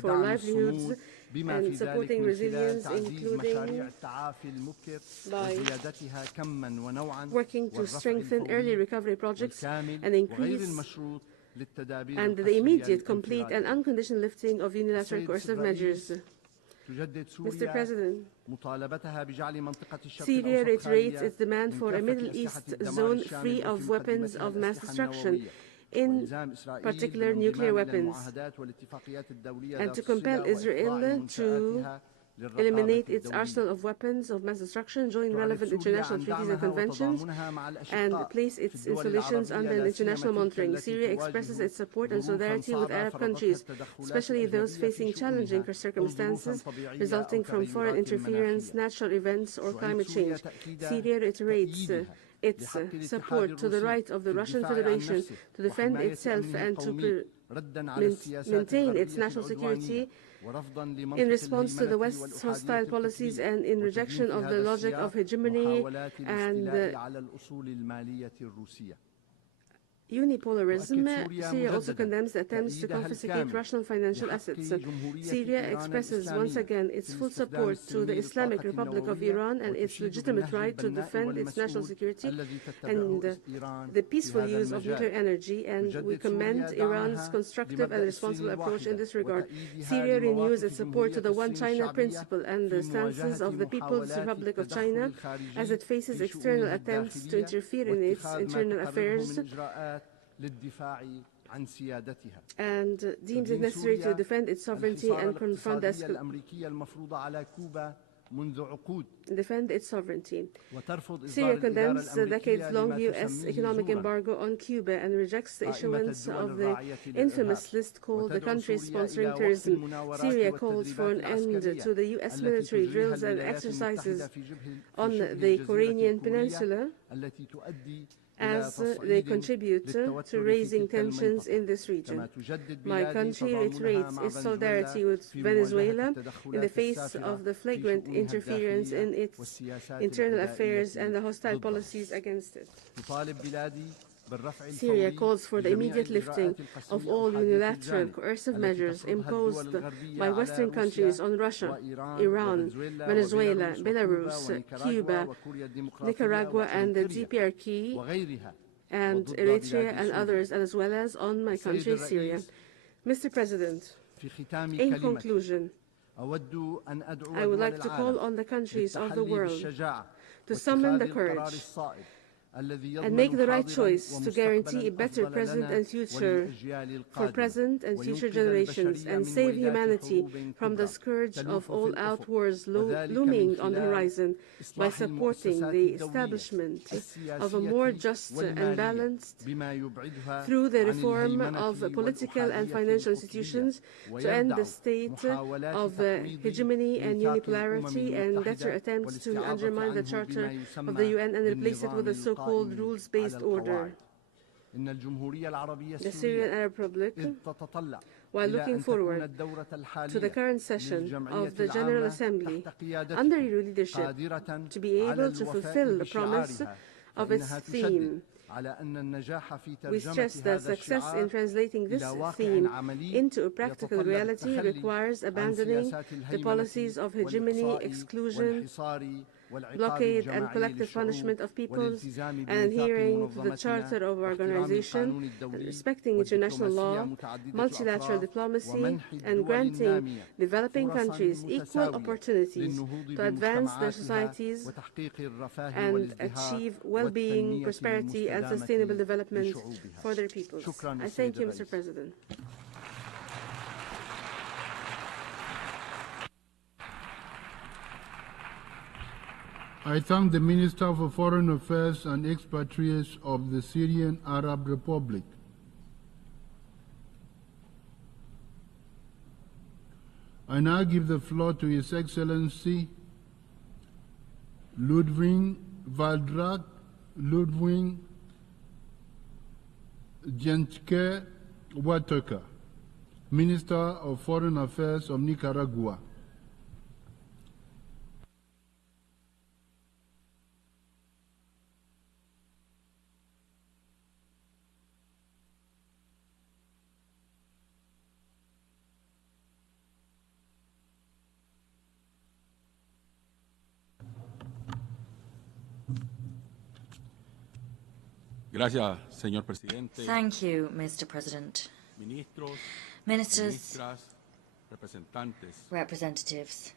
for livelihoods and supporting resilience, including by working to strengthen early recovery projects and increase and the immediate, complete and unconditional lifting of unilateral coercive measures. Mr. President, Syria reiterates its demand for a Middle East zone free of weapons of mass destruction, in particular nuclear weapons, and to compel Israel to eliminate its arsenal of weapons of mass destruction, join relevant international treaties and conventions, and place its installations under international monitoring. Syria expresses its support and solidarity with Arab countries, especially those facing challenging circumstances resulting from foreign interference, natural events, or climate change. Syria reiterates its support to the right of the Russian Federation to defend itself and to maintain its national security in response to the West's hostile policies and in rejection of the logic of hegemony and unipolarism. Syria also condemns the attempts to confiscate Russian financial assets. Syria expresses once again its full support to the Islamic Republic of Iran and its legitimate right to defend its national security and the peaceful use of nuclear energy, and we commend Iran's constructive and responsible approach in this regard. Syria renews its support to the One China principle and the stances of the People's Republic of China as it faces external attempts to interfere in its internal affairs and deems it necessary to defend its sovereignty and confront its sovereignty. Syria condemns the decades-long U.S. economic embargo on Cuba and rejects the issuance of the infamous list called the countries sponsoring terrorism. Syria calls for an end to the U.S. military drills and exercises on the Korean Peninsula as they contribute to raising tensions in this region. My country reiterates its solidarity with Venezuela in the face of the flagrant interference in its internal affairs and the hostile policies against it. Syria calls for the immediate lifting of all unilateral coercive measures imposed by Western countries on Russia, Iran, Venezuela, Belarus, Cuba, Nicaragua, and the DPRK, and Eritrea and others, as well as on my country, Syria. Mr. President, in conclusion, I would like to call on the countries of the world to summon the courage and make the right choice to guarantee a better present and future for present and future generations and save humanity from the scourge of all-out wars looming on the horizon by supporting the establishment of a more just and balanced through the reform of political and financial institutions to end the state of hegemony and unipolarity and better attempts to undermine the Charter of the UN and replace it with a so-called rules-based order. The Syrian Arab Republic, while looking forward to the current session of the General Assembly under your leadership, to be able to fulfill the promise of its theme. We stress that success in translating this theme into a practical reality requires abandoning the policies of hegemony, exclusion, blockade and collective punishment of peoples, and adhering to the Charter of Organization, respecting international law, multilateral diplomacy, and granting developing countries equal opportunities to advance their societies and achieve well-being, prosperity, and sustainable development for their peoples. I thank you, Mr. President. I thank the Minister for Foreign Affairs and Expatriates of the Syrian Arab Republic. I now give the floor to His Excellency Ludwig Valdrak Ludwig Gentke Wataka, Minister of Foreign Affairs of Nicaragua. Gracias, señor presidente. Thank you, Mr. President. Ministros, Ministers, ministras, representantes. representatives,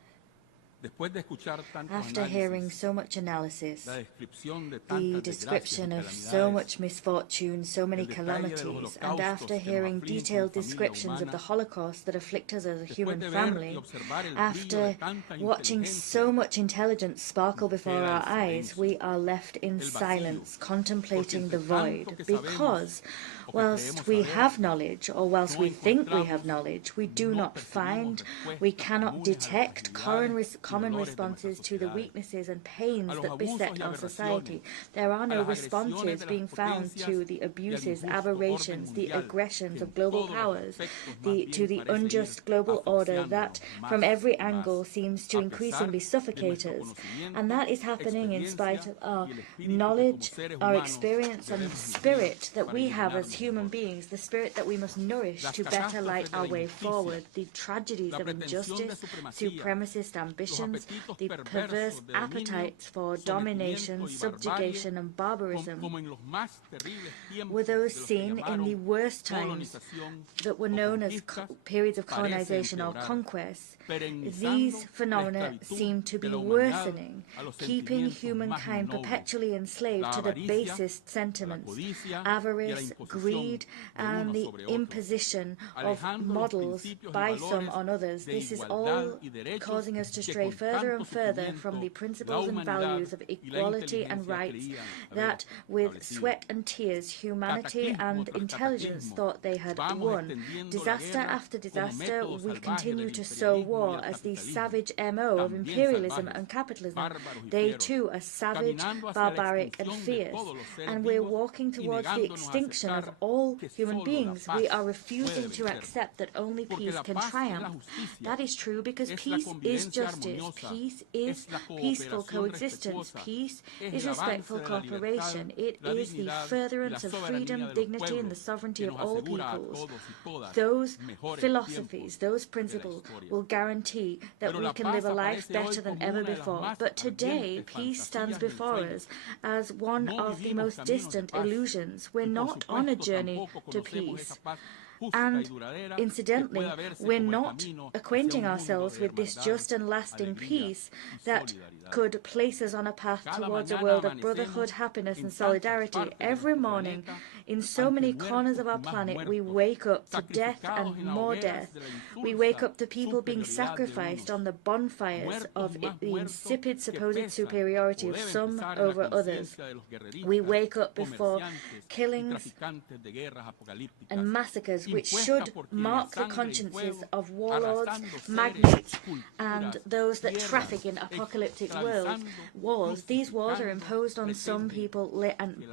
Después de escuchar tanto after hearing análisis, so much analysis, la descripción de the tantas description desgracias y of so calamidades, much misfortune, so many el detalle de los calamities, and holocaustos after que nos hearing afligen detailed como familia descriptions of the humana, Holocaust that afflict us as a después human de ver y family, observar el brillo after de tanta watching inteligencia, so much intelligence sparkle before queda our el eyes, silencio, we are left in el vacío, silence, contemplating porque the entre void, tanto que because sabemos o que whilst creemos we saber, have knowledge, or whilst no we think we encontramos, have knowledge, we do no not percibimos find, we respuestas cannot comunes a las detect fragilidades y common dolores de nuestras responses to the sociedades, weaknesses and pains a los that abusos beset y our aberraciones, society. There are a no las agresiones responses de las being found potencias to the y al abuses, injusto orden aberrations, the mundial aggressions que of en global todos los powers, aspectos más to bien the parece ir unjust global order that asfixiándonos from más every y más, angle seems to a pesar increasingly de suffocate nuestro us. And that is happening in spite experiencia of our y el espíritu que knowledge, como seres our humanos experience, and the debemos nutrir spirit that para we have as iluminarnos human mejor. beings, the spirit that we must nourish Las to better light catástrofes de our la way injusticia, forward, the tragedies la of pretensión de injustice, supremacía, supremacist los ambitions, apetitos the perverse perversos de dominio, appetites for sometimiento domination, y barbarie, subjugation, and barbarism como en los más terribles tiempos were those de los que seen in the llamaron worst times colonización that were o known as conquistas, periods of parece colonization or empeorar, conquest. perennizando These la phenomena esclavitud seem to be de la humanidad worsening, a los keeping sentimientos más humankind nobles, perpetually enslaved la to the avaricia, basest a la sentiments, codicia y a la avarice, imposición greed, de and unos the sobre otros, imposition of alejando los models principios y by some valores on others. de This is igualdad all y derechos causing us to que stray con further tanto and further from the sufrimiento la principles and humanidad values of y la equality and inteligencia rights creían haber that, with establecido. sweat and tears, humanity and Cataclismo tras intelligence cataclismo, thought they had vamos won. extendiendo la Disaster guerra after como disaster, método we salvaje continue del to sow imperialismo y war el as the capitalismo, savage MO of también imperialism salvajes, and capitalism. bárbaros y They fieros, too are savage, caminando hacia la barbaric, and extinción de fierce. todos los seres And we're vivos walking y towards the negándonos a extinction of aceptar all que human solo la beings. paz We are puede refusing to vencer. accept that only Porque peace la can paz es la triumph. justicia, That is true because es la peace is convivencia justice, armoniosa, peace is es la peaceful cooperación coexistence, respetuosa, peace es is el avance respectful de la libertad, cooperation. It la is the dignidad y la furtherance of soberanía freedom, de los dignity, and the pueblos sovereignty que of nos all asegura a peoples. todos y todas Those mejores philosophies, tiempos those de la principles historia. will guarantee that Pero we la can paz live a life aparece hoy better than como ever una de las before. más But today, ardientes peace stands fantasías del before sueño. us as one No of the vivimos most caminos de distant paz illusions. We're y por not on a supuesto journey tampoco to conocemos peace. esa paz justa y And duradera que incidentally, pueda verse we're como el not camino hacia acquainting un mundo ourselves de with this hermandad, just and lasting alegría peace y that solidaridad. could place us on a path Cada towards a mañana world of brotherhood, amanecemos happiness, en and tantas solidarity. partes de Every nuestro morning, planeta in so ante many corners of muertos our y más planet, we muertos, wake up to death sacrificados en and las more hogueras death. de la We wake insulsa up to people being superioridad de sacrificed unos, on the bonfires muertos of y más the muertos insipid que supposed pesan superiority o of deben some pesar en la over others. conciencia de los We guerreristas, wake up before comerciantes y killings traficantes de guerras apocalípticas, and massacres which impuestas should por quienes mark the sangre y consciences fuego, of warlords, arrasando seres, magnates, and culturas, those that tierras, traffic in apocalyptic worlds. Wars. These wars are imposed on some people and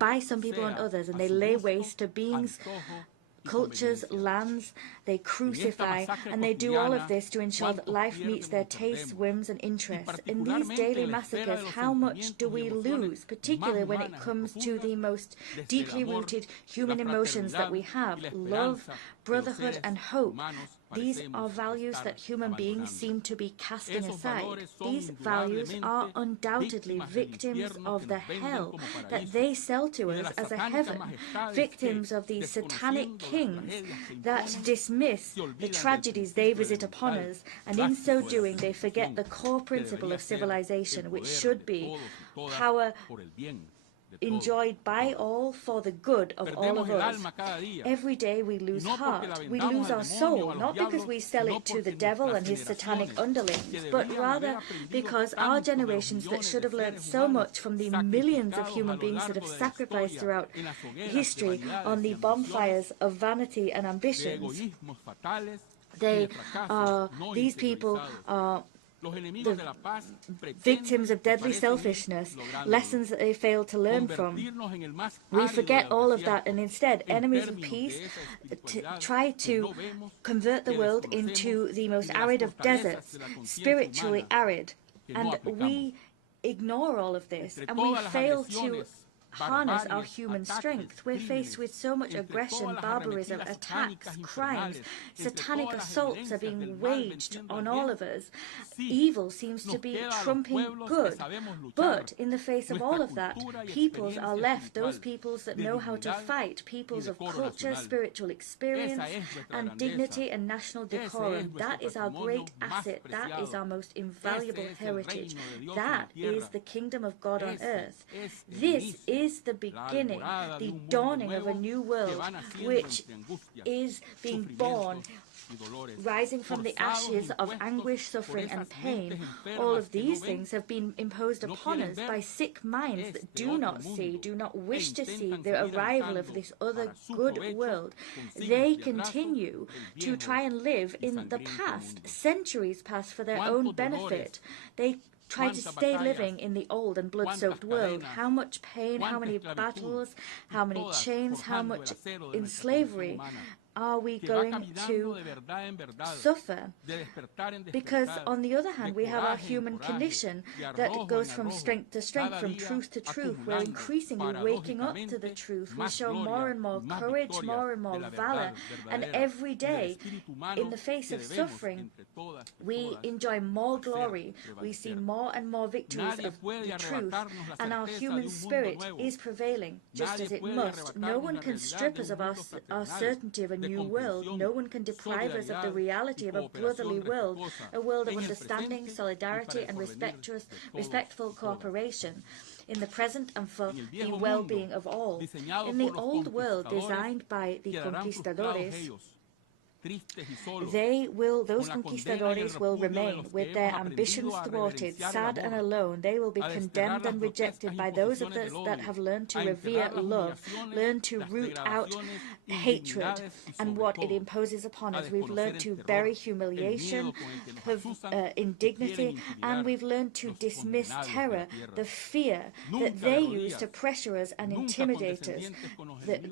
by some people on others, and they lay waste to beings, cultures, lands. They crucify, and they do all of this to ensure that life meets their tastes, whims, and interests. In these daily massacres, how much do we lose, particularly when it comes to the most deeply rooted human emotions that we have: love, brotherhood, and hope. These are values that human beings seem to be casting aside. These values are undoubtedly victims of the hell that they sell to us as a heaven, victims of these satanic kings that dismiss the tragedies they visit upon us, and in so doing they forget the core principle of civilization, which should be power enjoyed by all for the good of all of us. Every day we lose heart, we lose our soul, not because we sell it to the devil and his satanic underlings, but rather because our generations that should have learnt so much from the millions of human beings that have sacrificed throughout history on the bonfires of vanity and ambitions, these people are the victims of deadly selfishness, lessons that they fail to learn from. We forget all of that, and instead, enemies of peace try to convert the world into the most arid of deserts, spiritually arid. And we ignore all of this, and we fail to harness our human strength. We're faced with so much aggression, barbarism, attacks, crimes, satanic assaults are being waged on all of us. Evil seems to be trumping good. But in the face of all of that, peoples are left, those peoples that know how to fight, peoples of culture, spiritual experience, and dignity and national decorum. That is our great asset. That is our most invaluable heritage. That is the kingdom of God on earth. This is the beginning, the dawning of a new world, which is being born, rising from the ashes of anguish, suffering, and pain. All of these things have been imposed upon us by sick minds that do not see, do not wish to see the arrival of this other good world. They continue to try and live in the past, centuries past, for their own benefit. They try to stay living in the old and blood-soaked world. How much pain, how many battles, how many chains, how much in slavery are we going to suffer? Because on the other hand, we have our human condition that goes from strength to strength, from truth to truth. We're increasingly waking up to the truth. We show more and more courage, more and more valor, and every day, in the face of suffering, we enjoy more glory. We see more and more victories of the truth, and our human spirit is prevailing, just as it must. No one can strip us of our certainty of a new world. No one can deprive us of the reality of a brotherly world, a world of understanding, solidarity, and respectful cooperation in the present and for the well-being of all. In the old world designed by the conquistadores, those conquistadores will remain with their ambitions thwarted, sad and alone. They will be condemned and rejected by those of us that have learned to revere love, learned to root out hatred and what it imposes upon us. We've learned to bury humiliation, indignity, and we've learned to dismiss terror, the fear that they use to pressure us and intimidate us,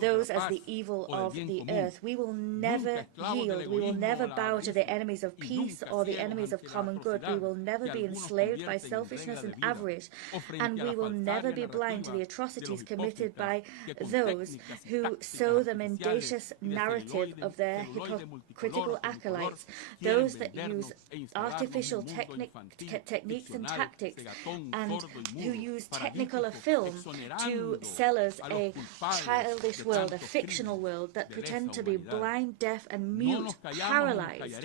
those as the evil of the earth. We will never yield. We will never bow to the enemies of peace or the enemies of common good. We will never be enslaved by selfishness and avarice, and we will never be blind to the atrocities committed by those who sow the mendacious narrative of their hypocritical acolytes, those that use artificial techniques and tactics, and who use technicolor film to sell us a childish world, a fictional world that pretend to be blind, deaf, and mute, paralyzed.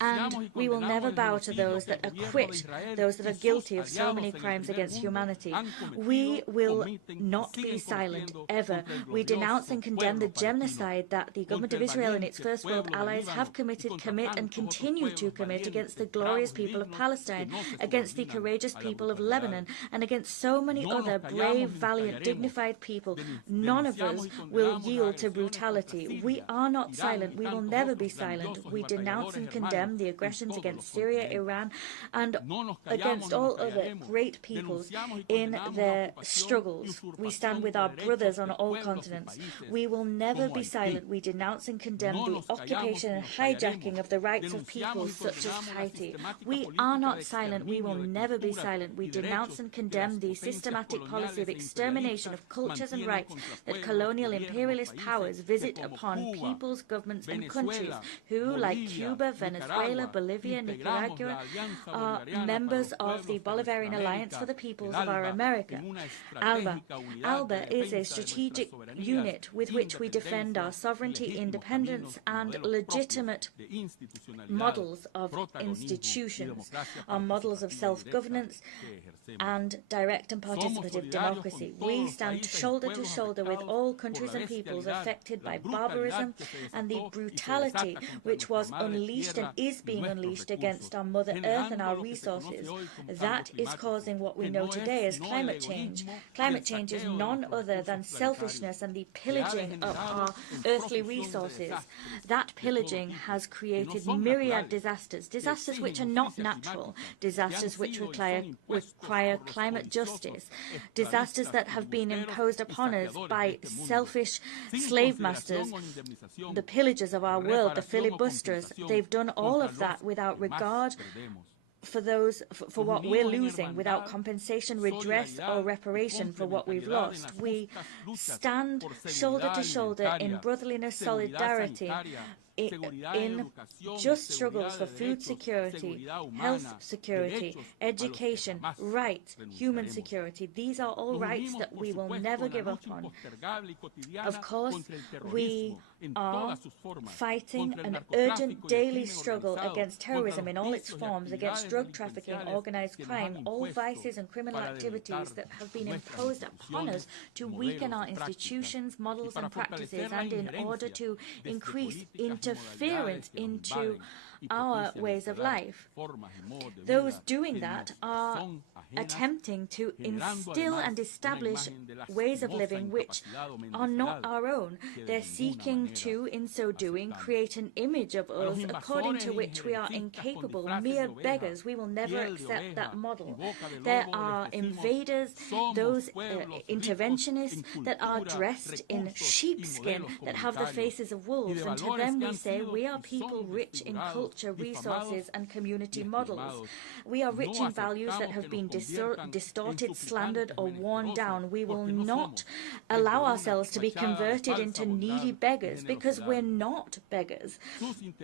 And we will never bow to those that acquit those that are guilty of so many crimes against humanity. We will not be silent, ever. We denounce and condemn the genocide that the government of Israel and its First World allies have committed, commit, and continue to commit against the glorious people of Palestine, against the courageous people of Lebanon, and against so many other brave, valiant, dignified people. None of us will yield to brutality. We are not silent. We will never be silent. We denounce and condemn the aggressions against Syria, Iran, and against all other great peoples in their struggles. We stand with our brothers on all continents. We will never be silent. We denounce and condemn the occupation and hijacking of the rights of peoples such as Haiti. We are not silent. We will never be silent. We denounce and condemn the systematic policy of extermination of cultures and rights that colonial imperialist powers visit upon peoples, governments, and countries who, like Cuba, Venezuela, Bolivia, Nicaragua, are members of the Bolivarian Alliance for the Peoples of our America. ALBA is a strategic unit with which we defend our sovereignty, independence, and legitimate models of institutions, our models of self-governance and direct and participative democracy. We stand shoulder to shoulder with all countries and peoples affected by barbarism and the brutality which was unleashed and is being unleashed against our Mother Earth and our resources. That is causing what we know today as climate change. Climate change is none other than selfishness and the pillaging of our earthly resources. That pillaging has created myriad disasters, disasters which are not natural, disasters which require climate justice, disasters that have been imposed upon us by selfish slave masters, the pillagers of our world, the filibusterers. They've done all of that without regard for what we're losing without compensation, redress, or reparation for what we've lost. We stand shoulder to shoulder in brotherliness, solidarity, in just struggles for food security, health security, education, rights, human security. These are all rights that we will never give up on. Of course, we are fighting an urgent daily struggle against terrorism in all its forms, against drug trafficking, organized crime, all vices and criminal activities that have been imposed upon us to weaken our institutions, models and practices, and in order to increase interference into our ways of life. Those doing that are attempting to instill and establish ways of living which are not our own. They're seeking to, in so doing, create an image of us according to which we are incapable, mere beggars. We will never accept that model. There are invaders, those interventionists that are dressed in sheepskin, that have the faces of wolves, and to them we say we are people rich in culture, resources and community models. We are rich in values that have been distorted, slandered or worn down. We will not allow ourselves to be converted into needy beggars, because we're not beggars,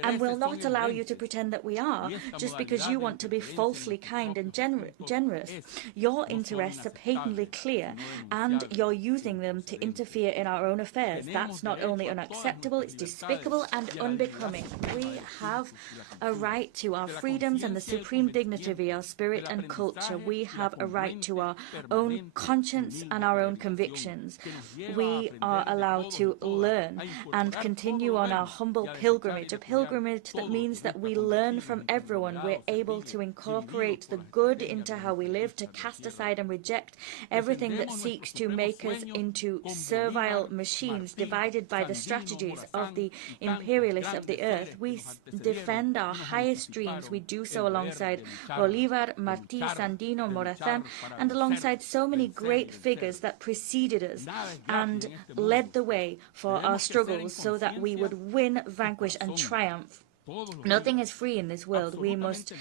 and we'll not allow you to pretend that we are just because you want to be falsely kind and generous. Your interests are patently clear, and you're using them to interfere in our own affairs. That's not only unacceptable, it's despicable and unbecoming. We have a right to our freedoms and the supreme dignity of our spirit and culture. We have a right to our own conscience and our own convictions. We are allowed to learn and continue on our humble pilgrimage, a pilgrimage that means that we learn from everyone. We're able to incorporate the good into how we live, to cast aside and reject everything that seeks to make us into servile machines divided by the strategies of the imperialists of the earth. We defend our highest dreams. We do so alongside Bolivar, Martí, Sandino, Morazán, and alongside so many great figures that preceded us and led the way for our struggles so that we would win, vanquish, and triumph. Nothing is free in this world. We must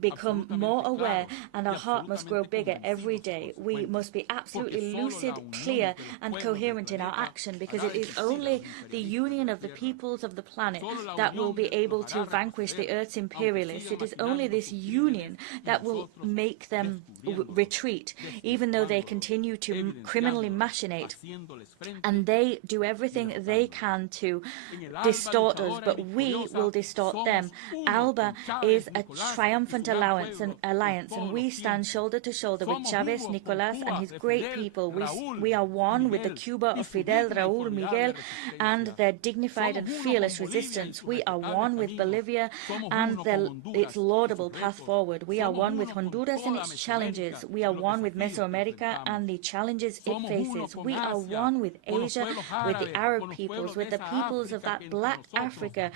become more aware, and our heart must grow bigger every day. We must be absolutely lucid, clear, and coherent in our action, because it is only the union of the peoples of the planet that will be able to vanquish the Earth's imperialists. It is only this union that will make them retreat, even though they continue to criminally machinate, and they do everything they can to distort us, but we will distort them. ALBA is a triumphant alliance, and we stand shoulder to shoulder with Chavez, Nicolás, and his great people. We are one with the Cuba of Fidel, Raúl, Miguel, and their dignified and fearless resistance. We are one with Bolivia and its laudable path forward. We are one with Honduras and its challenges. We are one with Mesoamerica and the challenges it faces. We are one with Asia, with the Arab peoples, with the peoples of that black Africa,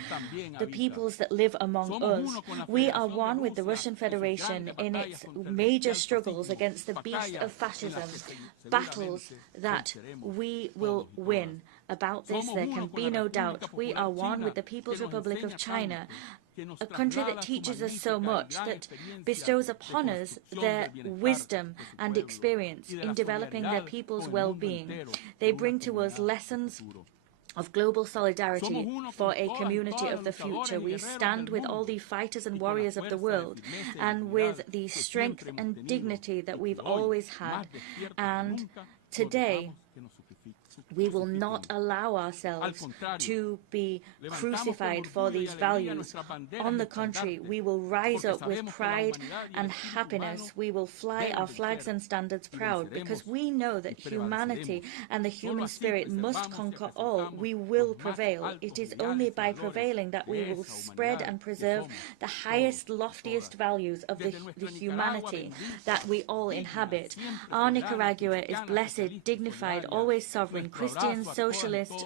the peoples that live among us. We are one with the Russian Federation in its major struggles against the beast of fascism, battles that we will win. About this, there can be no doubt. We are one with the People's Republic of China, a country that teaches us so much, that bestows upon us their wisdom and experience in developing their people's well-being. They bring to us lessons of global solidarity for a community of the future. We stand with all the fighters and warriors of the world, and with the strength and dignity that we've always had. And today, we will not allow ourselves to be crucified for these values. On the contrary, we will rise up with pride and happiness. We will fly our flags and standards proud, because we know that humanity and the human spirit must conquer all. We will prevail. It is only by prevailing that we will spread and preserve the highest, loftiest values of the humanity that we all inhabit. Our Nicaragua is blessed, dignified, always sovereign, Christian socialist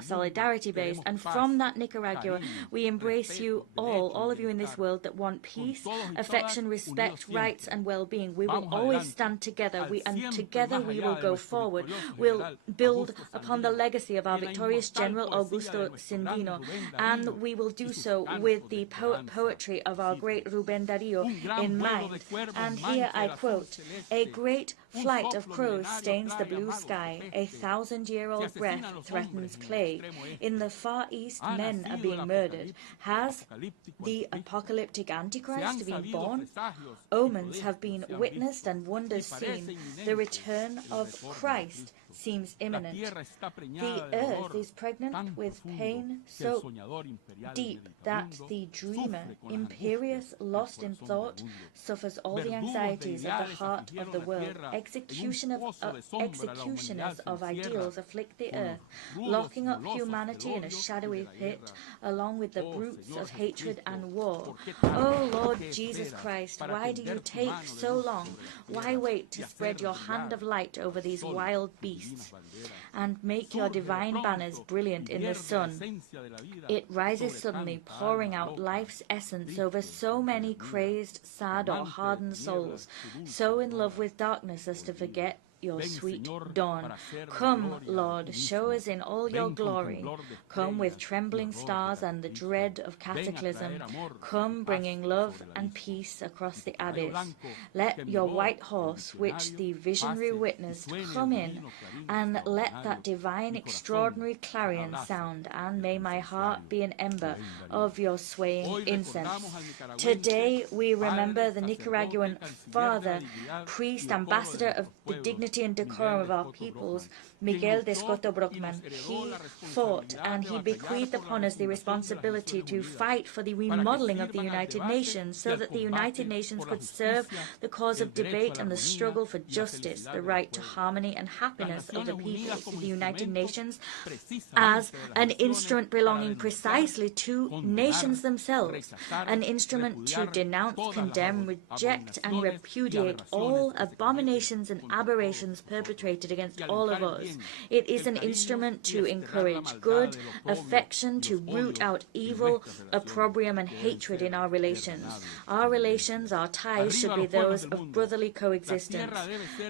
solidarity based. And from that Nicaragua, we embrace you all of you in this world that want peace, affection, respect, rights, and well-being. We will always stand together, and together we will go forward. We'll build upon the legacy of our victorious General Augusto Sandino, and we will do so with the poetry of our great Rubén Darío in mind. And here I quote, "A great flight of crows stains the blue sky. A 1,000-year-old breath threatens plague. In the Far East, men are being murdered. Has the apocalyptic Antichrist been born? Omens have been witnessed and wonders seen. The return of Christ seems imminent. The earth is pregnant with pain so deep that the dreamer, imperious, lost in thought, suffers all the anxieties of the heart of the world. Executioners of ideals afflict the earth, locking up humanity in a shadowy pit, along with the brutes of hatred and war. Oh Lord Jesus Christ, why do you take so long? Why wait to spread your hand of light over these wild beasts and make your divine banners brilliant in the sun? It rises suddenly, pouring out life's essence over so many crazed, sad, or hardened souls, so in love with darkness as to forget your sweet dawn. Come, Lord, show us in all your glory. Come with trembling stars and the dread of cataclysm. Come bringing love and peace across the abyss. Let your white horse, which the visionary witnessed, come in, and let that divine extraordinary clarion sound, and may my heart be an ember of your swaying incense. Today we remember the Nicaraguan father, priest, ambassador of the dignity and decorum of our peoples, Miguel de Escoto Brockman. He fought and he bequeathed upon us the responsibility to fight for the remodeling of the United Nations so that the United Nations could serve the cause of debate and the struggle for justice, the right to harmony and happiness of the peoples. The United Nations as an instrument belonging precisely to nations themselves, an instrument to denounce, condemn, reject and repudiate all abominations and aberrations perpetrated against all of us. It is an instrument to encourage good, affection, to root out evil, opprobrium and hatred in our relations. Our relations, our ties should be those of brotherly coexistence.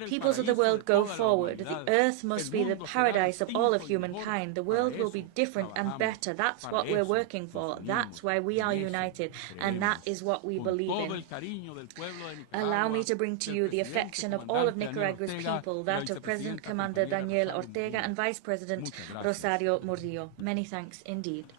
Peoples of the world, go forward. The earth must be the paradise of all of humankind. The world will be different and better. That's what we're working for. That's why we are united, and that is what we believe in. Allow me to bring to you the affection of all of Nicaragua's people, that of President Commander Daniel Ortega and Vice President Rosario Murillo. Many thanks indeed.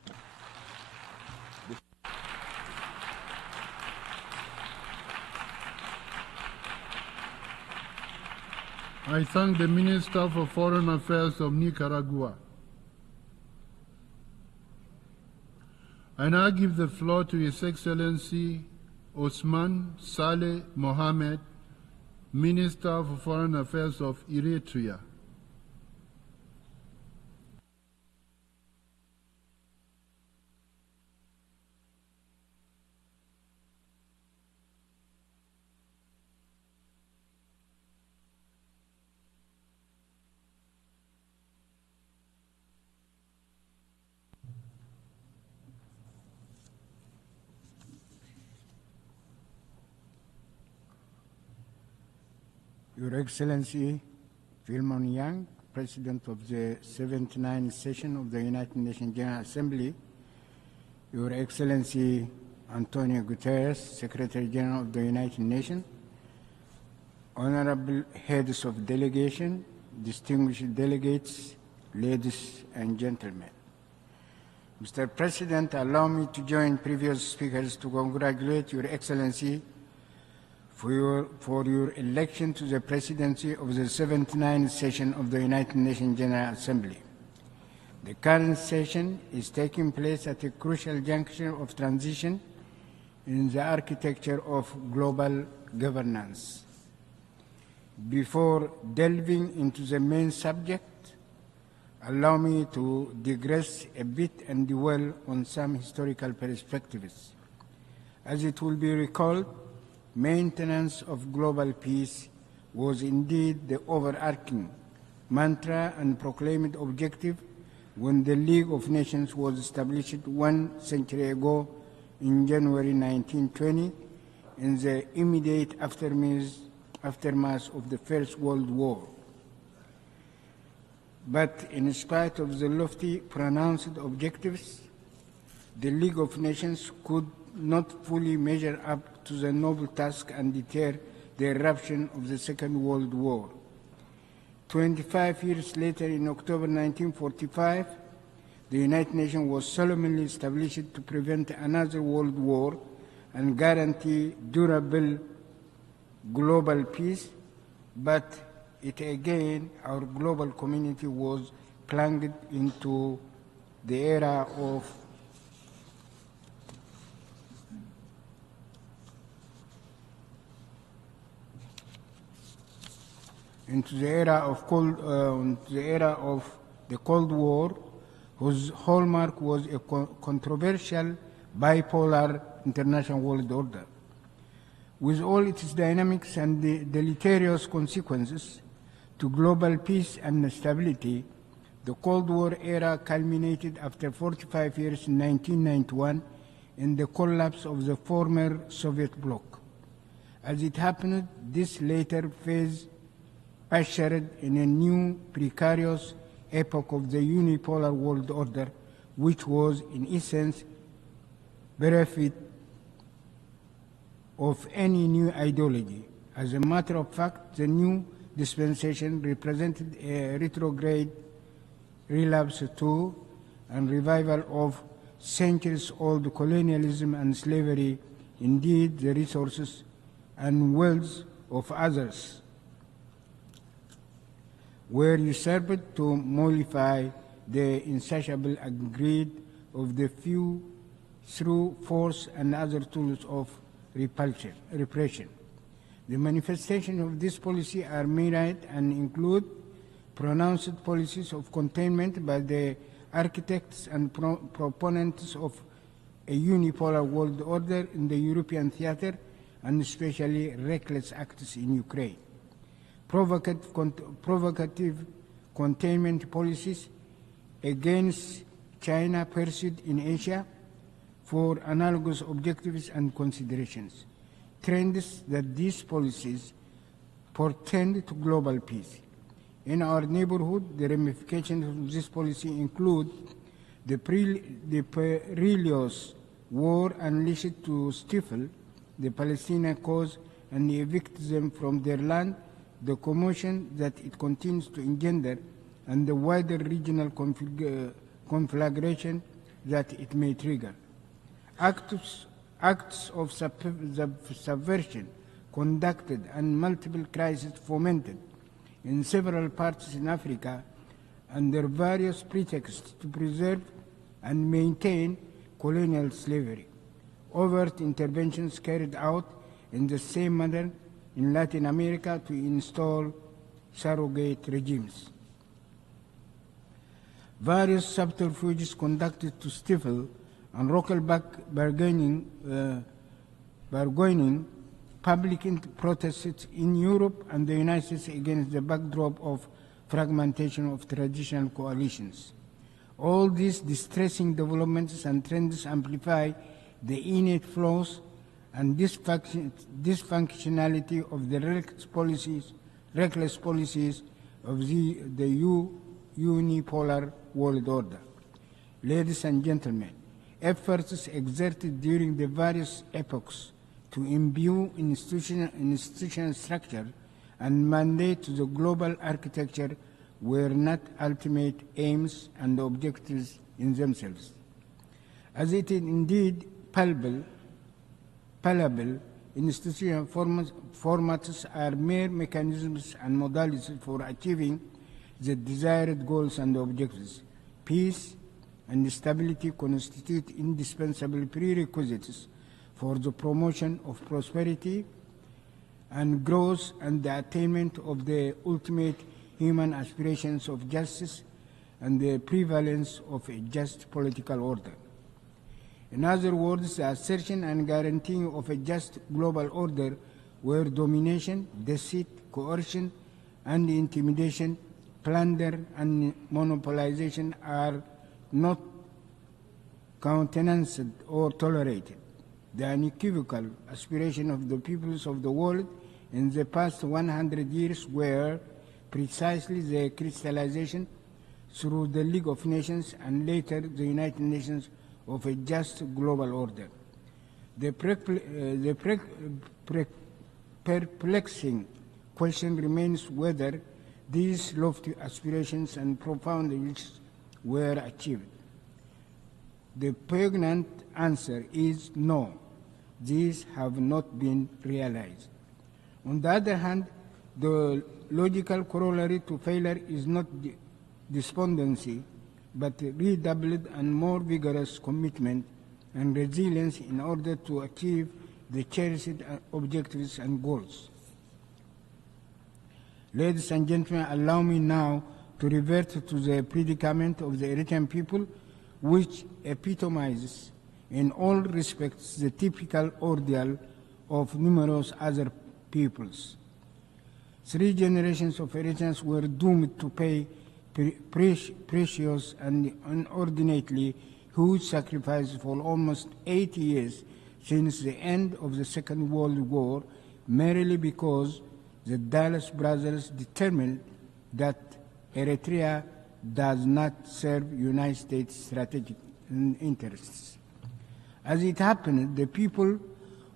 I thank the Minister for Foreign Affairs of Nicaragua. I now give the floor to His Excellency Osman Saleh Mohammed, Minister for Foreign Affairs of Eritrea. Your Excellency Philemon Yang, President of the 79th Session of the United Nations General Assembly, Your Excellency Antonio Guterres, Secretary General of the United Nations, Honorable Heads of Delegation, distinguished delegates, ladies and gentlemen. Mr. President, allow me to join previous speakers to congratulate Your Excellency for your election to the presidency of the 79th session of the United Nations General Assembly. The current session is taking place at a crucial juncture of transition in the architecture of global governance. Before delving into the main subject, allow me to digress a bit and dwell on some historical perspectives. As it will be recalled, maintenance of global peace was indeed the overarching mantra and proclaimed objective when the League of Nations was established 1 century ago in January 1920 in the immediate aftermath of the First World War. But in spite of the lofty pronounced objectives, the League of Nations could not fully measure up to the noble task and deter the eruption of the Second World War. 25 years later, in October 1945, the United Nations was solemnly established to prevent another world war and guarantee durable global peace, but it again, our global community was plunged into the era of the Cold War, whose hallmark was a controversial bipolar international world order. With all its dynamics and the deleterious consequences to global peace and stability, the Cold War era culminated after 45 years in 1991 in the collapse of the former Soviet bloc. As it happened, this later phase ushered in a new precarious epoch of the unipolar world order, which was in essence bereft of any new ideology. As a matter of fact, the new dispensation represented a retrograde relapse to and revival of centuries-old colonialism and slavery, indeed the resources and wealth of others were usurped to mollify the insatiable greed of the few through force and other tools of repression. The manifestations of this policy are myriad and include pronounced policies of containment by the architects and proponents of a unipolar world order in the European theater, and especially reckless acts in Ukraine. Provocative containment policies against China pursued in Asia for analogous objectives and considerations. Trends that these policies portend to global peace. In our neighborhood, the ramifications of this policy include the perilous war unleashed to stifle the Palestinian cause and evict them from their land, the commotion that it continues to engender, and the wider regional conflagration that it may trigger. Acts of subversion conducted and multiple crises fomented in several parts in Africa under various pretexts to preserve and maintain colonial slavery. Overt interventions carried out in the same manner in Latin America to install surrogate regimes. Various subterfuges conducted to stifle and roll back bargaining public protests in Europe and the United States against the backdrop of fragmentation of traditional coalitions. All these distressing developments and trends amplify the innate flaws and dysfunctionality of the reckless policies of the unipolar world order. Ladies and gentlemen, efforts exerted during the various epochs to imbue institutional structure and mandate to the global architecture were not ultimate aims and objectives in themselves. As it is indeed palpable, institutional formats are mere mechanisms and modalities for achieving the desired goals and objectives. Peace and stability constitute indispensable prerequisites for the promotion of prosperity and growth and the attainment of the ultimate human aspirations of justice and the prevalence of a just political order. In other words, the assertion and guaranteeing of a just global order where domination, deceit, coercion, and intimidation plunder and monopolization are not countenanced or tolerated. The unequivocal aspiration of the peoples of the world in the past 100 years were precisely the crystallization through the League of Nations and later the United Nations of a just global order. The perplexing question remains whether these lofty aspirations and profound wishes were achieved. The poignant answer is no, these have not been realized. On the other hand, the logical corollary to failure is not despondency, but redoubled and more vigorous commitment and resilience in order to achieve the cherished objectives and goals. Ladies and gentlemen, allow me now to revert to the predicament of the Eritrean people, which epitomizes in all respects the typical ordeal of numerous other peoples. 3 generations of Eritreans were doomed to pay precious and inordinately huge sacrifices for almost 80 years since the end of the Second World War, merely because the Dallas brothers determined that Eritrea does not serve United States strategic interests. As it happened, the people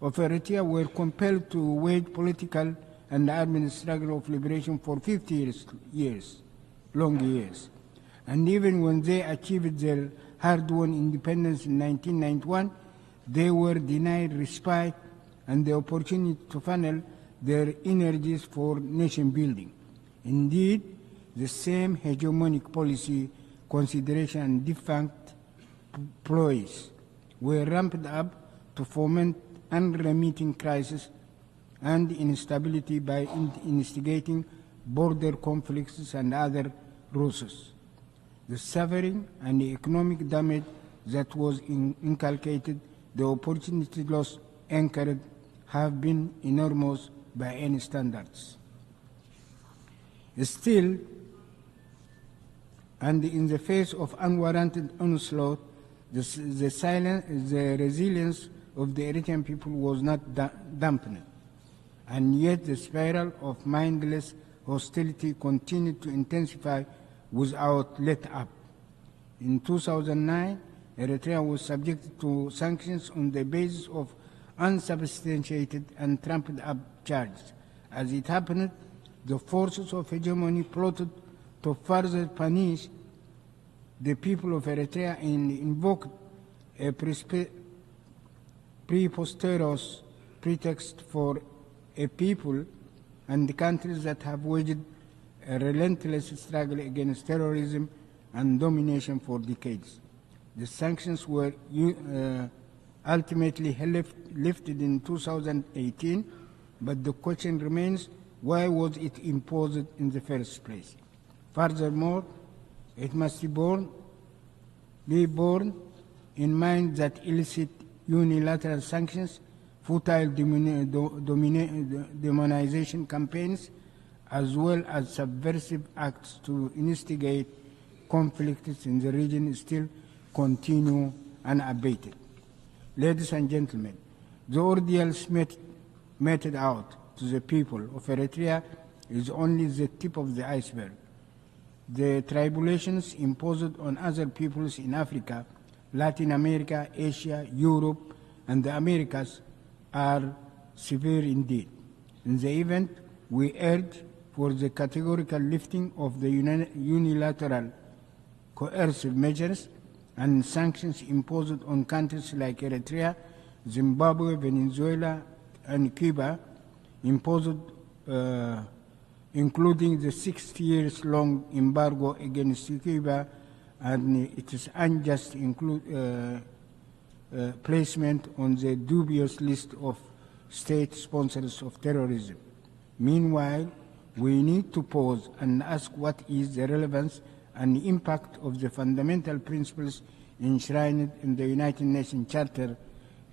of Eritrea were compelled to wage political and armed struggle of liberation for 50 long years. And even when they achieved their hard-won independence in 1991, they were denied respite and the opportunity to funnel their energies for nation building. Indeed, the same hegemonic policy, consideration, and defunct ploys were ramped up to foment unremitting crisis and instability by instigating border conflicts and other ruses. The suffering and the economic damage that was inculcated, the opportunity loss anchored, have been enormous by any standards. Still, and in the face of unwarranted onslaught, the resilience of the Eritrean people was not dampened, and yet the spiral of mindless hostility continued to intensify without let up. In 2009, Eritrea was subjected to sanctions on the basis of unsubstantiated and trumped-up charges. As it happened, the forces of hegemony plotted to further punish the people of Eritrea and invoked a preposterous pretext for a people and the countries that have waged a relentless struggle against terrorism and domination for decades. The sanctions were ultimately lifted in 2018, but the question remains, why was it imposed in the first place? Furthermore, it must be borne in mind that illicit unilateral sanctions, futile demonization campaigns, as well as subversive acts to instigate conflicts in the region still continue unabated. Ladies and gentlemen, the ordeals meted out to the people of Eritrea is only the tip of the iceberg. The tribulations imposed on other peoples in Africa, Latin America, Asia, Europe, and the Americas are severe indeed. In the event, we urge for the categorical lifting of the unilateral coercive measures and sanctions imposed on countries like Eritrea, Zimbabwe, Venezuela, and Cuba, imposed including the 60 years long embargo against Cuba and its unjust placement on the dubious list of state sponsors of terrorism. Meanwhile, we need to pause and ask what is the relevance and impact of the fundamental principles enshrined in the United Nations Charter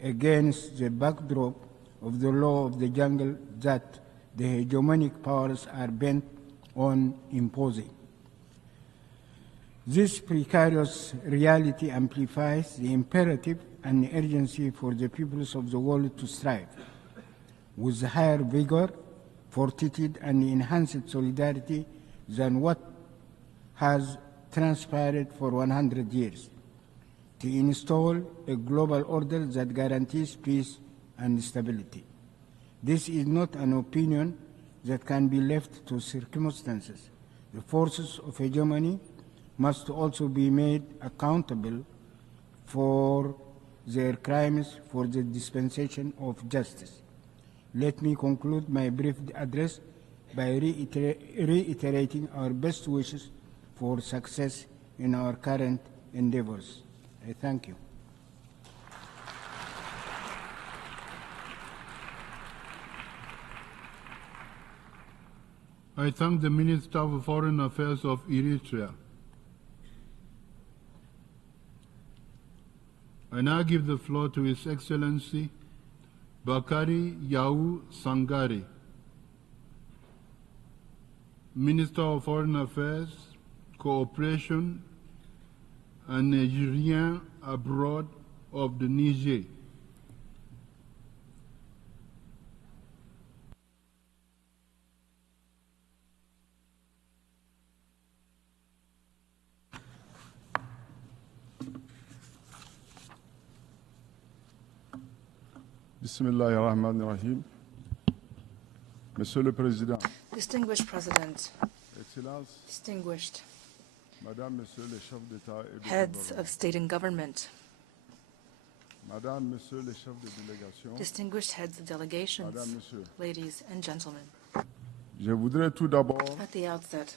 against the backdrop of the law of the jungle that the hegemonic powers are bent on imposing. This precarious reality amplifies the imperative and urgency for the peoples of the world to strive with higher vigor, fortitude, and enhanced solidarity than what has transpired for 100 years, to install a global order that guarantees peace and stability. This is not an opinion that can be left to circumstances. The forces of hegemony must also be made accountable for their crimes for the dispensation of justice. Let me conclude my brief address by reiterating our best wishes for success in our current endeavors. I thank you. I thank the Minister of Foreign Affairs of Eritrea. I now give the floor to His Excellency Bakari Yau Sangare, Minister of Foreign Affairs, Cooperation and Nigerian abroad of the Niger. Bismillahirrahmanirrahim. Monsieur le Président, Distinguished President, Excellences, distinguished Madame, Monsieur les chefs d'État et de heads gouvernement, of state and government, Madame, Monsieur les chefs de délégation, distinguished heads of delegations, Madame, Monsieur, ladies and gentlemen. je voudrais tout d'abord At the outset,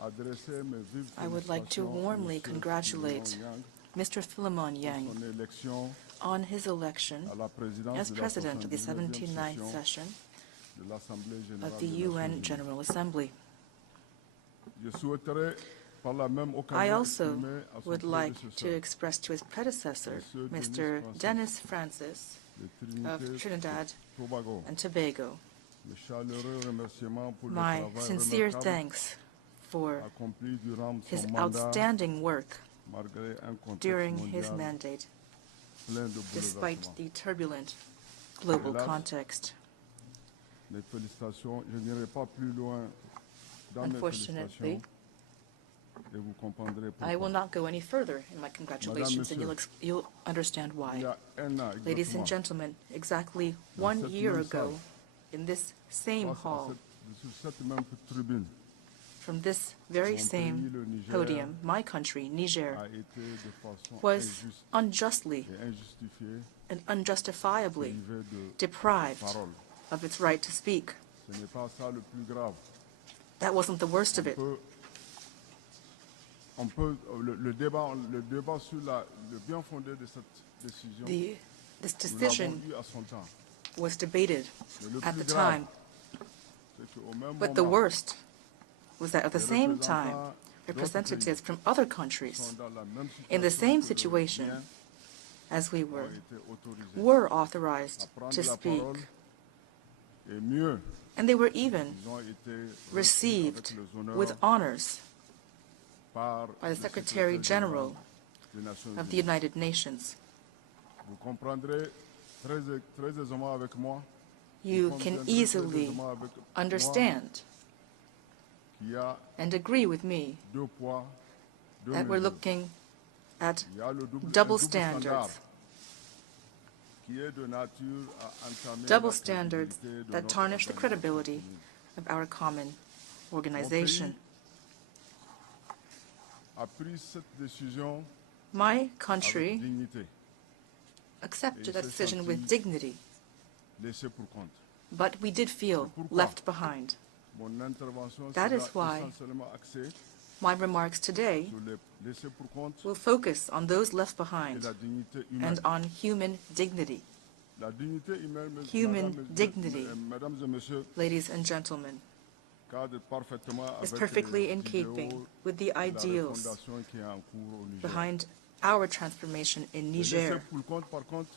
adresser mes vives I would like to félicitations à warmly Monsieur congratulate Philemon Mr. Philemon Yang Yang pour son élection on his election à la présidence as de la President of the 79e 79th session de l'Assemblée générale of the des Nations UN Unies. General Assembly. Je souhaiterais par la même I occasion also exprimer à son would like to prédécesseur, express to his predecessor, Monsieur Mr. Denis Dennis Francis de of Trinité Trinidad Tobago, and Tobago, mes chaleureux remerciements pour le my travail sincere remarquable thanks for accompli durant his son mandat outstanding work malgré un contexte during his mondial mandate, plein de despite bouleversements. the turbulent global Hélas, context. Mes félicitations, je n'irai pas plus loin dans mes Unfortunately, félicitations et vous comprendrez I will pourquoi. not go any further in my congratulations, and Monsieur, you'll understand Il why. y a un an Ladies and exactement, gentlemen, exactly dans 1 cette year même ago, salle, in this same face à hall, sur cette même tribune, from this very mon pays, same le Niger, podium, my country, Niger, a été de façon was injuste unjustly et injustifiée and unjustifiably privé de deprived parole. of its right to speak. Ce n'est pas ça le plus grave. That wasn't the worst of it. Le débat sur le bien fondé de cette décision, This nous l'avons decision eu à son temps. was debated Mais le at plus the grave, time, c'est qu'au même but the moment, worst was that at the les same time, représentants representatives from other qui countries sont dans la même in the same que le situation mien as we ont were été autorisés were à authorized prendre to la speak, parole et mieux, and they were even ils ont été reçus received avec les honneurs with honors par by le the Secretary secrétaire General des Nations of the Unies. United Nations. Vous comprendrez très aisément avec moi, You can easily understand qu'il y a and agree with me deux poids, deux that we're mesures. looking at Il y a le double un standards, qui est de nature à entamer double la standards crédibilité de that notre tarnish the organisation credibility commune. of our common organization. A pris cette décision My avec country dignité, accepted that decision with dignity, laissé pour compte. but we did feel left behind. Mon intervention That sera is why essentiellement axée my remarks today sur les laissés pour compte will focus on those left et behind la dignité humaine. and on human dignity. La dignité humaine, Human dignity. mesdames et messieurs, Ladies and gentlemen, cadre parfaitement is avec perfectly les in idéaux keeping with the de la ideals refondation qui est en cours au Niger. behind our transformation in Les laissés Niger. pour compte, par contre,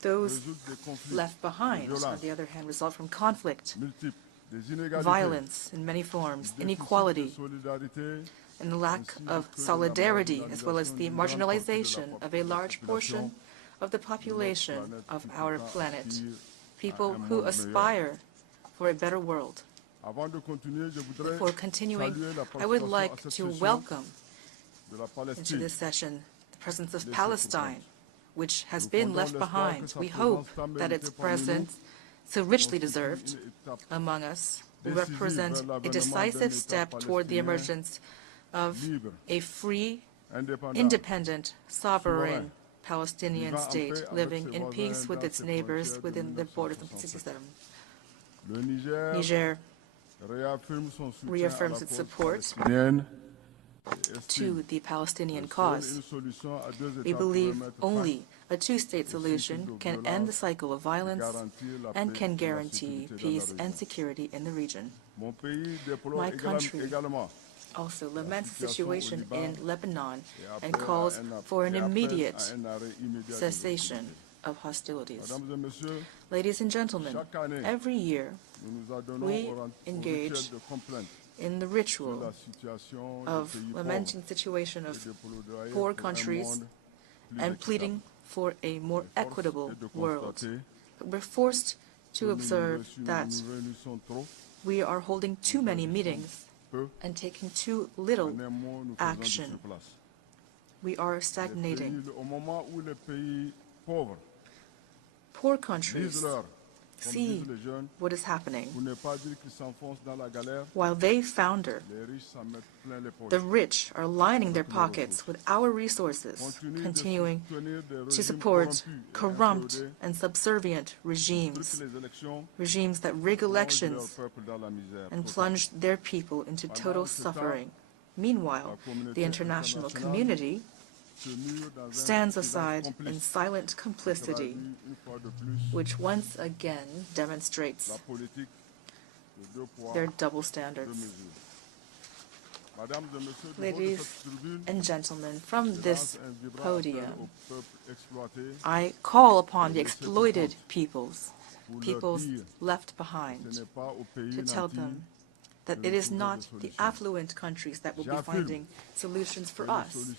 Those résultent des conflits, left behind, des on violences the other hand, result from conflict, multiples, des inégalités, violence in many forms, des déficits de inequality, solidarité and the lack of solidarity, as well as the marginalization of a large portion of the population of our planet, people who aspire for a better world. Before continuing, I would like to welcome into this session the presence of Palestine, which has been left behind. We hope that its presence, so richly deserved among us, will represent a decisive step toward the emergence of a free, independent, sovereign Palestinian state living in peace with its neighbors within the borders of 1967. Niger reaffirms its support to the Palestinian cause. We believe only a two-state solution can end the cycle of violence and can guarantee peace and security in the region. My country also laments the situation in Lebanon and calls for an immediate cessation of hostilities. Ladies and gentlemen, every year we engage in the ritual of lamenting the situation of poor countries and pleading for a more equitable world. But we're forced to observe that we are holding too many meetings and taking too little action. We are stagnating. Poor countries see what is happening. While they founder, the rich are lining their pockets with our resources, continuing to support corrupt and subservient regimes, regimes that rig elections and plunge their people into total suffering. Meanwhile, the international community stands aside in silent complicity, which once again demonstrates their double standards. Ladies and gentlemen, from this podium, I call upon the exploited peoples left behind, to tell them that it is not the affluent countries that will be finding solutions for us.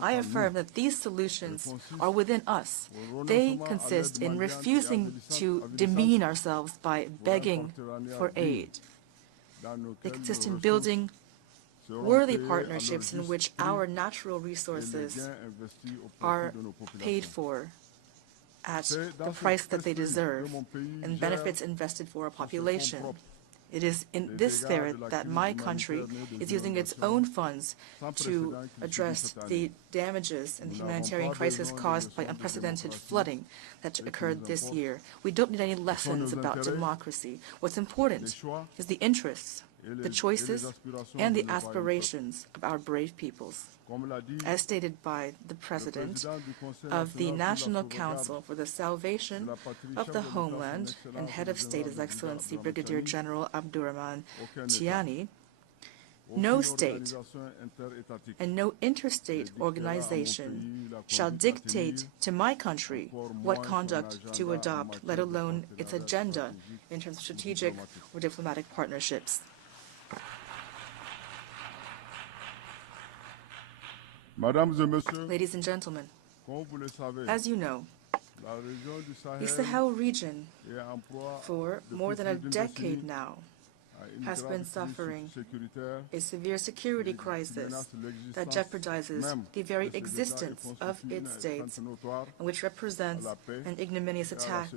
I affirm that these solutions are within us. They consist in refusing to demean ourselves by begging for aid. They consist in building worthy partnerships in which our natural resources are paid for at the price that they deserve and benefits invested for our population. It is in this spirit that my country is using its own funds to address the damages and the humanitarian crisis caused by unprecedented flooding that occurred this year. We don't need any lessons about democracy. What's important is the interests, the choices, and the aspirations of our brave peoples. As stated by the President of the National Council for the Salvation of the Homeland and Head of State, His Excellency Brigadier General Abdurrahman Tiani, no state and no interstate organization shall dictate to my country what conduct to adopt, let alone its agenda in terms of strategic or diplomatic partnerships. Ladies and gentlemen, as you know, the Sahel region, for more than a decade now, has been suffering a severe security crisis that jeopardizes the very existence of its states, and which represents an ignominious attack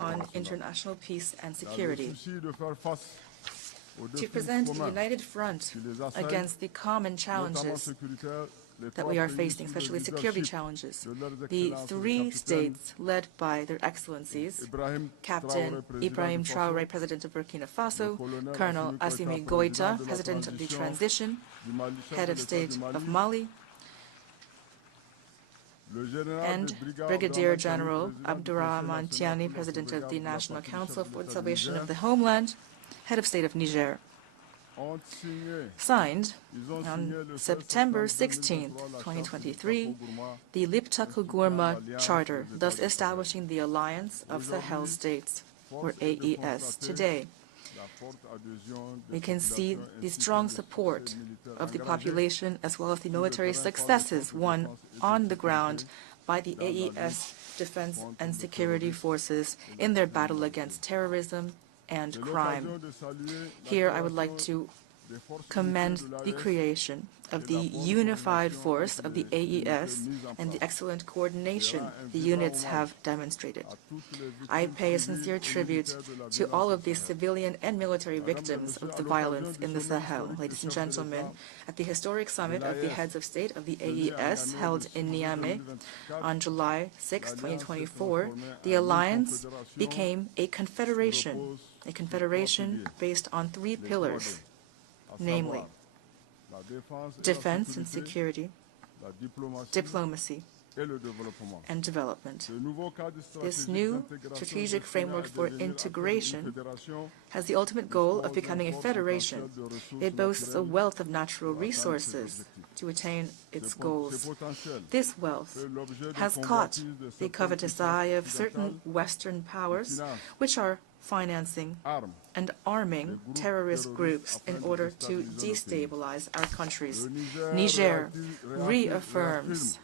on international peace and security. To present a united front against the common challenges that we are facing, especially security challenges, the three states led by their excellencies, Captain Ibrahim Traoré, President of Burkina Faso, Colonel Assimi Goïta, President of the Transition, Head of State of Mali, and Brigadier General Abdurrahman Tiani, President of the National Council for the Salvation of the Homeland, Head of State of Niger. Signed on September 16, 2023, the Liptako-Gourma Charter, thus establishing the Alliance of Sahel States, or AES. Today, We can see the strong support of the population as well as the military successes won on the ground by the AES defense and security forces in their battle against terrorism and crime. Here I would like to commend the creation of the unified force of the AES and the excellent coordination the units have demonstrated. I pay a sincere tribute to all of the civilian and military victims of the violence in the Sahel. Ladies and gentlemen, at the historic summit of the heads of state of the AES held in Niamey on July 6, 2024, the alliance became a confederation based on 3 pillars, namely defense and security, diplomacy, and development. This new strategic framework for integration has the ultimate goal of becoming a federation. It boasts a wealth of natural resources to attain its goals. This wealth has caught the covetous eye of certain Western powers, which are financing and arming terrorist groups in order to destabilize our countries. Niger reaffirms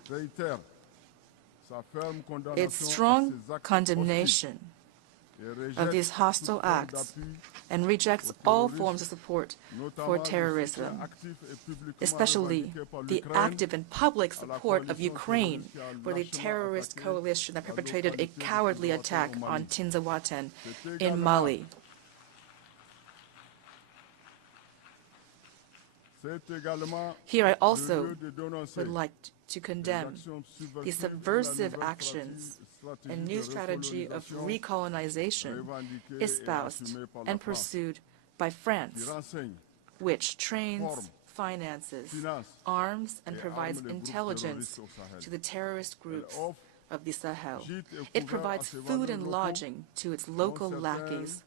its strong condemnation of these hostile acts and rejects all forms of support for terrorism, especially the active and public support of Ukraine for the terrorist coalition that perpetrated a cowardly attack on Tinzawaten in Mali. Here I also would like to condemn the subversive actions and new strategy of recolonization espoused and pursued by France, which trains, finances, arms, and provides intelligence to the terrorist groups of the Sahel. It provides food and lodging to its local lackeys,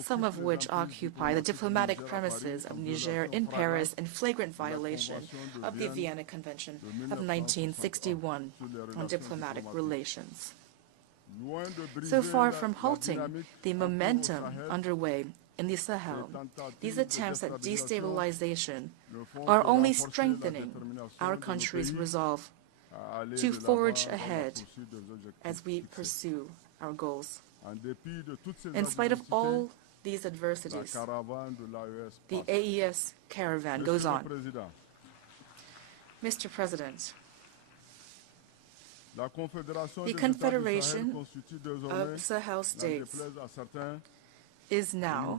some of which occupy the diplomatic premises of Niger in Paris in flagrant violation of the Vienna Convention of 1961 on diplomatic relations. So far from halting the momentum underway in the Sahel, these attempts at destabilization are only strengthening our country's resolve to forge ahead as we pursue our goals. In spite of all these adversities, the AES caravan goes on. Mr. President, the Confederation of Sahel States is now,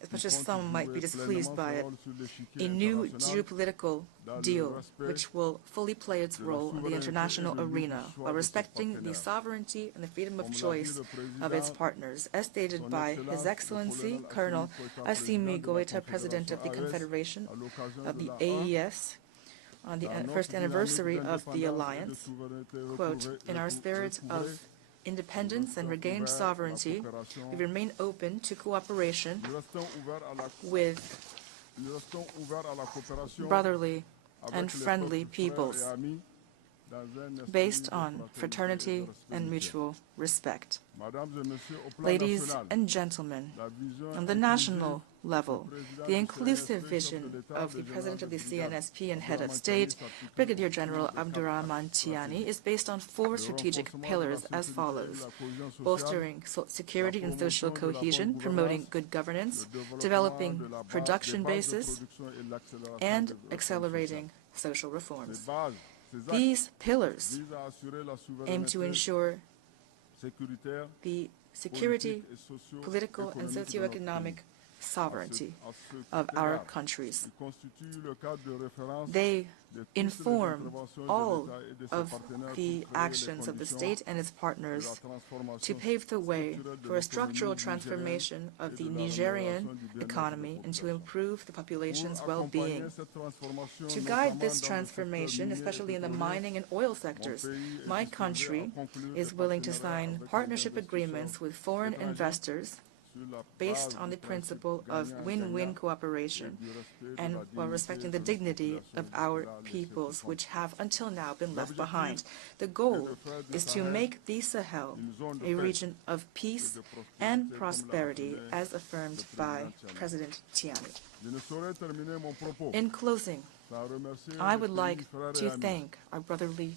as much as some might be displeased by it, a new geopolitical deal which will fully play its role in the international arena while respecting the sovereignty and the freedom of choice of its partners, as stated by His Excellency Colonel Assimi Goïta, President of the Confederation of the AES, on the first anniversary of the alliance, quote, "In our spirit of independence and regained sovereignty, we remain open to cooperation with brotherly and friendly peoples based on fraternity and mutual respect." Ladies and gentlemen, on the national level, the inclusive vision of the President of the CNSP and Head of State, Brigadier General Abdurrahman Tiani, is based on 4 strategic pillars as follows: bolstering security and social cohesion, promoting good governance, developing production bases, and accelerating social reforms. These pillars aim to ensure the security, political, and socioeconomic sovereignty of our countries. They inform all of the actions of the state and its partners to pave the way for a structural transformation of the Nigerian economy and to improve the population's well-being. To guide this transformation, especially in the mining and oil sectors, my country is willing to sign partnership agreements with foreign investors based on the principle of win-win cooperation and while respecting the dignity of our peoples, which have until now been left behind. The goal is to make the Sahel a region of peace and prosperity, as affirmed by President Tiani. In closing, I would like to thank our brotherly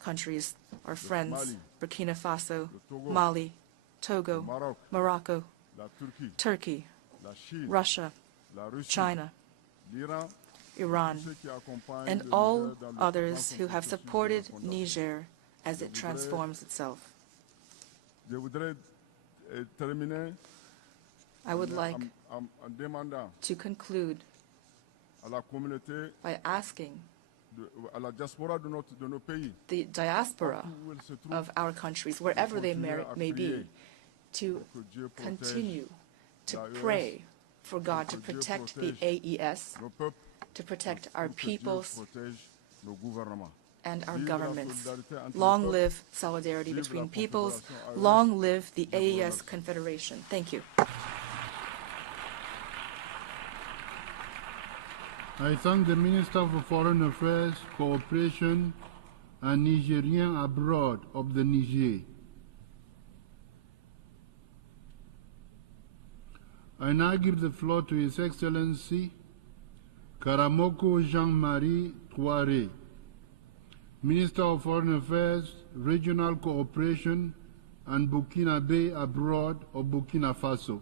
countries, our friends, Burkina Faso, Mali, Togo, Morocco, Turkey, Russia, China, Iran, and all others who have supported Niger as it transforms itself. I would like to conclude by asking the diaspora of our countries, wherever they may be, to continue to pray for God to protect the AES, to protect our peoples and our governments. Long live solidarity between peoples. Long live the AES Confederation. Thank you. I thank the Minister for Foreign Affairs, Cooperation and Nigerian Abroad of the Niger. I now give the floor to His Excellency Karamoko Jean-Marie Touare, Minister of Foreign Affairs, Regional Cooperation and Burkina Bay Abroad of Burkina Faso.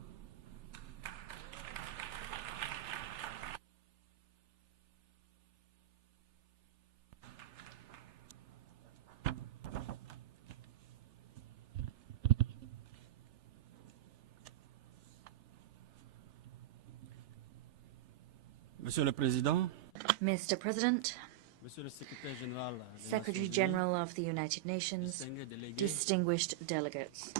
Monsieur le Président, Mr. President, Monsieur le Secrétaire Général, Secretary General of the United Nations, distinguished delegates,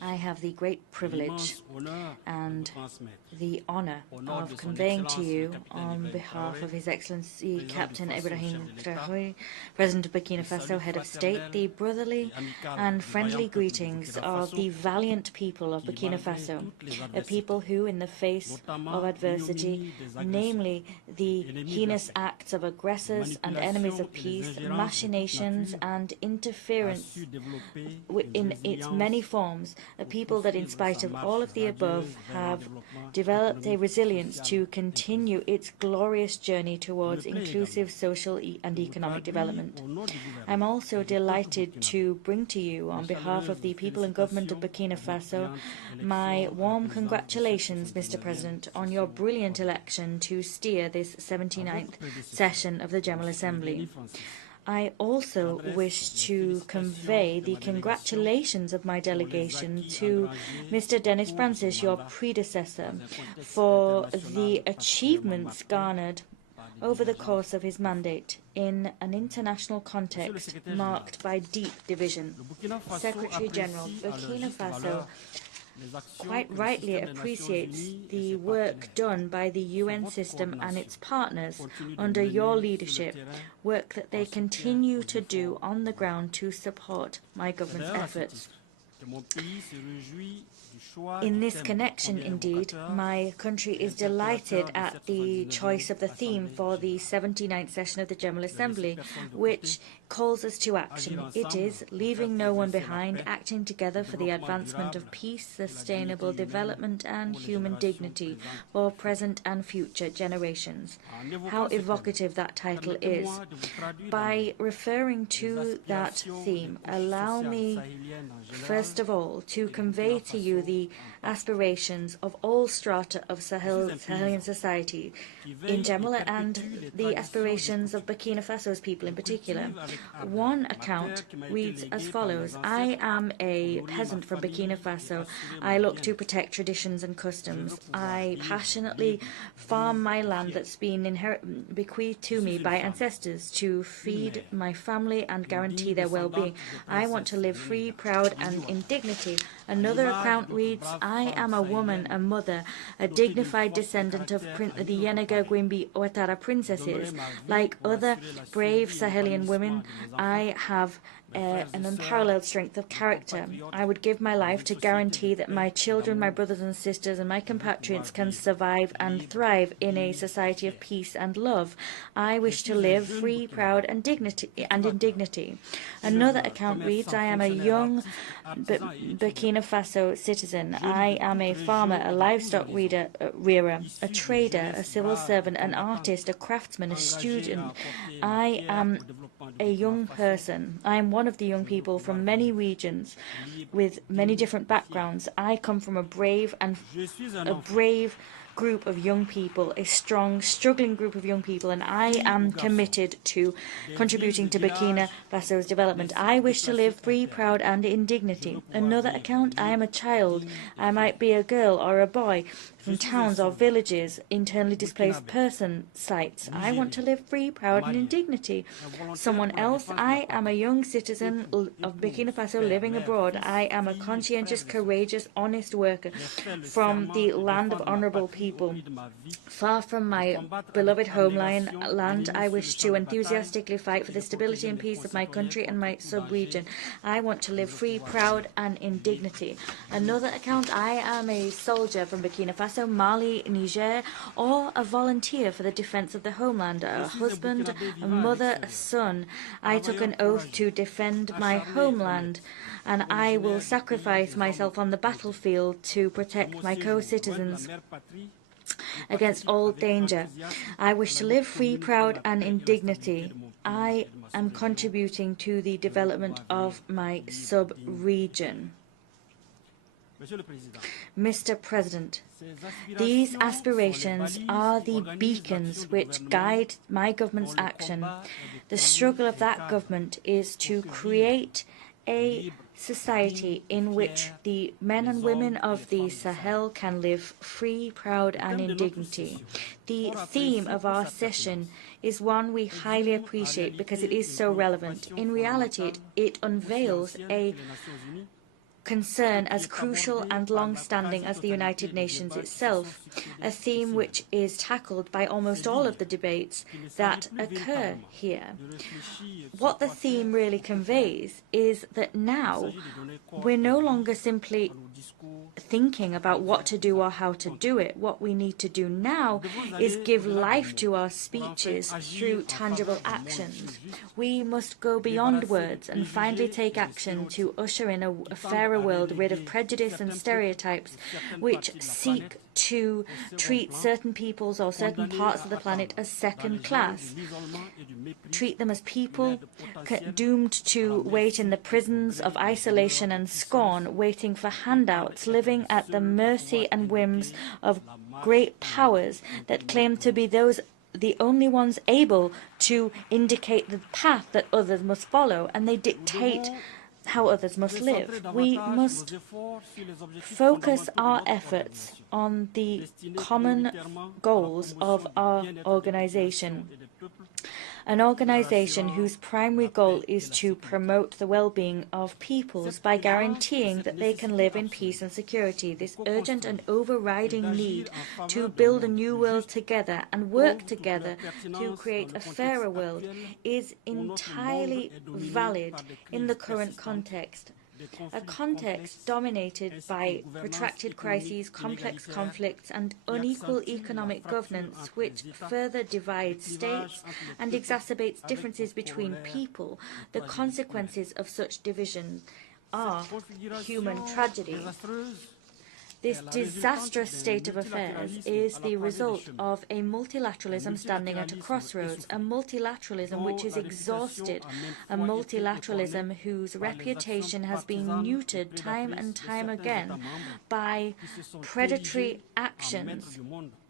I have the great privilege and the honor of conveying to you, on behalf of His Excellency Captain Ibrahim Traoré, President of Burkina Faso, Head of State, the brotherly and friendly greetings of the valiant people of Burkina Faso, a people who, in the face of adversity, namely the heinous acts of aggressors and enemies of peace, machinations and interference in its many forms, a people that, in spite of all of the above, have developed a resilience to continue its glorious journey towards inclusive social and economic development. I'm also delighted to bring to you, on behalf of the people and government of Burkina Faso, my warm congratulations, Mr. President, on your brilliant election to steer this 79th session of the General Assembly. I also wish to convey the congratulations of my delegation to Mr. Denis Francis, your predecessor, for the achievements garnered over the course of his mandate in an international context marked by deep division. Secretary General, Burkina Faso quite rightly appreciates the work done by the UN system and its partners under your leadership, work that they continue to do on the ground to support my government's efforts. In this connection, indeed, my country is delighted at the choice of the theme for the 79th session of the General Assembly, which calls us to action. It is leaving no one behind, acting together for the advancement of peace, sustainable development and human dignity for present and future generations. How evocative that title is. By referring to that theme, allow me, first of all, to convey to you the aspirations of all strata of Sahelian society in general and the aspirations of Burkina Faso's people in particular. One account reads as follows: I am a peasant from Burkina Faso. I look to protect traditions and customs. I passionately farm my land that's been bequeathed to me by ancestors to feed my family and guarantee their well-being. I want to live free, proud and in dignity. Another account reads, I am a woman, a mother, a dignified descendant of the Yenaga Gwimbi Ouattara princesses. Like other brave Sahelian women, I have an unparalleled strength of character. I would give my life to guarantee that my children, my brothers and sisters, and my compatriots can survive and thrive in a society of peace and love. I wish to live free, proud, and in dignity. Another account reads, I am a young Burkina Faso citizen. I am a farmer, a livestock rearer, a trader, a civil servant, an artist, a craftsman, a student. I am a young person. I am one of the young people from many regions with many different backgrounds. I come from a brave group of young people, a strong, struggling group of young people, and I am committed to contributing to Burkina Faso's development. I wish to live free, proud, and in dignity. Another account, I am a child. I might be a girl or a boy from towns or villages, internally displaced person sites. I want to live free, proud, and in dignity. Someone else, I am a young citizen of Burkina Faso living abroad. I am a conscientious, courageous, honest worker from the land of honorable people. Far from my beloved homeland, I wish to enthusiastically fight for the stability and peace of my country and my sub-region. I want to live free, proud, and in dignity. Another account, I am a soldier from Burkina Faso, Mali, Niger, or a volunteer for the defense of the homeland, a husband, a mother, a son. I took an oath to defend my homeland, and I will sacrifice myself on the battlefield to protect my co-citizens against all danger. I wish to live free, proud, and in dignity. I am contributing to the development of my sub-region. Mr. President, these aspirations are the beacons which guide my government's action. The struggle of that government is to create a society in which the men and women of the Sahel can live free, proud, and in dignity. The theme of our session is one we highly appreciate because it is so relevant. In reality, it unveils a concern as crucial and long-standing as the United Nations itself, a theme which is tackled by almost all of the debates that occur here. What the theme really conveys is that now we're no longer simply thinking about what to do or how to do it. What we need to do now is give life to our speeches through tangible actions. We must go beyond words and finally take action to usher in a fairer world rid of prejudice and stereotypes which seek to treat certain peoples or certain parts of the planet as second class, treat them as people doomed to wait in the prisons of isolation and scorn, waiting for handouts, living at the mercy and whims of great powers that claim to be the only ones able to indicate the path that others must follow, and they dictate how others must live. We must focus our efforts on the common goals of our organization, an organization whose primary goal is to promote the well-being of peoples by guaranteeing that they can live in peace and security. This urgent and overriding need to build a new world together and work together to create a fairer world is entirely valid in the current context. A context dominated by protracted crises, complex conflicts, and unequal economic governance, which further divides states and exacerbates differences between people. The consequences of such division are human tragedy. This disastrous state of affairs is the result of a multilateralism standing at a crossroads, a multilateralism which is exhausted, a multilateralism whose reputation has been neutered time and time again by predatory actions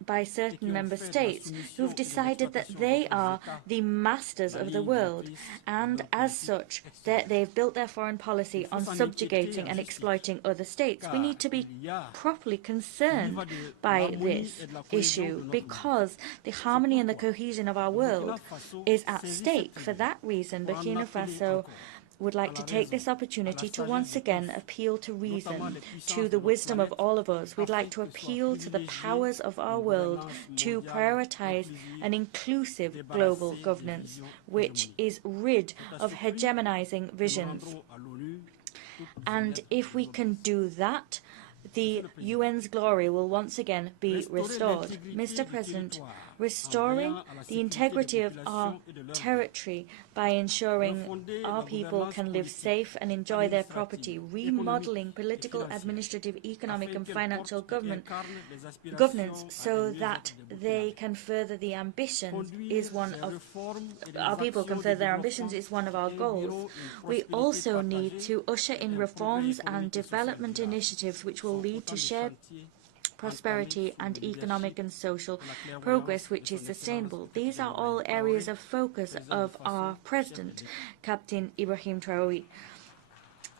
by certain member states who've decided that they are the masters of the world, and as such they've built their foreign policy on subjugating and exploiting other states. We need to be properly concerned by this issue because the harmony and the cohesion of our world is at stake. For that reason, Burkina Faso would like to take this opportunity to once again appeal to reason, to the wisdom of all of us. We'd like to appeal to the powers of our world to prioritize an inclusive global governance, which is rid of hegemonizing visions. And if we can do that, the UN's glory will once again be restored. Mr. President, restoring the integrity of our territory by ensuring our people can live safe and enjoy their property, remodeling political, administrative, economic and financial governance so that they can further the ambitions is one of our people can further their ambitions is one of our goals. We also need to usher in reforms and development initiatives which will lead to shared prosperity and economic and social progress which is sustainable. These are all areas of focus of our President, Captain Ibrahim Traoré.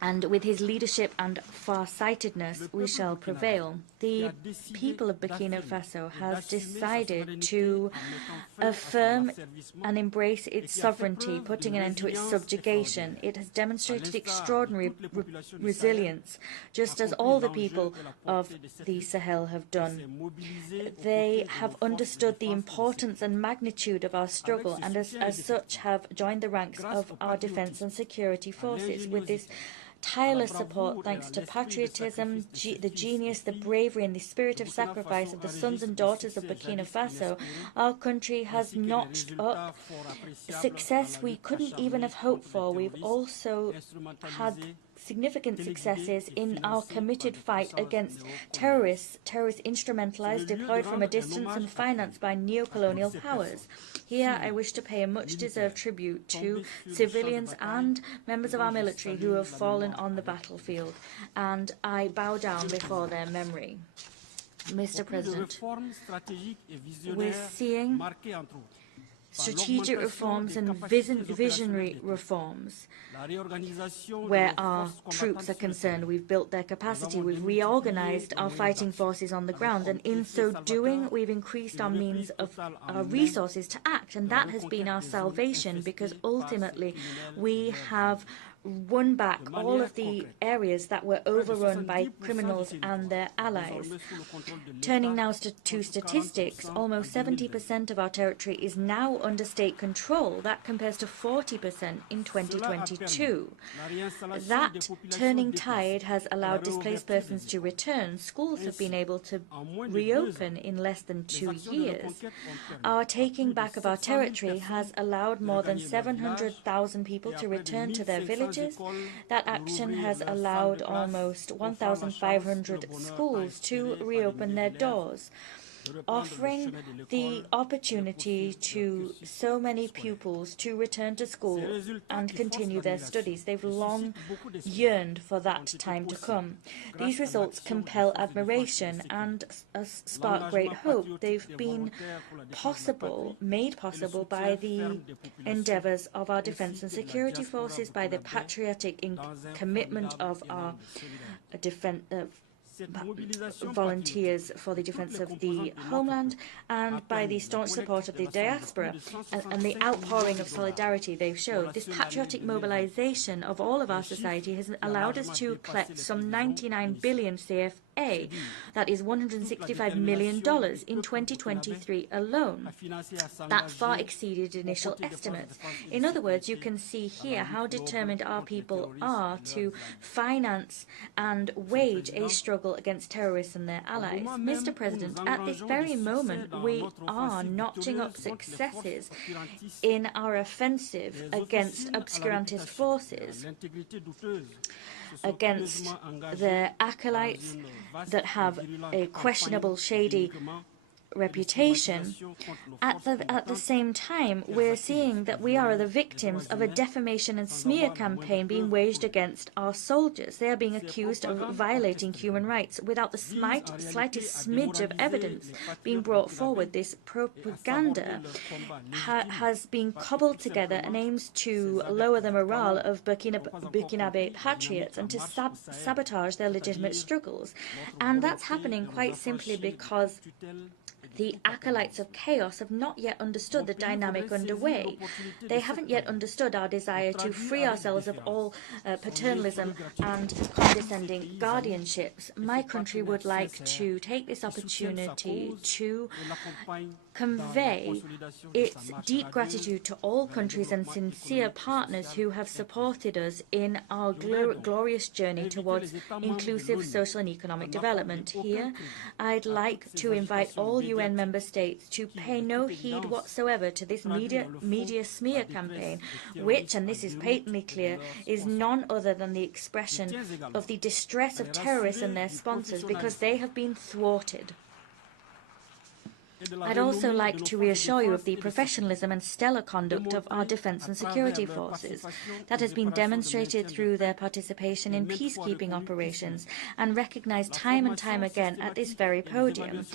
And with his leadership and far-sightedness, we shall prevail. The people of Burkina Faso has decided to affirm and embrace its sovereignty, putting an end to its subjugation. It has demonstrated extraordinary resilience, just as all the people of the Sahel have done. They have understood the importance and magnitude of our struggle, and as such have joined the ranks of our defense and security forces. With this tireless support, thanks to patriotism, the genius, the bravery and the spirit of sacrifice of the sons and daughters of Burkina Faso, our country has notched up success we couldn't even have hoped for. We've also had significant successes in our committed fight against terrorists instrumentalized, deployed from a distance and financed by neo-colonial powers. Here I wish to pay a much-deserved tribute to civilians and members of our military who have fallen on the battlefield, and I bow down before their memory. Mr. President, we're seeing strategic reforms and visionary reforms where our troops are concerned. We've built their capacity, we've reorganized our fighting forces on the ground, and in so doing we've increased our means of our resources to act, and that has been our salvation, because ultimately we have won back all of the areas that were overrun by criminals and their allies. Turning now to statistics, almost 70% of our territory is now under state control. That compares to 40% in 2022. That turning tide has allowed displaced persons to return. Schools have been able to reopen in less than 2 years. Our taking back of our territory has allowed more than 700,000 people to return to their villages. That action has allowed almost 1,500 schools to reopen their doors, offering the opportunity to so many pupils to return to school and continue their studies. They've long yearned for that time to come. These results compel admiration and spark great hope. They've been made possible by the endeavors of our defense and security forces, by the patriotic commitment of our volunteers for the defense of the homeland, and by the staunch support of the diaspora and the outpouring of solidarity they've showed. This patriotic mobilization of all of our society has allowed us to collect some 99 billion CFA, that is $165 million in 2023 alone. That far exceeded initial estimates. In other words, you can see here how determined our people are to finance and wage a struggle against terrorists and their allies. Mr. President, at this very moment, we are notching up successes in our offensive against obscurantist forces, against the acolytes that have a questionable, shady reputation. At the same time, we're seeing that we are the victims of a defamation and smear campaign being waged against our soldiers. They are being accused of violating human rights without the slightest smidge of evidence being brought forward. This propaganda has been cobbled together and aims to lower the morale of Burkinabe patriots and to sabotage their legitimate struggles. And that's happening quite simply because The acolytes of chaos have not yet understood the dynamic underway. They haven't yet understood our desire to free ourselves of all paternalism and condescending guardianships. My country would like to take this opportunity to convey its deep gratitude to all countries and sincere partners who have supported us in our glorious journey towards inclusive social and economic development. Here, I'd like to invite all UN member states to pay no heed whatsoever to this media smear campaign, which, and this is patently clear, is none other than the expression of the distress of terrorists and their sponsors because they have been thwarted. I'd also like to reassure you of the professionalism and stellar conduct of our defence and security forces that has been demonstrated through their participation in peacekeeping operations and recognised time and time again at this very podium.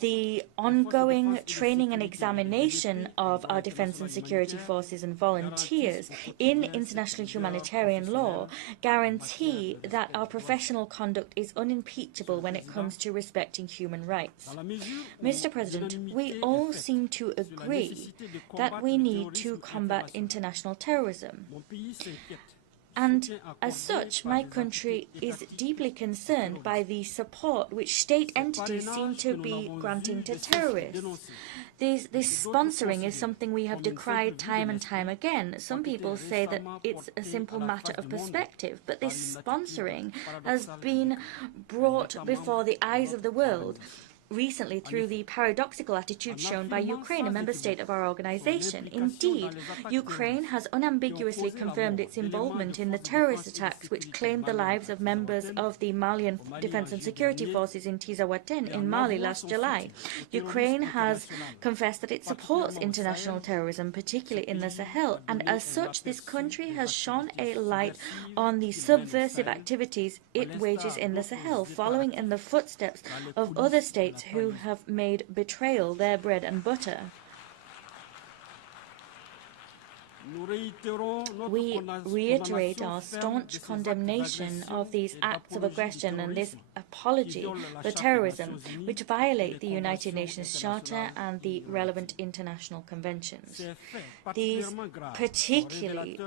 The ongoing training and examination of our defence and security forces and volunteers in international humanitarian law guarantee that our professional conduct is unimpeachable when it comes to respecting human rights. Mr. President, we all seem to agree that we need to combat international terrorism. And as such, my country is deeply concerned by the support which state entities seem to be granting to terrorists. This sponsoring is something we have decried time and time again. Some people say that it's a simple matter of perspective, but this sponsoring has been brought before the eyes of the world recently through the paradoxical attitude shown by Ukraine, a member state of our organization. Indeed, Ukraine has unambiguously confirmed its involvement in the terrorist attacks which claimed the lives of members of the Malian Defense and Security Forces in Tizawaten in Mali last July. Ukraine has confessed that it supports international terrorism, particularly in the Sahel, and as such, this country has shone a light on the subversive activities it wages in the Sahel, following in the footsteps of other states who have made betrayal their bread and butter. We reiterate our staunch condemnation of these acts of aggression and this apology for terrorism, which violate the United Nations Charter and the relevant international conventions. These particularly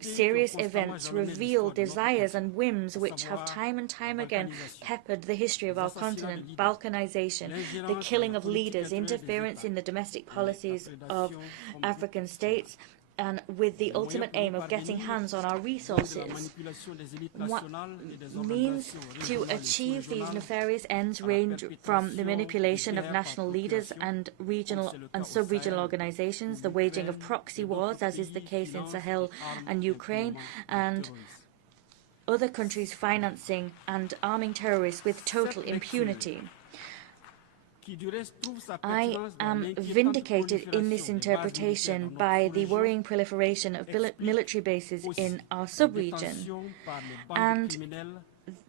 serious events reveal desires and whims which have time and time again peppered the history of our continent: balkanization, the killing of leaders, interference in the domestic policies of African states, and with the ultimate aim of getting hands on our resources. What means to achieve these nefarious ends range from the manipulation of national leaders and regional and sub-regional organizations, the waging of proxy wars, as is the case in Sahel and Ukraine, and other countries financing and arming terrorists with total impunity. I am vindicated in this interpretation by the worrying proliferation of military bases in our sub-region, and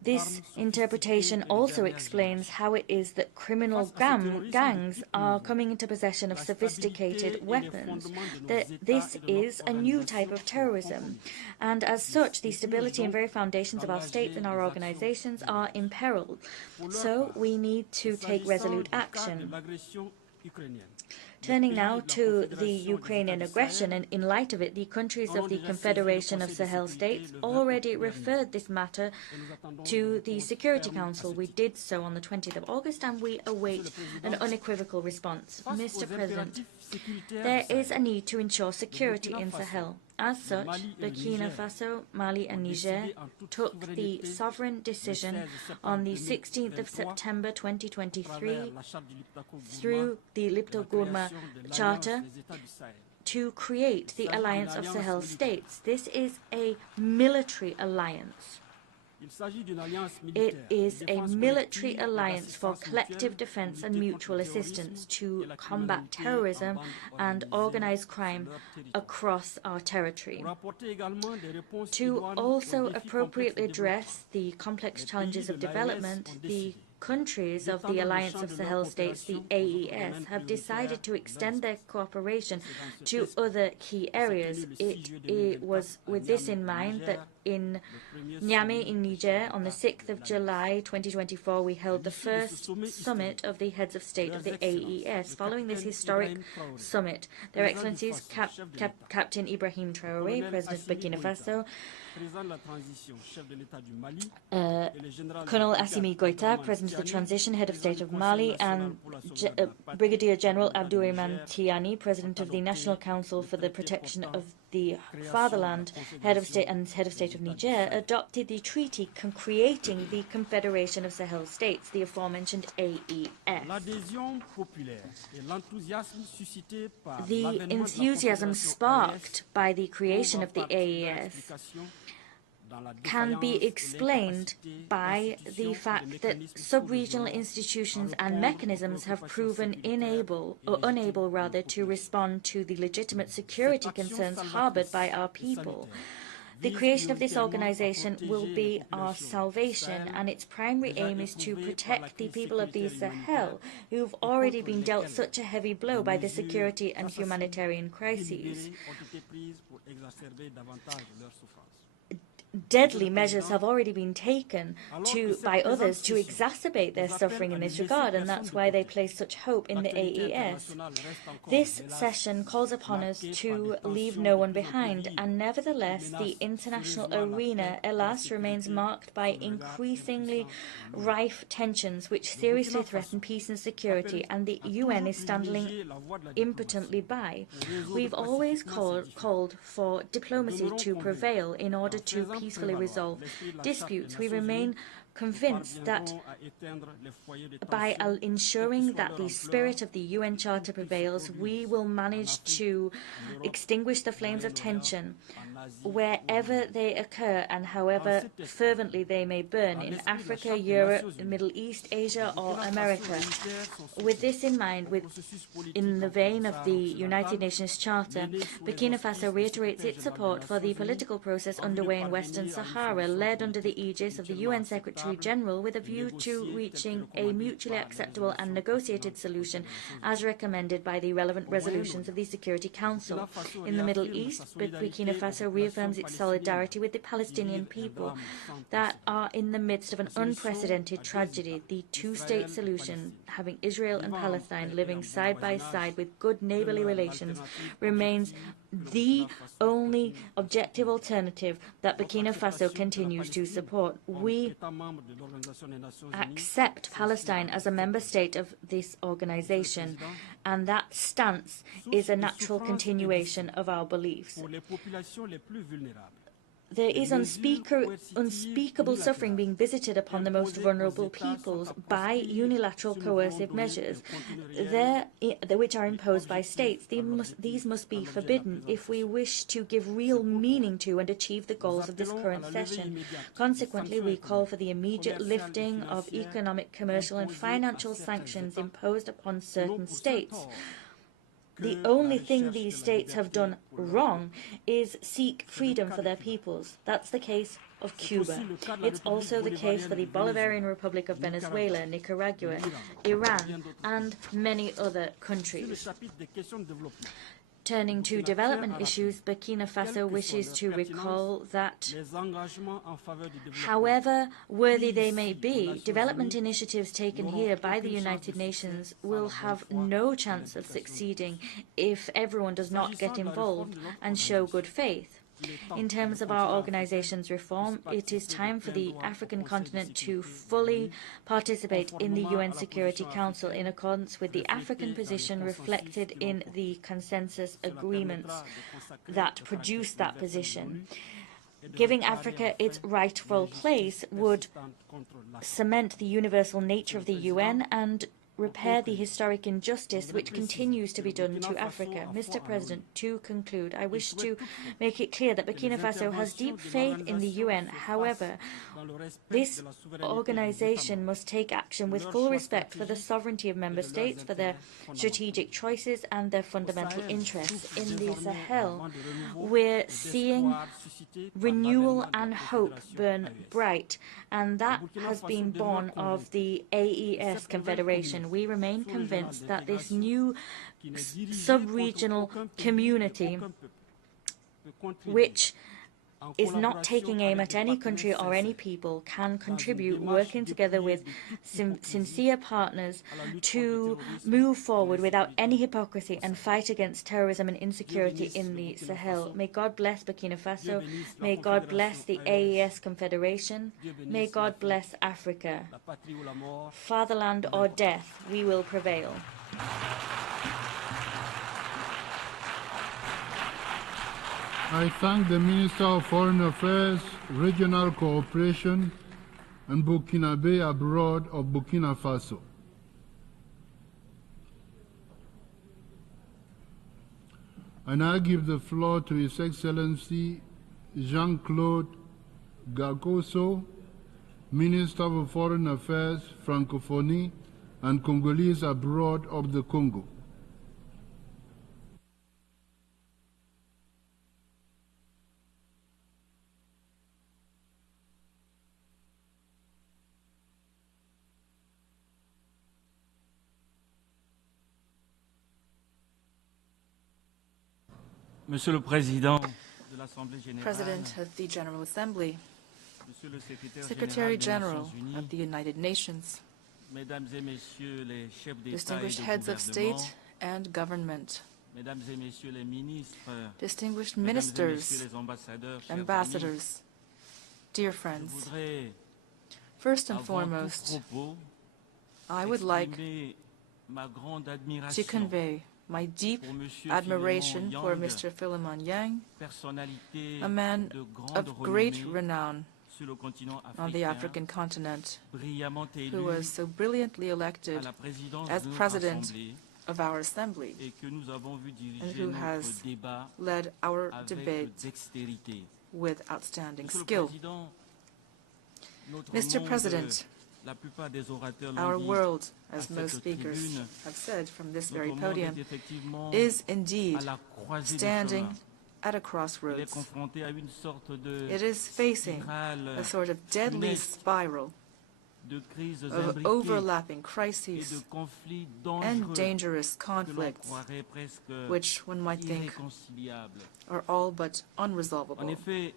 this interpretation also explains how it is that criminal gangs are coming into possession of sophisticated weapons. This is a new type of terrorism, and as such, the stability and very foundations of our states and our organizations are imperiled. So we need to take resolute action. Turning now to the Ukrainian aggression, and in light of it, the countries of the Confederation of Sahel States already referred this matter to the Security Council. We did so on the 20th of August, and we await an unequivocal response. Mr. President, there is a need to ensure security in Sahel. As such, Burkina Faso, Mali and Niger took the sovereign decision on the 16th of September 2023 through the Lipto-Gourma Charter to create the Alliance of Sahel States. This is a military alliance. It is a military alliance for collective defense and mutual assistance to combat terrorism and organized crime across our territory. To also appropriately address the complex challenges of development, the countries of the Alliance of Sahel States, the AES, have decided to extend their cooperation to other key areas. It was with this in mind that in Niamey in Niger on the 6th of July 2024, we held the first summit of the heads of state of the AES. Following this historic summit, Their Excellencies Captain Ibrahim Traoré, President of Burkina Faso, Colonel Assimi Goïta, President of the Transition, Head of State of Mali, and Brigadier General Abdourahmane Tiani, President of the National Council for the Protection of the Fatherland, Head of State of Niger, adopted the treaty creating the Confederation of Sahel States, the aforementioned AES. The enthusiasm sparked by the creation of the AES can be explained by the fact that sub-regional institutions and mechanisms have proven unable to respond to the legitimate security concerns harbored by our people. The creation of this organization will be our salvation, and its primary aim is to protect the people of the Sahel, who have already been dealt such a heavy blow by the security and humanitarian crises. Deadly measures have already been taken by others to exacerbate their suffering in this regard, and that's why they place such hope in the AES. This session calls upon us to leave no one behind, and nevertheless, the international arena, alas, remains marked by increasingly rife tensions which seriously threaten peace and security, and the UN is standing impotently by. We've always called for diplomacy to prevail in order to peacefully resolve disputes. We remain convinced that by ensuring that the spirit of the UN Charter prevails, we will manage to extinguish the flames of tension wherever they occur and however fervently they may burn, in Africa, Europe, the Middle East, Asia, or America. With this in mind, in the vein of the United Nations Charter, Burkina Faso reiterates its support for the political process underway in Western Sahara, led under the aegis of the UN Secretary-General, with a view to reaching a mutually acceptable and negotiated solution as recommended by the relevant resolutions of the Security Council. In the Middle East, Burkina Faso reaffirms its solidarity with the Palestinian people that are in the midst of an unprecedented tragedy. The two-state solution, having Israel and Palestine living side by side with good neighborly relations, remains the only objective alternative that Burkina Faso continues to support. We accept Palestine as a member state of this organization, and that stance is a natural continuation of our beliefs. There is unspeakable suffering being visited upon the most vulnerable peoples by unilateral coercive measures which are imposed by states. These must be forbidden if we wish to give real meaning to and achieve the goals of this current session. Consequently, we call for the immediate lifting of economic, commercial, and financial sanctions imposed upon certain states. The only thing these states have done wrong is seek freedom for their peoples. That's the case of Cuba. It's also the case for the Bolivarian Republic of Venezuela, Nicaragua, Iran, and many other countries. Turning to development issues, Burkina Faso wishes to recall that, however worthy they may be, development initiatives taken here by the United Nations will have no chance of succeeding if everyone does not get involved and show good faith. In terms of our organization's reform, it is time for the African continent to fully participate in the UN Security Council in accordance with the African position reflected in the consensus agreements that produced that position. Giving Africa its rightful place would cement the universal nature of the UN and repair the historic injustice which continues to be done to Africa. Mr. President, to conclude, I wish to make it clear that Burkina Faso has deep faith in the UN. However, this organization must take action with full respect for the sovereignty of member states, for their strategic choices and their fundamental interests. In the Sahel, we're seeing renewal and hope burn bright, and that has been born of the AES Confederation. We remain convinced that this new sub-regional community, which is not taking aim at any country or any people, can contribute, working together with sincere partners to move forward without any hypocrisy and fight against terrorism and insecurity in the Sahel. May God bless Burkina Faso. May God bless the AES Confederation. May God bless Africa. Fatherland or death, we will prevail. I thank the Minister of Foreign Affairs, Regional Cooperation, and Burkinabe abroad of Burkina Faso. I now give the floor to His Excellency Jean-Claude Gakoso, Minister of Foreign Affairs, Francophonie, and Congolese abroad of the Congo. Monsieur le Président de l'Assemblée générale, President of the General Assembly, Secretary General of the United Nations, Mesdames et Messieurs les chefs d'État distinguished et de heads of gouvernement, state and government, Mesdames et Messieurs les ministres, distinguished Mesdames et ministers, Messieurs les ambassadeurs, chers amis, ambassadors, dear je friends, voudrais first and avant foremost, tout propos I would like exprimer ma grande to admiration convey my deep pour Monsieur admiration Philemon for Yang, Mr. Philemon Yang, personnalité a man de grande of great renommée renown sur le continent on the africain, African continent, brillamment élu who was so brilliantly à elected la présidence as de notre president Assemblée of our assembly et que nous avons vu and diriger who notre has débat led our avec debate dextérité. with outstanding Monsieur le skill. Président, notre Mr. monde, President, la plupart des orateurs our l'ont dit, world, à as cette most speakers tribune, have said from this notre very monde podium, est effectivement is à indeed la croisée des standing chemins. at a Il est crossroads. confronté à une sorte de It is facing spirale a sort of deadly funeste spiral de crises of imbriquées overlapping et de crises conflits and dangereux dangerous que l'on conflicts, croirait presque which one might think irréconciliables. are all but En unresolvable. effet,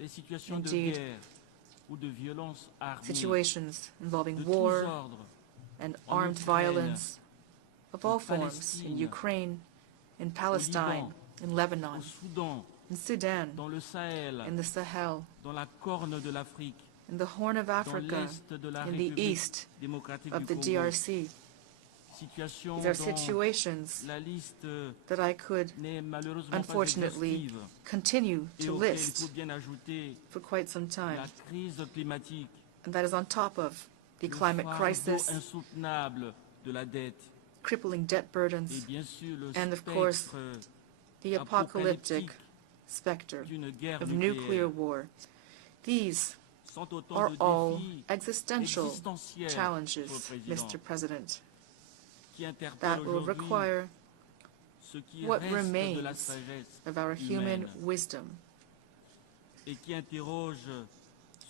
les situations de Indeed, guerre ou de violence armée situations involving de tous war ordres and en armed Ukraine, violence of all en forms in Palestine, Ukraine, in Palestine, in Lebanon, au Soudan, in Sudan, dans le Sahel, in the Sahel, dans la Corne de l'Afrique, in the Horn of dans Africa, l'est de la in the République east démocratique of du the Congo. DRC. Situations These are dont situations la liste that I could n'est malheureusement pas unfortunately exhaustive continue et to auxquelles il list faut bien ajouter for quite some time. la crise climatique, And that is on top of the le climate fardeau crisis, insoutenable de la dette crippling debt et burdens, bien sûr le and of course, spectre the apocalyptic apocalyptique specter d'une guerre of nuclear nucléaire war. These sont autant are de all défis existential existentiels challenges, pour le président, Mr. President, qui interpellent that will aujourd'hui require ce qui what reste de la remains sagesse of our human humaine wisdom et qui interroge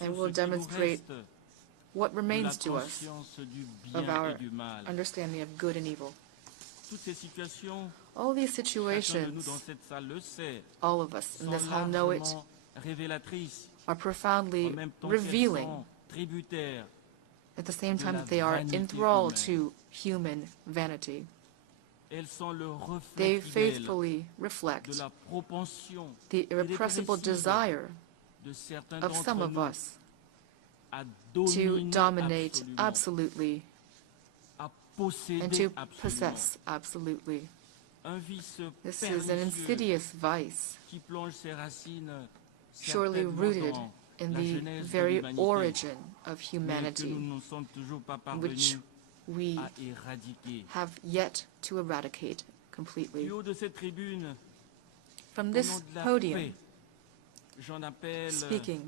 and sur will ce qui nous demonstrate reste what de la remains to us conscience du of bien our et du mal. understanding of good and evil. Toutes ces situations, All these chacun de nous situations, dans cette salle le sait, all of us in sont this hall know it, largement révélatrices, are profoundly en même temps qu'elles revealing sont tributaires at the same de time la that they are vanité enthralled humaine. to human vanity. Elles sont le reflet They fidèle faithfully de reflect la propension the irrepressible irrépressible desire de certains of some d'entre of nous us à to dominer dominate absolument, absolutely à and posséder to absolument. possess absolutely. Un vice This is an pernicieux insidious vice, qui plonge ses racines surely certainement rooted dans in la the genèse de very l'humanité, origin of mais que humanity, nous ne sommes toujours pas which parvenus we à éradiquer. have yet to eradicate completely. Du haut de cette tribune, From au nom this de la podium, paix, j'en appelle speaking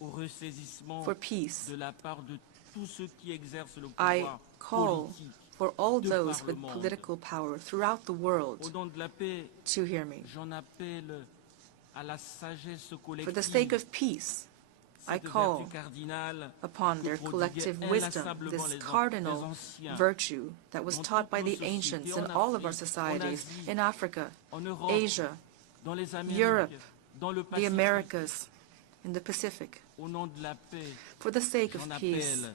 au ressaisissement for peace, de la part de tous ceux qui exercent le I pouvoir call politique. for all de those par with le monde. political power throughout the Au world nom de la paix, to hear me. j'en appelle à la sagesse For the sake collective. of peace, I Cette call vertu cardinale upon que their prodiguaient collective wisdom, inlassablement this les cardinal anciens virtue that was dans taught by toutes the nos ancients sociétés, in en all of our Afrique, en societies, Asie, in Africa, en Europe, Asia, dans les Amériques, Europe, dans le the Pacifique, Americas, in the Pacific. Au nom de la paix, For the sake of j'en peace, appelle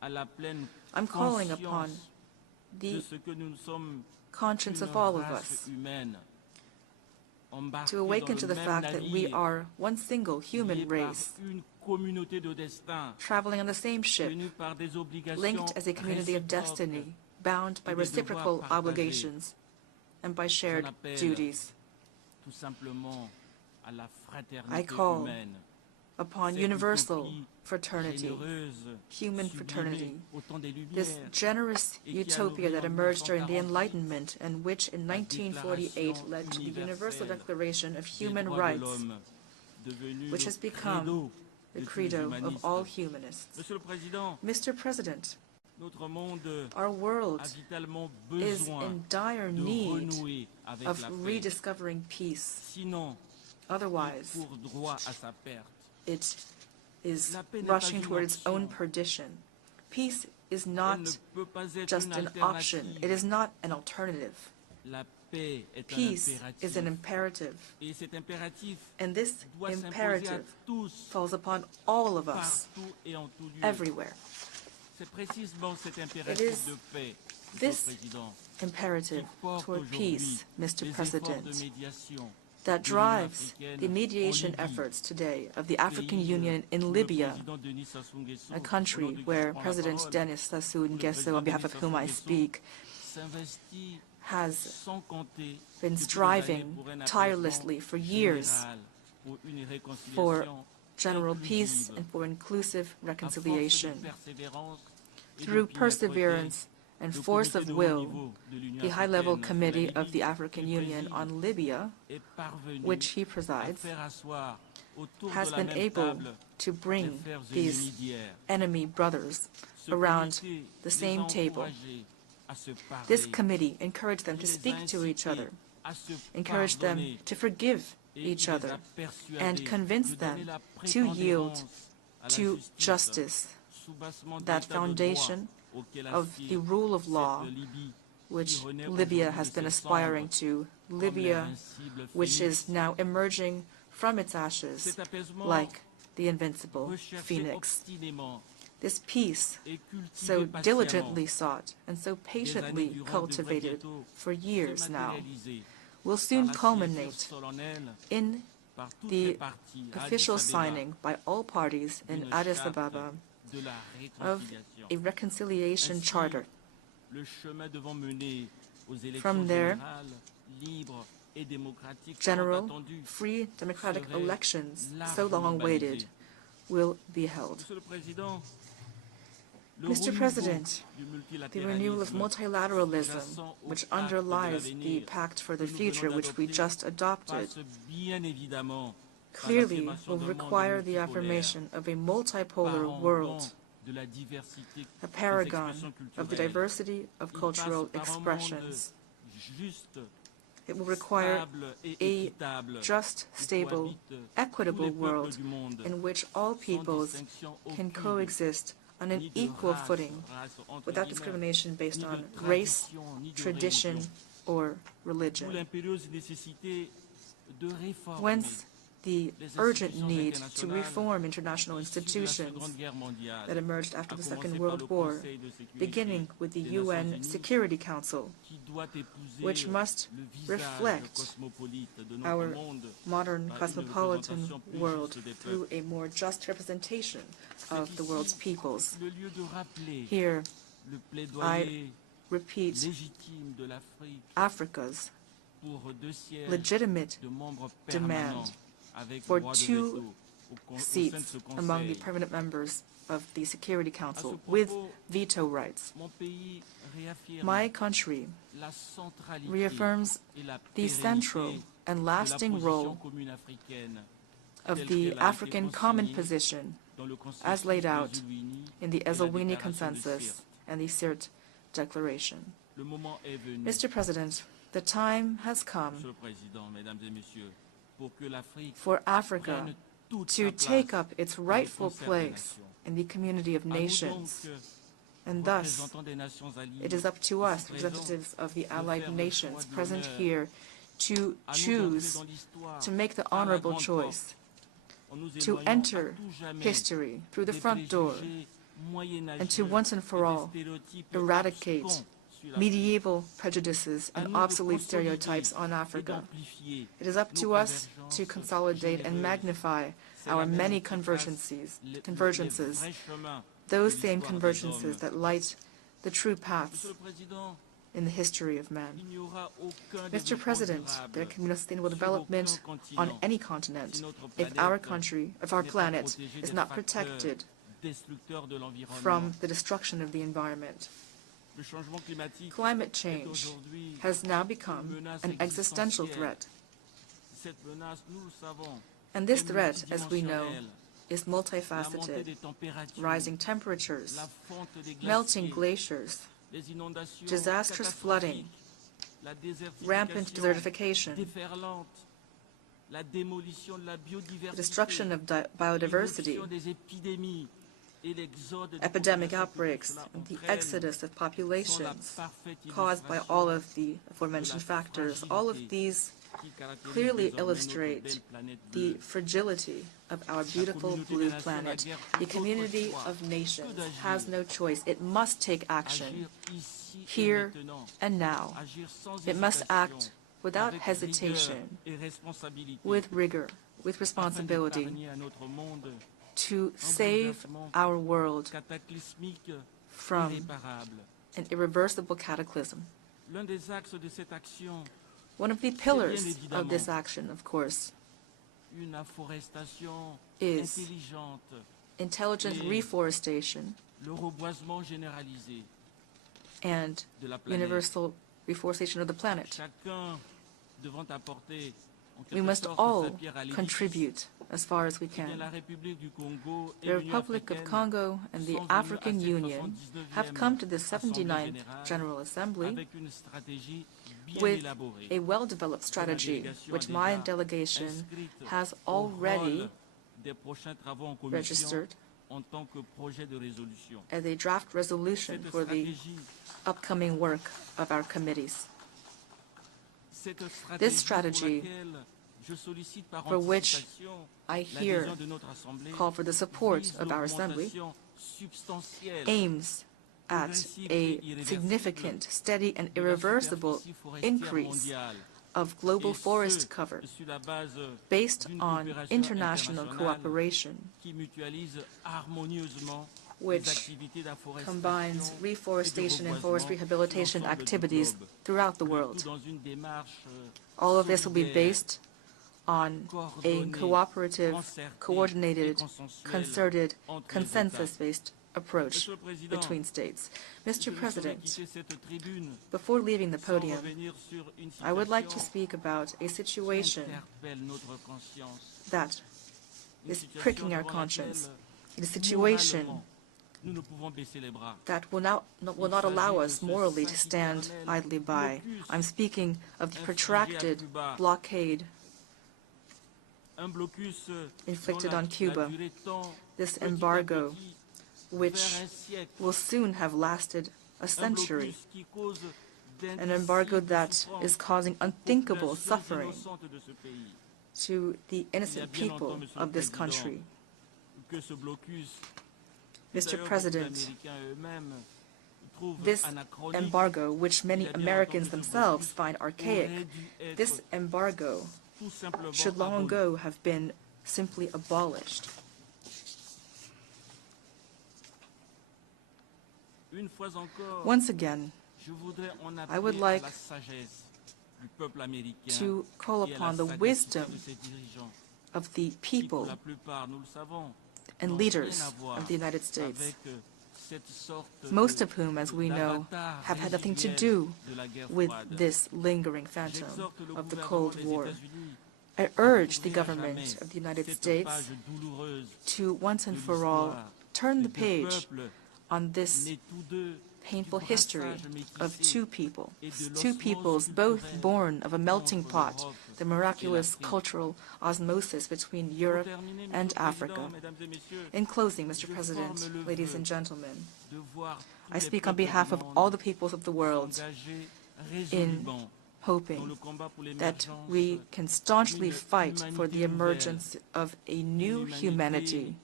à la pleine I'm calling upon conscience the de ce que nous sommes conscience une of all of race us, humaine, embarquée to dans awaken le to the même fact that we navire, are one single liés human par race, une communauté de destin, traveling on the same ship, tenus par des obligations linked as a community of réciproques. destiny, bound by et des devoirs reciprocal partagés. obligations and by shared J'en appelle duties, tout simplement à la I fraternité call humaine, upon cette universal utopie fraternity, généreuse, human sublimée fraternity, au temps des this Lumières, generous et qui a utopia nourri that en emerged during the 1948 Enlightenment and which in 1948 led to the Universal Declaration of des Human droits de Rights, l'homme, devenu which le has become credo the de tous les credo of humanistes. all humanists. Monsieur le Président, Mr. President, notre monde our world a vitalement is besoin in dire de need renouer avec of la paix. rediscovering peace. Sinon, Otherwise, il court droit à sa perte. it is La paix n'est rushing pas une toward its own option. perdition. Peace is Elle not ne peut pas être just une an option. It alternative. is not an alternative. La paix est Peace un impératif. is an imperative. Et cet impératif And this doit s'imposer à imperative tous, falls upon all of us, partout et en tout lieu. everywhere. C'est précisément cet It impératif is de paix, Monsieur le this Président, imperative qui porte toward aujourd'hui peace, Mr. les efforts de President, médiation that de l'Union drives africaine the mediation en Libye, efforts today of the African pays Union in où le Libya, président Denis Sassou Nguesso, a au nom country de qui je where prends la President parole, Denis Sassou où le Nguesso, président on behalf Denis of whom Sassou I Nguesso speak, s'investit has sans compter been depuis des années striving pour un apaisement tirelessly for years général, pour une for réconciliation general peace inclusive. and for inclusive À force de reconciliation. persévérance et Through d'opiniâtreté, perseverance and le force comité of de haut will, niveau de l'Union the High-Level africaine sur la Committee of Libye, the African qu'il Union préside, on Libya, est parvenu which he à presides, faire asseoir autour has de la been même able table to les bring frères these ennemis d'hier. enemy brothers Ce around comité the les same a table. encouragés à se parler. This committee encouraged them Il to les a speak to each incités other, à se encouraged them pardonner to forgive et each il les other, a persuadés and convinced de donner them la to yield prépondérance à la to justice, justice, soubassement de that l'état de droit foundation auquel of aspire the rule of cette law Libye which qui renaît Libya aujourd'hui has de been ses aspiring cendres to, comme Libya l'invincible which phénix. is now emerging from its ashes Cet apaisement like the invincible recherché phoenix. obstinément This peace, et cultivé so patiemment diligently sought and so des années patiently durant, devrait cultivated bientôt for se years now, matérialiser will par soon la signature culminate solennelle in par toutes les the parties à official Addis Abeba signing by all parties in d'une Addis charte Ababa de la of réconciliation. a reconciliation Ainsi, charter. le chemin devant mener aux élections From there, générales, libres et démocratiques tant general, attendues free, democratic serait elections, so largement long awaited, balisé. will be held. Monsieur le Président, le Mr. renouveau President, du the renewal of multilateralism, sous-jacent au which pacte de underlies the l'avenir Pact for the que nous Future, venons which we d'adopter, just adopted, passe bien évidemment par clearly l'affirmation will d'un monde require the multipolaire, affirmation of a multipolar parangon world, de la diversité a des paragon expressions of the culturelles. diversity of Il cultural passe par un monde expressions. juste, It will require stable et a équitable, just, où stable, cohabitent tous equitable les peuples world du monde, in which all sans peoples distinction can aucune, coexist on an ni de equal race, footing, race entre without guillemets, discrimination based ni de on race, tradition, ni de tradition, religion. or D'où religion. l'impérieuse nécessité de réformer Whence the les urgent institutions need to internationales reform international issues de la institutions Seconde Guerre mondiale, that emerged after à the commencer Second par World le War, Conseil de sécurité beginning with the des Nations UN Unies, Security Council, qui doit épouser which must le visage reflect cosmopolite de notre our monde modern par une cosmopolitan représentation plus world juste des through peuples. a more just representation C'est of the world's ici peoples. le lieu de rappeler Here, le plaidoyer repeat légitime de l'Afrique Africa's pour 2 sièges legitimate de membres demand permanents avec for droit de 2 veto au sein de seats ce among the Conseil. permanent members of the Security À ce Council propos, with veto rights. mon pays réaffirme My country la centralité reaffirms et la the central pérennité and de la lasting position role commune africaine of telle the qu'elle a été African common consignée position dans le as laid consensus out des Unis in the et la Ezzelwini déclaration de Consensus Sirte. and the Sirte Declaration. Le moment est venu, Mr. President, the time has come Monsieur le Président, Mesdames et Messieurs, pour que l'Afrique for Africa prenne toute to sa take place up its dans le rightful concert des place nations. in the community of À nous donc, nations. And thus, représentants des Nations Alliées, it is up to us, ici présents, representatives of the de allied faire le nations choix de present l'honneur, here, to à nous choose d'entrer dans l'histoire to make the par la honorable grande choice, porte, to enter history through the front door and to once and for all eradicate medieval prejudices and obsolete stereotypes on Africa. It is up to us to consolidate and magnify our many convergences, those same convergences that light the true paths in the history of man. Mr. President, there can be no sustainable development on any continent if our country, if our planet is not protected from the destruction of the environment. Climate change has now become an existential threat. And this threat, as we know, is multifaceted. Rising temperatures, melting glaciers, disastrous flooding, rampant desertification, the destruction of biodiversity, epidemic outbreaks, and the exodus of populations caused by all of the aforementioned factors. All of these clearly illustrate the fragility of our beautiful blue planet. The community of nations has no choice. It must take action here and now. It must act without hesitation, with rigor, with responsibility, to save our world from an irreversible cataclysm. One of the pillars of this action, of course, is intelligent reforestation and universal reforestation of the planet. We must all contribute as far as we can. The Republic of Congo and the African Union have come to the 79th General Assembly with a well-developed strategy, which my delegation has already registered as a draft resolution for the upcoming work of our committees. This strategy, for which I here call for the support of our Assembly, aims at a significant, steady, and irreversible increase of global forest cover based on international cooperation, which combines reforestation and forest rehabilitation activities throughout the world. All of this will be based on a cooperative, coordinated, concerted, consensus-based approach between states. Mr. President, before leaving the podium, I would like to speak about a situation that is pricking our conscience. It is a situation that will not allow us morally to stand idly by. I'm speaking of the protracted blockade inflicted on Cuba, this embargo, which will soon have lasted a century, an embargo that is causing unthinkable suffering to the innocent people of this country. Mr. President, this embargo, which many Americans themselves find archaic, this embargo should long ago have been simply abolished. Once again, I would like to call upon the wisdom of the people and leaders of the United States, most of whom, as we know, have had nothing to do with this lingering phantom of the Cold War. I urge the government of the United States to once and for all turn the page on this painful history of two peoples both born of a melting pot, the miraculous cultural osmosis between Europe and Africa. In closing, Mr. President, ladies and gentlemen, I speak on behalf of all the peoples of the world in hoping that we can staunchly fight for the emergence of a new humanity,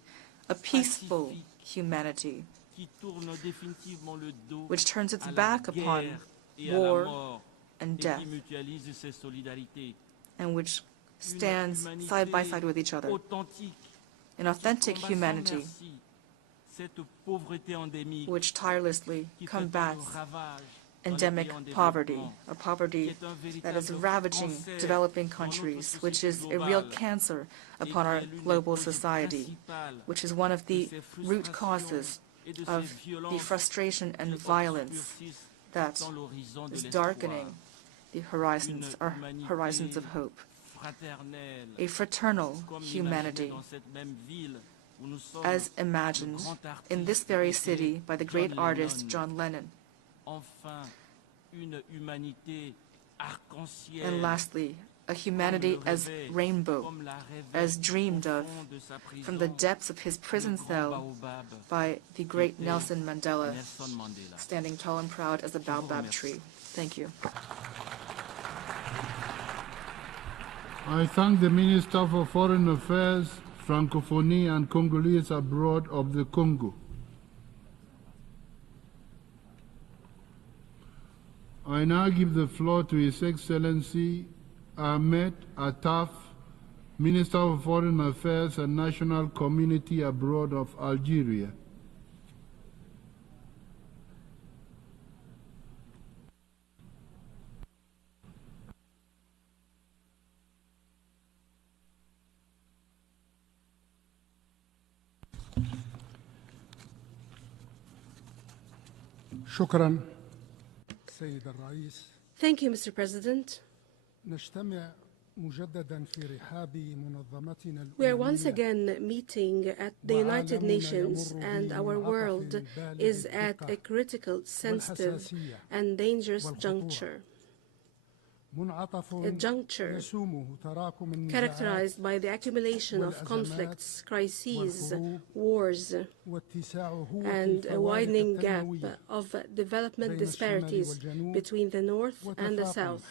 a peaceful humanity, which turns its back upon war and death, and which stands side by side with each other. An authentic humanity which tirelessly combats endemic poverty, a poverty that is ravaging developing countries, which is a real cancer upon our global society, which is one of the root causes of the frustration and violence that is darkening the horizons, our horizons of hope. A fraternal humanity, as imagined in this very city by the great artist John Lennon. And lastly, a humanity as rainbow, as dreamed of from the depths of his prison cell by the great Nelson Mandela, standing tall and proud as a baobab tree. Thank you. I thank the Minister for Foreign Affairs, Francophonie and Congolese abroad of the Congo. I now give the floor to His Excellency Ahmed Attaf, Minister of Foreign Affairs and National Community abroad of Algeria. شكرا سيد الرئيس. Thank you, Mr. President. نجتمع مجددا في رحاب منظمتنا We are once again meeting at the United Nations, and our world is at a critical, sensitive and dangerous juncture. A juncture characterized by the accumulation of conflicts, crises, wars, and a widening gap of development disparities between the North and the South,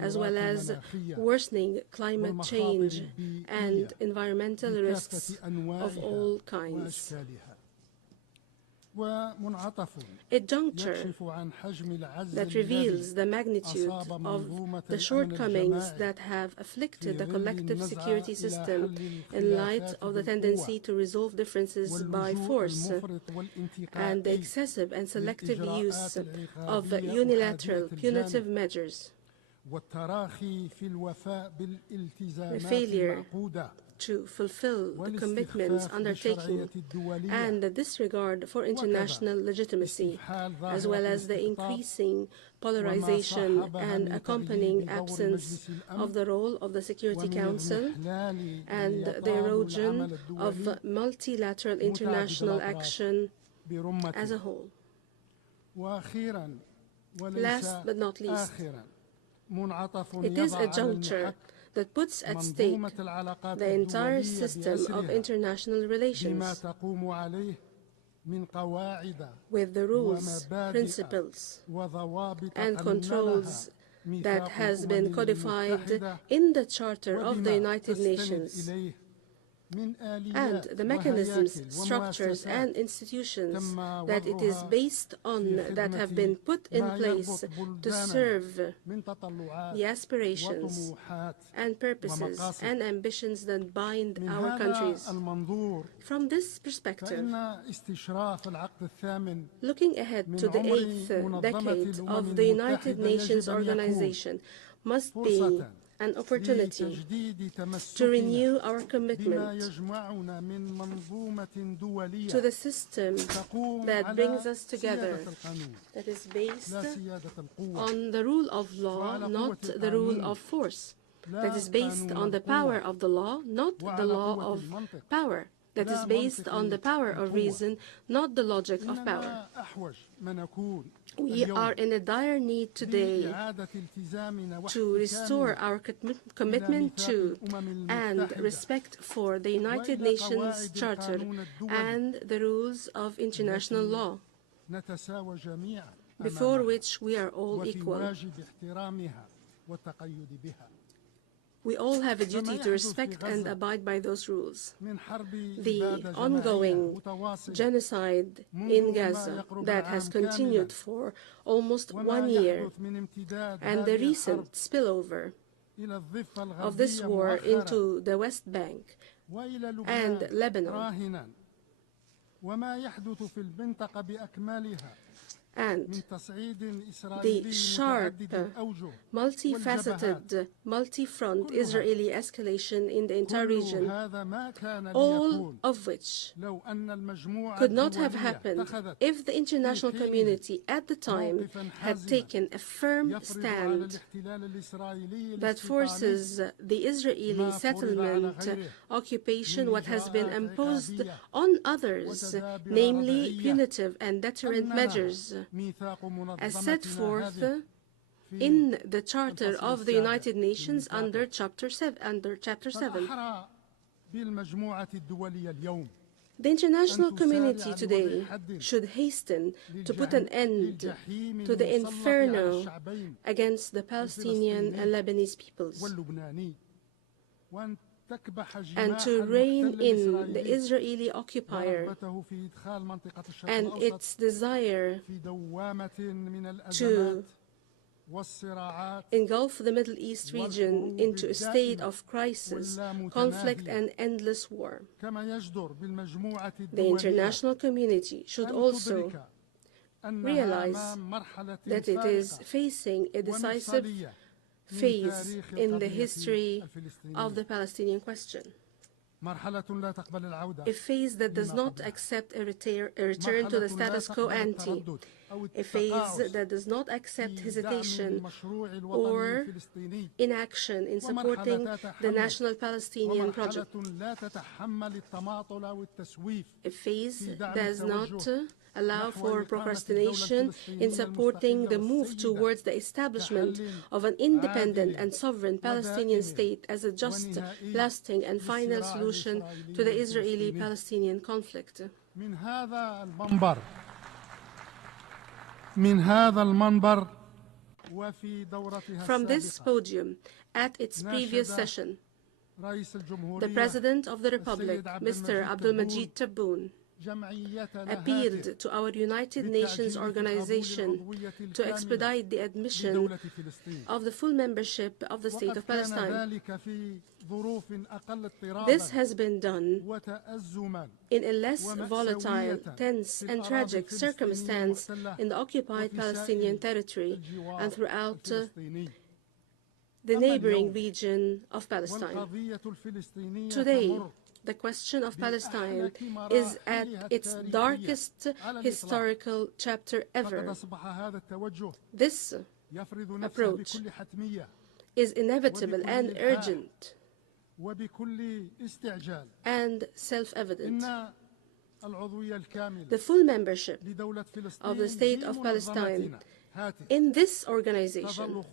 as well as worsening climate change and environmental risks of all kinds. A juncture that reveals the magnitude of the shortcomings that have afflicted the collective security system in light of the tendency to resolve differences by force and the excessive and selective use of unilateral punitive measures. The failure to fulfill the commitments undertaken and the disregard for international legitimacy, as well as the increasing polarization and accompanying absence of the role of the Security Council and the erosion of multilateral international action as a whole. Last but not least, it is a juncture that puts at stake the entire system of international relations with the rules, principles, and controls that has been codified in the Charter of the United Nations, and the mechanisms, structures, and institutions that it is based on that have been put in place to serve the aspirations and purposes and ambitions that bind our countries. From this perspective, looking ahead to the 8th decade of the United Nations organization must be an opportunity to renew our commitment to the system that brings us together, that is based on the rule of law, not the rule of force, that is based on the power of the law, not the law of power, that is based on the power of reason, not the logic of power. We are in a dire need today to restore our commitment to and respect for the United Nations Charter and the rules of international law, before which we are all equal. والتقيد بها. We all have a duty to respect and abide by those rules. The ongoing genocide in Gaza that has continued for almost 1 year, and the recent spillover of this war into the West Bank and Lebanon, and the sharp, multifaceted, multi-front Israeli escalation in the entire region, all of which could not have happened if the international community at the time had taken a firm stand that forces the Israeli settlement occupation, what has been imposed on others, namely punitive and deterrent measures, as set forth in the Charter of the United Nations under Chapter 7. The international community today should hasten to put an end to the inferno against the Palestinian and Lebanese peoples, and to rein in the Israeli occupier and its desire to engulf the Middle East region into a state of crisis, conflict, and endless war. The international community should also realize that it is facing a decisive phase in the history of the Palestinian question. A phase that does not accept a return to the status quo ante, a phase that does not accept hesitation or inaction in supporting the national Palestinian project, a phase that does not allow for procrastination in supporting the move towards the establishment of an independent and sovereign Palestinian state as a just, lasting, and final solution to the Israeli-Palestinian conflict. From this podium, at its previous session, the President of the Republic, Mr. Abdulmajid Tebboune, appealed to our United Nations organization to expedite the admission of the full membership of the State of Palestine. This has been done in a less volatile, tense, and tragic circumstance in the occupied Palestinian territory and throughout the neighboring region of Palestine. Today, the question of Palestine is at its darkest historical chapter ever. This approach is inevitable and urgent and self-evident. The full membership of the State of Palestine in this organization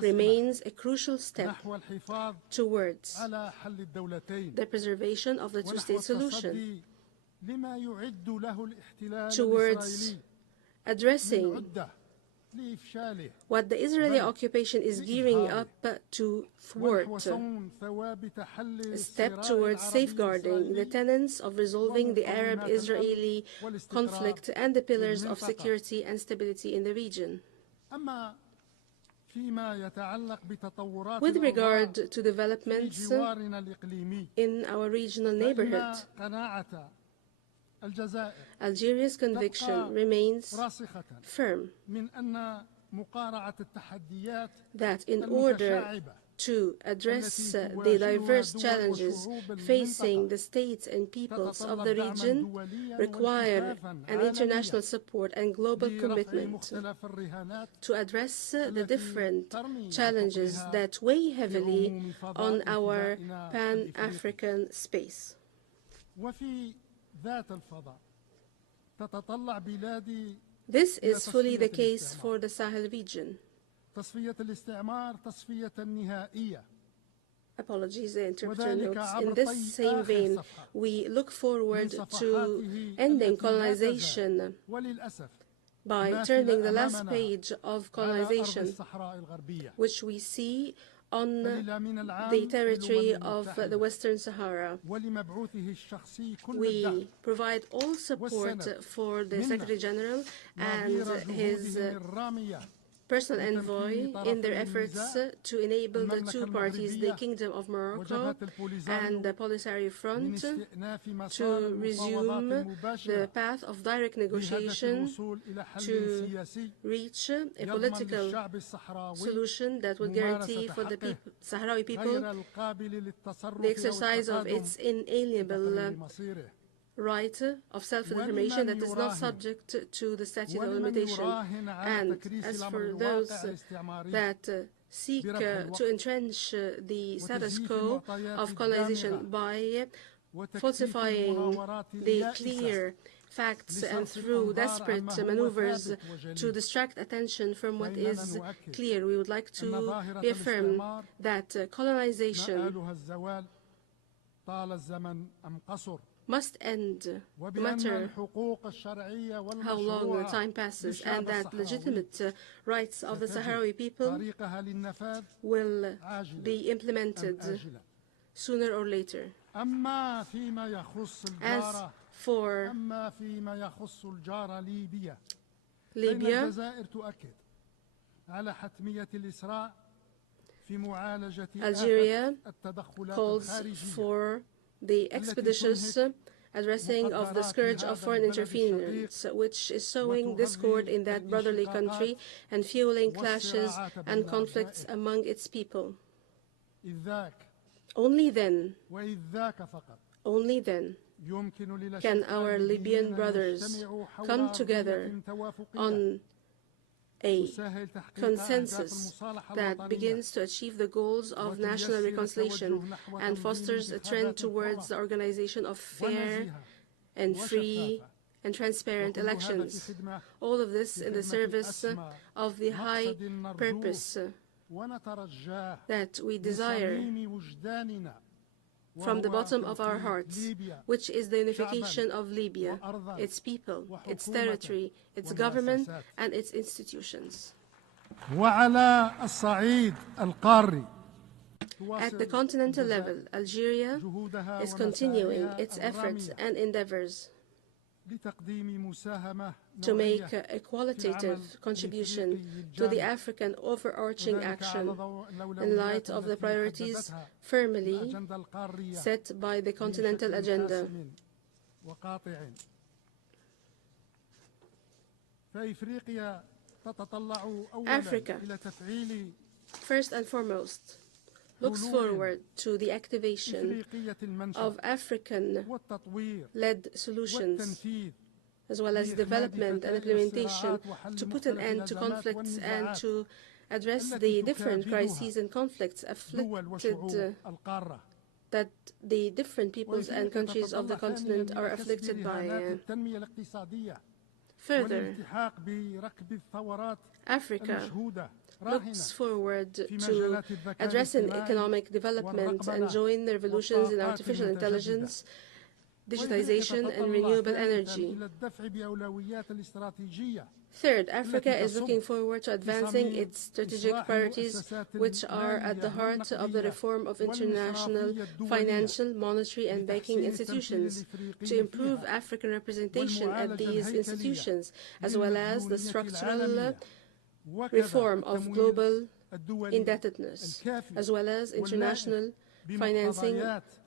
remains a crucial step towards the preservation of the two-state solution, towards addressing what the Israeli occupation is gearing up to thwart, a step towards safeguarding the tenets of resolving the Arab-Israeli conflict and the pillars of security and stability in the region. With regard to developments in our regional neighborhood, Algeria's conviction remains firm that in order to address the diverse challenges facing the states and peoples of the region require an international support and global commitment to address the different challenges that weigh heavily on our Pan-African space. This is fully the case for the Sahel region. Apologies, the interpreter notes. In this same vein, we look forward to ending colonization by turning the last page of colonization, which we see on the territory of the Western Sahara. We provide all support for the Secretary General and his personal envoy in their efforts to enable the two parties, the Kingdom of Morocco and the Polisario Front, to resume the path of direct negotiation to reach a political solution that would guarantee for the Sahrawi people the exercise of its inalienable right of self-determination that is not subject to the statute of limitation. And as for those that seek to entrench the status quo of colonization by falsifying the clear facts and through desperate maneuvers to distract attention from what is clear, we would like to reaffirm that colonization must end, no matter how long the time passes, and that legitimate rights of the Sahrawi people will be implemented sooner or later. As for Libya, Algeria calls for the expeditious addressing of the scourge of foreign interference, which is sowing discord in that brotherly country and fueling clashes and conflicts among its people. Only then can our Libyan brothers come together on a consensus that begins to achieve the goals of national reconciliation and fosters a trend towards the organization of fair and free and transparent elections. All of this in the service of the high purpose that we desire from the bottom of our hearts, which is the unification of Libya, its people, its territory, its government, and its institutions. At the continental level, Algeria is continuing its efforts and endeavors to make a qualitative contribution to the African overarching action in light of the priorities firmly set by the continental agenda. Africa, first and foremost, looks forward to the activation of African-led solutions, as well as development and implementation to put an end to conflicts and to address the different crises and conflicts afflicted that the different peoples and countries of the continent are afflicted by. Further, Africa looks forward to addressing economic development and join the revolutions in artificial intelligence, digitization, and renewable energy. Third, Africa is looking forward to advancing its strategic priorities, which are at the heart of the reform of international financial, monetary, and banking institutions, to improve African representation at these institutions, as well as the structural reform of global indebtedness, as well as international financing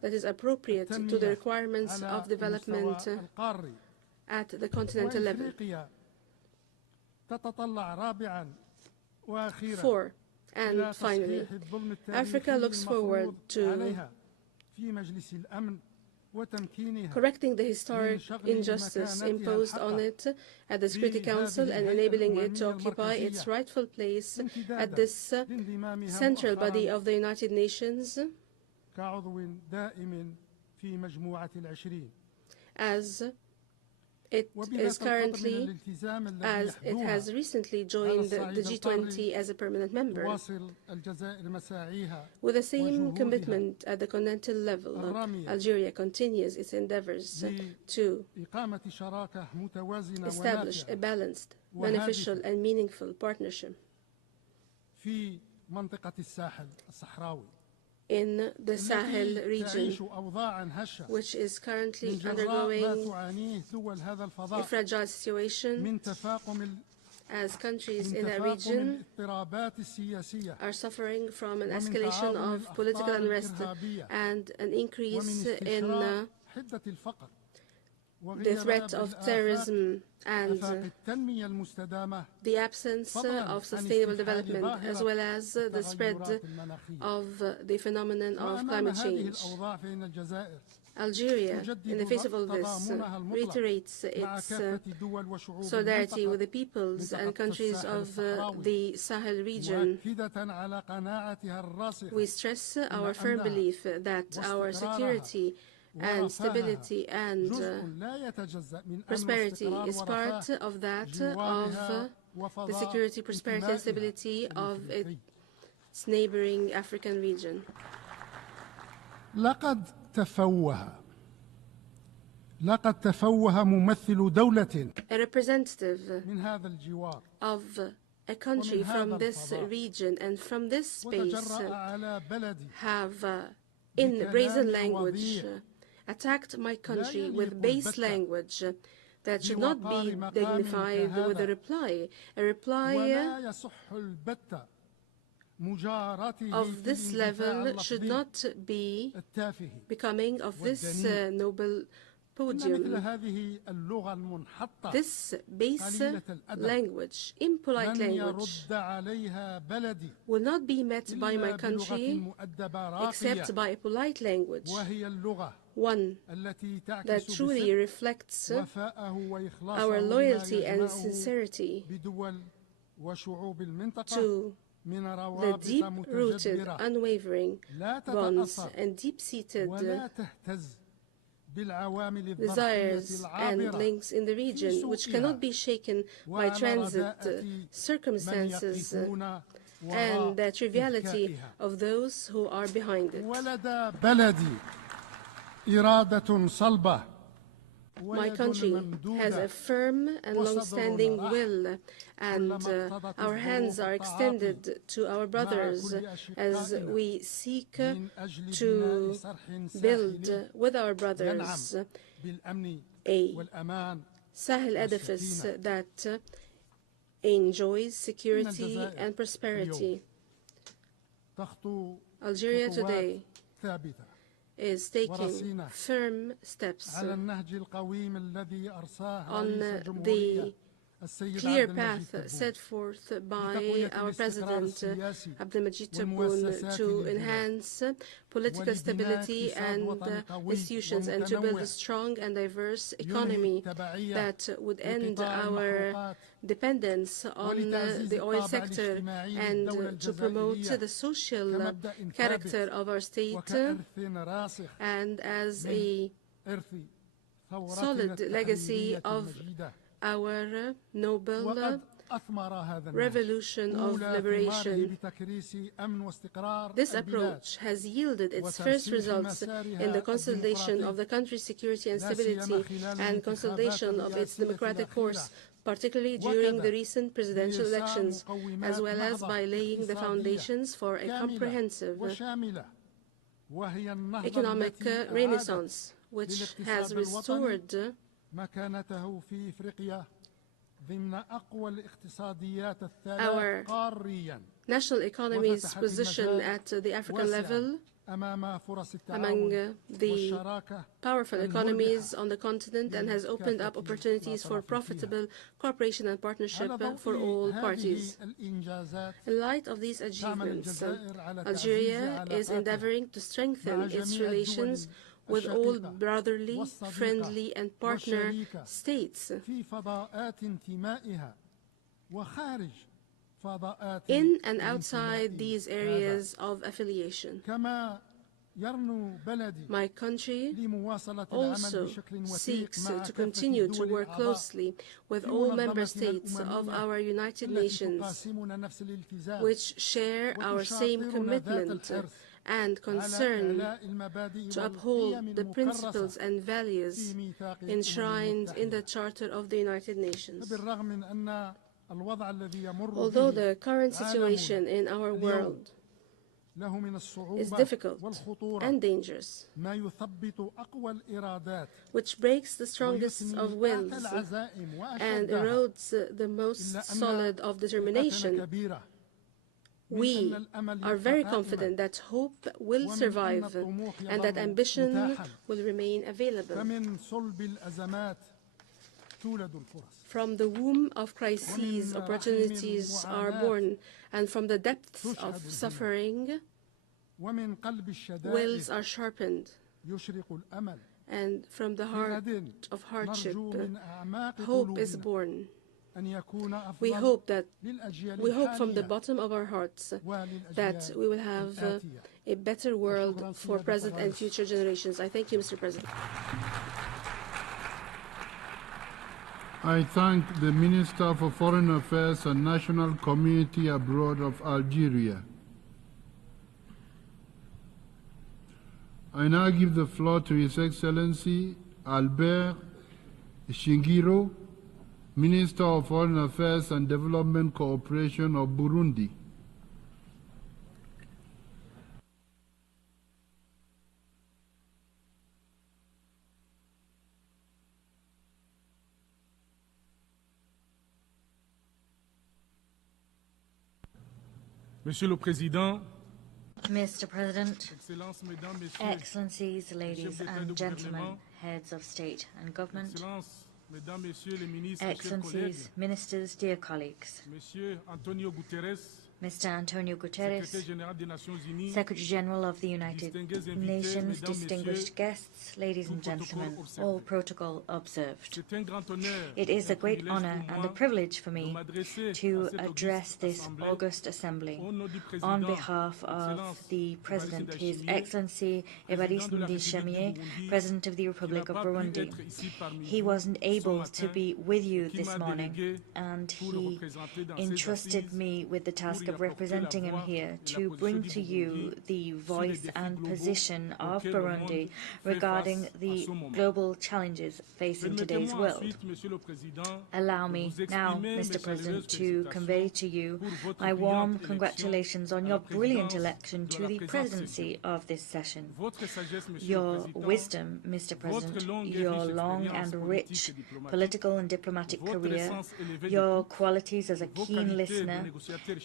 that is appropriate to the requirements of development at the continental level. 4. And finally, Africa looks forward to correcting the historic injustice imposed on it at the Security Council and enabling it to occupy its rightful place at this central body of the United Nations as It is currently, as it has recently joined the G20 as a permanent member. With the same commitment at the continental level, Algeria continues its endeavors to establish a balanced, beneficial, and meaningful partnership in the Sahel region, which is currently undergoing a fragile situation as countries in that region are suffering from an escalation of political unrest and an increase in the threat of terrorism and the absence of sustainable development, as well as the spread of the phenomenon of climate change. Algeria, in the face of all this, reiterates its solidarity with the peoples and countries of the Sahel region. We stress our firm belief that our security and stability and prosperity is part of that of the security, prosperity, and stability of its neighboring African region. لقد تفوه ممثل دولة A representative of a country from this region and from this space have, in brazen language, attacked my country with base language that should not be dignified with a reply of this level should not be becoming of this noble podium. This base language, impolite language, will not be met by my country except by a polite language, one that truly reflects our loyalty and sincerity to the deep-rooted, unwavering bonds and deep-seated desires and links in the region, which cannot be shaken by transit circumstances and the triviality of those who are behind it. My country has a firm and long-standing will, and our hands are extended to our brothers as we seek to build with our brothers a Sahel edifice that enjoys security and prosperity. Algeria today is taking firm steps on the clear path set forth by our President Abdelmajid Tebboune to enhance political stability and institutions and to build a strong and diverse economy that would end our dependence on the oil sector and to promote the social character of our state and as a solid legacy of our noble revolution of liberation. This approach has yielded its first results in the consolidation of the country's security and stability and consolidation of its democratic course, particularly during the recent presidential elections, as well as by laying the foundations for a comprehensive economic renaissance, which has restored our national economy's position at the African level among the powerful economies on the continent and has opened up opportunities for profitable cooperation and partnership for all parties. In light of these achievements, Algeria is endeavoring to strengthen its relations with all brotherly, friendly, and partner states in and outside these areas of affiliation. My country also seeks to continue to work closely with all member states of our United Nations, which share our same commitment and concern to uphold the principles and values enshrined in the Charter of the United Nations. Although the current situation in our world is difficult and dangerous, which breaks the strongest of wills and erodes the most solid of determination, we are very confident that hope will survive and that ambition will remain available. From the womb of crises, opportunities are born, and from the depths of suffering, wills are sharpened, and from the heart of hardship, hope is born. We hope from the bottom of our hearts that we will have a better world for present and future generations. I thank you, Mr. President. I thank the Minister for Foreign Affairs and National Community Abroad of Algeria. I now give the floor to His Excellency Albert Shingiro, Minister of Foreign Affairs and Development Cooperation of Burundi. Monsieur le Président, Mr. President, Excellencies, ladies and gentlemen, heads of state and government, Excellencies, ministers, dear colleagues, Mr. Antonio Guterres, Secretary General of the United Nations, distinguished guests, ladies and gentlemen, all protocol observed. It is a great honor and a privilege for me to address this august assembly on behalf of the President, His Excellency Evariste Ndayishimiye, President of the Republic of Burundi. He wasn't able to be with you this morning, and he entrusted me with the task of representing him here to bring to you the voice and position of Burundi regarding the global challenges facing today's world. Allow me now, Mr. President, to convey to you my warm congratulations on your brilliant election to the presidency of this session. Your wisdom, Mr. President, your long and rich political and diplomatic career, your qualities as a keen listener,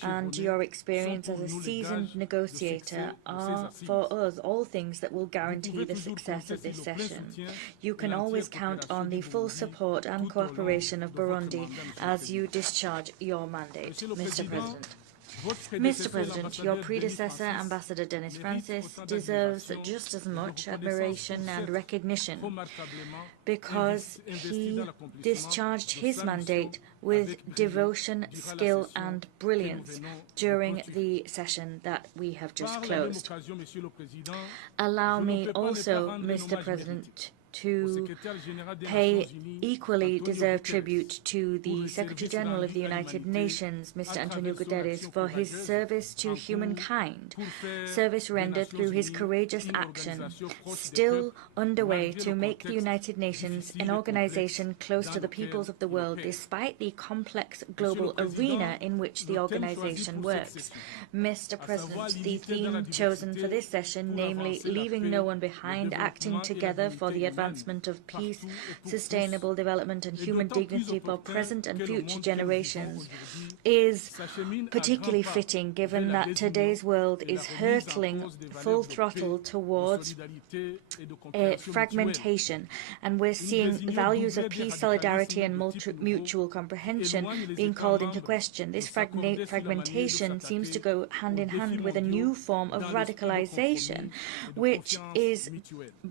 and your experience as a seasoned negotiator are, for us, all things that will guarantee the success of this session. You can always count on the full support and cooperation of Burundi as you discharge your mandate, Mr. President. Mr. President, your predecessor, Ambassador Denis Francis, deserves just as much admiration and recognition because he discharged his mandate with devotion, skill, and brilliance during the session that we have just closed. Allow me also, Mr. President, to pay equally deserved tribute to the Secretary General of the United Nations, Mr. Antonio Guterres, for his service to humankind, service rendered through his courageous action, still underway to make the United Nations an organization close to the peoples of the world, despite the complex global arena in which the organization works. Mr. President, the theme chosen for this session, namely leaving no one behind, acting together for the advancement of peace, sustainable development, and human dignity for present and future generations, is particularly fitting given that today's world is hurtling full throttle towards fragmentation, and we're seeing values of peace, solidarity, and mutual comprehension being called into question. This fragmentation seems to go hand in hand with a new form of radicalization, which is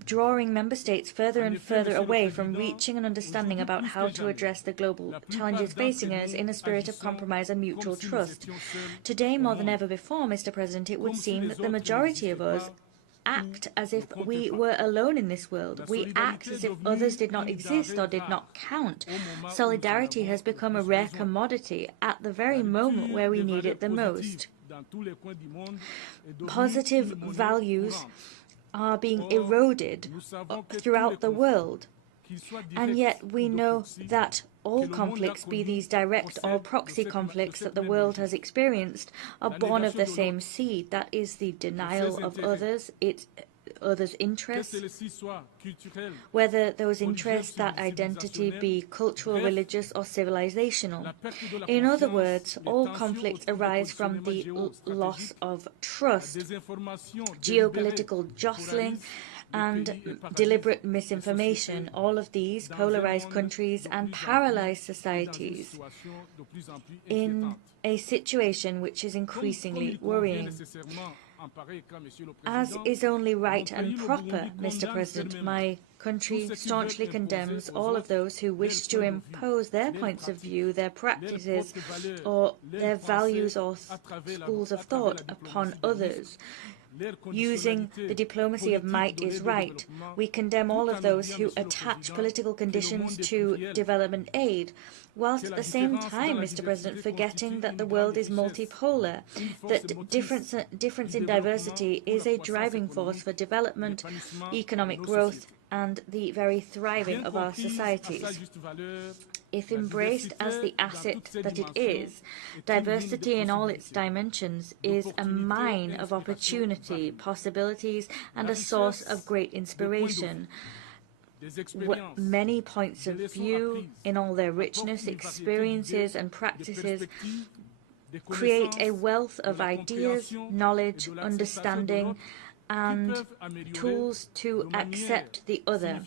drawing member states further and further away from reaching an understanding about how to address the global challenges facing us in a spirit of compromise and mutual trust. Today, more than ever before, Mr. President, it would seem that the majority of us act as if we were alone in this world. We act as if others did not exist or did not count. Solidarity has become a rare commodity at the very moment where we need it the most. Positive values are being eroded throughout the world. And yet we know that all conflicts, be these direct or proxy conflicts that the world has experienced, are born of the same seed. That is the denial of others, others' interests, whether those interests, that identity, be cultural, religious, or civilizational. In other words, all conflicts arise from the loss of trust, geopolitical jostling, and deliberate misinformation. All of these polarize countries and paralyze societies in a situation which is increasingly worrying. As is only right and proper, Mr. President, my country staunchly condemns all of those who wish to impose their points of view, their practices, or their values or schools of thought upon others. Using the diplomacy of might is right. We condemn all of those who attach political conditions to development aid, whilst at the same time, Mr. President, forgetting that the world is multipolar, that difference in diversity is a driving force for development, economic growth, and the very thriving of our societies. If embraced as the asset that it is, diversity in all its dimensions is a mine of opportunity, possibilities, and a source of great inspiration. Many points of view, in all their richness, experiences, and practices, create a wealth of ideas, knowledge, understanding, and tools to accept the other.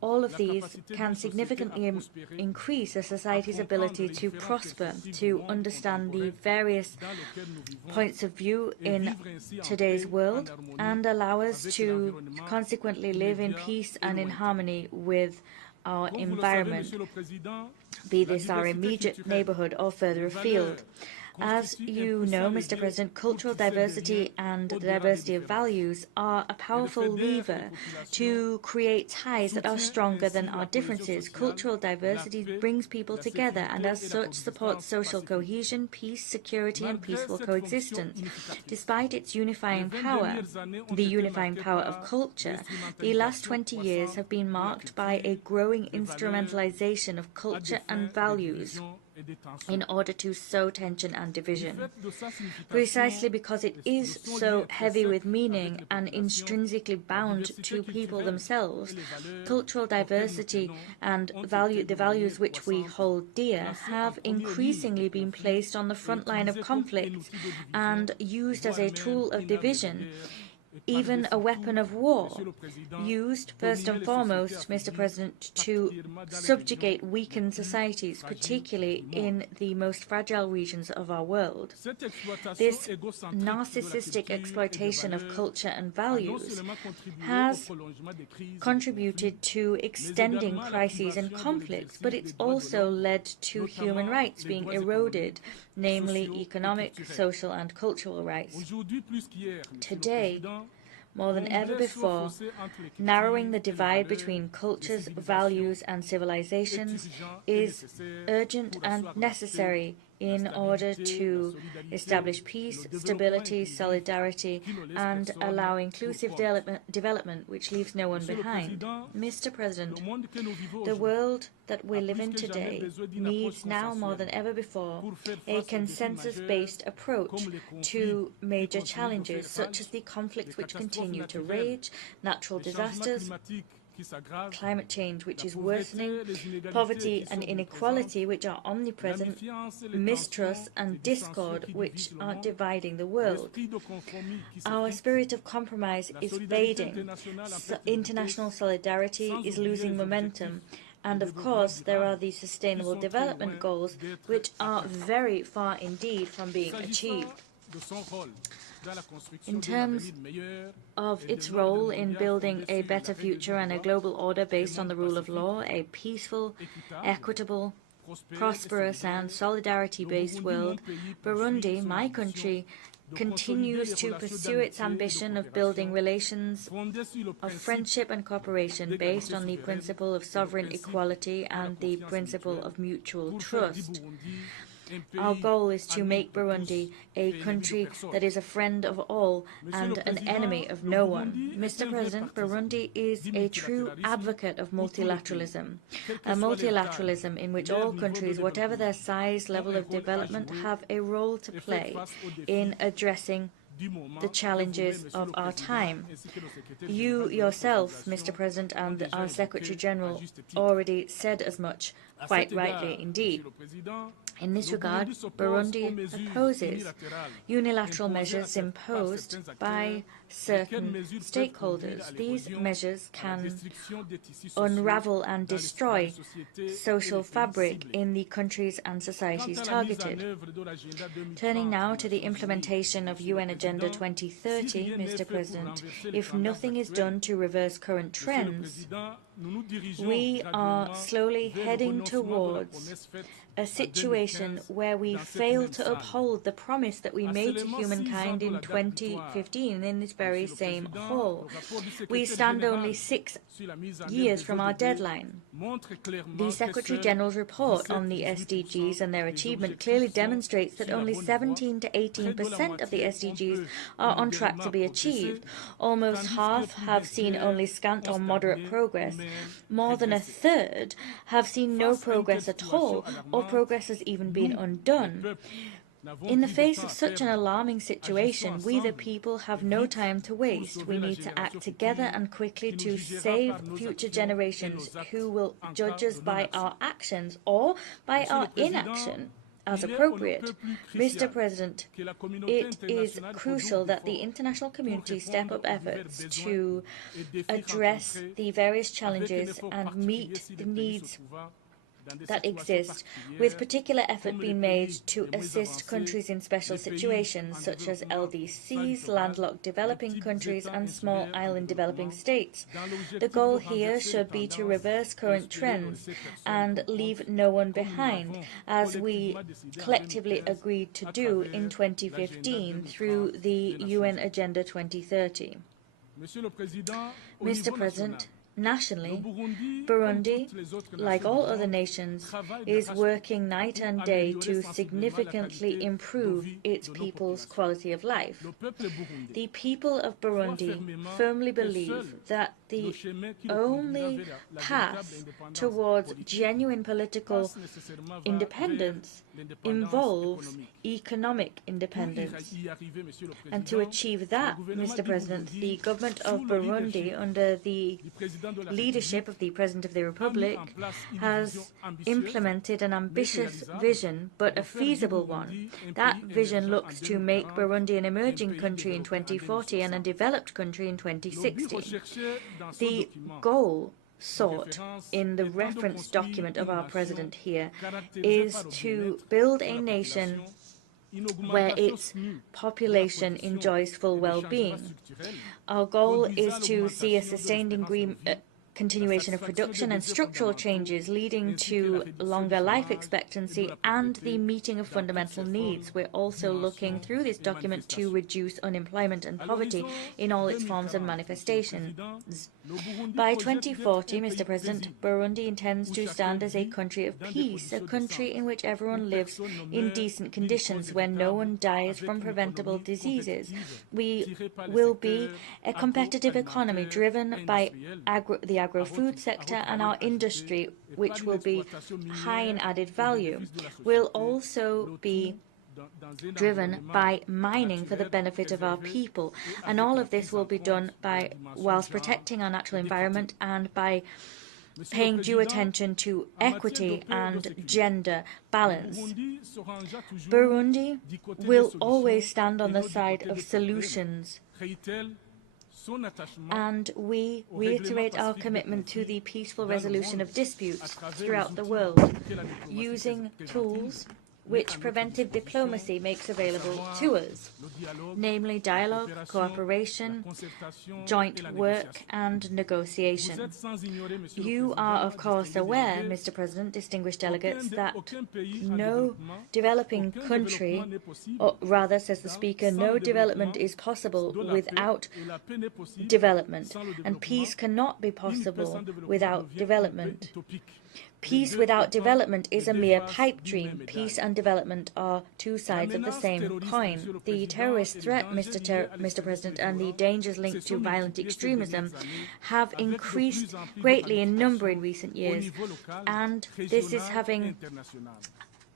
All of these can significantly increase a society's ability to prosper, to understand the various points of view in today's world, and allow us to consequently live in peace and in harmony with our environment, be this our immediate neighborhood or further afield. As you know, Mr. President, cultural diversity and the diversity of values are a powerful lever to create ties that are stronger than our differences. Cultural diversity brings people together and as such supports social cohesion, peace, security, and peaceful coexistence. Despite its unifying power, the unifying power of culture, the last 20 years have been marked by a growing instrumentalization of culture and values in order to sow tension and division. Precisely because it is so heavy with meaning and intrinsically bound to people themselves, cultural diversity and the values which we hold dear have increasingly been placed on the front line of conflict and used as a tool of division, even a weapon of war, used first and foremost, Mr. President, to subjugate weakened societies, particularly in the most fragile regions of our world. This narcissistic exploitation of culture and values has contributed to extending crises and conflicts, but it's also led to human rights being eroded, namely economic, social, and cultural rights. Today, more than ever before, narrowing the divide between cultures, values, and civilizations is urgent and necessary in order to establish peace, stability, solidarity, and allow inclusive development which leaves no one behind. Mr. President, the world that we live in today needs now more than ever before a consensus-based approach to major challenges such as the conflicts which continue to rage, natural disasters, climate change which is worsening, poverty and inequality which are omnipresent, mistrust and discord which are dividing the world. Our spirit of compromise is fading, international solidarity is losing momentum, and of course there are the Sustainable Development Goals which are very far indeed from being achieved. In terms of its role in building a better future and a global order based on the rule of law, a peaceful, equitable, prosperous and solidarity-based world, Burundi, my country, continues to pursue its ambition of building relations of friendship and cooperation based on the principle of sovereign equality and the principle of mutual trust. Our goal is to make Burundi a country that is a friend of all and an enemy of no one. Mr. President, Burundi is a true advocate of multilateralism, a multilateralism in which all countries, whatever their size, level of development, have a role to play in addressing the challenges of our time. You yourself, Mr. President, and our Secretary General already said as much, quite rightly indeed. In this regard, Burundi opposes unilateral measures imposed by certain stakeholders. These measures can unravel and destroy social fabric in the countries and societies targeted. Turning now to the implementation of UN Agenda 2030, Mr. President, if nothing is done to reverse current trends, we are slowly heading towards a situation where we fail to uphold the promise that we made to humankind in 2015 in this very same hall. We stand only 6 years from our deadline. The Secretary General's report on the SDGs and their achievement clearly demonstrates that only 17 to 18% of the SDGs are on track to be achieved. Almost half have seen only scant or moderate progress. More than a third have seen no progress at all, or progress has even been undone. In the face of such an alarming situation, we the people have no time to waste. We need to act together and quickly to save future generations who will judge us by our actions or by our inaction as appropriate. Mr. President, it is crucial that the international community step up efforts to address the various challenges and meet the needs that exist, with particular effort being made to assist countries in special situations such as LDCs, landlocked developing countries and small island developing states. The goal here should be to reverse current trends and leave no one behind, as we collectively agreed to do in 2015 through the UN Agenda 2030. Mr. President, nationally, Burundi, like all other nations, is working night and day to significantly improve its people's quality of life. The people of Burundi firmly believe that the only path towards genuine political independence involves economic independence. And to achieve that, Mr. President, the government of Burundi, under the leadership of the President of the Republic, has implemented an ambitious vision, but a feasible one. That vision looks to make Burundi an emerging country in 2040 and a developed country in 2060. The goal sought in the reference document of our President here is to build a nation where its population enjoys full well-being. Our goal is to see a sustained continuation of production and structural changes leading to longer life expectancy and the meeting of fundamental needs. We're also looking through this document to reduce unemployment and poverty in all its forms and manifestations. By 2040, Mr. President, Burundi intends to stand as a country of peace, a country in which everyone lives in decent conditions, where no one dies from preventable diseases. We will be a competitive economy driven by the agro-food sector and our industry, which will be high in added value. We'll also be driven by mining for the benefit of our people, and all of this will be done whilst protecting our natural environment and by paying due attention to equity and gender balance. Burundi will always stand on the side of solutions, and we reiterate our commitment to the peaceful resolution of disputes throughout the world, using tools which preventive diplomacy makes available to us, namely dialogue, cooperation, joint work and negotiation. You are, of course, aware, Mr. President, distinguished delegates, that no developing country, or rather, says the Speaker, no development is possible without development, and peace cannot be possible without development. Peace without development is a mere pipe dream. Peace and development are two sides of the same coin. The terrorist threat, Mr. President, and the dangers linked to violent extremism have increased greatly in number in recent years, and this is having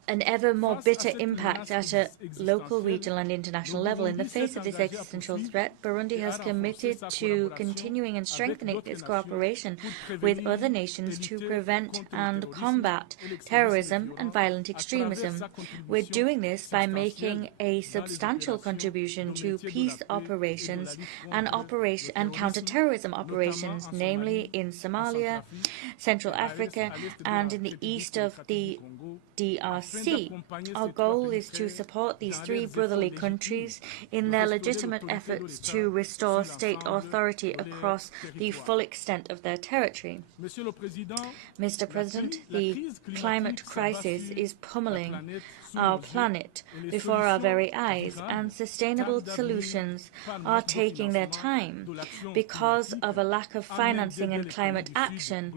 an ever more bitter impact at a local, regional and international level. In the face of this existential threat, Burundi has committed to continuing and strengthening its cooperation with other nations to prevent and combat terrorism and violent extremism. We're doing this by making a substantial contribution to peace operations and counter-terrorism operations, namely in Somalia, Central Africa and in the east of the DRC. Our goal is to support these three brotherly countries in their legitimate efforts to restore state authority across the full extent of their territory. Mr. President, the climate crisis is pummeling our planet before our very eyes, and sustainable solutions are taking their time because of a lack of financing and climate action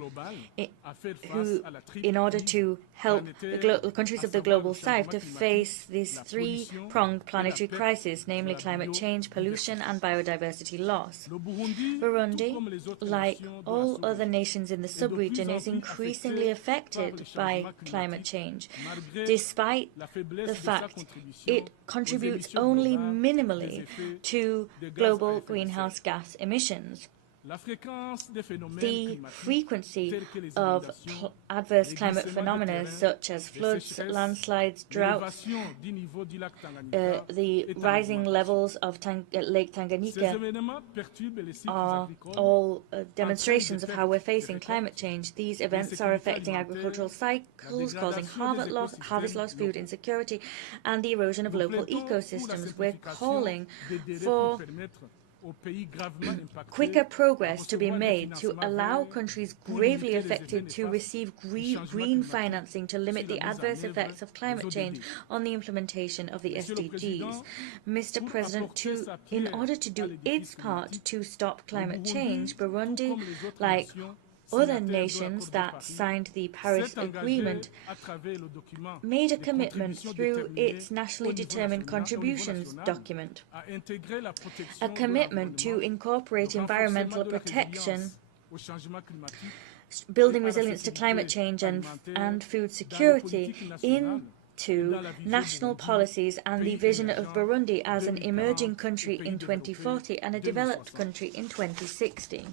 in order to help the countries of the global south to face this three-pronged planetary crisis, namely climate change, pollution and biodiversity loss. Burundi, like all other nations in the sub-region, is increasingly affected by climate change, despite the fact it contributes only minimally to global greenhouse gas emissions. The frequency of adverse climate phenomena such as floods, landslides, droughts, the rising levels of Lake Tanganyika are all demonstrations of how we're facing climate change. These events are affecting agricultural cycles, causing harvest loss, food insecurity, and the erosion of local ecosystems. We're calling for quicker progress to be made to allow countries gravely affected to receive green financing to limit the adverse effects of climate change on the implementation of the SDGs. Mr. President, in order to do its part to stop climate change, Burundi, like other nations that signed the Paris Agreement, made a commitment through its nationally determined contributions document, a commitment to incorporate environmental protection, building resilience to climate change and food security into national policies and the vision of Burundi as an emerging country in 2040 and a developed country in 2060.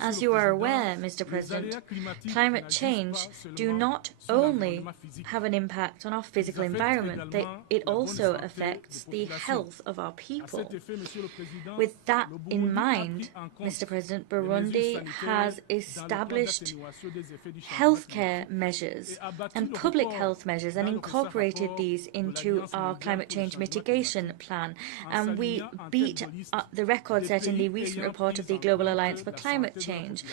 As you are aware, Mr. President, climate change do not only have an impact on our physical environment, it also affects the health of our people. With that in mind, Mr. President, Burundi has established healthcare measures and public health measures and incorporated these into our climate change mitigation plan. And we beat the record set in the recent report of the Global Alliance for Climate Change,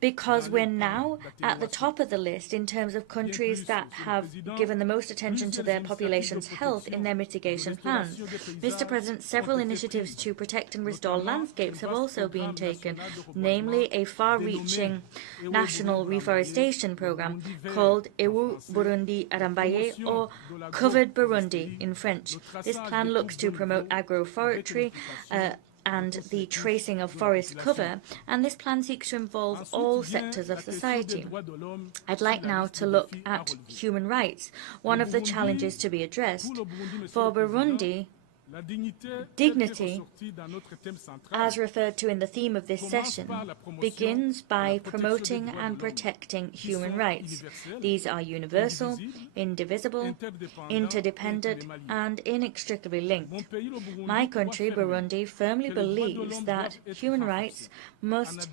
because we're now at the top of the list in terms of countries that have given the most attention to their population's health in their mitigation plans. Mr. President, several initiatives to protect and restore landscapes have also been taken, namely a far-reaching national reforestation program called Ewu Burundi Arambaye, or Covered Burundi in French. This plan looks to promote agroforestry and the tracing of forest cover, and this plan seeks to involve all sectors of society. I'd like now to look at human rights, one of the challenges to be addressed. For Burundi, Dignity, as referred to in the theme of this session, begins by promoting and protecting human rights. These are universal, indivisible, interdependent, and inextricably linked. My country, Burundi, firmly believes that human rights must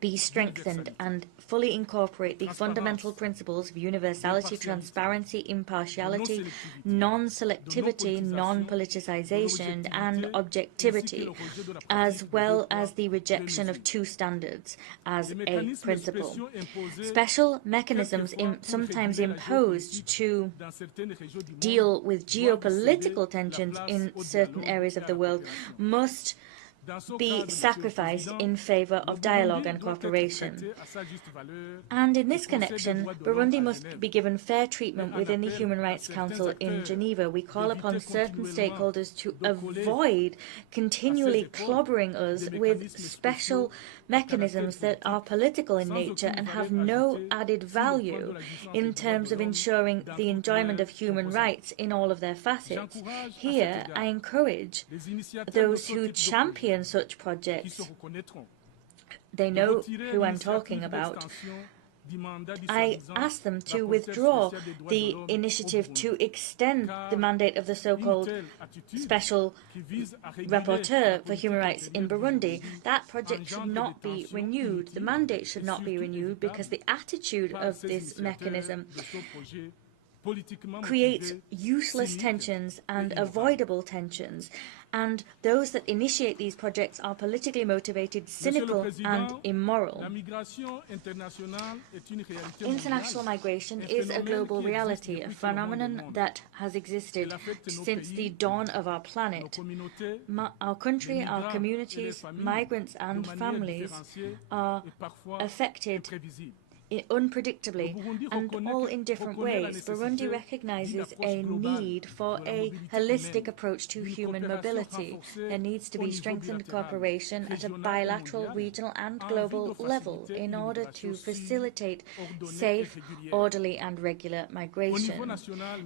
be strengthened and fully incorporate the fundamental principles of universality, transparency, impartiality, non-selectivity, non-politicization, and objectivity, as well as the rejection of two standards as a principle. Special mechanisms sometimes imposed to deal with geopolitical tensions in certain areas of the world must be sacrificed in favor of dialogue and cooperation. And in this connection, Burundi must be given fair treatment within the Human Rights Council in Geneva. We call upon certain stakeholders to avoid continually clobbering us with special mechanisms that are political in nature and have no added value in terms of ensuring the enjoyment of human rights in all of their facets. Here, I encourage those who champion such projects. They know who I'm talking about. I ask them to withdraw the initiative to extend the mandate of the so-called Special Rapporteur for Human Rights in Burundi. That project should not be renewed. The mandate should not be renewed because the attitude of this mechanism creates useless tensions and avoidable tensions, and those that initiate these projects are politically motivated, cynical, and immoral. International migration is a global reality, a phenomenon that has existed since the dawn of our planet. Our country, our communities, migrants and families are affected unpredictably and all in different ways. Burundi recognizes a need for a holistic approach to human mobility. There needs to be strengthened cooperation at a bilateral, regional and global level in order to facilitate safe, orderly and regular migration.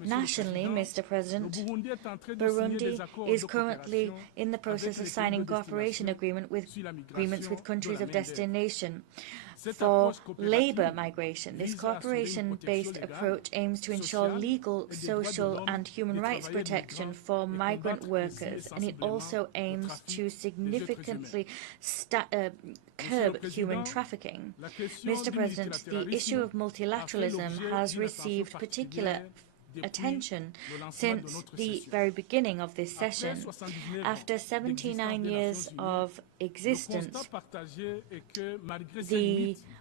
Nationally, Mr. President, Burundi is currently in the process of signing cooperation agreements with countries of destination for labour migration. This cooperation-based approach aims to ensure legal, social and human rights protection for migrant workers, and it also aims to significantly curb human trafficking. Mr. President, the issue of multilateralism has received particular attention since the very beginning of this session. After 79 years of existence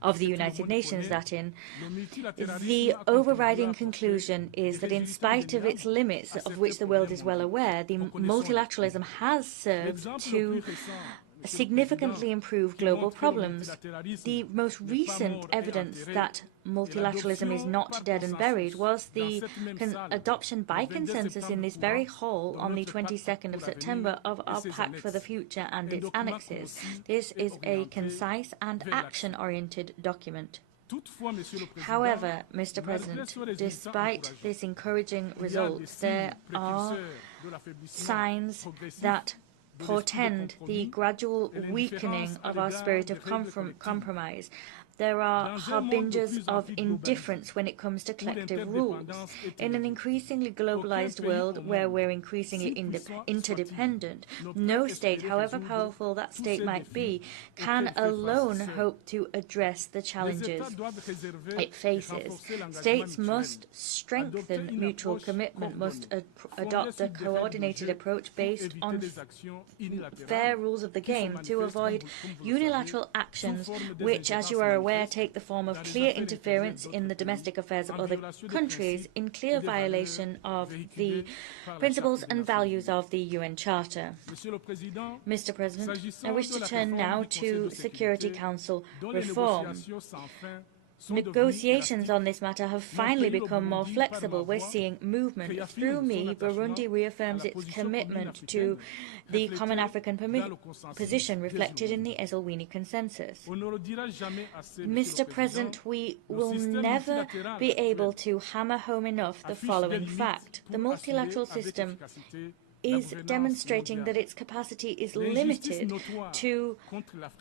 of the United Nations, the overriding conclusion is that in spite of its limits, of which the world is well aware, the multilateralism has served to significantly improve global problems. The most recent evidence that multilateralism is not dead and buried was the adoption by consensus in this very hall on the 22nd of September of our Pact for the Future and its annexes. This is a concise and action-oriented document. However, Mr. President, despite this encouraging results, there are signs that portend the gradual weakening of our spirit of compromise. There are harbingers of indifference when it comes to collective rules. In an increasingly globalized world where we're increasingly interdependent, no state, however powerful that state might be, can alone hope to address the challenges it faces. States must strengthen mutual commitment, must adopt a coordinated approach based on fair rules of the game to avoid unilateral actions which, as you are aware, take the form of clear interference in the domestic affairs of other countries in clear violation of the principles and values of the UN Charter. Mr. President, I wish to turn now to Security Council reform. Negotiations on this matter have finally become more flexible. We're seeing movement. Through me, Burundi reaffirms its commitment to the Common African position reflected in the Esselwini Consensus. Mr. President, we will never be able to hammer home enough the following fact. The multilateral system is demonstrating that its capacity is limited to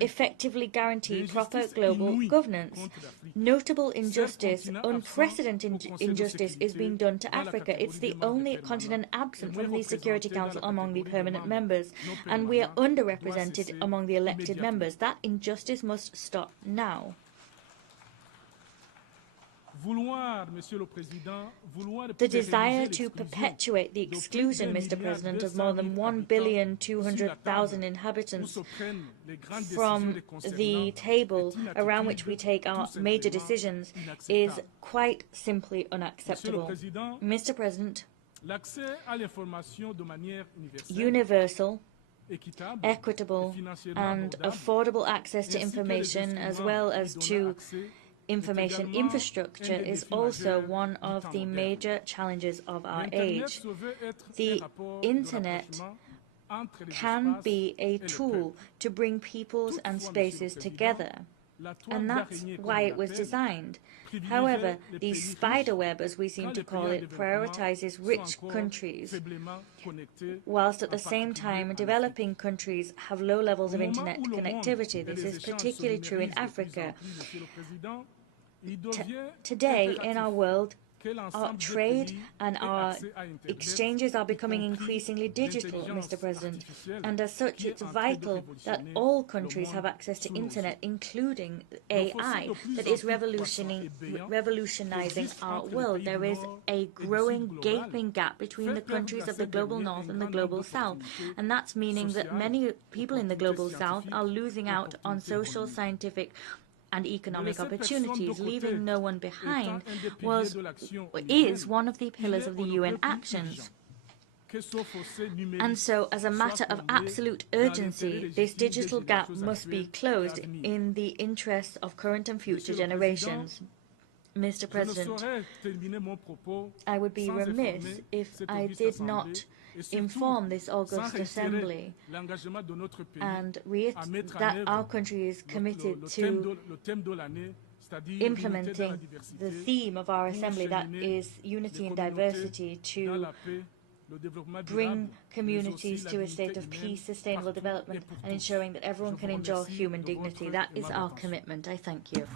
effectively guarantee proper global governance. Notable injustice, unprecedented injustice is being done to Africa. It's the only continent absent from the Security Council among the permanent members, and we are underrepresented among the elected members. That injustice must stop now. The desire to perpetuate the exclusion, Mr. President, of more than 1,200,000,000 inhabitants from the table around which we take our major decisions is quite simply unacceptable. Mr. President, universal, equitable and affordable access to information as well as to information infrastructure is also one of the major challenges of our age. The Internet can be a tool to bring peoples and spaces together, and that's why it was designed. However, the spiderweb, as we seem to call it, prioritizes rich countries, whilst at the same time developing countries have low levels of Internet connectivity. This is particularly true in Africa. Today, in our world, our trade and our exchanges are becoming increasingly digital, Mr. President, and as such it's vital that all countries have access to Internet, including AI, that is revolutionizing our world. There is a growing, gaping gap between the countries of the global north and the global south, and that's meaning that many people in the global south are losing out on social, scientific, and economic opportunities. Leaving no one behind is one of the pillars of the UN actions. And so, as a matter of absolute urgency, this digital gap must be closed in the interests of current and future generations. Mr. President, I would be remiss if I did not inform this august assembly and that our country is committed to implementing the theme of our assembly, that is unity and diversity, to bring communities to a state of peace, sustainable development, and ensuring that everyone can enjoy human dignity. That is our commitment. I thank you.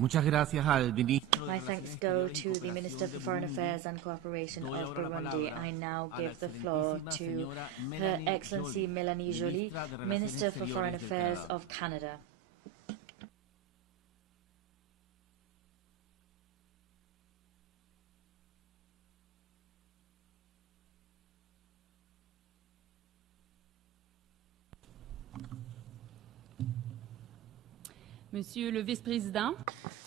My thanks go to the Minister for Foreign Affairs and Cooperation of Burundi. I now give the floor to Her Excellency Mélanie Joly, Minister for Foreign Affairs of Canada. Monsieur le Vice-Président,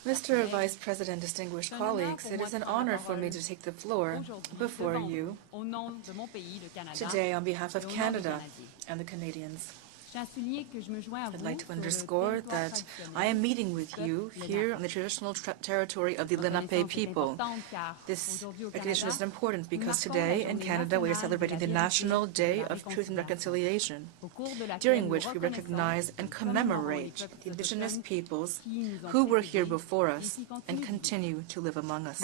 Mr. Vice President, distinguished colleagues, it is an honor for me to take the floor before you today on behalf of Canada and the Canadians. I'd like to underscore that I am meeting with you here on the traditional territory of the Lenape people. This recognition is important because today in Canada we are celebrating the National Day of Truth and Reconciliation, during which we recognize and commemorate the Indigenous peoples who were here before us and continue to live among us.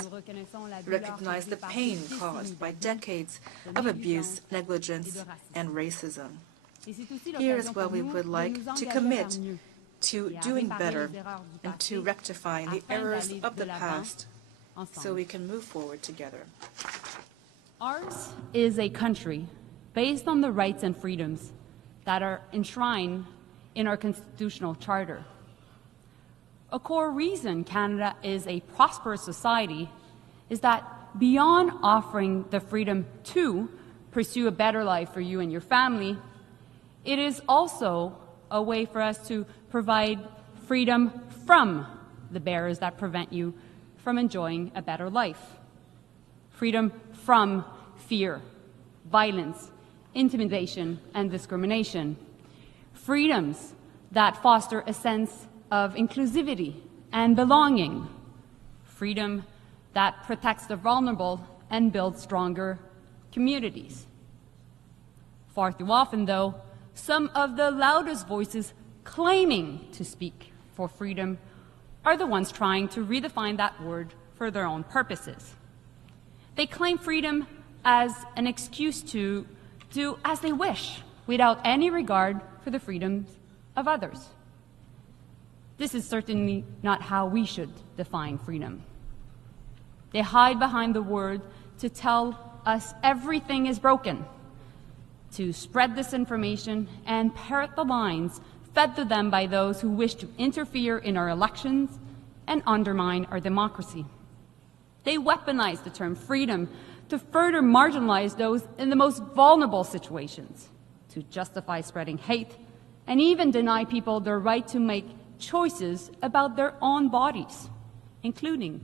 We recognize the pain caused by decades of abuse, negligence, and racism. Here as well, we would like to commit to doing better and to rectifying the errors of the past so we can move forward together. Ours is a country based on the rights and freedoms that are enshrined in our constitutional charter. A core reason Canada is a prosperous society is that beyond offering the freedom to pursue a better life for you and your family, it is also a way for us to provide freedom from the barriers that prevent you from enjoying a better life. Freedom from fear, violence, intimidation, and discrimination. freedoms that foster a sense of inclusivity and belonging, freedom that protects the vulnerable and builds stronger communities. Far too often, though, some of the loudest voices claiming to speak for freedom are the ones trying to redefine that word for their own purposes. They claim freedom as an excuse to do as they wish without any regard for the freedoms of others. This is certainly not how we should define freedom. They hide behind the word to tell us everything is broken, to spread disinformation and parrot the lines fed to them by those who wish to interfere in our elections and undermine our democracy. They weaponize the term freedom to further marginalize those in the most vulnerable situations, to justify spreading hate, and even deny people their right to make choices about their own bodies, including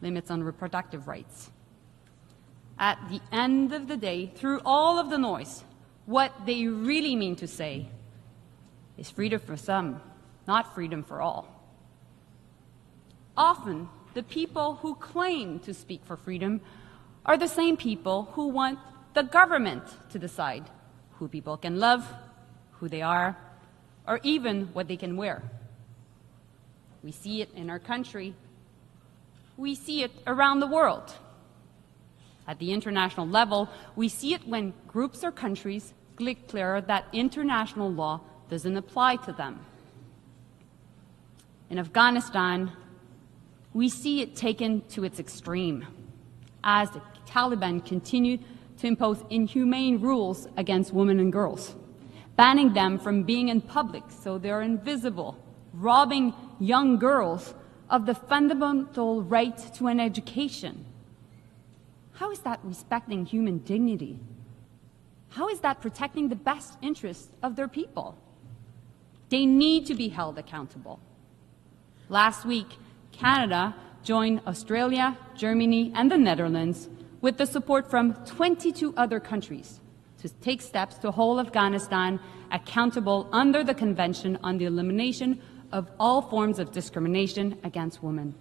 limits on reproductive rights. At the end of the day, through all of the noise, what they really mean to say is freedom for some, not freedom for all. Often, the people who claim to speak for freedom are the same people who want the government to decide who people can love, who they are, or even what they can wear. We see it in our country. We see it around the world. At the international level, we see it when groups or countries declare that international law doesn't apply to them. In Afghanistan, we see it taken to its extreme as the Taliban continue to impose inhumane rules against women and girls, banning them from being in public so they are invisible, robbing young girls of the fundamental right to an education. How is that respecting human dignity? How is that protecting the best interests of their people? They need to be held accountable. Last week, Canada joined Australia, Germany, and the Netherlands with the support from 22 other countries to take steps to hold Afghanistan accountable under the Convention on the Elimination of All Forms of Discrimination against Women.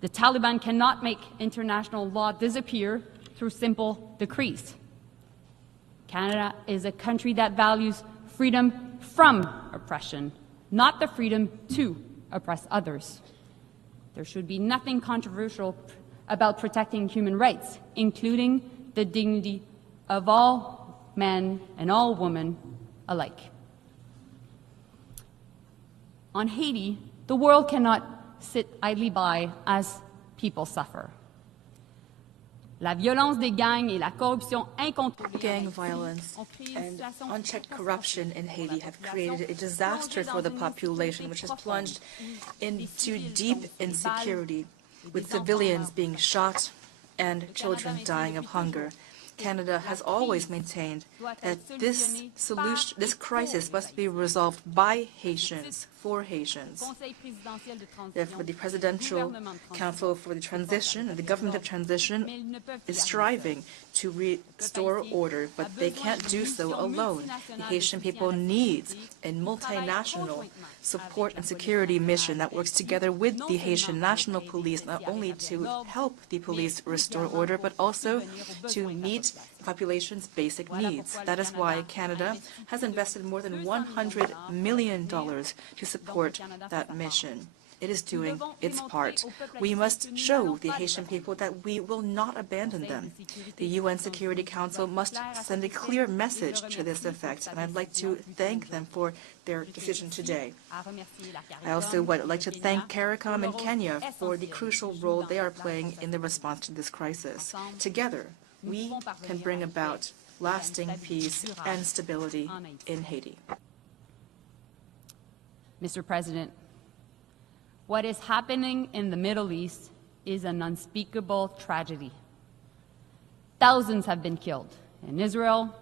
The Taliban cannot make international law disappear through simple decrees. Canada is a country that values freedom from oppression, not the freedom to oppress others. There should be nothing controversial about protecting human rights, including the dignity of all men and all women alike. On Haiti, the world cannot sit idly by as people suffer. La violence des gangs et la corruption incontrôlée. Gang violence and unchecked corruption in Haiti have created a disaster for the population, which has plunged into deep insecurity, with civilians being shot and children dying of hunger. Canada has always maintained that this crisis must be resolved by Haitians, for Haitians. Therefore, the Presidential Council for the Transition and the Government of Transition is striving to restore order, but they can't do so alone. The Haitian people needs a multinational support and security mission that works together with the Haitian National Police, not only to help the police restore order, but also to meet the population's basic needs. That is why Canada has invested more than $100 million to support that mission. It is doing its part. We must show the Haitian people that we will not abandon them. The UN Security Council must send a clear message to this effect, and I'd like to thank them for their decision today. I also would like to thank CARICOM and Kenya for the crucial role they are playing in the response to this crisis. Together, we can bring about lasting peace and stability in Haiti. Mr. President, what is happening in the Middle East is an unspeakable tragedy. Thousands have been killed in Israel,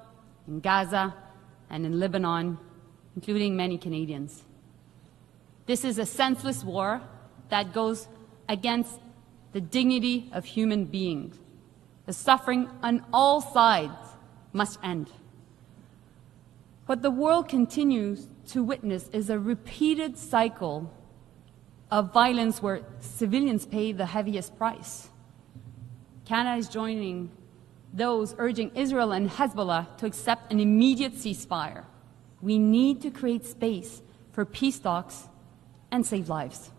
in Gaza, and in Lebanon, including many Canadians. This is a senseless war that goes against the dignity of human beings. The suffering on all sides must end. What the world continues to witness is a repeated cycle of violence where civilians pay the heaviest price. Canada is joining those urging Israel and Hezbollah to accept an immediate ceasefire. We need to create space for peace talks and save lives.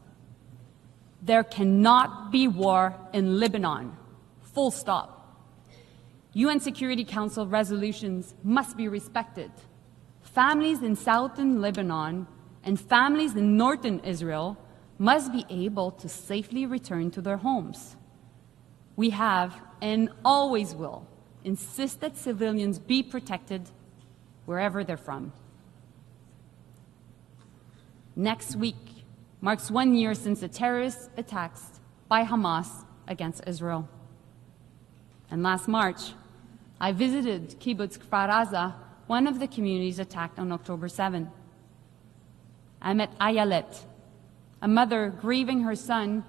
There cannot be war in Lebanon. Full stop. UN Security Council resolutions must be respected. Families in southern Lebanon and families in northern Israel must be able to safely return to their homes. We have and always will insist that civilians be protected wherever they're from. Next week marks 1 year since the terrorist attacks by Hamas against Israel. And last March, I visited Kibbutz Kfar Aza, one of the communities attacked on October 7. I met Ayelet, a mother grieving her son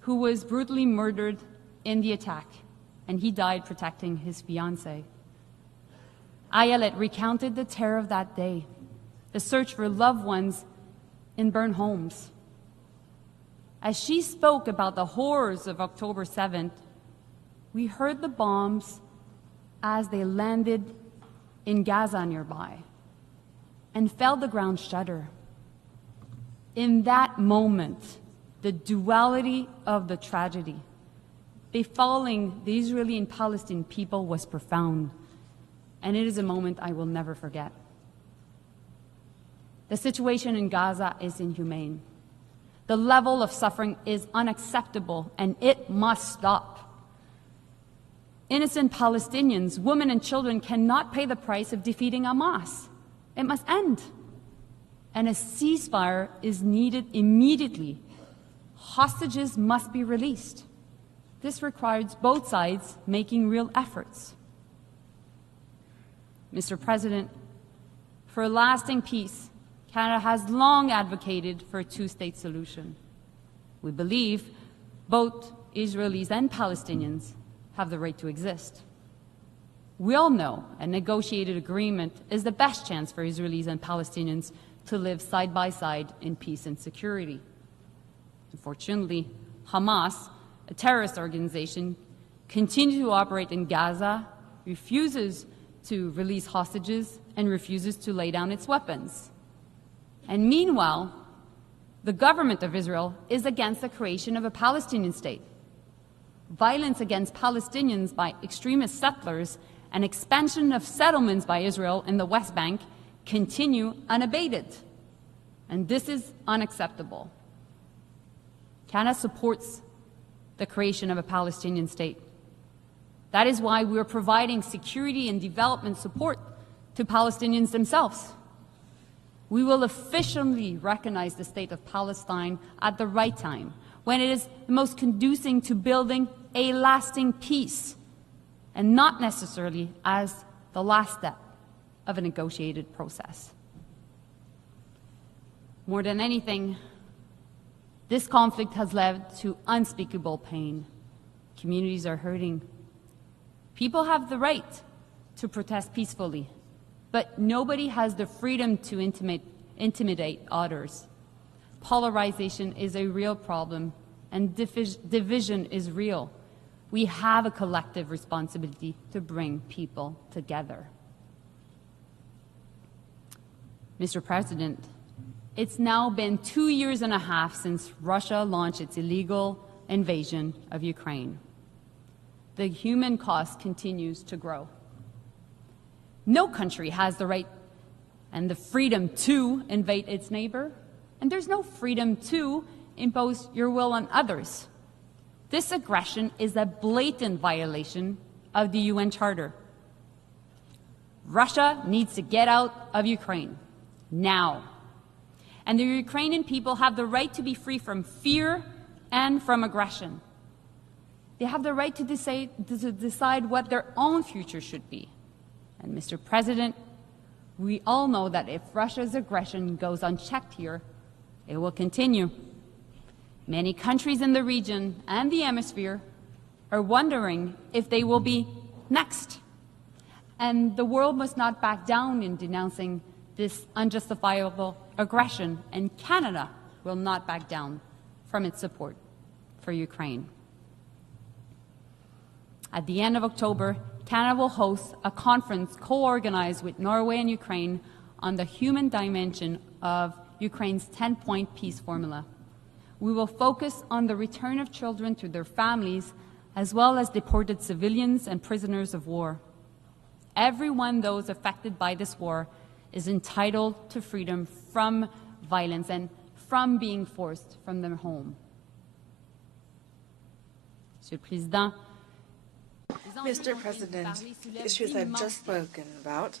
who was brutally murdered in the attack, and he died protecting his fiancée. Ayelet recounted the terror of that day, the search for loved ones in burned homes. As she spoke about the horrors of October 7th, we heard the bombs as they landed in Gaza nearby and felt the ground shudder. In that moment, the duality of the tragedy befalling the Israeli and Palestinian people was profound, and it is a moment I will never forget. The situation in Gaza is inhumane. The level of suffering is unacceptable, and it must stop. Innocent Palestinians, women and children cannot pay the price of defeating Hamas. It must end. And a ceasefire is needed immediately. Hostages must be released. This requires both sides making real efforts. Mr. President, for lasting peace, Canada has long advocated for a two-state solution. We believe both Israelis and Palestinians have the right to exist. We all know a negotiated agreement is the best chance for Israelis and Palestinians to live side by side in peace and security. Unfortunately, Hamas, a terrorist organization, continues to operate in Gaza, refuses to release hostages, and refuses to lay down its weapons. And meanwhile, the government of Israel is against the creation of a Palestinian state. Violence against Palestinians by extremist settlers and expansion of settlements by Israel in the West Bank continue unabated. And this is unacceptable. Canada supports the creation of a Palestinian state. That is why we are providing security and development support to Palestinians themselves. We will officially recognize the state of Palestine at the right time, when it is the most conducive to building a lasting peace, and not necessarily as the last step of a negotiated process. More than anything, this conflict has led to unspeakable pain. Communities are hurting. People have the right to protest peacefully, but nobody has the freedom to intimidate others. Polarization is a real problem, and division is real. We have a collective responsibility to bring people together. Mr. President, it's now been 2.5 years since Russia launched its illegal invasion of Ukraine. The human cost continues to grow. No country has the right and the freedom to invade its neighbor, and there's no freedom to impose your will on others. This aggression is a blatant violation of the UN Charter. Russia needs to get out of Ukraine now. And the Ukrainian people have the right to be free from fear and from aggression. They have the right to decide what their own future should be. And Mr. President, we all know that if Russia's aggression goes unchecked here, it will continue. Many countries in the region and the hemisphere are wondering if they will be next. And the world must not back down in denouncing this unjustifiable aggression, and Canada will not back down from its support for Ukraine. At the end of October, Canada will host a conference co-organized with Norway and Ukraine on the human dimension of Ukraine's 10-point peace formula. We will focus on the return of children to their families, as well as deported civilians and prisoners of war. Everyone, those affected by this war, is entitled to freedom from violence and from being forced from their home. Mr. President, the issues I've just spoken about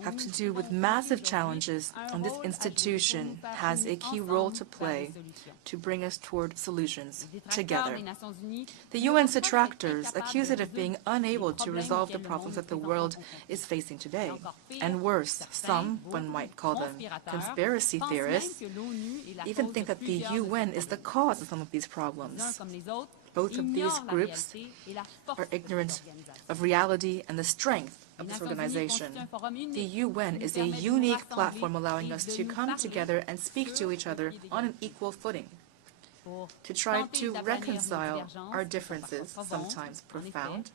have to do with massive challenges, and this institution has a key role to play to bring us toward solutions together. The UN's detractors accuse it of being unable to resolve the problems that the world is facing today. And worse, some, one might call them conspiracy theorists, even think that the UN is the cause of some of these problems. Both of these groups are ignorant of reality and the strength of this organization. The UN is a unique platform allowing us to come together and speak to each other on an equal footing, to try to reconcile our differences, sometimes profound,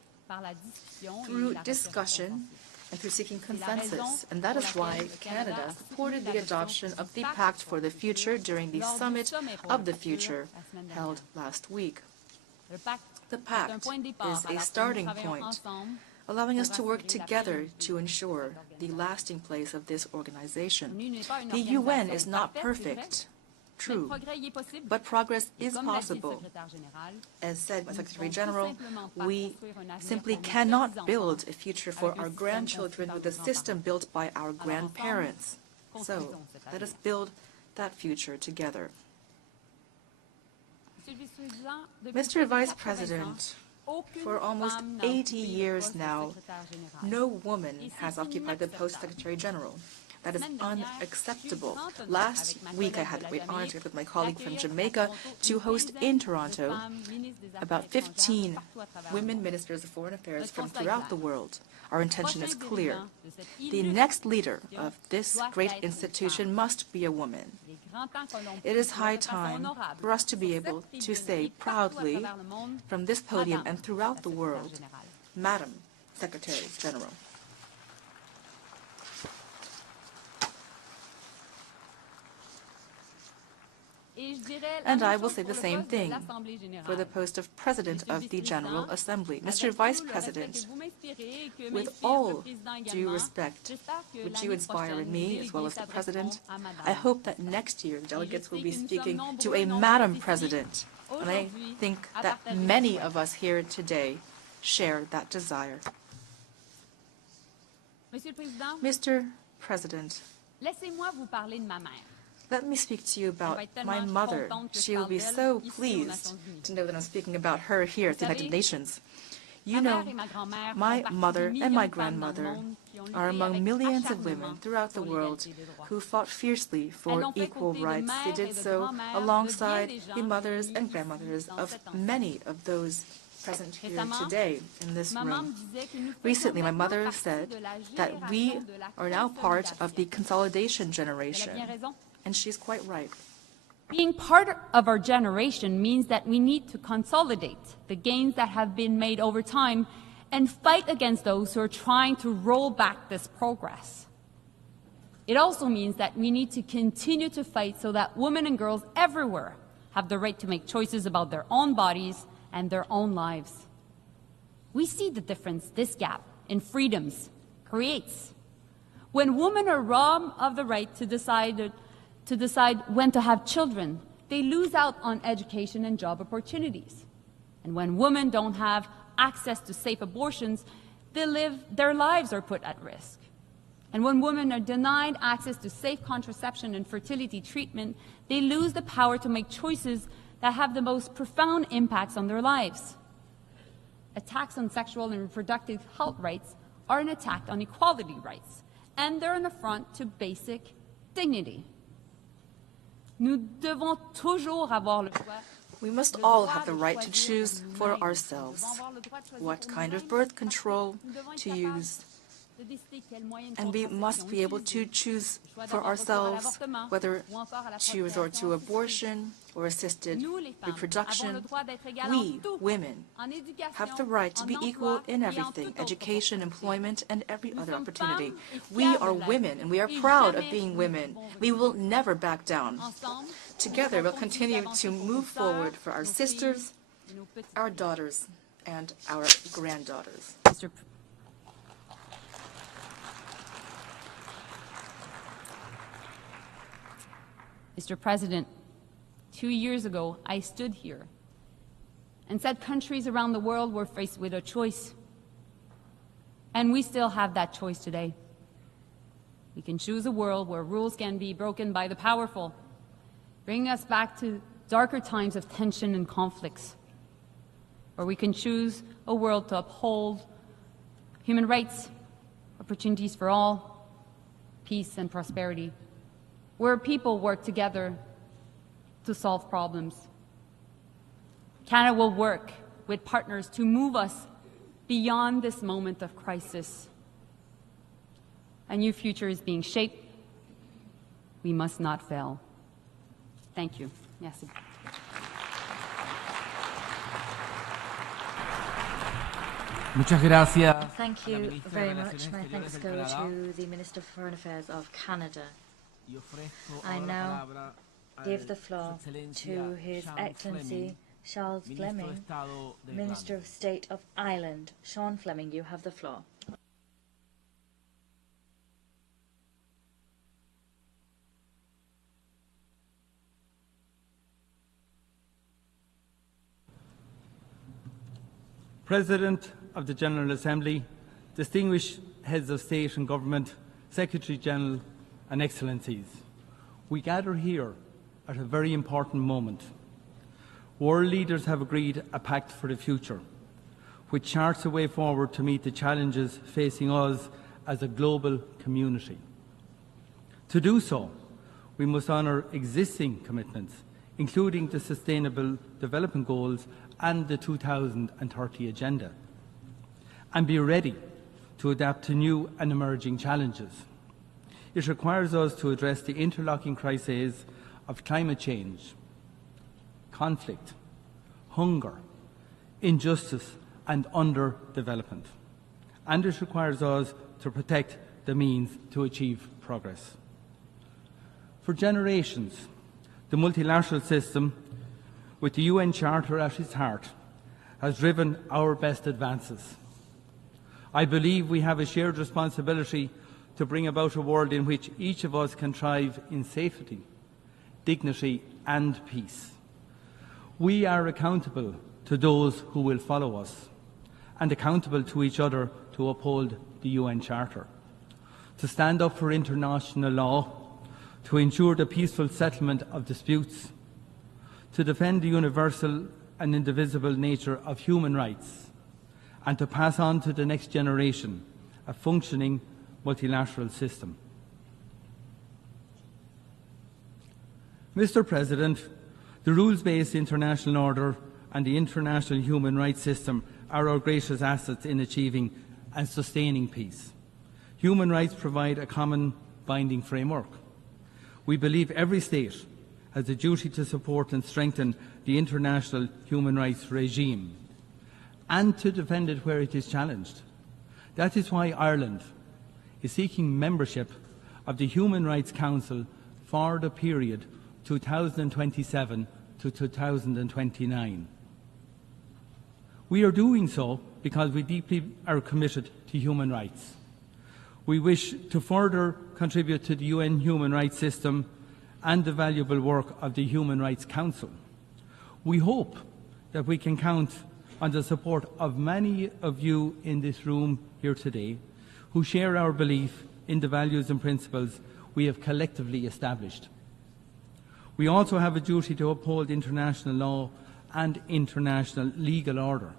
through discussion and through seeking consensus. And that is why Canada supported the adoption of the Pact for the Future during the Summit of the Future held last week. The Pact is a starting point, allowing us to work together to ensure the lasting place of this organization. The UN is not perfect, true, but progress is possible. As said by Secretary General, we simply cannot build a future for our grandchildren with a system built by our grandparents. So let us build that future together. Mr. Vice President, for almost 80 years now, no woman has occupied the post of Secretary General. That is unacceptable. Last week I had the great honor to with my colleague from Jamaica to host in Toronto about 15 women ministers of foreign affairs from throughout the world. Our intention is clear. The next leader of this great institution must be a woman. It is high time for us to be able to say proudly from this podium and throughout the world, Madam Secretary General. And I will say the same thing for the post of President of the General Assembly. Mr. Vice President, with all due respect, which you inspire in me as well as the President, I hope that next year delegates will be speaking to a Madam President. And I think that many of us here today share that desire. Mr. President, let me speak to you about my mother. She will be so pleased to know that I'm speaking about her here at the United Nations. You know, my mother and my grandmother are among millions of women throughout the world who fought fiercely for equal rights. They did so alongside the mothers and grandmothers of many of those present here today in this room. Recently, my mother said that we are now part of the consolidation generation. And she's quite right. Being part of our generation means that we need to consolidate the gains that have been made over time and fight against those who are trying to roll back this progress. It also means that we need to continue to fight so that women and girls everywhere have the right to make choices about their own bodies and their own lives. We see the difference this gap in freedoms creates. When women are robbed of the right to decide when to have children, they lose out on education and job opportunities. And when women don't have access to safe abortions, their lives are put at risk. And when women are denied access to safe contraception and fertility treatment, they lose the power to make choices that have the most profound impacts on their lives. Attacks on sexual and reproductive health rights are an attack on equality rights, and they're an affront to basic dignity. We must all have the right to choose for ourselves what kind of birth control to use, And we must be able to choose for ourselves whether to resort to abortion or assisted reproduction. We, women, have the right to be equal in everything, education, employment, and every other opportunity. We are women, and we are proud of being women. We will never back down. Together, we'll continue to move forward for our sisters, our daughters, and our granddaughters. Mr. President, 2 years ago, I stood here and said countries around the world were faced with a choice. And we still have that choice today. We can choose a world where rules can be broken by the powerful, bringing us back to darker times of tension and conflicts. Or we can choose a world to uphold human rights, opportunities for all, peace and prosperity, where people work together to solve problems. Canada will work with partners to move us beyond this moment of crisis. A new future is being shaped. We must not fail. Thank you. Merci. Muchas gracias. Thank you very much. My thanks go to the Minister for Foreign Affairs of Canada. I now give the floor to His Excellency Charles Fleming, Minister of State of Ireland. Sean Fleming, you have the floor. President of the General Assembly, distinguished heads of state and government, Secretary General and Excellencies, we gather here at a very important moment. World leaders have agreed a pact for the future, which charts a way forward to meet the challenges facing us as a global community. To do so, we must honour existing commitments, including the Sustainable Development Goals and the 2030 Agenda, and be ready to adapt to new and emerging challenges. It requires us to address the interlocking crises of climate change, conflict, hunger, injustice and underdevelopment. And it requires us to protect the means to achieve progress. For generations, the multilateral system, with the UN Charter at its heart, has driven our best advances. I believe we have a shared responsibility to bring about a world in which each of us can thrive in safety, dignity and peace. We are accountable to those who will follow us and accountable to each other to uphold the UN Charter, to stand up for international law, to ensure the peaceful settlement of disputes, to defend the universal and indivisible nature of human rights, and to pass on to the next generation a functioning multilateral system. Mr. President, the rules-based international order and the international human rights system are our greatest assets in achieving and sustaining peace. Human rights provide a common binding framework. We believe every state has a duty to support and strengthen the international human rights regime and to defend it where it is challenged. That is why Ireland is seeking membership of the Human Rights Council for the period 2027 to 2029. We are doing so because we deeply are committed to human rights. We wish to further contribute to the UN human rights system and the valuable work of the Human Rights Council. We hope that we can count on the support of many of you in this room here today who share our belief in the values and principles we have collectively established. We also have a duty to uphold international law and international legal order.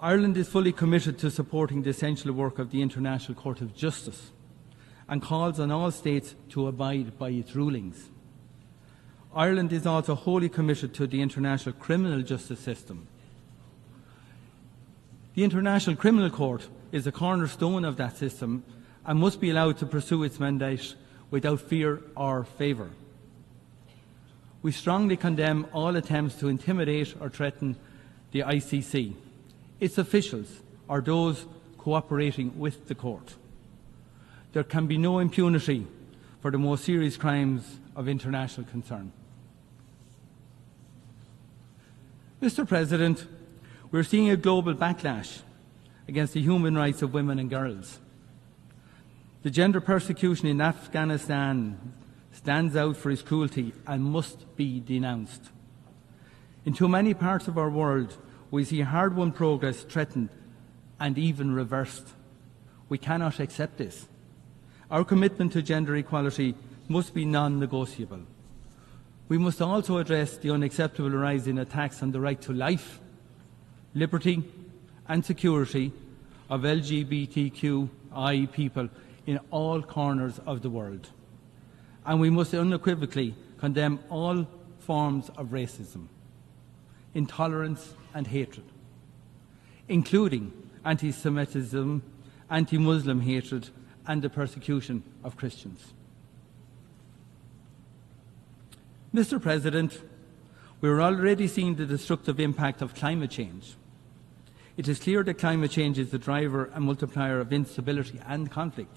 Ireland is fully committed to supporting the essential work of the International Court of Justice and calls on all states to abide by its rulings. Ireland is also wholly committed to the international criminal justice system. The International Criminal Court is a cornerstone of that system and must be allowed to pursue its mandate without fear or favour. We strongly condemn all attempts to intimidate or threaten the ICC, its officials, or those cooperating with the court. There can be no impunity for the most serious crimes of international concern. Mr. President, we're seeing a global backlash against the human rights of women and girls. The gender persecution in Afghanistan stands out for its cruelty and must be denounced. In too many parts of our world, we see hard-won progress threatened and even reversed. We cannot accept this. Our commitment to gender equality must be non-negotiable. We must also address the unacceptable rise in attacks on the right to life, liberty and security of LGBTQI people in all corners of the world. And we must unequivocally condemn all forms of racism, intolerance and hatred, including anti-Semitism, anti-Muslim hatred and the persecution of Christians. Mr. President, we are already seeing the destructive impact of climate change. It is clear that climate change is the driver and multiplier of instability and conflict.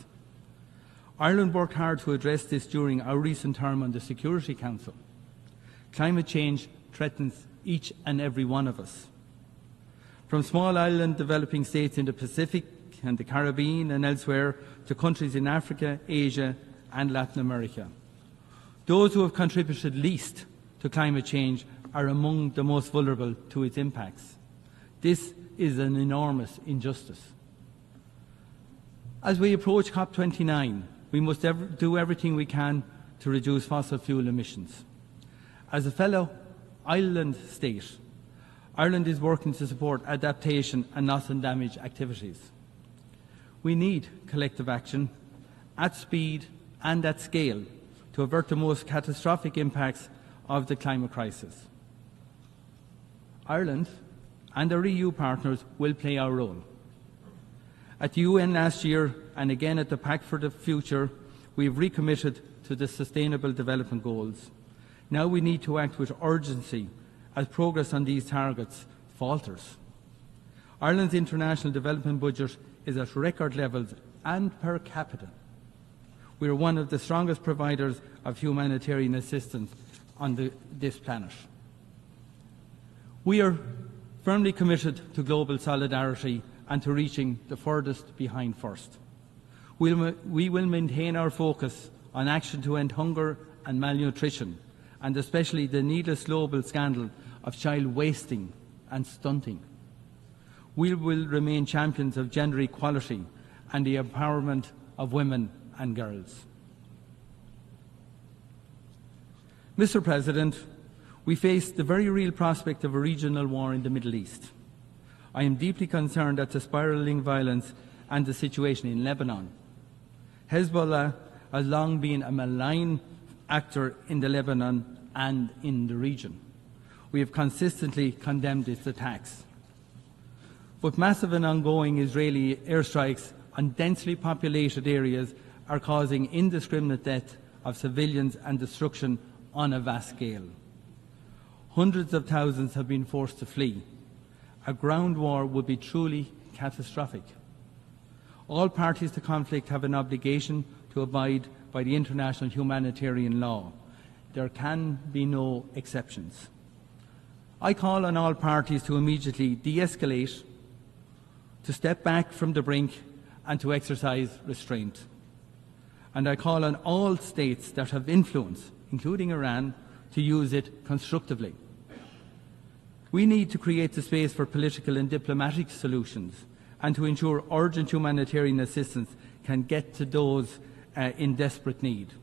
Ireland worked hard to address this during our recent term on the Security Council. Climate change threatens each and every one of us. From small island developing states in the Pacific and the Caribbean and elsewhere to countries in Africa, Asia and Latin America. Those who have contributed least to climate change are among the most vulnerable to its impacts. This is an enormous injustice. As we approach COP29, we must do everything we can to reduce fossil fuel emissions. As a fellow island state, Ireland is working to support adaptation and loss and damage activities. We need collective action at speed and at scale to avert the most catastrophic impacts of the climate crisis. Ireland and our EU partners will play our role. At the UN last year and again at the Pact for the Future, we have recommitted to the Sustainable Development Goals. Now we need to act with urgency as progress on these targets falters. Ireland's international development budget is at record levels and per capita. We are one of the strongest providers of humanitarian assistance on this planet. We are firmly committed to global solidarity and to reaching the furthest behind first. We will maintain our focus on action to end hunger and malnutrition, and especially the needless global scandal of child wasting and stunting. We will remain champions of gender equality and the empowerment of women and girls. Mr. President, we face the very real prospect of a regional war in the Middle East. I am deeply concerned at the spiralling violence and the situation in Lebanon. Hezbollah has long been a malign actor in Lebanon and in the region. We have consistently condemned its attacks. But massive and ongoing Israeli airstrikes on densely populated areas are causing indiscriminate death of civilians and destruction on a vast scale. Hundreds of thousands have been forced to flee. A ground war would be truly catastrophic. All parties to conflict have an obligation to abide by the international humanitarian law. There can be no exceptions. I call on all parties to immediately de-escalate, to step back from the brink and to exercise restraint. And I call on all states that have influence, including Iran, to use it constructively. We need to create the space for political and diplomatic solutions and to ensure urgent humanitarian assistance can get to those in desperate need.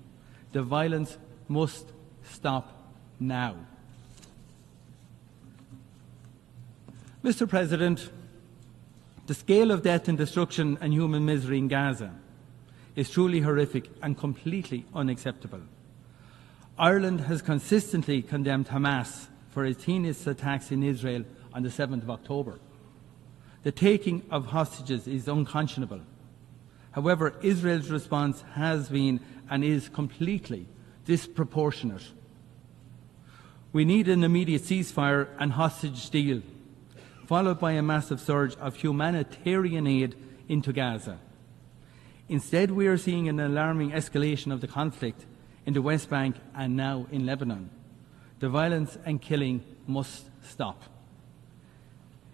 The violence must stop now. Mr. President, the scale of death and destruction and human misery in Gaza is truly horrific and completely unacceptable. Ireland has consistently condemned Hamas for its heinous attacks in Israel on the 7th of October. The taking of hostages is unconscionable. However, Israel's response has been and is completely disproportionate. We need an immediate ceasefire and hostage deal, followed by a massive surge of humanitarian aid into Gaza. Instead, we are seeing an alarming escalation of the conflict in the West Bank and now in Lebanon. The violence and killing must stop.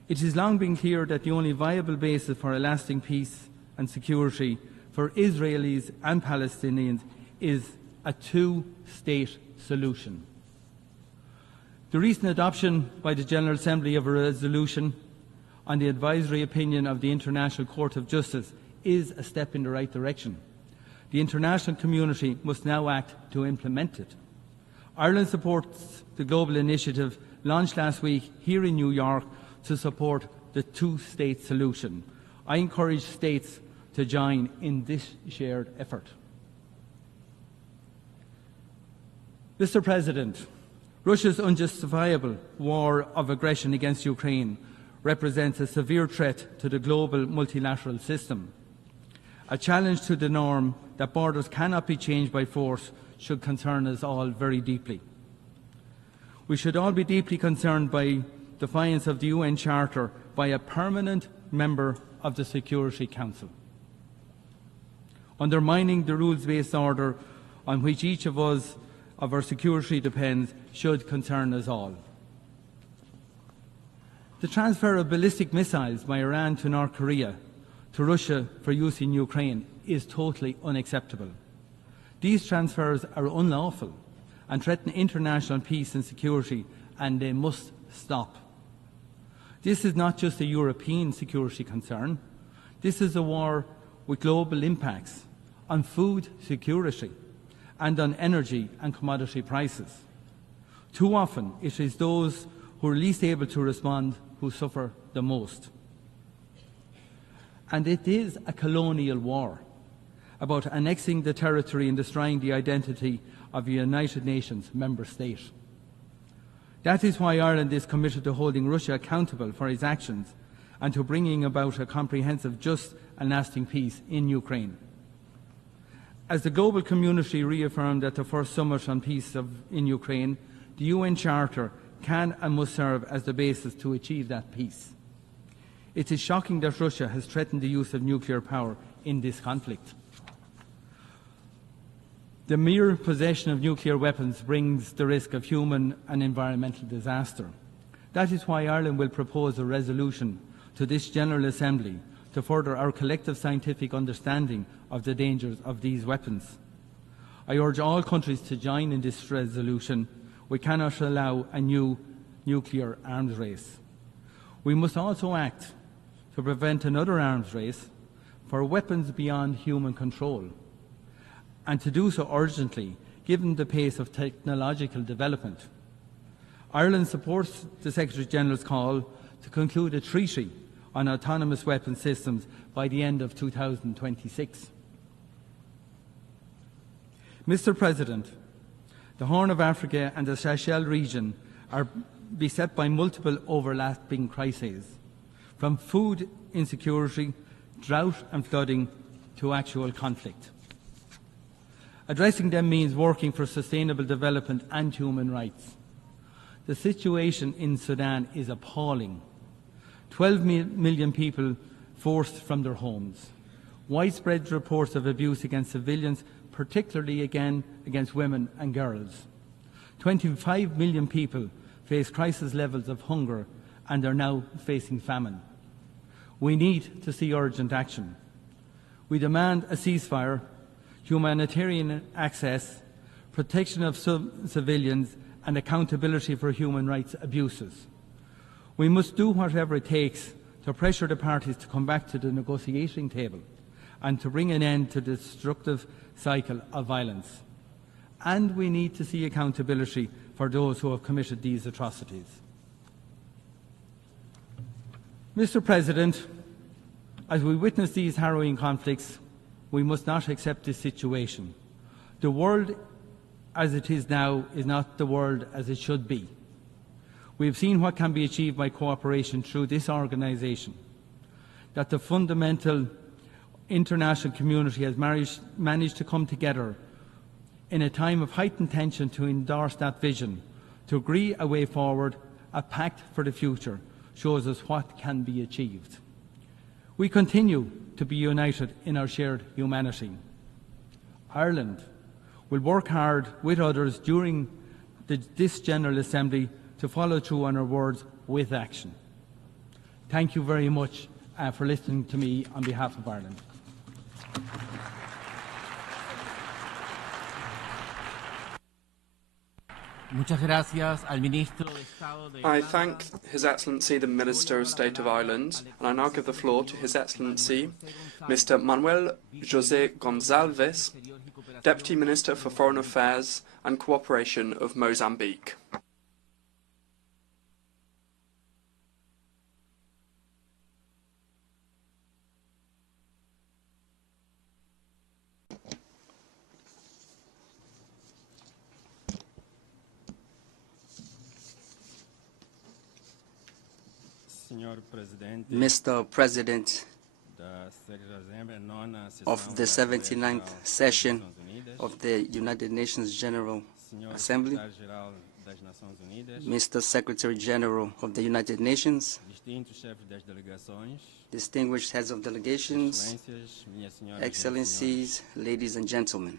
It has long been clear that the only viable basis for a lasting peace and security for Israelis and Palestinians is a two-state solution. The recent adoption by the General Assembly of a resolution on the advisory opinion of the International Court of Justice is a step in the right direction. The international community must now act to implement it. Ireland supports the global initiative launched last week here in New York to support the two-state solution. I encourage states to join in this shared effort. Mr. President, Russia's unjustifiable war of aggression against Ukraine represents a severe threat to the global multilateral system. A challenge to the norm that borders cannot be changed by force should concern us all very deeply. We should all be deeply concerned by defiance of the UN Charter by a permanent member of the Security Council. Undermining the rules-based order on which each of us of our security depends should concern us all. The transfer of ballistic missiles by Iran to North Korea to Russia for use in Ukraine is totally unacceptable. These transfers are unlawful and threaten international peace and security, and they must stop. This is not just a European security concern. This is a war with global impacts on food security and on energy and commodity prices. Too often, it is those who are least able to respond who suffer the most. And it is a colonial war about annexing the territory and destroying the identity of a United Nations member state. That is why Ireland is committed to holding Russia accountable for its actions and to bringing about a comprehensive, just and lasting peace in Ukraine. As the global community reaffirmed at the first summit on peace in Ukraine, the UN Charter can and must serve as the basis to achieve that peace. It is shocking that Russia has threatened the use of nuclear power in this conflict. The mere possession of nuclear weapons brings the risk of human and environmental disaster. That is why Ireland will propose a resolution to this General Assembly to further our collective scientific understanding of the dangers of these weapons. I urge all countries to join in this resolution. We cannot allow a new nuclear arms race. We must also act to prevent another arms race for weapons beyond human control, and to do so urgently, given the pace of technological development. Ireland supports the Secretary-General's call to conclude a treaty on autonomous weapon systems by the end of 2026. Mr. President, the Horn of Africa and the Sahel region are beset by multiple overlapping crises, from food insecurity, drought and flooding to actual conflict. Addressing them means working for sustainable development and human rights. The situation in Sudan is appalling. 12 million people forced from their homes. Widespread reports of abuse against civilians, particularly against women and girls. 25 million people face crisis levels of hunger and are now facing famine. We need to see urgent action. We demand a ceasefire, humanitarian access, protection of civilians, and accountability for human rights abuses. We must do whatever it takes to pressure the parties to come back to the negotiating table and to bring an end to the destructive cycle of violence. And we need to see accountability for those who have committed these atrocities. Mr. President, as we witness these harrowing conflicts, we must not accept this situation. The world as it is now is not the world as it should be. We have seen what can be achieved by cooperation through this organisation. that the fundamental international community has managed to come together in a time of heightened tension to endorse that vision, to agree a way forward, a pact for the future, shows us what can be achieved. We continue to be united in our shared humanity. Ireland will work hard with others during this General Assembly to follow through on our words with action. Thank you very much for listening to me on behalf of Ireland. I thank His Excellency the Minister of State of Ireland, and I now give the floor to His Excellency Mr. Manuel José Gonçalves, Deputy Minister for Foreign Affairs and Cooperation of Mozambique. Mr. President of the 79th session of the United Nations General Assembly, Mr. Secretary General of the United Nations, distinguished heads of delegations, excellencies, ladies and gentlemen.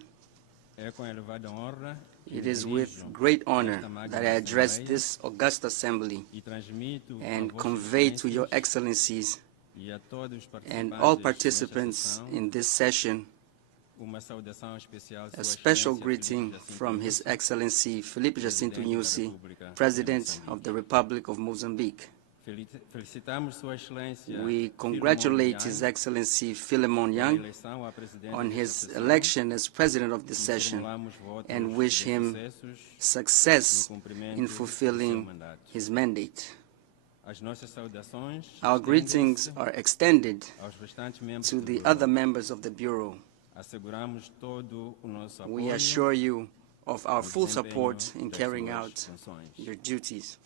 It is with great honor that I address this august assembly and convey to your excellencies and all participants in this session a special greeting from His Excellency Felipe Jacinto Nyusi, President of the Republic of Mozambique. We congratulate His Excellency Philemon Yang on his election as President of the session and wish him success in fulfilling his mandate. Our greetings are extended to the other members of the Bureau. We assure you of our full support in carrying out your duties.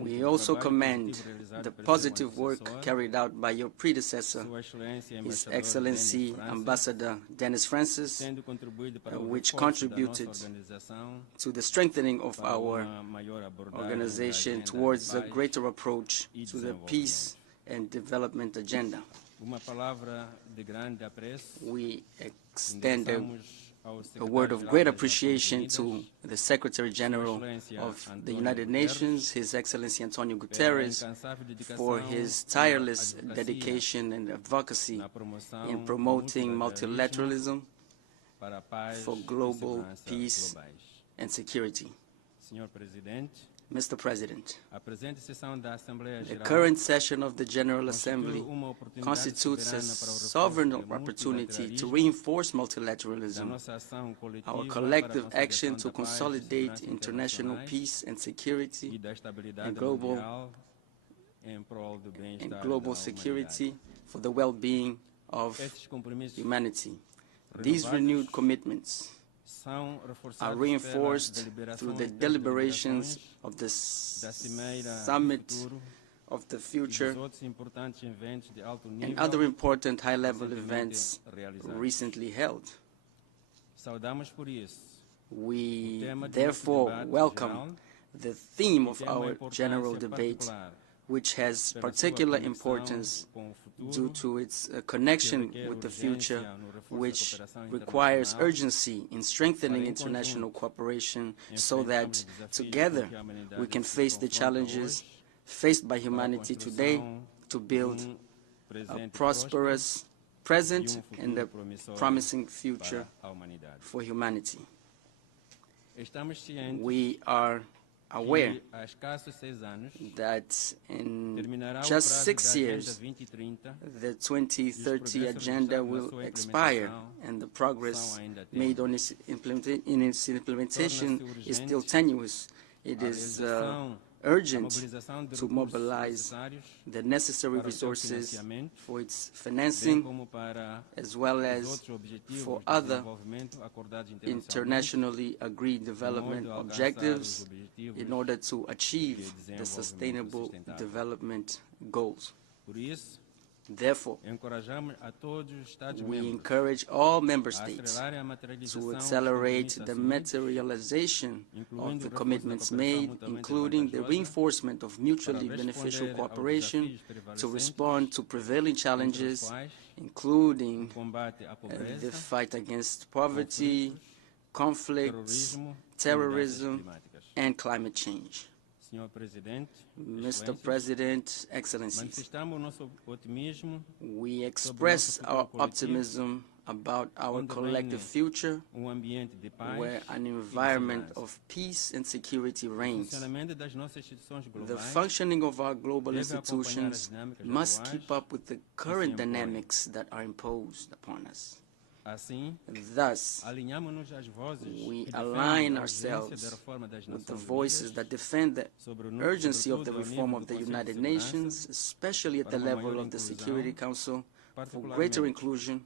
We also commend the positive work carried out by your predecessor, His Excellency Ambassador Dennis Francis, which contributed to the strengthening of our organization towards a greater approach to the peace and development agenda. We extend a word of great appreciation to the Secretary General of the United Nations, His Excellency Antonio Guterres, for his tireless dedication and advocacy in promoting multilateralism for global peace and security. Mr. President, the current session of the General Assembly constitutes a sovereign opportunity to reinforce multilateralism, our collective action to consolidate international peace and security and global security for the well-being of humanity. These renewed commitments are reinforced through the deliberations of the Summit of the Future and other important high-level events recently held. We therefore welcome the theme of our general debate, which has particular importance due to its connection with the future, which requires urgency in strengthening international cooperation so that together we can face the challenges faced by humanity today to build a prosperous present and a promising future for humanity. We are aware that in just 6 years, the 2030 agenda will expire, and the progress made on its implementation is still tenuous. It is urgent to mobilize the necessary resources for its financing, as well as for other internationally agreed development objectives in order to achieve the Sustainable Development Goals. Therefore, we encourage all member states to accelerate the materialization of the commitments made, including the reinforcement of mutually beneficial cooperation to respond to prevailing challenges, including the fight against poverty, conflicts, terrorism, and climate change. Mr. President, Excellencies, we express our optimism about our collective future, where an environment of peace and security reigns. The functioning of our global institutions must keep up with the current dynamics that are imposed upon us. Thus, we align ourselves with the voices that defend the urgency of the reform of the United Nations, especially at the level of the Security Council, for greater inclusion,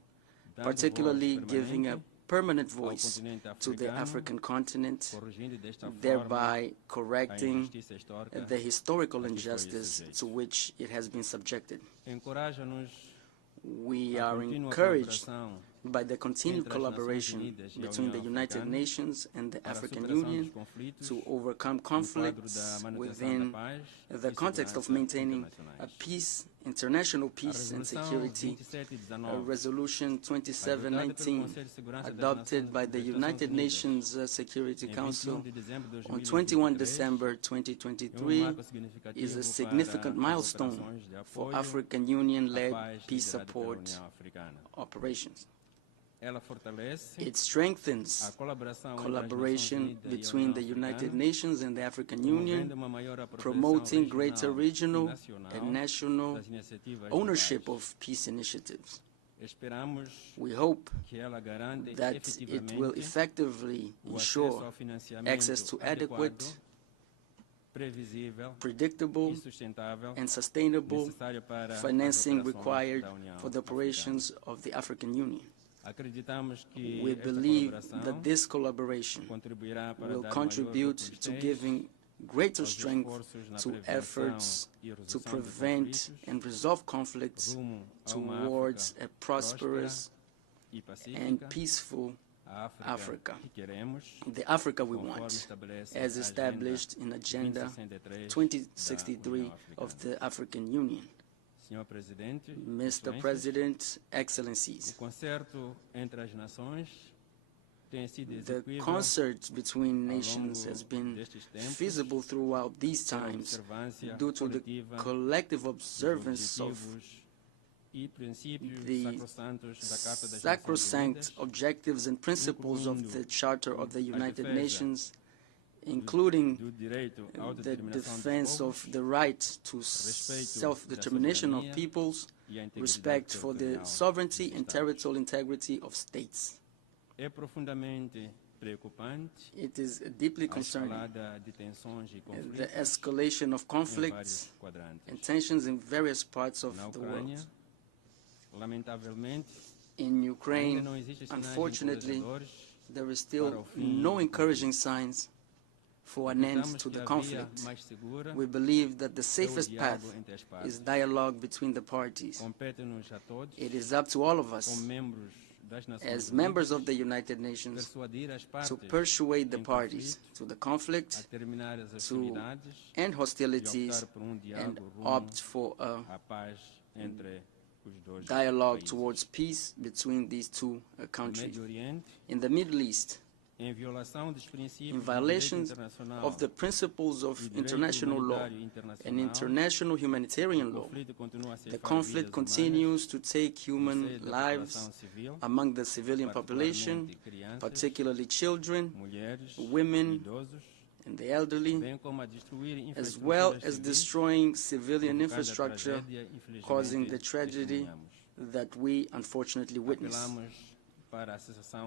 particularly giving a permanent voice to the African continent, thereby correcting the historical injustice to which it has been subjected. We are encouraged by the continued collaboration between the United Nations and the African Union to overcome conflicts within the context of maintaining a peace, international peace and security. Resolution 2719, adopted by the United Nations Security Council on 21 December 2023, is a significant milestone for African Union-led peace support operations. It strengthens collaboration between the United Nations and the African Union, promoting greater regional and national ownership of peace initiatives. We hope that it will effectively ensure access to adequate, predictable, and sustainable financing required for the operations of the African Union. We believe that this collaboration will contribute to giving greater strength to efforts to prevent and resolve conflicts towards a prosperous and peaceful Africa, the Africa we want, as established in Agenda 2063 of the African Union. Mr. President, Excellencies, the concert between nations has been feasible throughout these times due to the collective observance of the sacrosanct objectives and principles of the Charter of the United Nations, including the defense of the right to self-determination of peoples, respect for the sovereignty and territorial integrity of states. It is deeply concerning the escalation of conflicts and tensions in various parts of the world. In Ukraine, unfortunately, there is still no encouraging signs for an end to the conflict. We believe that the safest path is dialogue between the parties. It is up to all of us, as members of the United Nations, to persuade the parties to the conflict, to end hostilities, and opt for a dialogue towards peace between these two countries. In the Middle East, in violation of the principles of international law and international humanitarian law, the conflict continues to take human lives among the civilian population, particularly children, women, and the elderly, as well as destroying civilian infrastructure, causing the tragedy that we unfortunately witness.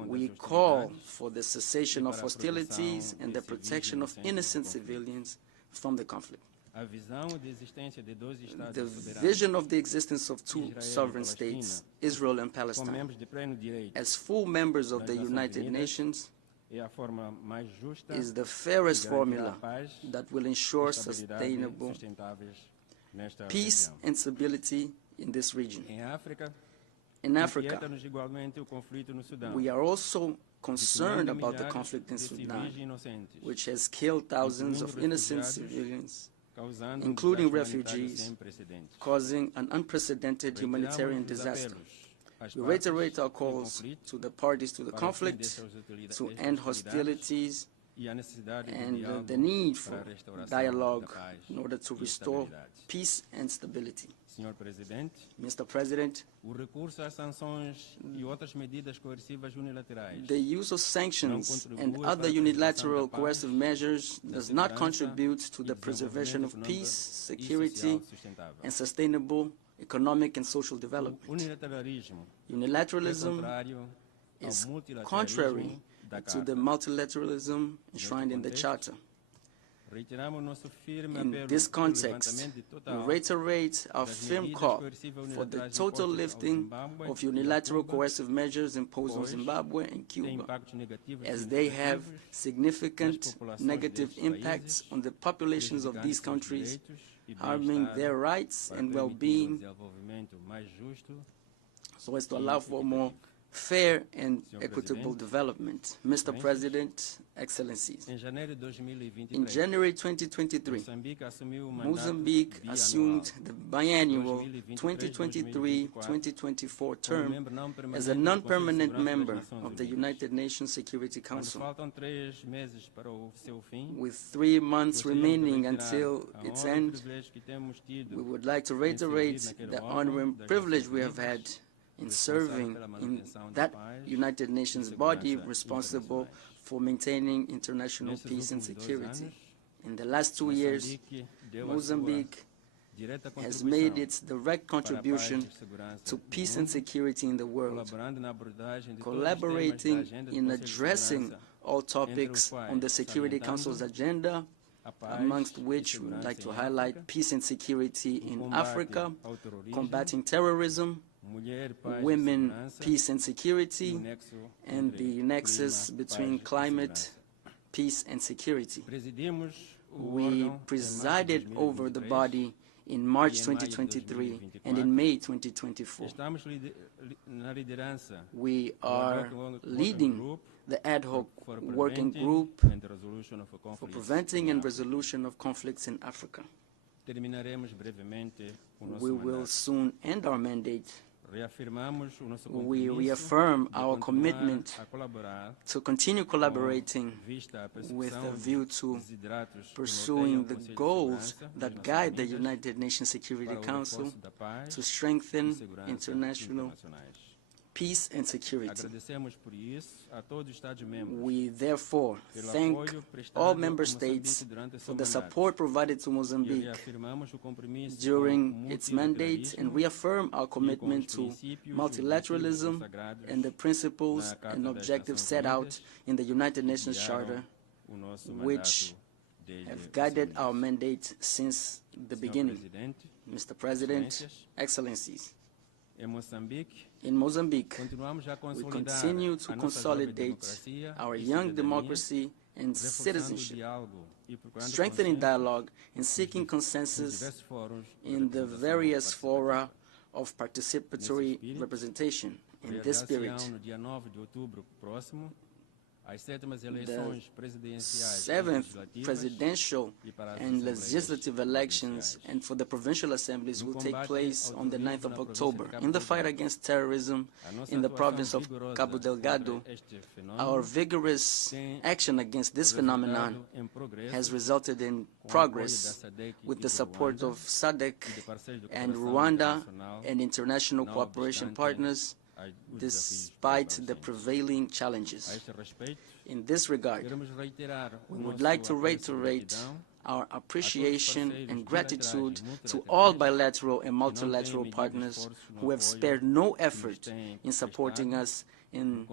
We call for the cessation of hostilities and the protection of innocent civilians from the conflict. The vision of the existence of two sovereign states, Israel and Palestine, as full members of the United Nations, is the fairest formula that will ensure sustainable peace and stability in this region. In Africa, we are also concerned about the conflict in Sudan, which has killed thousands of innocent civilians, including refugees, causing an unprecedented humanitarian disaster. We reiterate our calls to the parties to the conflict to end hostilities and the need for dialogue in order to restore peace and stability. Mr. President, the use of sanctions and other unilateral coercive measures does not contribute to the preservation of peace, security, and sustainable economic and social development. Unilateralism is contrary to the multilateralism enshrined in the Charter. In this context, we reiterate our firm call for the total lifting of unilateral coercive measures imposed on Zimbabwe and Cuba, as they have significant negative impacts on the populations of these countries, harming their rights and well-being, so as to allow for more fair and equitable development. Mr. President, Excellencies, in January 2023, Mozambique assumed the biannual 2023-2024 term as a non-permanent member of the United Nations Security Council. With 3 months remaining until its end, we would like to reiterate the honor and privilege we have had in serving in that United Nations body responsible for maintaining international peace and security. In the last 2 years, Mozambique has made its direct contribution to peace and security in the world, collaborating in addressing all topics on the Security Council's agenda, amongst which we would like to highlight peace and security in Africa, combating terrorism, women, peace and security, and the nexus between climate, peace and security. We presided over the body in March 2023 and in May 2024. We are leading the ad hoc working group for preventing and resolution of conflicts in Africa. We will soon end our mandate. We reaffirm our commitment to continue collaborating with a view to pursuing the goals that guide the United Nations Security Council to strengthen international peace and security. We therefore thank all member states for the support provided to Mozambique during its mandate and reaffirm our commitment to multilateralism and the principles and objectives set out in the United Nations Charter, which have guided our mandate since the beginning. Mr. President, Excellencies, in Mozambique, we continue to consolidate our young democracy and citizenship, strengthening dialogue and seeking consensus in the various fora of participatory representation. In this spirit, the 7th presidential and legislative elections and for the provincial assemblies will take place on the 9th of October. In the fight against terrorism in the province of Cabo Delgado, our vigorous action against this phenomenon has resulted in progress with the support of SADC and Rwanda and international cooperation partners, despite the prevailing challenges. In this regard, we would like to reiterate our appreciation and gratitude to all bilateral and multilateral partners who have spared no effort in supporting us in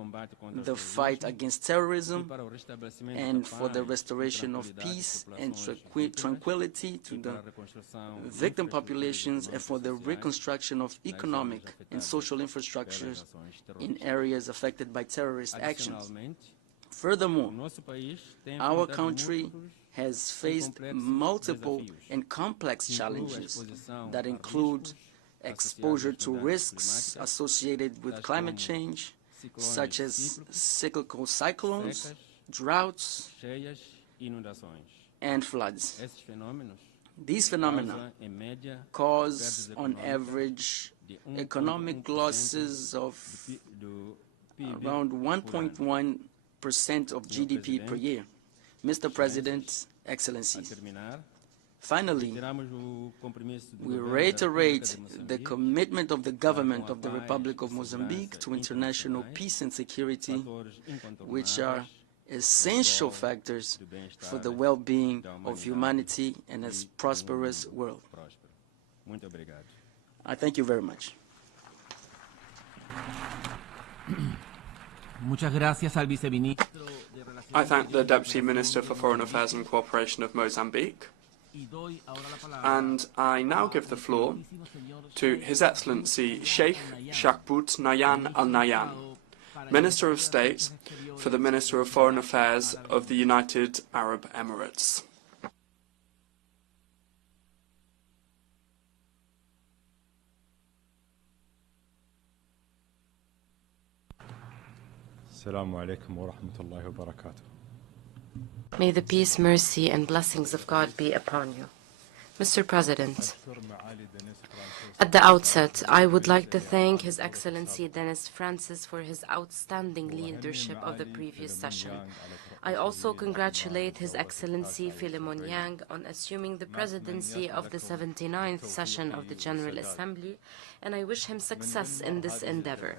the fight against terrorism and for the restoration of peace and tranquility to the victim populations and for the reconstruction of economic and social infrastructures in areas affected by terrorist actions. Furthermore, our country has faced multiple and complex challenges that include exposure to risks associated with climate change, such as cyclical cyclones, droughts, and floods. These phenomena cause, on average, economic losses of around 1.1% of GDP per year. Mr. President, Excellencies, finally, we reiterate the commitment of the government of the Republic of Mozambique to international peace and security, which are essential factors for the well-being of humanity and a prosperous world. I thank you very much. I thank the Deputy Minister for Foreign Affairs and Cooperation of Mozambique. And I now give the floor to His Excellency Sheikh Shakbout Nayan Al Nayan, Minister of State for the Minister of Foreign Affairs of the United Arab Emirates. May the peace, mercy, and blessings of God be upon you. Mr. President, at the outset, I would like to thank His Excellency Dennis Francis for his outstanding leadership of the previous session. I also congratulate His Excellency Philemon Yang on assuming the presidency of the 79th session of the General Assembly, and I wish him success in this endeavor.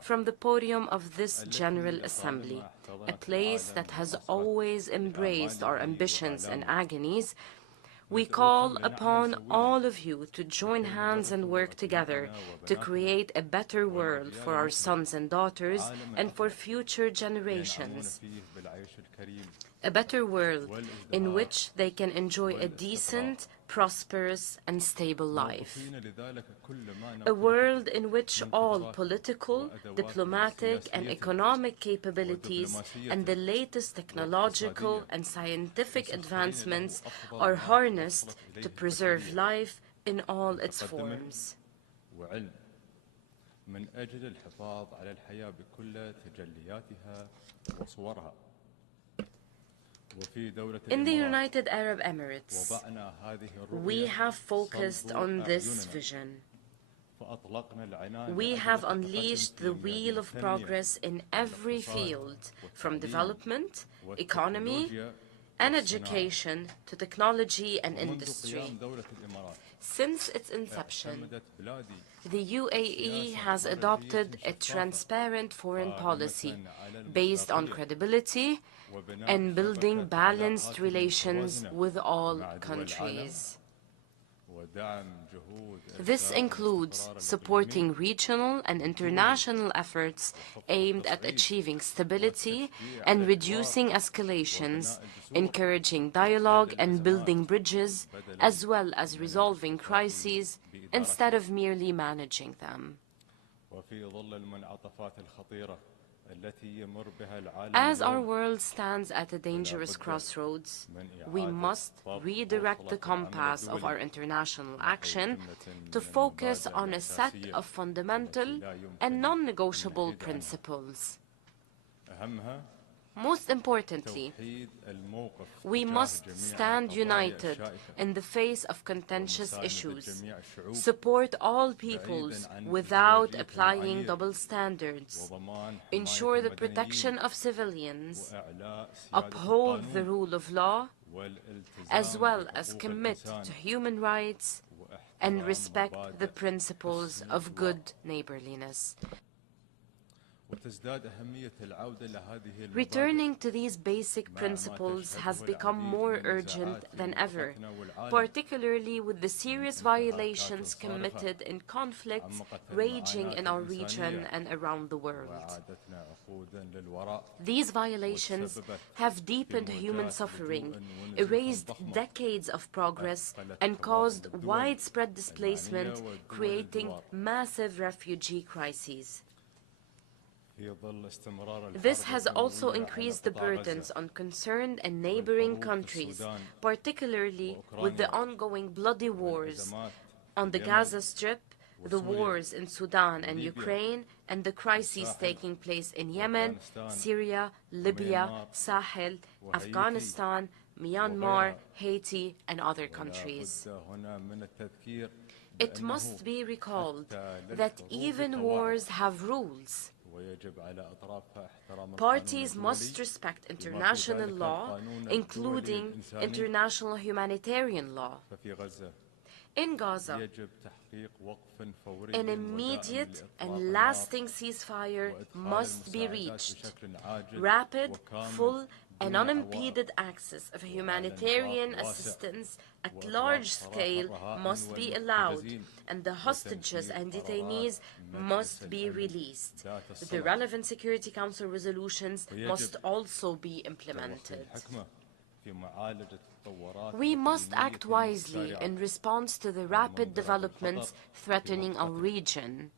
From the podium of this General Assembly, a place that has always embraced our ambitions and agonies, we call upon all of you to join hands and work together to create a better world for our sons and daughters and for future generations. A better world in which they can enjoy a decent, prosperous, and stable life. A world in which all political, diplomatic, and economic capabilities and the latest technological and scientific advancements are harnessed to preserve life in all its forms. In the United Arab Emirates, we have focused on this vision. We have unleashed the wheel of progress in every field, from development, economy, and education to technology and industry. Since its inception, the UAE has adopted a transparent foreign policy based on credibility and building balanced relations with all countries. This includes supporting regional and international efforts aimed at achieving stability and reducing escalations, encouraging dialogue and building bridges, as well as resolving crises instead of merely managing them. As our world stands at a dangerous crossroads, we must redirect the compass of our international action to focus on a set of fundamental and non-negotiable principles. Most importantly, we must stand united in the face of contentious issues, support all peoples without applying double standards, ensure the protection of civilians, uphold the rule of law, as well as commit to human rights and respect the principles of good neighborliness. Returning to these basic principles has become more urgent than ever, particularly with the serious violations committed in conflicts raging in our region and around the world. These violations have deepened human suffering, erased decades of progress, and caused widespread displacement, creating massive refugee crises. This has also increased the burdens on concerned and neighboring countries, particularly with the ongoing bloody wars on the Gaza Strip, the wars in Sudan and Ukraine, and the crises taking place in Yemen, Syria, Libya, Sahel, Afghanistan, Myanmar, Haiti, and other countries. It must be recalled that even wars have rules. Parties must respect international law, including international humanitarian law. In Gaza, an immediate and lasting ceasefire must be reached. Rapid, full, and unimpeded access of humanitarian assistance at large scale must be allowed, and the hostages and detainees must be released. The relevant Security Council resolutions must also be implemented. We must act wisely in response to the rapid developments threatening our region.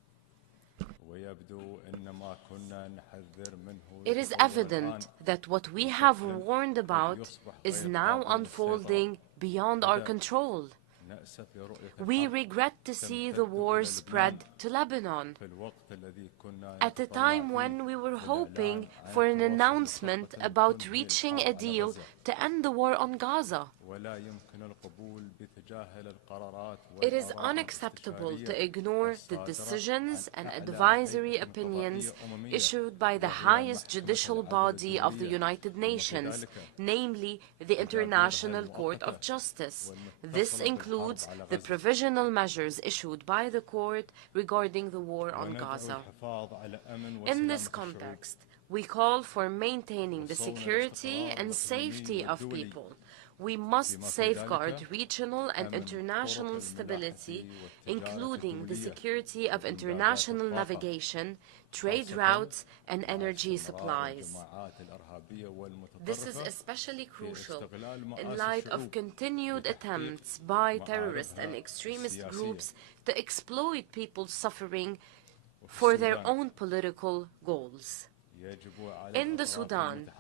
It is evident that what we have warned about is now unfolding beyond our control. We regret to see the war spread to Lebanon at a time when we were hoping for an announcement about reaching a deal to end the war on Gaza. It is unacceptable to ignore the decisions and advisory opinions issued by the highest judicial body of the United Nations, namely the International Court of Justice. This includes the provisional measures issued by the court regarding the war on Gaza. In this context, we call for maintaining the security and safety of people. We must safeguard regional and international stability, including the security of international navigation, trade routes, and energy supplies. This is especially crucial in light of continued attempts by terrorist and extremist groups to exploit people's suffering for their own political goals. In the Sudan,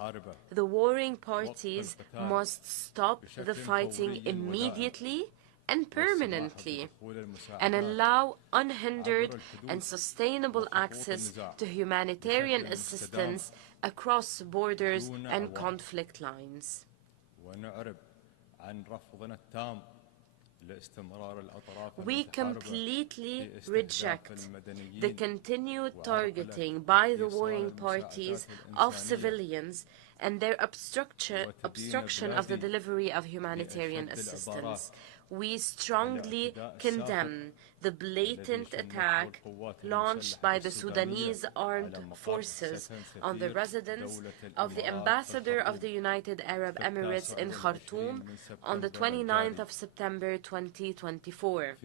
the warring parties must stop the fighting immediately and permanently and allow unhindered and sustainable access to humanitarian assistance across borders and conflict lines. We completely reject the continued targeting by the warring parties of civilians and their obstruction of the delivery of humanitarian assistance. We strongly condemn the blatant attack launched by the Sudanese armed forces on the residence of the ambassador of the United Arab Emirates in Khartoum on the 29th of September 2024.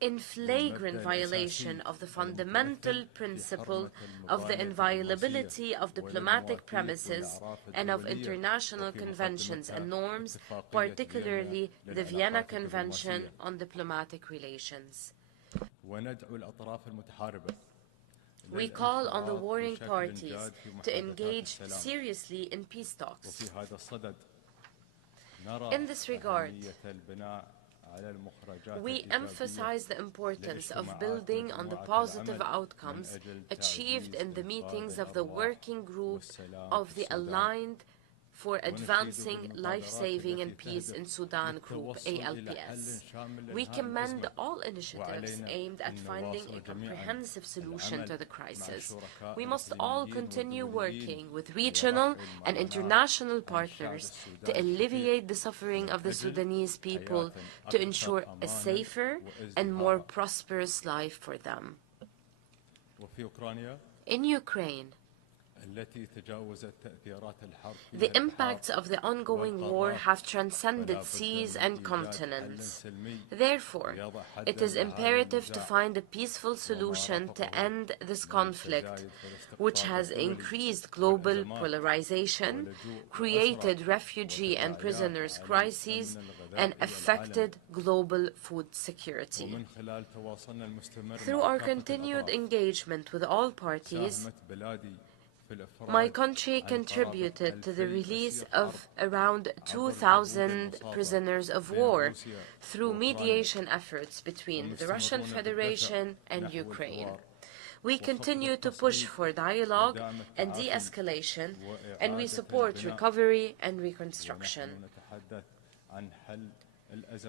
In flagrant violation of the fundamental principle of the inviolability of diplomatic premises and of international conventions and norms, particularly the Vienna Convention on Diplomatic Relations. We call on the warring parties to engage seriously in peace talks. In this regard, we emphasize the importance of building on the positive outcomes achieved in the meetings of the Working Group of the Aligned for Advancing Life-Saving and Peace in Sudan Group, ALPS. We commend all initiatives aimed at finding a comprehensive solution to the crisis. We must all continue working with regional and international partners to alleviate the suffering of the Sudanese people to ensure a safer and more prosperous life for them. In Ukraine, The impacts of the ongoing war have transcended seas and continents. Therefore, it is imperative to find a peaceful solution to end this conflict, which has increased global polarization, created refugee and prisoners crises, and affected global food security. Through our continued engagement with all parties, my country contributed to the release of around 2,000 prisoners of war through mediation efforts between the Russian Federation and Ukraine. We continue to push for dialogue and de-escalation, and we support recovery and reconstruction.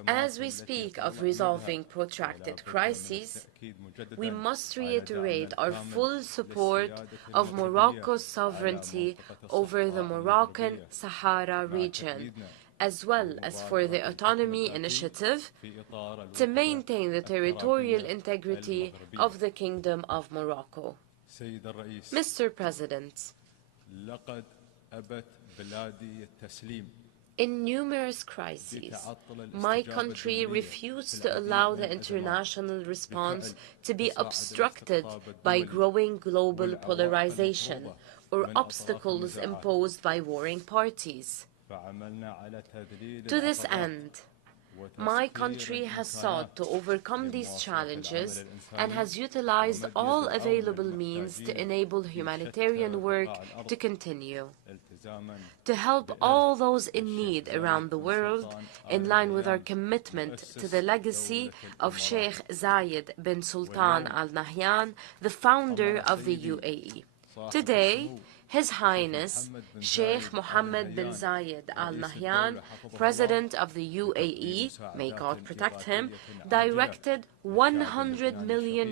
As we speak of resolving protracted crises, we must reiterate our full support of Morocco's sovereignty over the Moroccan Sahara region, as well as for the Autonomy Initiative to maintain the territorial integrity of the Kingdom of Morocco. Mr. President, in numerous crises, my country refused to allow the international response to be obstructed by growing global polarization or obstacles imposed by warring parties. To this end, my country has sought to overcome these challenges and has utilized all available means to enable humanitarian work to continue. To help all those in need around the world, in line with our commitment to the legacy of Sheikh Zayed bin Sultan Al Nahyan, the founder of the UAE. Today, His Highness Sheikh Mohammed bin Zayed Al Nahyan, President of the UAE, may God protect him, directed $100 million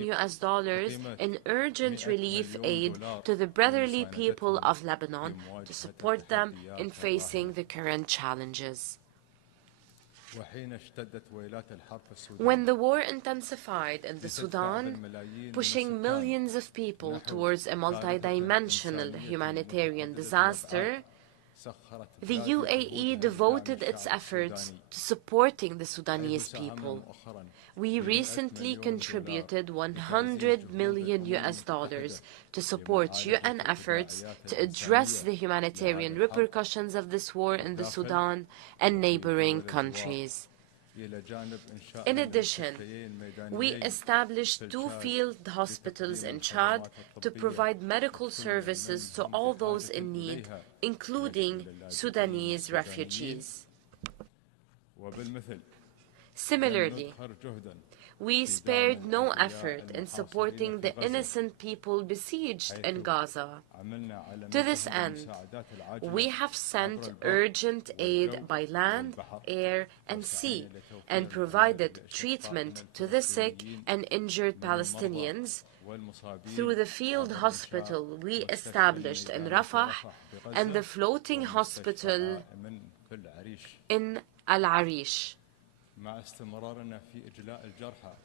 in urgent relief aid to the brotherly people of Lebanon to support them in facing the current challenges. When the war intensified in the Sudan, pushing millions of people towards a multidimensional humanitarian disaster, the UAE devoted its efforts to supporting the Sudanese people. We recently contributed $100 million to support UN efforts to address the humanitarian repercussions of this war in the Sudan and neighboring countries. In addition, we established 2 field hospitals in Chad to provide medical services to all those in need, including Sudanese refugees. Similarly, we spared no effort in supporting the innocent people besieged in Gaza. To this end, we have sent urgent aid by land, air, and sea, and provided treatment to the sick and injured Palestinians through the field hospital we established in Rafah and the floating hospital in Al-Arish.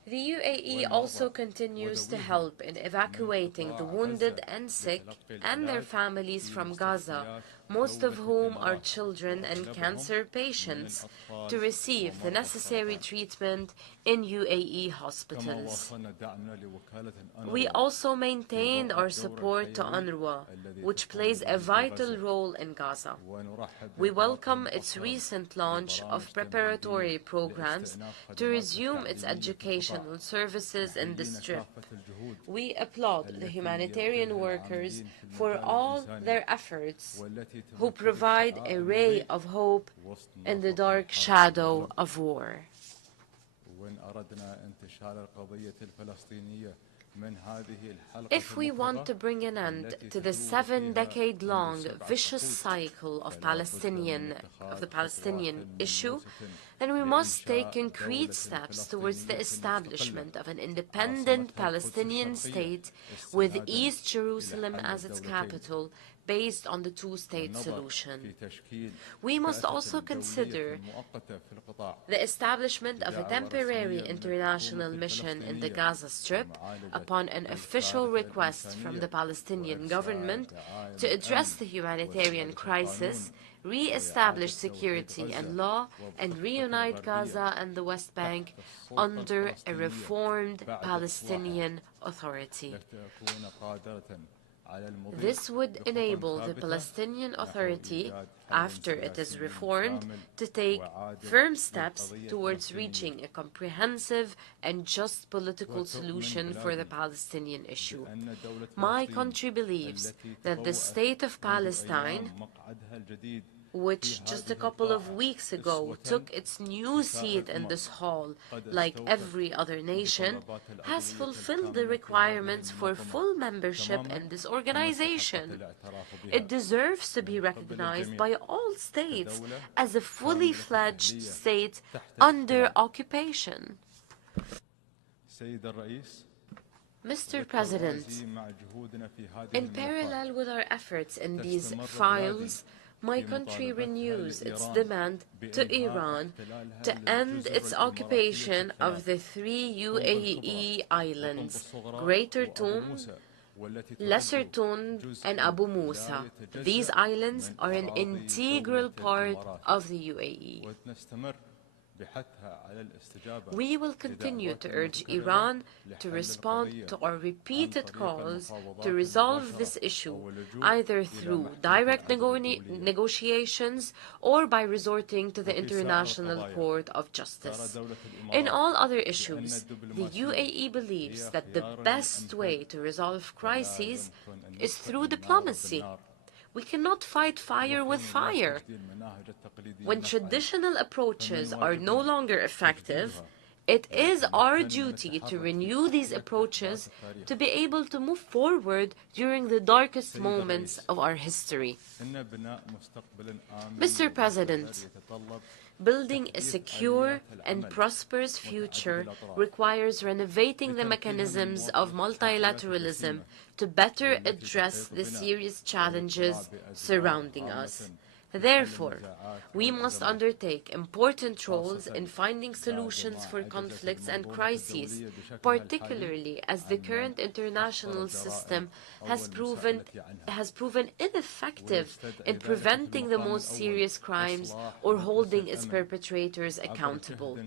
The UAE also continues to help in evacuating the wounded and sick and their families from Gaza, most of whom are children and cancer patients, to receive the necessary treatment in UAE hospitals. We also maintained our support to UNRWA, which plays a vital role in Gaza. We welcome its recent launch of preparatory programs to resume its educational services in the Strip. We applaud the humanitarian workers for all their efforts, who provide a ray of hope in the dark shadow of war. If we want to bring an end to the 7-decade-long vicious cycle of the Palestinian issue, then we must take concrete steps towards the establishment of an independent Palestinian state with East Jerusalem as its capital, based on the two-state solution. We must also consider the establishment of a temporary international mission in the Gaza Strip upon an official request from the Palestinian government to address the humanitarian crisis, re-establish security and law, and reunite Gaza and the West Bank under a reformed Palestinian Authority. This would enable the Palestinian Authority, after it is reformed, to take firm steps towards reaching a comprehensive and just political solution for the Palestinian issue. My country believes that the state of Palestine, which just a couple of weeks ago took its new seat in this hall, like every other nation, has fulfilled the requirements for full membership in this organization. It deserves to be recognized by all states as a fully fledged state under occupation. Mr. President, in parallel with our efforts in these files, my country renews its demand to Iran to end its occupation of the 3 UAE islands, Greater Toom, Lesser Toom, and Abu Musa. These islands are an integral part of the UAE. We will continue to urge Iran to respond to our repeated calls to resolve this issue, either through direct negotiations or by resorting to the International Court of Justice. In all other issues, the UAE believes that the best way to resolve crises is through diplomacy. We cannot fight fire with fire. When traditional approaches are no longer effective, it is our duty to renew these approaches to be able to move forward during the darkest moments of our history. Mr. President, building a secure and prosperous future requires renovating the mechanisms of multilateralism to better address the serious challenges surrounding us. Therefore, we must undertake important roles in finding solutions for conflicts and crises, particularly as the current international system has proven ineffective in preventing the most serious crimes or holding its perpetrators accountable.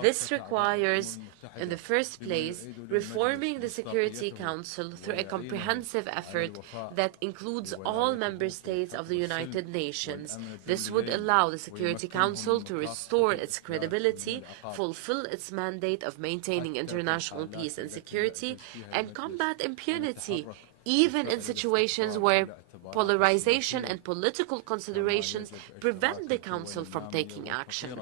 This requires, in the first place, reforming the Security Council through a comprehensive effort that includes all member states of the United Nations. This would allow the Security Council to restore its credibility, fulfill its mandate of maintaining international peace and security, and combat impunity, even in situations where polarization and political considerations prevent the Council from taking action.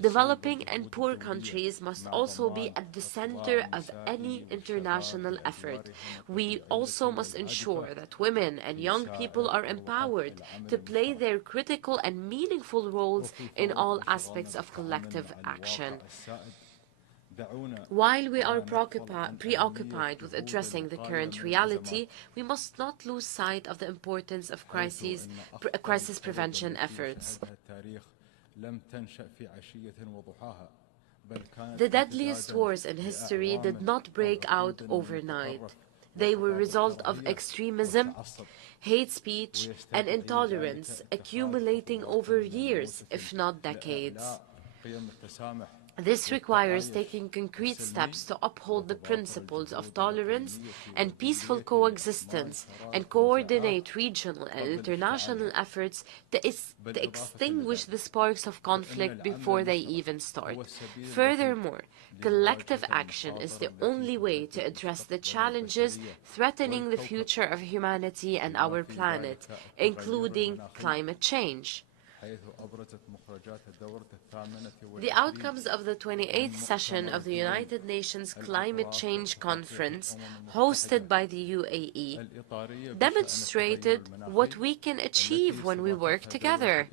Developing and poor countries must also be at the center of any international effort. We also must ensure that women and young people are empowered to play their critical and meaningful roles in all aspects of collective action. While we are preoccupied with addressing the current reality, we must not lose sight of the importance of crisis prevention efforts. The deadliest wars in history did not break out overnight. They were a result of extremism, hate speech, and intolerance accumulating over years, if not decades. This requires taking concrete steps to uphold the principles of tolerance and peaceful coexistence and coordinate regional and international efforts to extinguish the sparks of conflict before they even start. Furthermore, collective action is the only way to address the challenges threatening the future of humanity and our planet, including climate change. The outcomes of the 28th session of the United Nations Climate Change Conference, hosted by the UAE, demonstrated what we can achieve when we work together.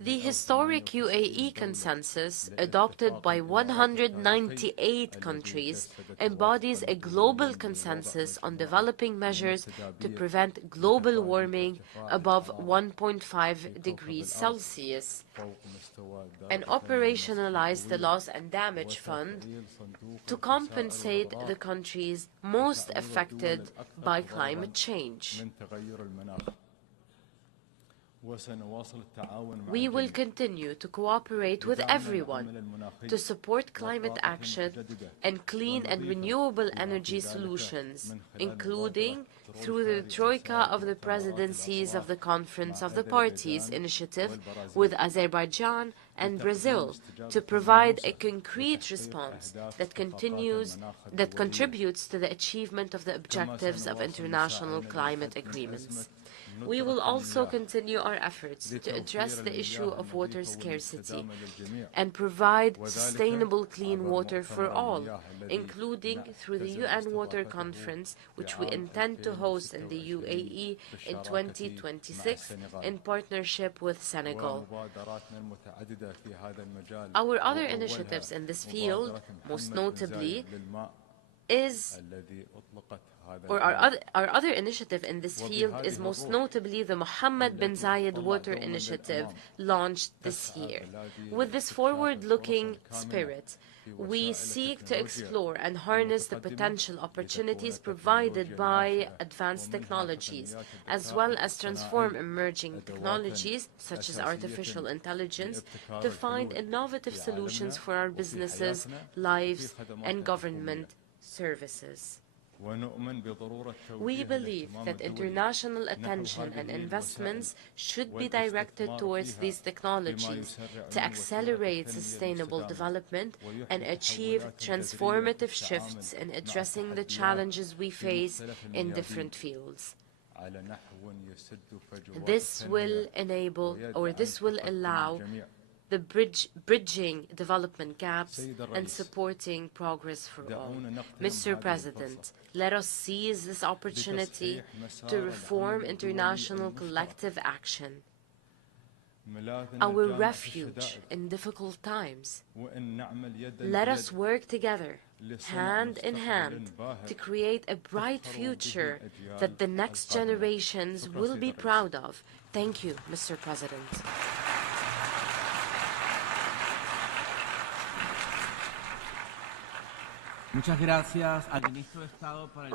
The historic UAE consensus, adopted by 198 countries, embodies a global consensus on developing measures to prevent global warming above 1.5 degrees Celsius and operationalize the Loss and Damage Fund to compensate the countries most affected by climate change. We will continue to cooperate with everyone to support climate action and clean and renewable energy solutions, including through the Troika of the Presidencies of the Conference of the Parties initiative with Azerbaijan and Brazil to provide a concrete response that contributes to the achievement of the objectives of international climate agreements. We will also continue our efforts to address the issue of water scarcity and provide sustainable clean water for all, including through the UN Water Conference, which we intend to host in the UAE in 2026 in partnership with Senegal. Our other initiatives in this field, most notably, our other initiative in this field is most notably the Mohammed bin Zayed Water Initiative launched this year. With this forward-looking spirit, we seek to explore and harness the potential opportunities provided by advanced technologies, as well as transform emerging technologies, such as artificial intelligence, to find innovative solutions for our businesses, lives, and government services. We believe that international attention and investments should be directed towards these technologies to accelerate sustainable development and achieve transformative shifts in addressing the challenges we face in different fields. This will allow the bridging development gaps and supporting progress for all. Mr. President, let us seize this opportunity to reform international collective action, our refuge in difficult times. Let us work together, hand in hand, to create a bright future that the next generations will be proud of. Thank you, Mr. President. I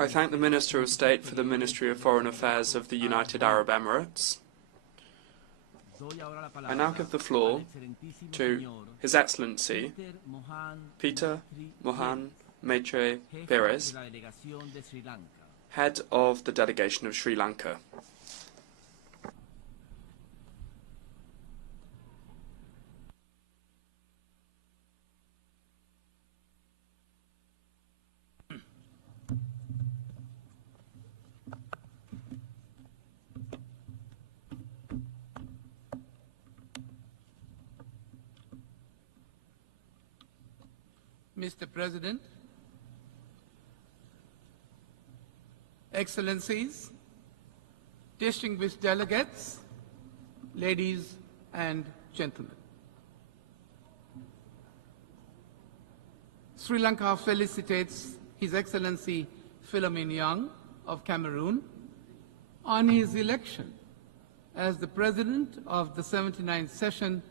thank the Minister of State for the Ministry of Foreign Affairs of the United Arab Emirates. I now give the floor to His Excellency Peter Mohan Maitre Perez, Head of the Delegation of Sri Lanka. Mr. President, Excellencies, distinguished delegates, ladies and gentlemen. Sri Lanka felicitates His Excellency Philomene Young of Cameroon on his election as the President of the 79th session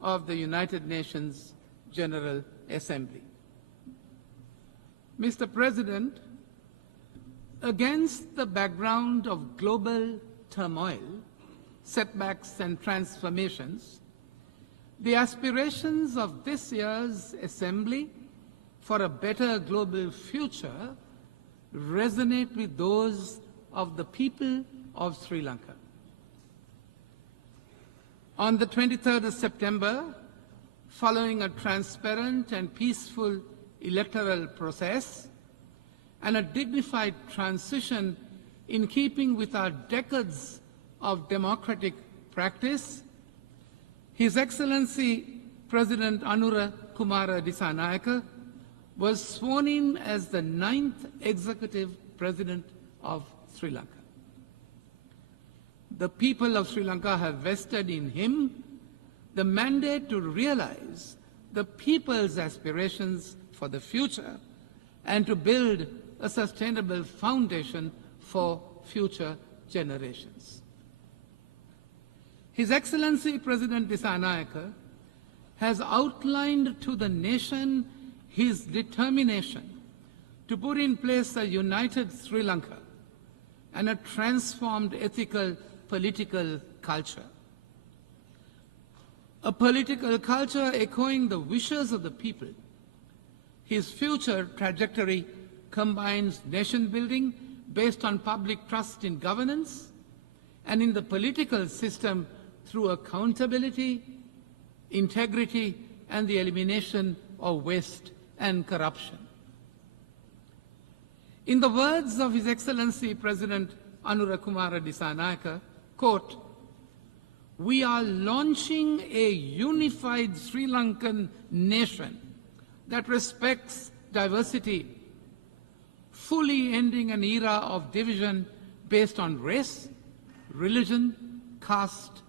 of the United Nations General Assembly. Mr. President, against the background of global turmoil, setbacks and transformations, the aspirations of this year's Assembly for a better global future resonate with those of the people of Sri Lanka. On the 23rd of September, following a transparent and peaceful electoral process and a dignified transition in keeping with our decades of democratic practice, His Excellency President Anura Kumara Dissanayake was sworn in as the 9th Executive President of Sri Lanka. The people of Sri Lanka have vested in him the mandate to realize the people's aspirations for the future and to build a sustainable foundation for future generations. His Excellency President Dissanayake has outlined to the nation his determination to put in place a united Sri Lanka and a transformed ethical political culture. A political culture echoing the wishes of the people. His future trajectory combines nation building based on public trust in governance and in the political system through accountability, integrity, and the elimination of waste and corruption. In the words of His Excellency President Anurakumara Dissanayake, quote, "We are launching a unified Sri Lankan nation that respects diversity, fully ending an era of division based on race, religion, caste,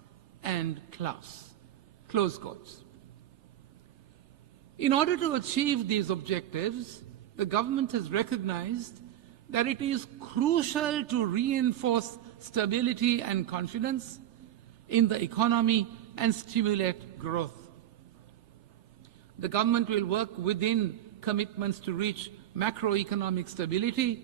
and class." Close quotes. In order to achieve these objectives, the government has recognized that it is crucial to reinforce stability and confidence in the economy and stimulate growth. The government will work within commitments to reach macroeconomic stability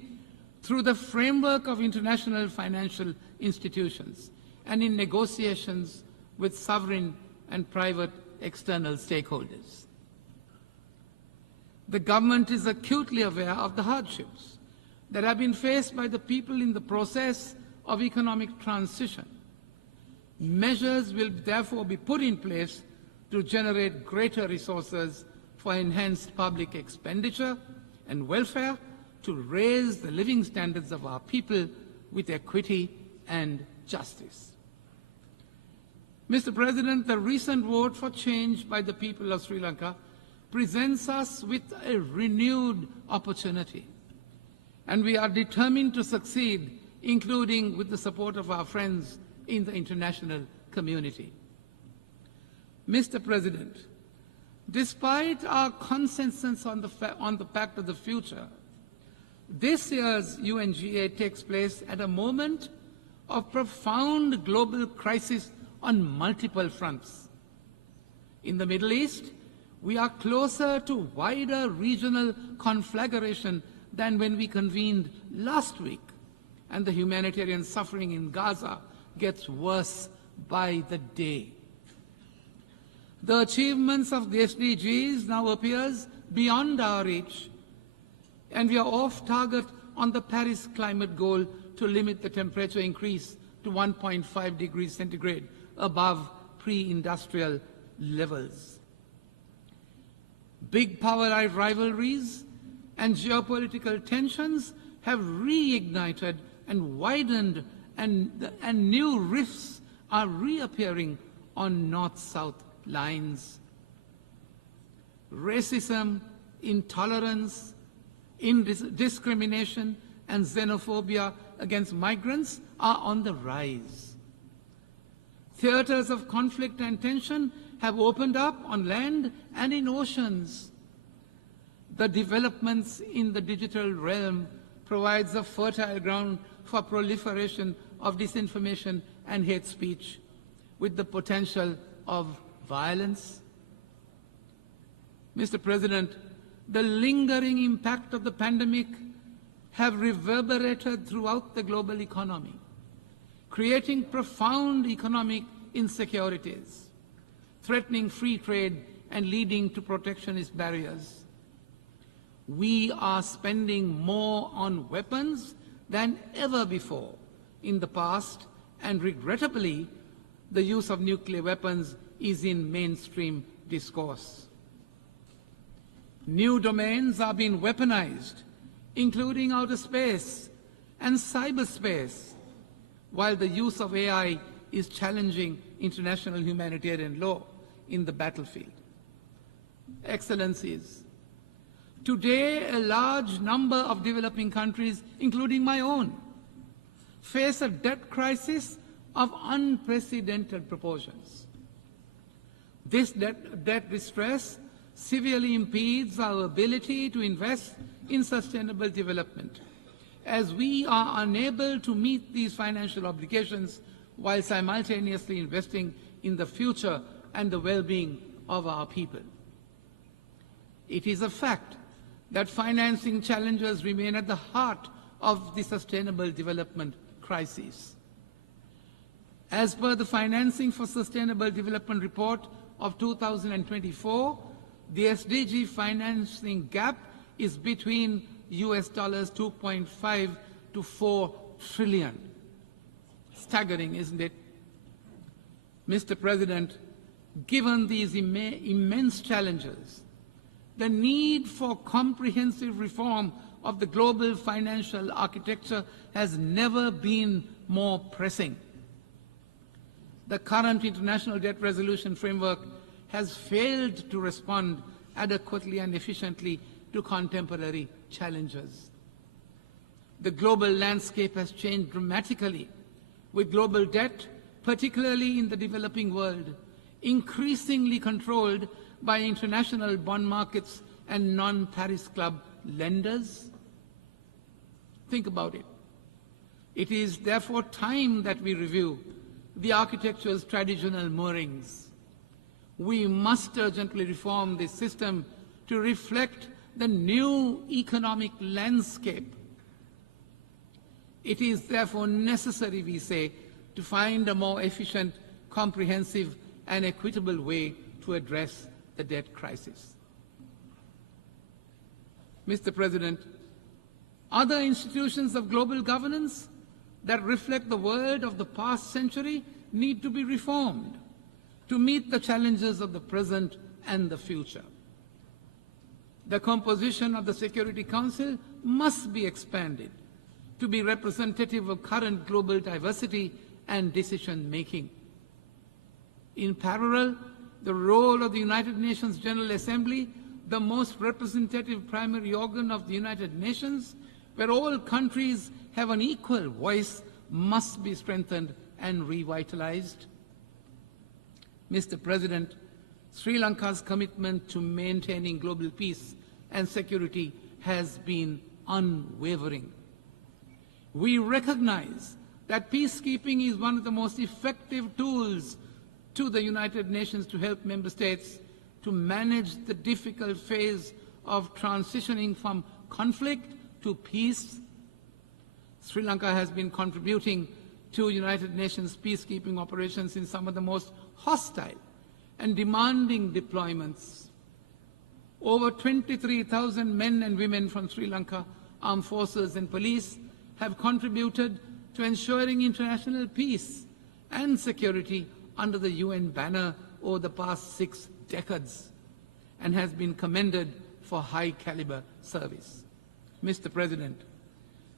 through the framework of international financial institutions and in negotiations with sovereign and private external stakeholders. The government is acutely aware of the hardships that have been faced by the people in the process of economic transition. Measures will therefore be put in place to generate greater resources for enhanced public expenditure and welfare to raise the living standards of our people with equity and justice. Mr. President, the recent vote for change by the people of Sri Lanka presents us with a renewed opportunity, and we are determined to succeed, including with the support of our friends in the international community. Mr. President, despite our consensus on the Pact of the Future, this year's UNGA takes place at a moment of profound global crisis on multiple fronts. In the Middle East, we are closer to wider regional conflagration than when we convened last week, and the humanitarian suffering in Gaza gets worse by the day. The achievements of the SDGs now appears beyond our reach, and we are off target on the Paris climate goal to limit the temperature increase to 1.5 degrees centigrade above pre-industrial levels. Big power rivalries and geopolitical tensions have reignited and widened, and new rifts are reappearing on north-south lines. Racism, intolerance, discrimination, and xenophobia against migrants are on the rise. Theaters of conflict and tension have opened up on land and in oceans. The developments in the digital realm provides a fertile ground for proliferation of disinformation and hate speech, with the potential of violence. Mr. President, the lingering impact of the pandemic have reverberated throughout the global economy, creating profound economic insecurities, threatening free trade and leading to protectionist barriers. We are spending more on weapons than ever before in the past, and regrettably, the use of nuclear weapons is in mainstream discourse. New domains are being weaponized, including outer space and cyberspace, while the use of AI is challenging international humanitarian law in the battlefield. Excellencies, today a large number of developing countries, including my own, face a debt crisis of unprecedented proportions. This debt distress severely impedes our ability to invest in sustainable development, as we are unable to meet these financial obligations while simultaneously investing in the future and the well-being of our people. It is a fact that financing challenges remain at the heart of the sustainable development crisis. As per the Financing for Sustainable Development Report of 2024, the SDG financing gap is between US dollars 2.5 to 4 trillion. Staggering, isn't it? Mr. President, given these immense challenges, the need for comprehensive reform of the global financial architecture has never been more pressing. The current international debt resolution framework has failed to respond adequately and efficiently to contemporary challenges. The global landscape has changed dramatically, with global debt, particularly in the developing world, increasingly controlled by international bond markets and non-Paris Club lenders. Think about it. It is therefore time that we review the architecture's traditional moorings. We must urgently reform this system to reflect the new economic landscape. It is therefore necessary, we say, to find a more efficient, comprehensive, and equitable way to address the debt crisis. Mr. President, other institutions of global governance that reflect the world of the past century need to be reformed to meet the challenges of the present and the future. The composition of the Security Council must be expanded to be representative of current global diversity and decision-making. In parallel, the role of the United Nations General Assembly, the most representative primary organ of the United Nations, where all countries have an equal voice, must be strengthened and revitalized. Mr. President, Sri Lanka's commitment to maintaining global peace and security has been unwavering. We recognize that peacekeeping is one of the most effective tools to the United Nations to help member states to manage the difficult phase of transitioning from conflict to peace. Sri Lanka has been contributing to United Nations peacekeeping operations in some of the most hostile and demanding deployments. Over 23,000 men and women from Sri Lanka, armed forces and police have contributed to ensuring international peace and security under the UN banner over the past 6 decades and has been commended for high-caliber service. Mr. President,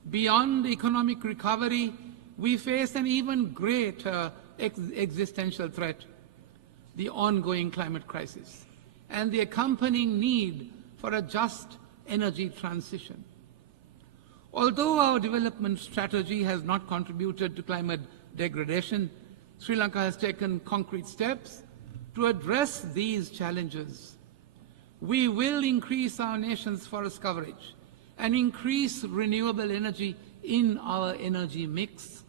beyond economic recovery, we face an even greater existential threat, the ongoing climate crisis, and the accompanying need for a just energy transition. Although our development strategy has not contributed to climate degradation, Sri Lanka has taken concrete steps to address these challenges. We will increase our nation's forest coverage and increase renewable energy in our energy mix.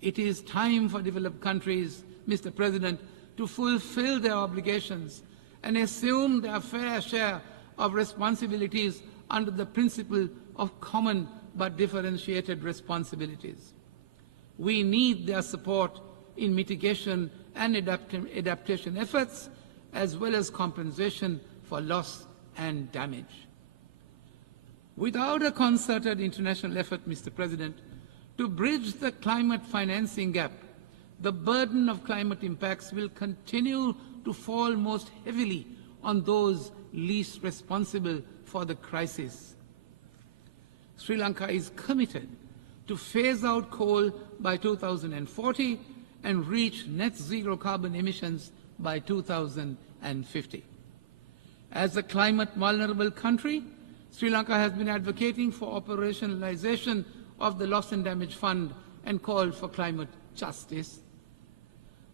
It is time for developed countries, Mr. President, to fulfill their obligations and assume their fair share of responsibilities under the principle of common but differentiated responsibilities. We need their support in mitigation and adaptation efforts, as well as compensation for loss and damage. Without a concerted international effort, Mr. President, to bridge the climate financing gap, the burden of climate impacts will continue to fall most heavily on those least responsible for the crisis. Sri Lanka is committed to phase out coal by 2040 and reach net zero carbon emissions by 2050. As a climate vulnerable country, Sri Lanka has been advocating for operationalization of the Loss and Damage Fund and called for climate justice.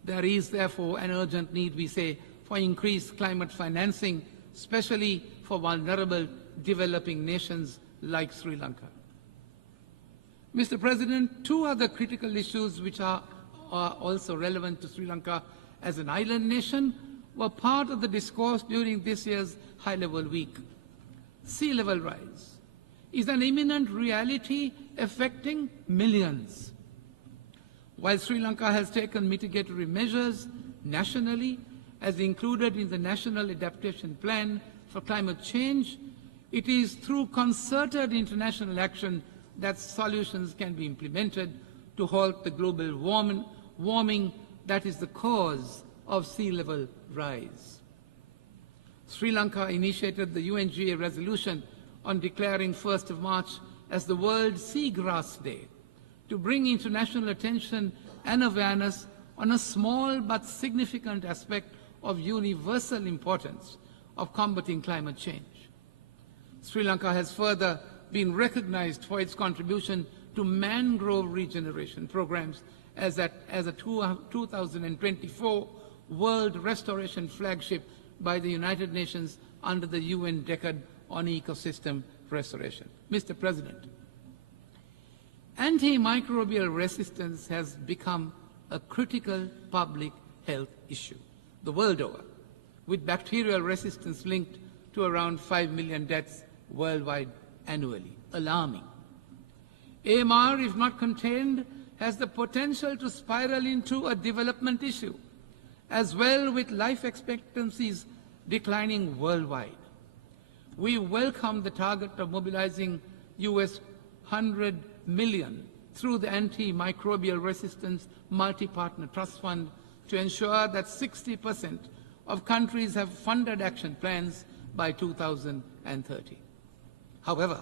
There is therefore an urgent need, we say, for increased climate financing, especially for vulnerable developing nations like Sri Lanka. Mr. President, two other critical issues which are also relevant to Sri Lanka as an island nation were part of the discourse during this year's high-level week. Sea level rise is an imminent reality affecting millions. While Sri Lanka has taken mitigatory measures nationally, as included in the National Adaptation Plan for Climate Change, it is through concerted international action that solutions can be implemented to halt the global warming that is the cause of sea level rise. Sri Lanka initiated the UNGA resolution on declaring 1st of March as the World Seagrass Day to bring international attention and awareness on a small but significant aspect of universal importance of combating climate change. Sri Lanka has further been recognized for its contribution to mangrove regeneration programs as a 2024 World Restoration Flagship by the United Nations under the UN Decade on Ecosystem Restoration. Mr. President, antimicrobial resistance has become a critical public health issue the world over, with bacterial resistance linked to around 5 million deaths worldwide annually. Alarming. AMR, if not contained, has the potential to spiral into a development issue, as well with life expectancies declining worldwide. We welcome the target of mobilizing US $100 million through the Antimicrobial Resistance Multi-Partner Trust Fund to ensure that 60% of countries have funded action plans by 2030. However,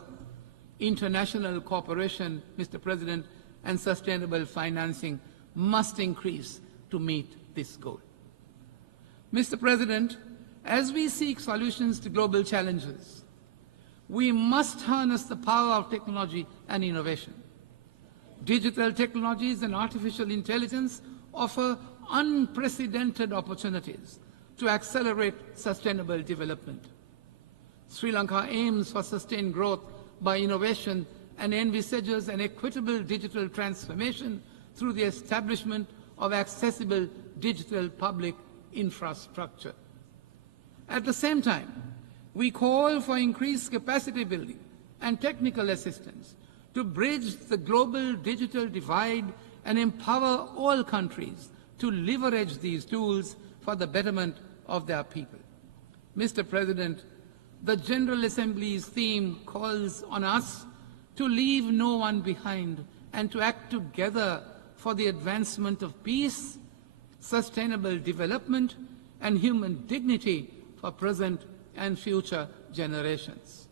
international cooperation, Mr. President, and sustainable financing must increase to meet this goal. Mr. President, as we seek solutions to global challenges, we must harness the power of technology and innovation. Digital technologies and artificial intelligence offer unprecedented opportunities to accelerate sustainable development. Sri Lanka aims for sustained growth by innovation and envisages an equitable digital transformation through the establishment of accessible digital public infrastructure. At the same time, we call for increased capacity building and technical assistance to bridge the global digital divide and empower all countries to leverage these tools for the betterment of their people. Mr. President, the General Assembly's theme calls on us to leave no one behind and to act together for the advancement of peace, sustainable development, and human dignity for present and future generations.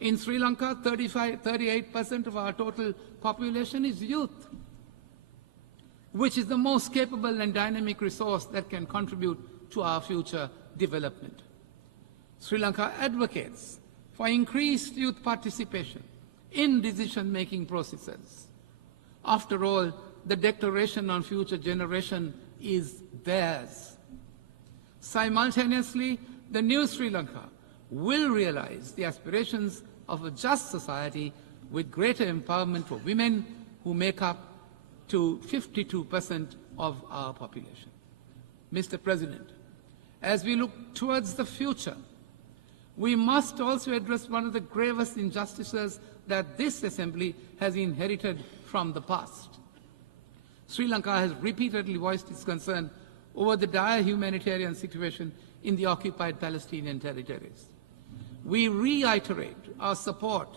In Sri Lanka, 38% of our total population is youth, which is the most capable and dynamic resource that can contribute to our future development. Sri Lanka advocates for increased youth participation in decision-making processes. After all, the Declaration on Future Generation is theirs. Simultaneously, the new Sri Lanka will realize the aspirations of a just society with greater empowerment for women, who make up to 52% of our population. Mr. President, as we look towards the future, we must also address one of the gravest injustices that this Assembly has inherited from the past. Sri Lanka has repeatedly voiced its concern over the dire humanitarian situation in the occupied Palestinian territories. We reiterate our support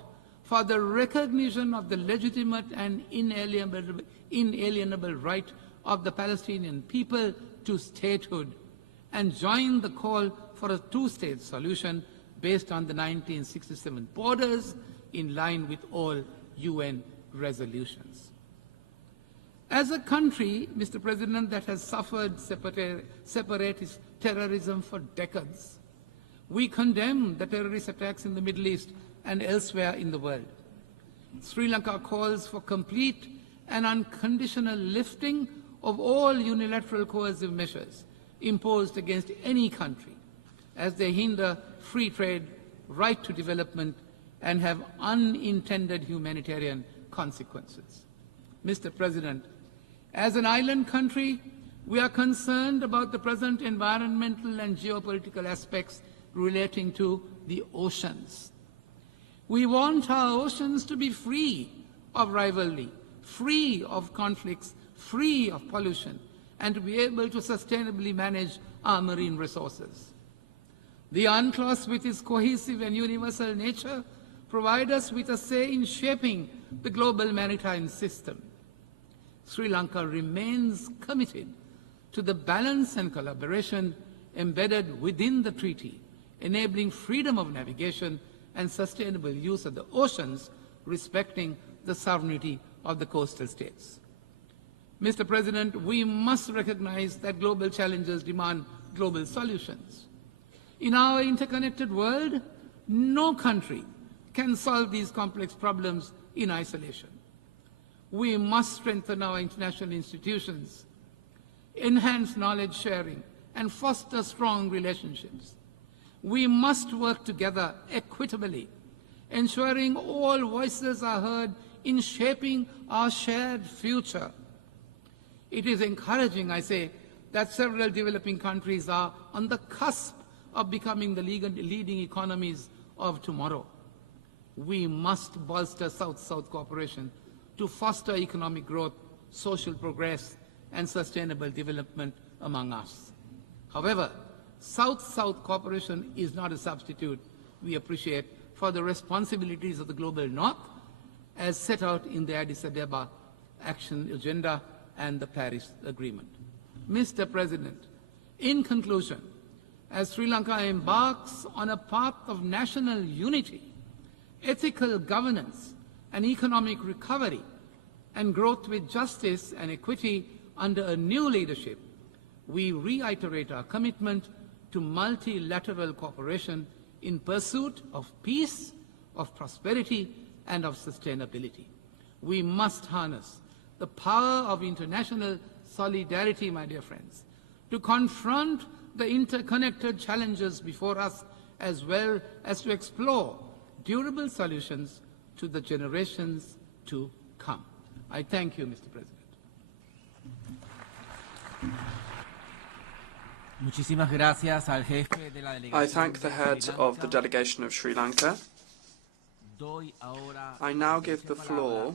for the recognition of the legitimate and inalienable right of the Palestinian people to statehood and join the call for a two-state solution based on the 1967 borders in line with all UN resolutions. As a country, Mr. President, that has suffered separatist terrorism for decades, we condemn the terrorist attacks in the Middle East and elsewhere in the world. Sri Lanka calls for complete and unconditional lifting of all unilateral coercive measures imposed against any country, as they hinder free trade, right to development, and have unintended humanitarian consequences. Mr. President, as an island country, we are concerned about the present environmental and geopolitical aspects relating to the oceans. We want our oceans to be free of rivalry, free of conflicts, free of pollution, and to be able to sustainably manage our marine resources. The UNCLOS, with its cohesive and universal nature, provides us with a say in shaping the global maritime system. Sri Lanka remains committed to the balance and collaboration embedded within the treaty, enabling freedom of navigation and sustainable use of the oceans, respecting the sovereignty of the coastal states. Mr. President, we must recognize that global challenges demand global solutions. In our interconnected world, no country can solve these complex problems in isolation. We must strengthen our international institutions, enhance knowledge sharing, and foster strong relationships. We must work together equitably, ensuring all voices are heard in shaping our shared future. It is encouraging, I say, that several developing countries are on the cusp of becoming the leading economies of tomorrow. We must bolster South-South cooperation to foster economic growth, social progress, and sustainable development among us. However, South-South cooperation is not a substitute, we appreciate, for the responsibilities of the Global North as set out in the Addis Ababa Action Agenda and the Paris Agreement. Mr. President, in conclusion, as Sri Lanka embarks on a path of national unity, ethical governance, and economic recovery, and growth with justice and equity under a new leadership, we reiterate our commitment to multilateral cooperation in pursuit of peace, of prosperity, and of sustainability. We must harness the power of international solidarity, my dear friends, to confront the interconnected challenges before us, as well as to explore durable solutions to the generations to come. I thank you, Mr. President. I thank the head of the delegation of Sri Lanka. I now give the floor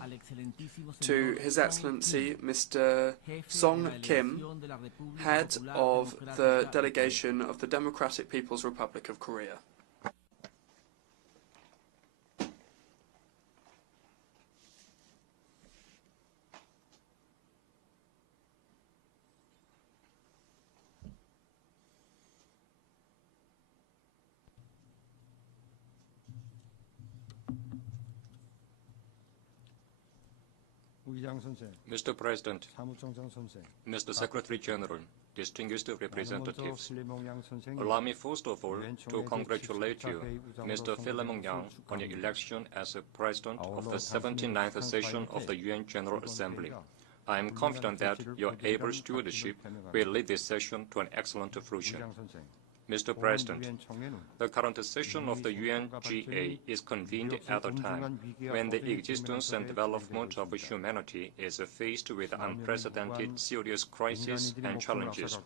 to His Excellency Mr. Song Kim, head of the delegation of the Democratic People's Republic of Korea. Mr. President, Mr. Secretary General, distinguished representatives, allow me first of all to congratulate you, Mr. Philemon Yang, on your election as President of the 79th session of the UN General Assembly. I am confident that your able stewardship will lead this session to an excellent fruition. Mr. President, the current session of the UNGA is convened at a time when the existence and development of humanity is faced with unprecedented serious crises and challenges.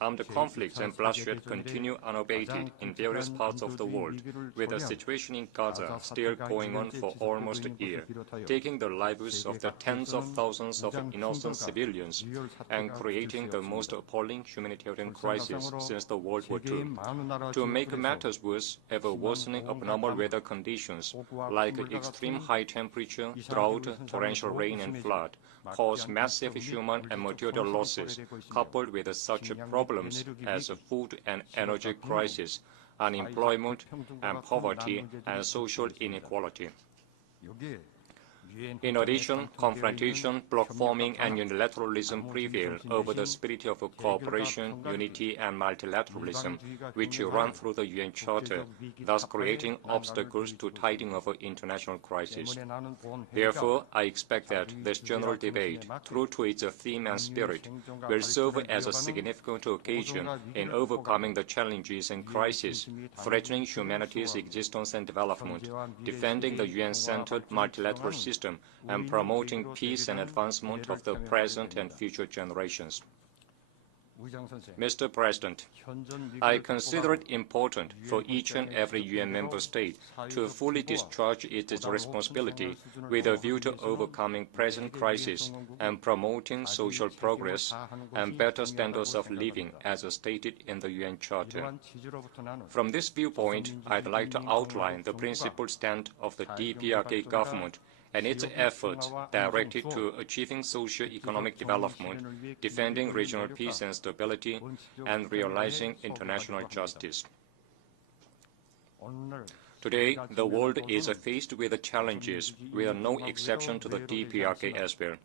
Armed conflicts and bloodshed continue unabated in various parts of the world, with the situation in Gaza still going on for almost a year, taking the lives of the tens of thousands of innocent civilians and creating the most appalling humanitarian crisis since the World War II. To make matters worse, ever-worsening abnormal weather conditions, like extreme high temperature, drought, torrential rain, and flood, cause massive human and material losses, coupled with such problems as food and energy crisis, unemployment and poverty and social inequality. In addition, confrontation, bloc forming, and unilateralism prevail over the spirit of cooperation, unity, and multilateralism, which run through the UN Charter, thus creating obstacles to tiding over international crisis. Therefore, I expect that this general debate, true to its theme and spirit, will serve as a significant occasion in overcoming the challenges and crises threatening humanity's existence and development, defending the UN-centered multilateral system, and promoting peace and advancement of the present and future generations. Mr. President, I consider it important for each and every UN member state to fully discharge its responsibility with a view to overcoming present crisis and promoting social progress and better standards of living as stated in the UN Charter. From this viewpoint, I'd like to outline the principal stand of the DPRK government and its efforts directed to achieving socio-economic development, defending regional peace and stability, and realizing international justice. Today, the world is faced with challenges, with no exception to the DPRK as well.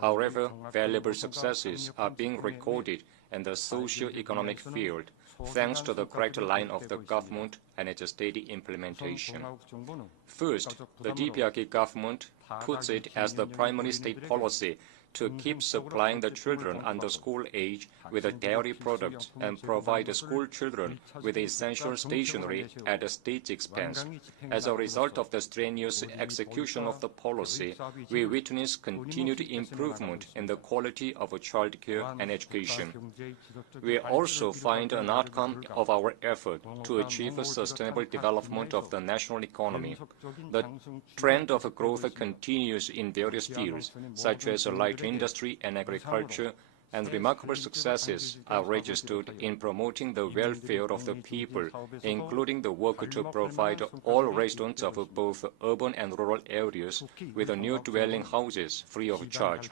However, valuable successes are being recorded in the socio-economic field, thanks to the correct line of the government and its steady implementation. First, the DPRK government puts it as the primary state policy to keep supplying the children under school age with dairy products and provide the school children with essential stationery at the state's expense. As a result of the strenuous execution of the policy, we witness continued improvement in the quality of child care and education. We also find an outcome of our effort to achieve a sustainable development of the national economy. The trend of growth continues in various fields, such as light industry and agriculture, and remarkable successes are registered in promoting the welfare of the people, including the work to provide all residents of both urban and rural areas with new dwelling houses free of charge.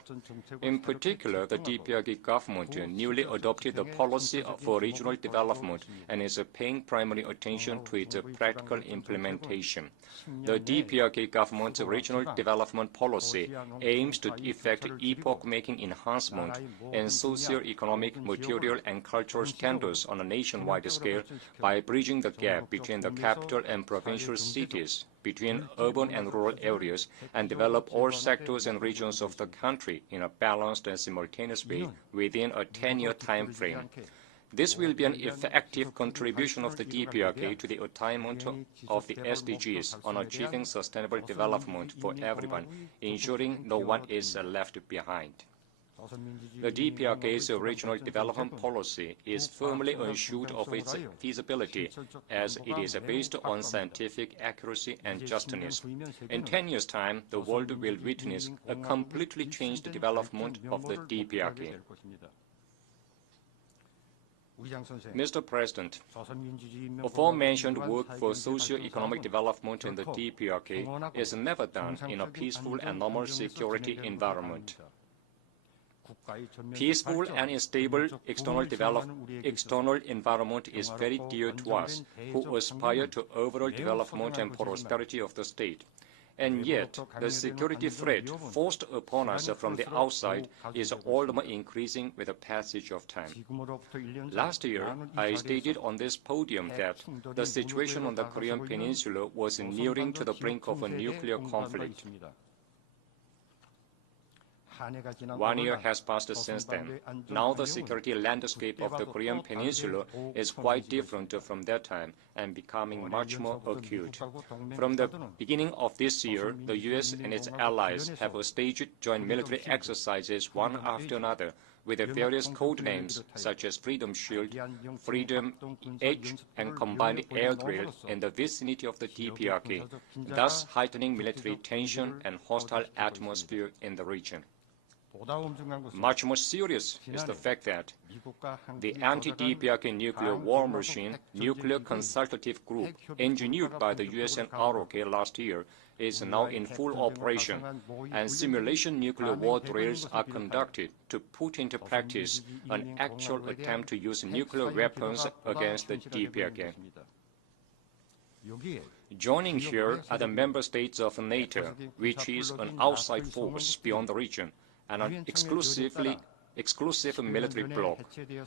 In particular, the DPRK government newly adopted the policy for regional development and is paying primary attention to its practical implementation. The DPRK government's regional development policy aims to effect epoch-making enhancement in socio-economic, material, and cultural standards on a nationwide scale by bridging the gap between the capital and provincial cities, between urban and rural areas, and develop all sectors and regions of the country in a balanced and simultaneous way within a 10-year time frame. This will be an effective contribution of the DPRK to the attainment of the SDGs on achieving sustainable development for everyone, ensuring no one is left behind. The DPRK's regional development policy is firmly assured of its feasibility, as it is based on scientific accuracy and justness. In 10 years' time, the world will witness a completely changed development of the DPRK. Mr. President, aforementioned work for socio-economic development in the DPRK is never done in a peaceful and normal security environment. Peaceful and stable external environment is very dear to us, who aspire to overall development and prosperity of the state. And yet, the security threat forced upon us from the outside is all the more increasing with the passage of time. Last year, I stated on this podium that the situation on the Korean Peninsula was nearing to the brink of a nuclear conflict. 1 year has passed since then. Now the security landscape of the Korean Peninsula is quite different from that time and becoming much more acute. From the beginning of this year, the U.S. and its allies have staged joint military exercises one after another with various code names such as Freedom Shield, Freedom Edge, and Combined Air Drill in the vicinity of the DPRK, thus heightening military tension and hostile atmosphere in the region. Much more serious is the fact that the anti-DPRK nuclear war machine, Nuclear Consultative Group, engineered by the US and ROK last year, is now in full operation, and simulation nuclear war drills are conducted to put into practice an actual attempt to use nuclear weapons against the DPRK. Joining here are the member states of NATO, which is an outside force beyond the region and an exclusive military bloc.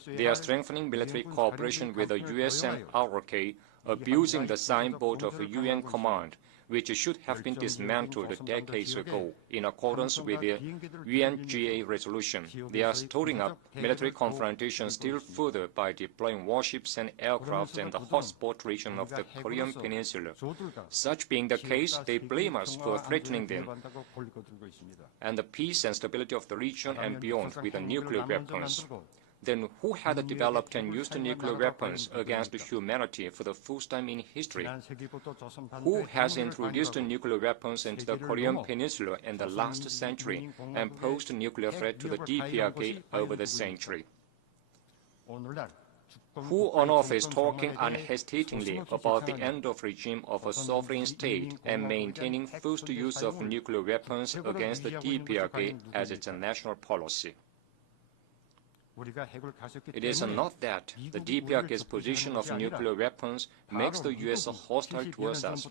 They are strengthening military cooperation with the US and RK, abusing the signboard of a UN command, which should have been dismantled decades ago in accordance with the UNGA resolution. They are storing up military confrontation still further by deploying warships and aircraft in the hotspot region of the Korean Peninsula. Such being the case, they blame us for threatening them and the peace and stability of the region and beyond with the nuclear weapons. Then who had developed and used nuclear weapons against humanity for the first time in history? Who has introduced nuclear weapons into the Korean Peninsula in the last century and posed a nuclear threat to the DPRK over the century? Who on earth is talking unhesitatingly about the end of regime of a sovereign state and maintaining first use of nuclear weapons against the DPRK as its national policy? It is not that the DPRK's position of nuclear weapons makes the U.S. hostile towards us.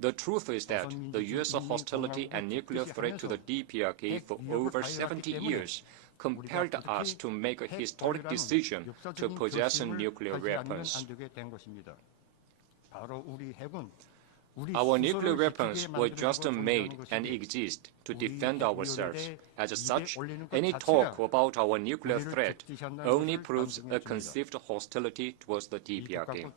The truth is that the U.S. hostility and nuclear threat to the DPRK for over 70 years compelled us to make a historic decision to possess nuclear weapons. Our nuclear weapons were just made and exist to defend ourselves. As such, any talk about our nuclear threat only proves a conceived hostility towards the DPRK.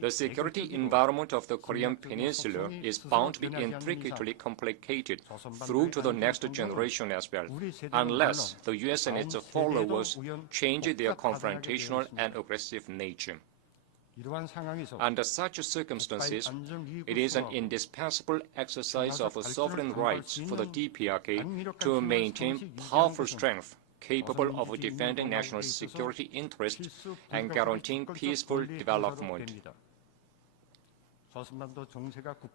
The security environment of the Korean Peninsula is bound to be intricately complicated through to the next generation as well, unless the U.S. and its followers change their confrontational and aggressive nature. Under such circumstances, it is an indispensable exercise of sovereign rights for the DPRK to maintain powerful strength capable of defending national security interests and guaranteeing peaceful development.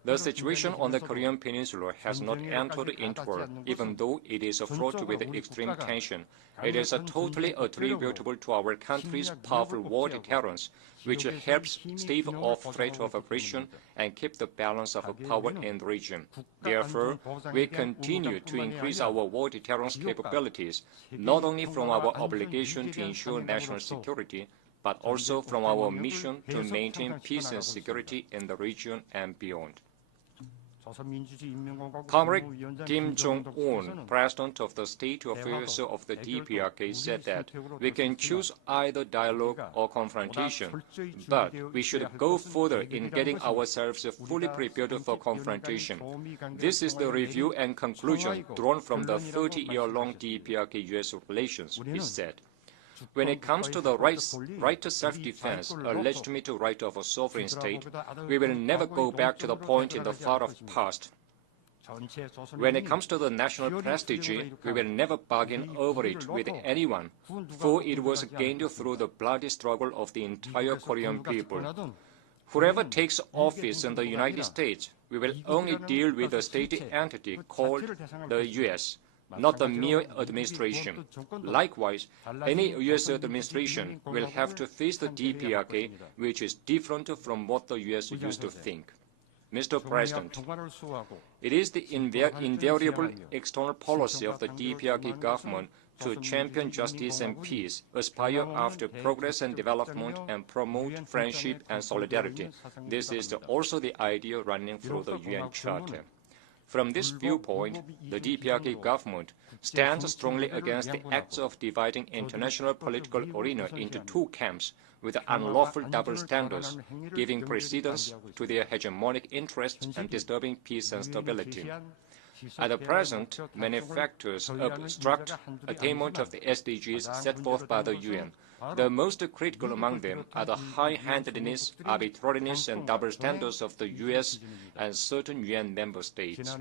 The situation on the Korean Peninsula has not entered into war, even though it is fraught with extreme tension. It is totally attributable to our country's powerful war deterrence, which helps stave off threat of aggression and keep the balance of power in the region. Therefore, we continue to increase our war deterrence capabilities, not only from our obligation to ensure national security, but also from our mission to maintain peace and security in the region and beyond. Comrade Kim Jong-un, President of the State Affairs of the DPRK, said that we can choose either dialogue or confrontation, but we should go further in getting ourselves fully prepared for confrontation. This is the review and conclusion drawn from the 30-year-long DPRK-US relations, he said. When it comes to the right to self-defense, a legitimate right of a sovereign state, we will never go back to the point in the far past. When it comes to the national prestige, we will never bargain over it with anyone, for it was gained through the bloody struggle of the entire Korean people. Whoever takes office in the United States, we will only deal with the state entity called the U.S., not the mere administration. Likewise, any U.S. administration will have to face the DPRK, which is different from what the U.S. used to think. Mr. President, it is the invariable external policy of the DPRK government to champion justice and peace, aspire after progress and development, and promote friendship and solidarity. This is also the idea running through the UN Charter. From this viewpoint, the DPRK government stands strongly against the acts of dividing international political arena into two camps with unlawful double standards, giving precedence to their hegemonic interests and disturbing peace and stability. At present, many factors obstruct attainment of the SDGs set forth by the UN. The most critical among them are the high-handedness, arbitrariness, and double standards of the US and certain UN member states.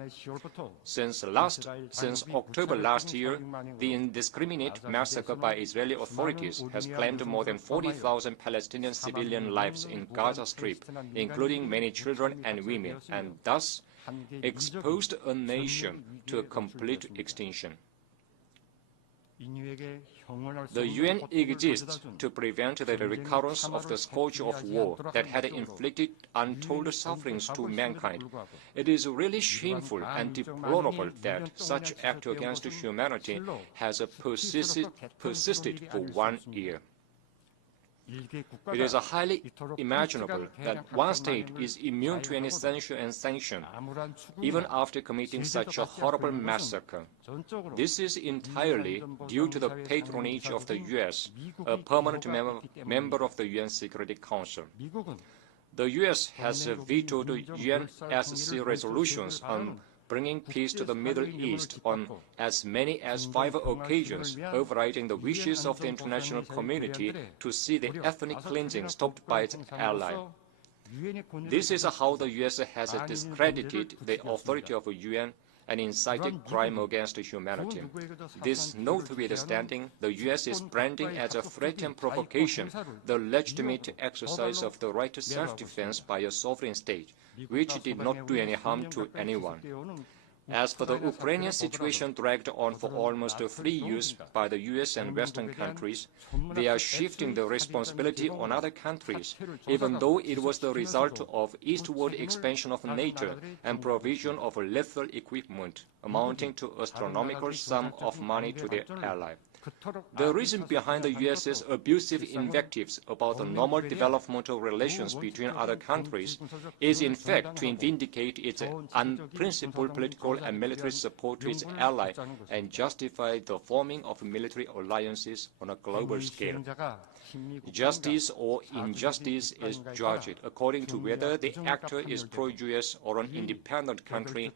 Since October last year, the indiscriminate massacre by Israeli authorities has claimed more than 40,000 Palestinian civilian lives in Gaza Strip, including many children and women, and thus exposed a nation to a complete extinction. The UN exists to prevent the recurrence of the scourge of war that had inflicted untold sufferings to mankind. It is really shameful and deplorable that such act against humanity has persisted for 1 year. It is highly imaginable that one state is immune to any censure and sanction, even after committing such a horrible massacre. This is entirely due to the patronage of the US, a permanent member of the UN Security Council. The US has vetoed UNSC resolutions on bringing peace to the Middle East on as many as 5 occasions, overriding the wishes of the international community to see the ethnic cleansing stopped by its ally. This is how the US has discredited the authority of the UN and incited crime against humanity. This notwithstanding, the US is branding as a threat and provocation the legitimate exercise of the right to self-defense by a sovereign state, which did not do any harm to anyone. As for the Ukrainian situation dragged on for almost 3 years by the US and Western countries, they are shifting the responsibility on other countries, even though it was the result of eastward expansion of NATO and provision of lethal equipment amounting to astronomical sum of money to their ally. The reason behind the US's abusive invectives about the normal developmental relations between other countries is in fact to vindicate its unprincipled political and military support to its ally and justify the forming of military alliances on a global scale. Justice or injustice is judged according to whether the actor is pro-US or an independent country,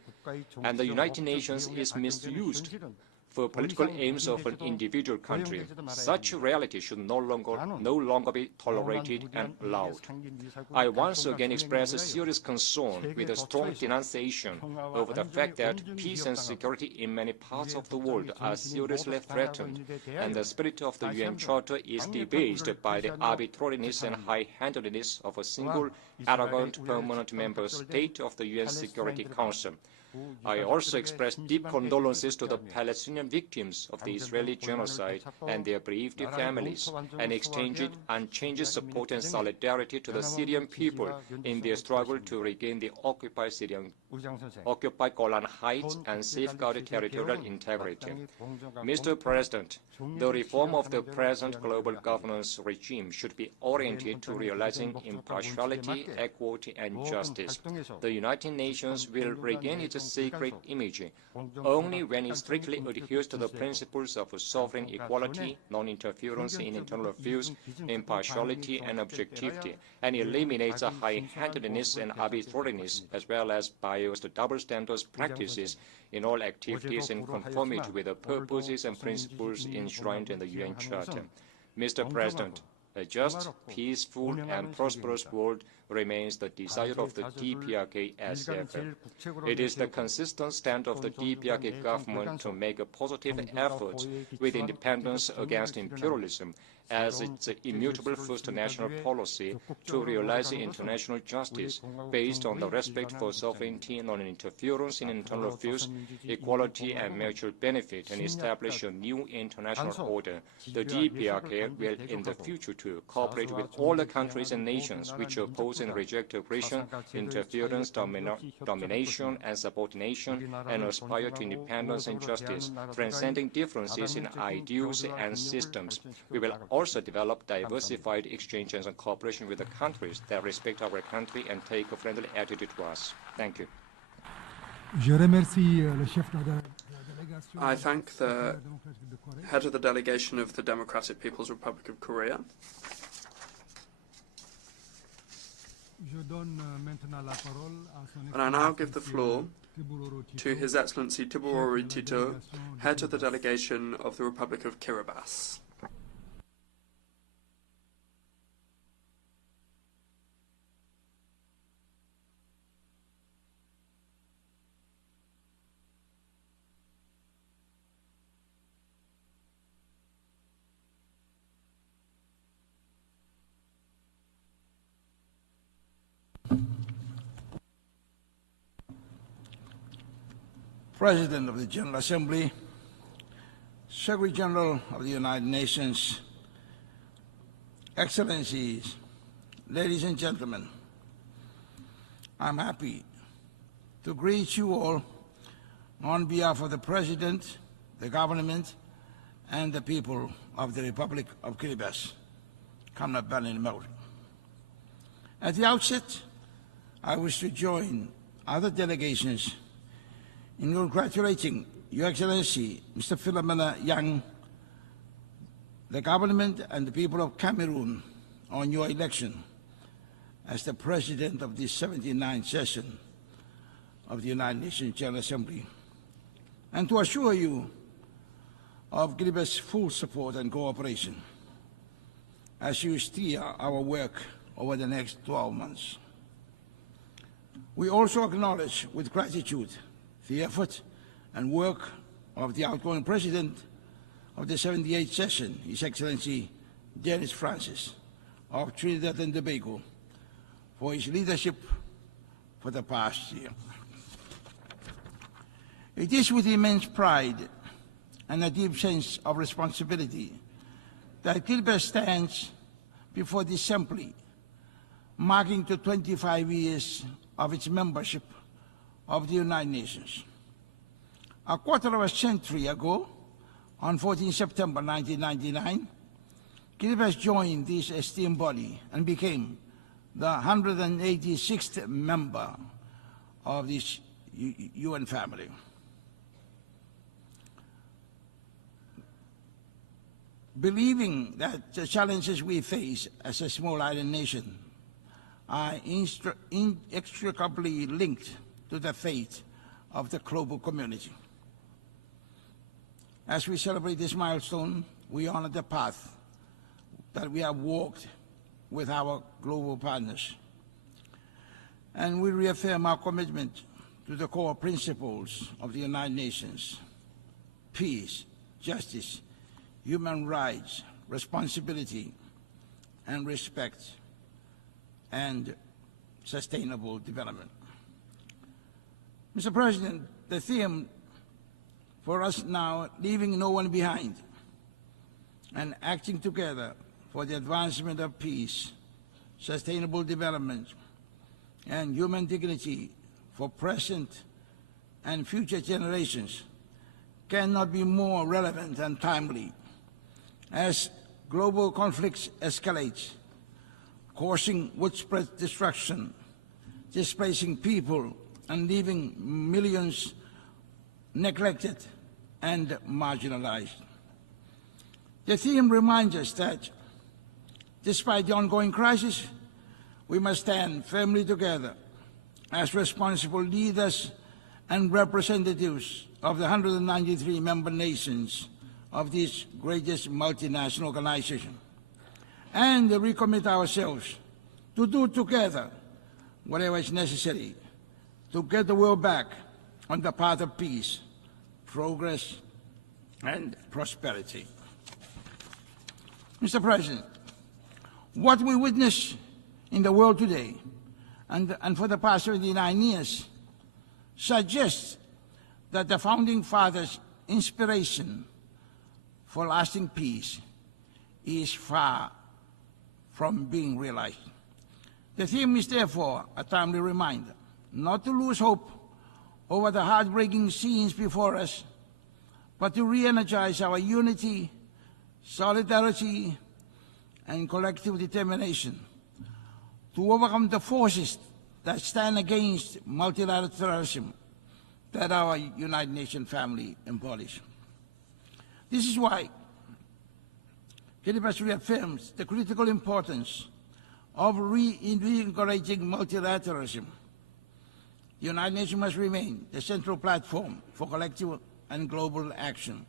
and the United Nations is misused for political aims of an individual country. Such reality should no longer be tolerated and allowed. I once again express a serious concern with a strong denunciation over the fact that peace and security in many parts of the world are seriously threatened, and the spirit of the UN Charter is debased by the arbitrariness and high-handedness of a single arrogant permanent member state of the UN Security Council. I also express deep condolences to the Palestinian victims of the Israeli genocide and their bereaved families, and extend unchanged support and solidarity to the Syrian people in their struggle to regain the occupied Golan Heights and safeguard territorial integrity. Mr. President, the reform of the present global governance regime should be oriented to realizing impartiality, equity, and justice. The United Nations will regain its sacred image only when it strictly adheres to the principles of sovereign equality, non-interference in internal affairs, impartiality and objectivity, and eliminates high-handedness and arbitrariness, as well as biased double standards practices in all activities in conformity with the purposes and principles enshrined in the UN Charter. Mr. President, a just, peaceful, and prosperous world remains the desire of the DPRK as ever. It is the consistent stand of the DPRK government to make a positive effort with independence against imperialism as its immutable first national policy to realize international justice based on the respect for sovereignty, non-interference in internal affairs, equality and mutual benefit, and establish a new international order. The DPRK will in the future to cooperate with all the countries and nations which oppose and reject aggression, interference, domination and subordination, and aspire to independence and justice, transcending differences in ideals and systems. We will also develop diversified exchanges and cooperation with the countries that respect our country and take a friendly attitude to us. Thank you. I thank the head of the delegation of the Democratic People's Republic of Korea. And I now give the floor to His Excellency Tiborori Tito, head of the delegation of the Republic of Kiribati. President of the General Assembly, Secretary General of the United Nations, Excellencies, ladies and gentlemen, I'm happy to greet you all on behalf of the President, the government, and the people of the Republic of Kiribati. At the outset, I wish to join other delegations in congratulating Your Excellency, Mr. Philomena Yang, the government and the people of Cameroon on your election as the President of the 79th session of the United Nations General Assembly, and to assure you of Kiribati's full support and cooperation as you steer our work over the next 12 months. We also acknowledge with gratitude the effort and work of the outgoing President of the 78th session, His Excellency Dennis Francis of Trinidad and Tobago, for his leadership for the past year. It is with immense pride and a deep sense of responsibility that Kiribati stands before this assembly, marking the 25 years of its membership of the United Nations. A quarter of a century ago, on 14 September 1999, Kiribati joined this esteemed body and became the 186th member of this UN family. Believing that the challenges we face as a small island nation are inextricably linked to the fate of the global community. As we celebrate this milestone, we honor the path that we have walked with our global partners. And we reaffirm our commitment to the core principles of the United Nations: peace, justice, human rights, responsibility, and respect, and sustainable development. Mr. President, the theme for us now, leaving no one behind and acting together for the advancement of peace, sustainable development, and human dignity for present and future generations, cannot be more relevant and timely as global conflicts escalate, causing widespread destruction, displacing people, and leaving millions neglected and marginalized. The theme reminds us that despite the ongoing crisis, we must stand firmly together as responsible leaders and representatives of the 193 member nations of this greatest multinational organization, and recommit ourselves to do together whatever is necessary to get the world back on the path of peace, progress, and prosperity. Mr. President, what we witness in the world today and for the past 79 years suggests that the Founding Fathers' inspiration for lasting peace is far from being realized. The theme is therefore a timely reminder not to lose hope over the heartbreaking scenes before us, but to re-energize our unity, solidarity, and collective determination to overcome the forces that stand against multilateralism that our United Nations family embodies. This is why Kiribati reaffirms the critical importance of reinvigorating multilateralism. The United Nations must remain the central platform for collective and global action,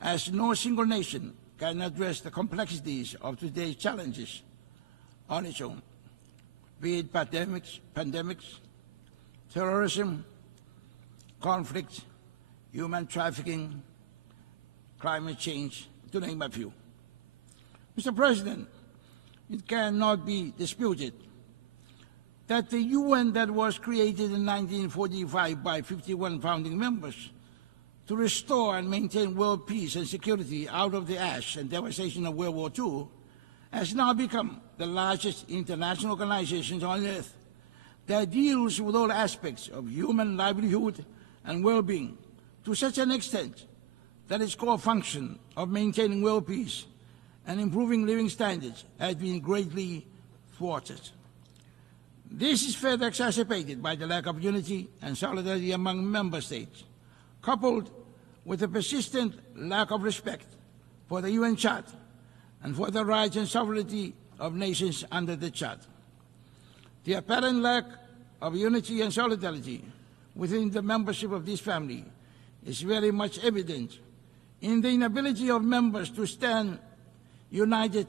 as no single nation can address the complexities of today's challenges on its own, be it pandemics, terrorism, conflict, human trafficking, climate change, to name a few. Mr. President, it cannot be disputed that the UN that was created in 1945 by 51 founding members to restore and maintain world peace and security out of the ash and devastation of World War II, has now become the largest international organization on earth that deals with all aspects of human livelihood and well-being to such an extent that its core function of maintaining world peace and improving living standards has been greatly thwarted. This is further exacerbated by the lack of unity and solidarity among member states, coupled with a persistent lack of respect for the UN Charter and for the rights and sovereignty of nations under the Charter. The apparent lack of unity and solidarity within the membership of this family is very much evident in the inability of members to stand united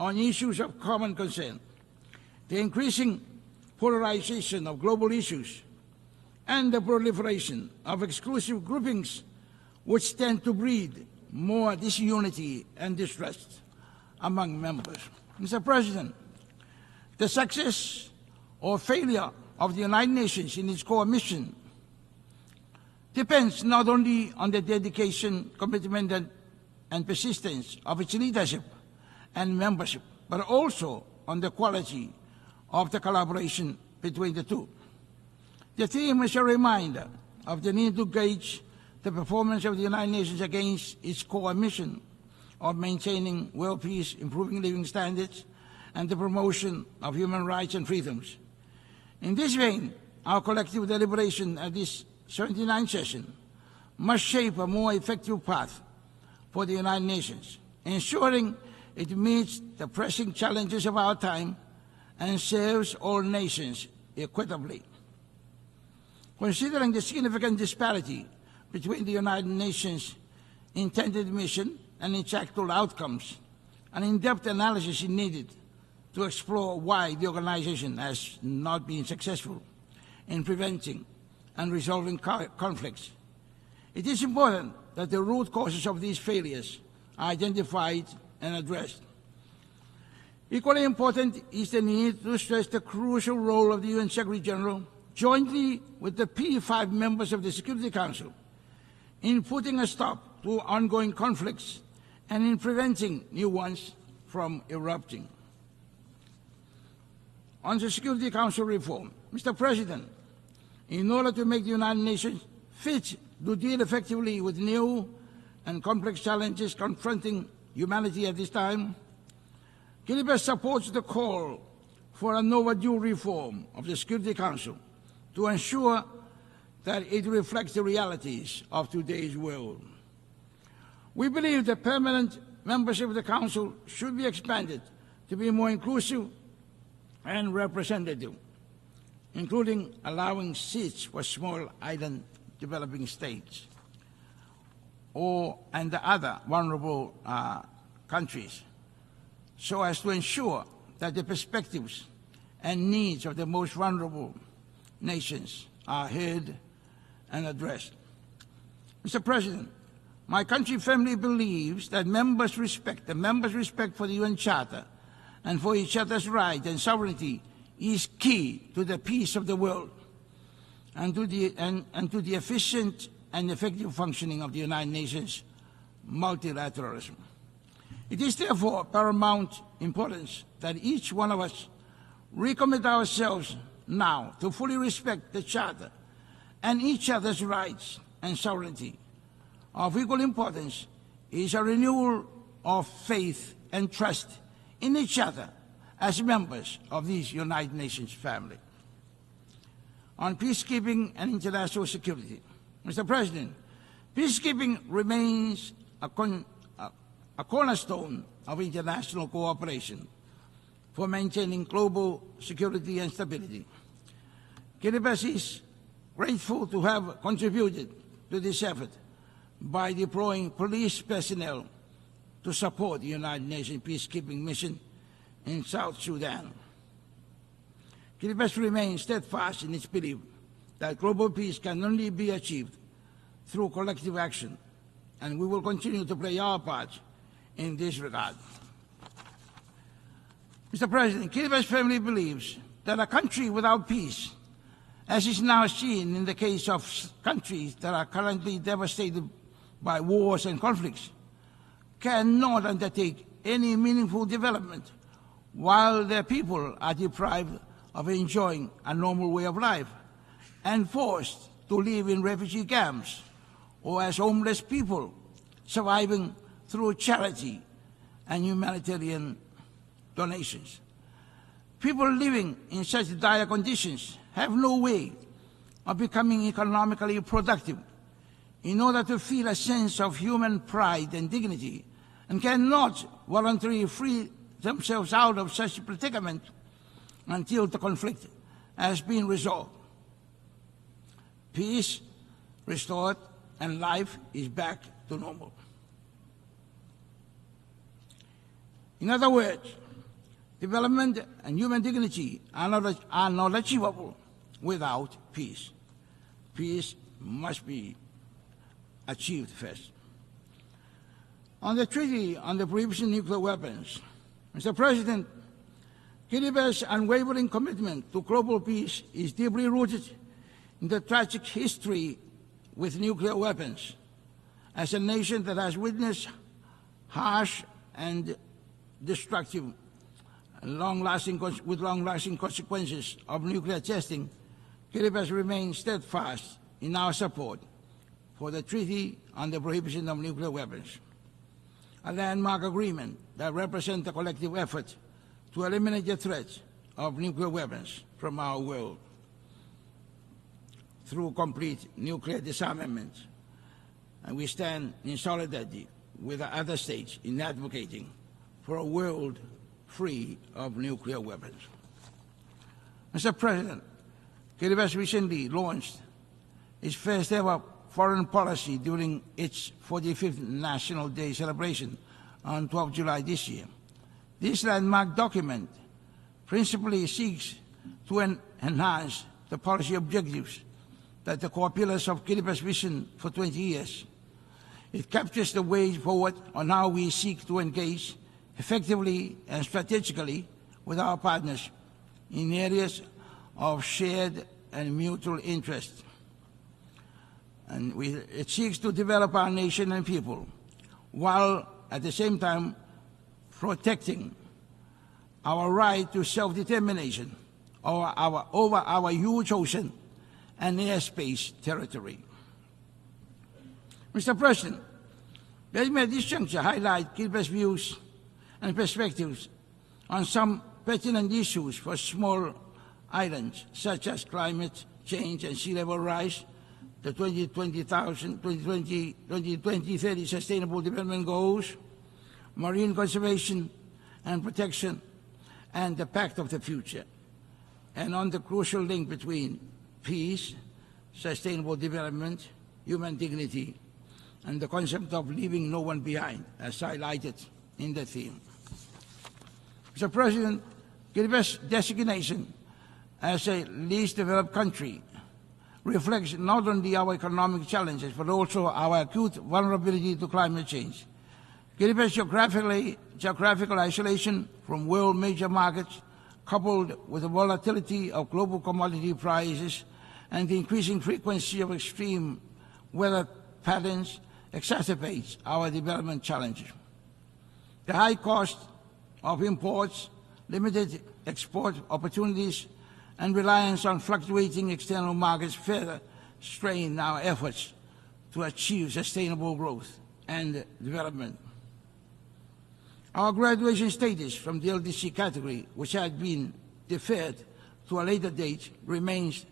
on issues of common concern, the increasing polarization of global issues, and the proliferation of exclusive groupings which tend to breed more disunity and distrust among members. Mr. President, the success or failure of the United Nations in its core mission depends not only on the dedication, commitment, and persistence of its leadership and membership, but also on the quality of the collaboration between the two. The theme is a reminder of the need to gauge the performance of the United Nations against its core mission of maintaining world peace, improving living standards, and the promotion of human rights and freedoms. In this vein, our collective deliberation at this 79th session must shape a more effective path for the United Nations, ensuring it meets the pressing challenges of our time and serves all nations equitably. Considering the significant disparity between the United Nations' intended mission and its actual outcomes, an in-depth analysis is needed to explore why the organization has not been successful in preventing and resolving conflicts. It is important that the root causes of these failures are identified and addressed. Equally important is the need to stress the crucial role of the UN Secretary General, jointly with the P5 members of the Security Council, in putting a stop to ongoing conflicts and in preventing new ones from erupting. On the Security Council reform, Mr. President, in order to make the United Nations fit to deal effectively with new and complex challenges confronting humanity at this time, Kiribati supports the call for an overdue reform of the Security Council to ensure that it reflects the realities of today's world. We believe that permanent membership of the Council should be expanded to be more inclusive and representative, including allowing seats for small island developing states and the other vulnerable countries, so as to ensure that the perspectives and needs of the most vulnerable nations are heard and addressed. Mr. President, my country firmly believes that members' respect for the UN Charter and for each other's rights and sovereignty is key to the peace of the world and to the efficient and effective functioning of the United Nations multilateralism. It is therefore paramount importance that each one of us recommit ourselves now to fully respect the Charter and each other's rights and sovereignty. Of equal importance is a renewal of faith and trust in each other as members of this United Nations family. On peacekeeping and international security, Mr. President, peacekeeping remains a cornerstone of international cooperation for maintaining global security and stability. Kiribati is grateful to have contributed to this effort by deploying police personnel to support the United Nations peacekeeping mission in South Sudan. Kiribati remains steadfast in its belief that global peace can only be achieved through collective action, and we will continue to play our part in this regard. Mr. President, Kiribati firmly believes that a country without peace as is now seen in the case of countries that are currently devastated by wars and conflicts, cannot undertake any meaningful development while their people are deprived of enjoying a normal way of life and forced to live in refugee camps or as homeless people surviving through charity and humanitarian donations. People living in such dire conditions have no way of becoming economically productive in order to feel a sense of human pride and dignity, and cannot voluntarily free themselves out of such a predicament until the conflict has been resolved. Peace restored and life is back to normal. In other words, development and human dignity are not achievable without peace. Peace must be achieved first. On the Treaty on the Prohibition of Nuclear Weapons, Mr. President, Kiribati's unwavering commitment to global peace is deeply rooted in the tragic history with nuclear weapons. As a nation that has witnessed harsh and destructive and long-lasting consequences of nuclear testing, Kiribati remains steadfast in our support for the Treaty on the Prohibition of Nuclear Weapons, a landmark agreement that represents a collective effort to eliminate the threat of nuclear weapons from our world through complete nuclear disarmament. And we stand in solidarity with the other states in advocating for a world free of nuclear weapons. Mr. President, Kiribati recently launched its first ever foreign policy during its 45th National Day celebration on 12 July this year. This landmark document principally seeks to enhance the policy objectives that the core pillars of Kiribati's vision for 20 years. It captures the way forward on how we seek to engage effectively and strategically with our partners in areas of shared and mutual interest. And it seeks to develop our nation and people, while at the same time protecting our right to self-determination over our huge ocean and airspace territory. Mr. President, let me at this juncture highlight Kiribati's views and perspectives on some pertinent issues for small islands, such as climate change and sea level rise, the 2030 Sustainable Development Goals, marine conservation and protection, and the Pact of the Future, and on the crucial link between peace, sustainable development, human dignity, and the concept of leaving no one behind, as highlighted in the theme. Mr. President, Kiribati's designation as a least developed country reflects not only our economic challenges, but also our acute vulnerability to climate change. Kiribati's geographical isolation from world major markets, coupled with the volatility of global commodity prices and the increasing frequency of extreme weather patterns, exacerbates our development challenges. The high cost of imports, limited export opportunities, and reliance on fluctuating external markets further strain our efforts to achieve sustainable growth and development. Our graduation status from the LDC category, which had been deferred to a later date, remains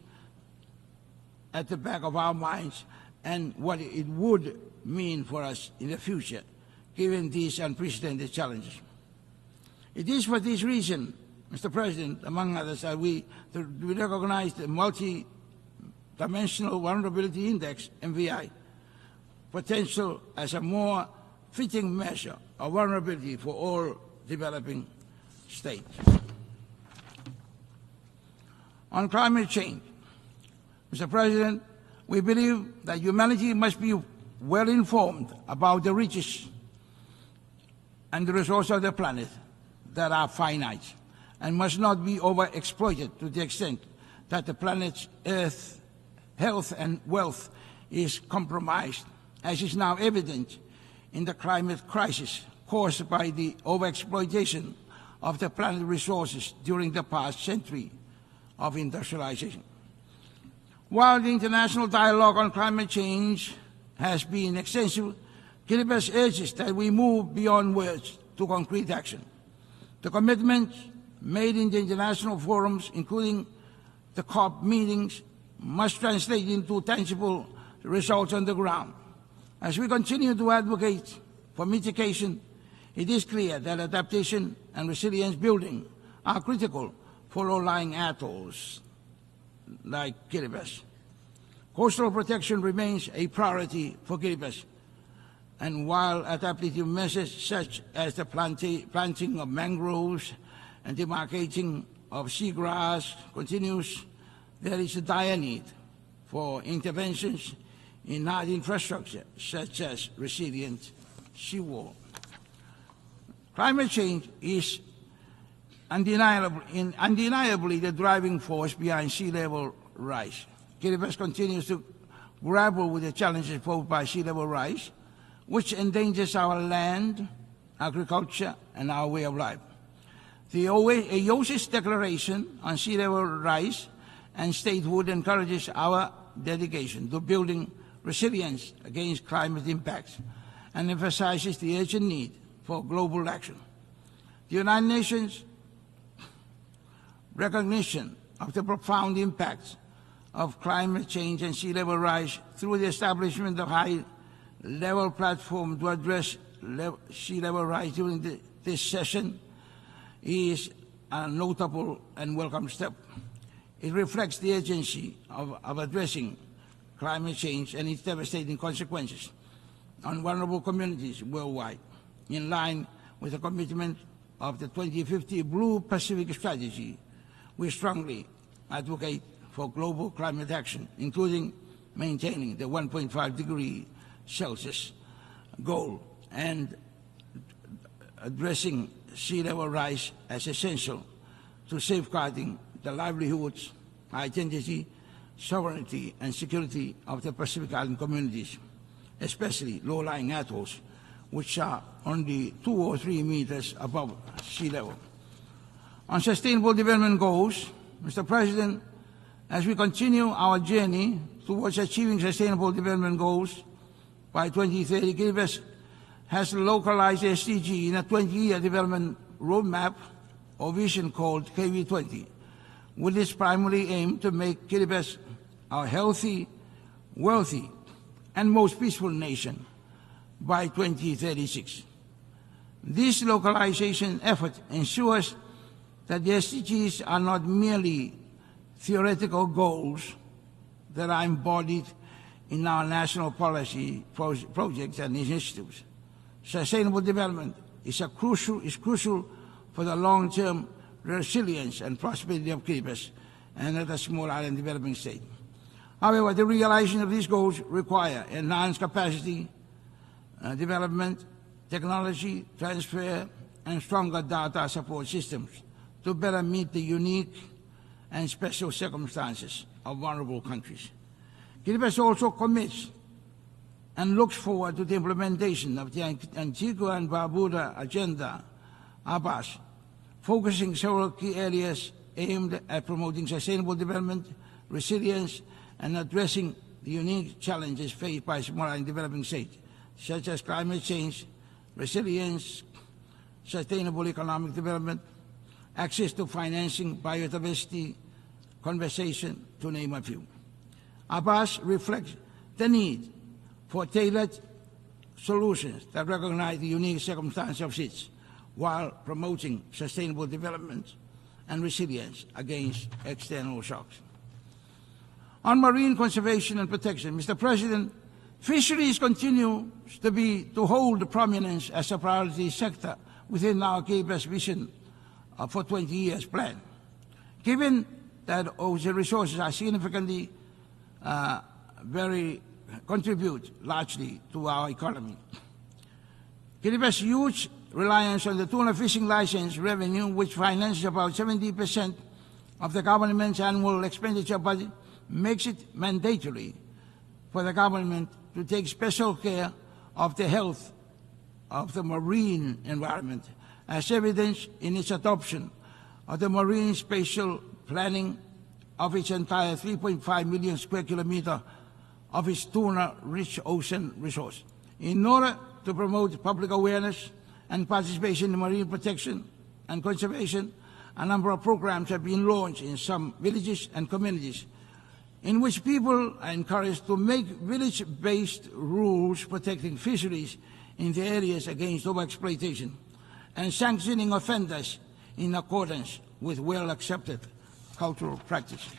at the back of our minds and what it would mean for us in the future, given these unprecedented challenges. It is for this reason, Mr. President, among others, that we recognize the Multi-Dimensional Vulnerability Index, MVI, potential as a more fitting measure of vulnerability for all developing states. On climate change, Mr. President, we believe that humanity must be well informed about the riches and the resources of the planet that are finite and must not be overexploited to the extent that the planet's Earth's health and wealth is compromised, as is now evident in the climate crisis caused by the overexploitation of the planet's resources during the past century of industrialization. While the international dialogue on climate change has been extensive, Kiribati urges that we move beyond words to concrete action. The commitments made in the international forums, including the COP meetings, must translate into tangible results on the ground. As we continue to advocate for mitigation, it is clear that adaptation and resilience building are critical for low-lying atolls like Kiribati. Coastal protection remains a priority for Kiribati, and while adaptive measures such as the planting of mangroves and demarcating of seagrass continues, there is a dire need for interventions in hard infrastructure such as resilient seawall. Climate change is undeniably the driving force behind sea level rise. Kiribati continues to grapple with the challenges posed by sea level rise, which endangers our land, agriculture, and our way of life. The IOC's declaration on sea level rise and statehood encourages our dedication to building resilience against climate impacts and emphasizes the urgent need for global action. The United Nations recognition of the profound impacts of climate change and sea level rise through the establishment of high-level platform to address sea level rise during this session is a notable and welcome step. It reflects the urgency of addressing climate change and its devastating consequences on vulnerable communities worldwide, in line with the commitment of the 2050 Blue Pacific Strategy. We strongly advocate for global climate action, including maintaining the 1.5 degree Celsius goal and addressing sea level rise as essential to safeguarding the livelihoods, identity, sovereignty, and security of the Pacific Island communities, especially low-lying atolls, which are only 2 or 3 meters above sea level. On sustainable development goals, Mr. President, as we continue our journey towards achieving sustainable development goals by 2030, Kiribati has localized SDG in a 20-year development roadmap or vision called KV20, with its primary aim to make Kiribati a healthy, wealthy, and most peaceful nation by 2036. This localization effort ensures that the SDGs are not merely theoretical goals that are embodied in our national policy projects and initiatives. Sustainable development is crucial for the long-term resilience and prosperity of Kiribati and other small island developing states. However, the realization of these goals require enhanced capacity development, technology transfer, and stronger data support systems to better meet the unique and special circumstances of vulnerable countries. Kiribati also commits and looks forward to the implementation of the Antigua and Barbuda Agenda, ABAS, focusing several key areas aimed at promoting sustainable development, resilience, and addressing the unique challenges faced by small and developing states, such as climate change, resilience, sustainable economic development, access to financing, biodiversity, conservation, to name a few. ABAS reflects the need for tailored solutions that recognize the unique circumstances of states while promoting sustainable development and resilience against external shocks. On marine conservation and protection, Mr. President, fisheries continue to hold prominence as a priority sector within our Kiribati vision for 20 years plan. Given that ocean resources are significantly contribute largely to our economy. Kiribati's huge reliance on the tuna fishing license revenue, which finances about 70% of the government's annual expenditure budget makes it mandatory for the government to take special care of the health of the marine environment, as evidenced in its adoption of the marine spatial planning of its entire 3.5 million square kilometer of its tuna-rich ocean resource. In order to promote public awareness and participation in marine protection and conservation, a number of programs have been launched in some villages and communities in which people are encouraged to make village-based rules protecting fisheries in the areas against overexploitation and sanctioning offenders in accordance with well-accepted cultural practices.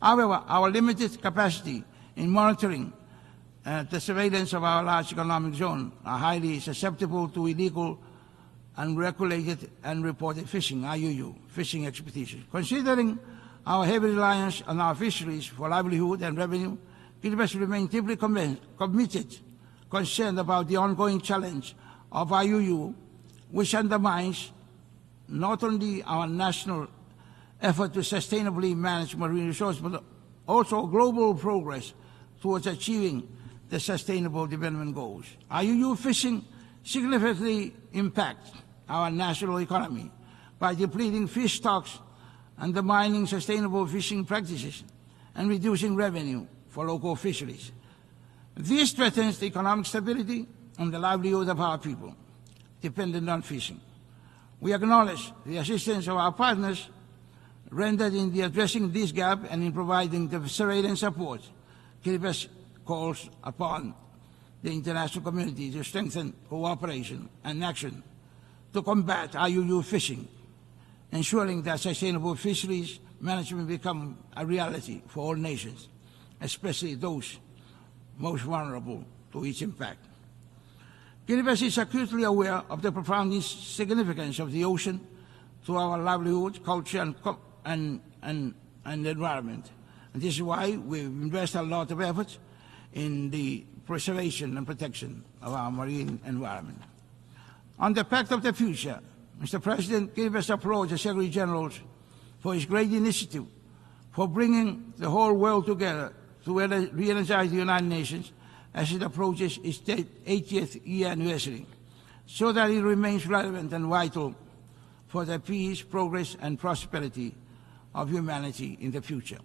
However, our limited capacity in monitoring the surveillance of our large economic zone are highly susceptible to illegal, unregulated, and reported fishing, IUU, fishing expeditions. Considering our heavy reliance on our fisheries for livelihood and revenue, Kiribati remains deeply committed, concerned about the ongoing challenge of IUU, which undermines not only our national effort to sustainably manage marine resources, but also global progress towards achieving the Sustainable Development Goals. IUU fishing significantly impacts our national economy by depleting fish stocks, undermining sustainable fishing practices, and reducing revenue for local fisheries. This threatens the economic stability and the livelihood of our people dependent on fishing. We acknowledge the assistance of our partners rendered in addressing this gap and in providing the surveillance support. Kiribati calls upon the international community to strengthen cooperation and action to combat IUU fishing, ensuring that sustainable fisheries management become a reality for all nations, especially those most vulnerable to its impact. Kiribati is acutely aware of the profound significance of the ocean to our livelihood, culture, and environment. And this is why we invest a lot of effort in the preservation and protection of our marine environment. On the Pact of the Future, Mr. President, Kiribati applaud the Secretary General for his great initiative for bringing the whole world together to re-energize the United Nations as it approaches its 80th year anniversary, so that it remains relevant and vital for the peace, progress, and prosperity of humanity in the future.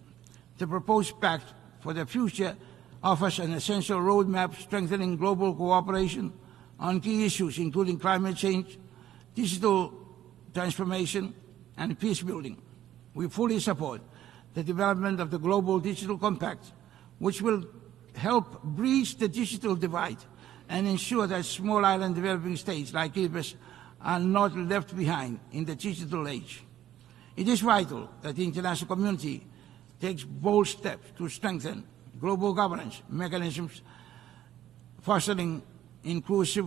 The proposed Pact for the Future offers an essential roadmap strengthening global cooperation on key issues including climate change, digital transformation, and peace building. We fully support the development of the Global Digital Compact, which will help bridge the digital divide and ensure that small island developing states like Kiribati are not left behind in the digital age. It is vital that the international community takes bold steps to strengthen global governance mechanisms, fostering inclusive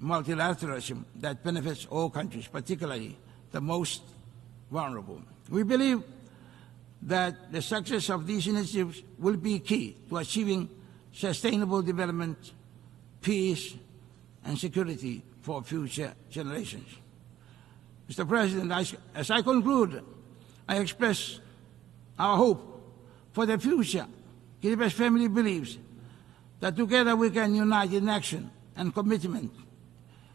multilateralism that benefits all countries, particularly the most vulnerable. We believe that the success of these initiatives will be key to achieving sustainable development, peace, and security for future generations. Mr. President, as I conclude, I express our hope for the future. Kiribati family believes that together we can unite in action and commitment,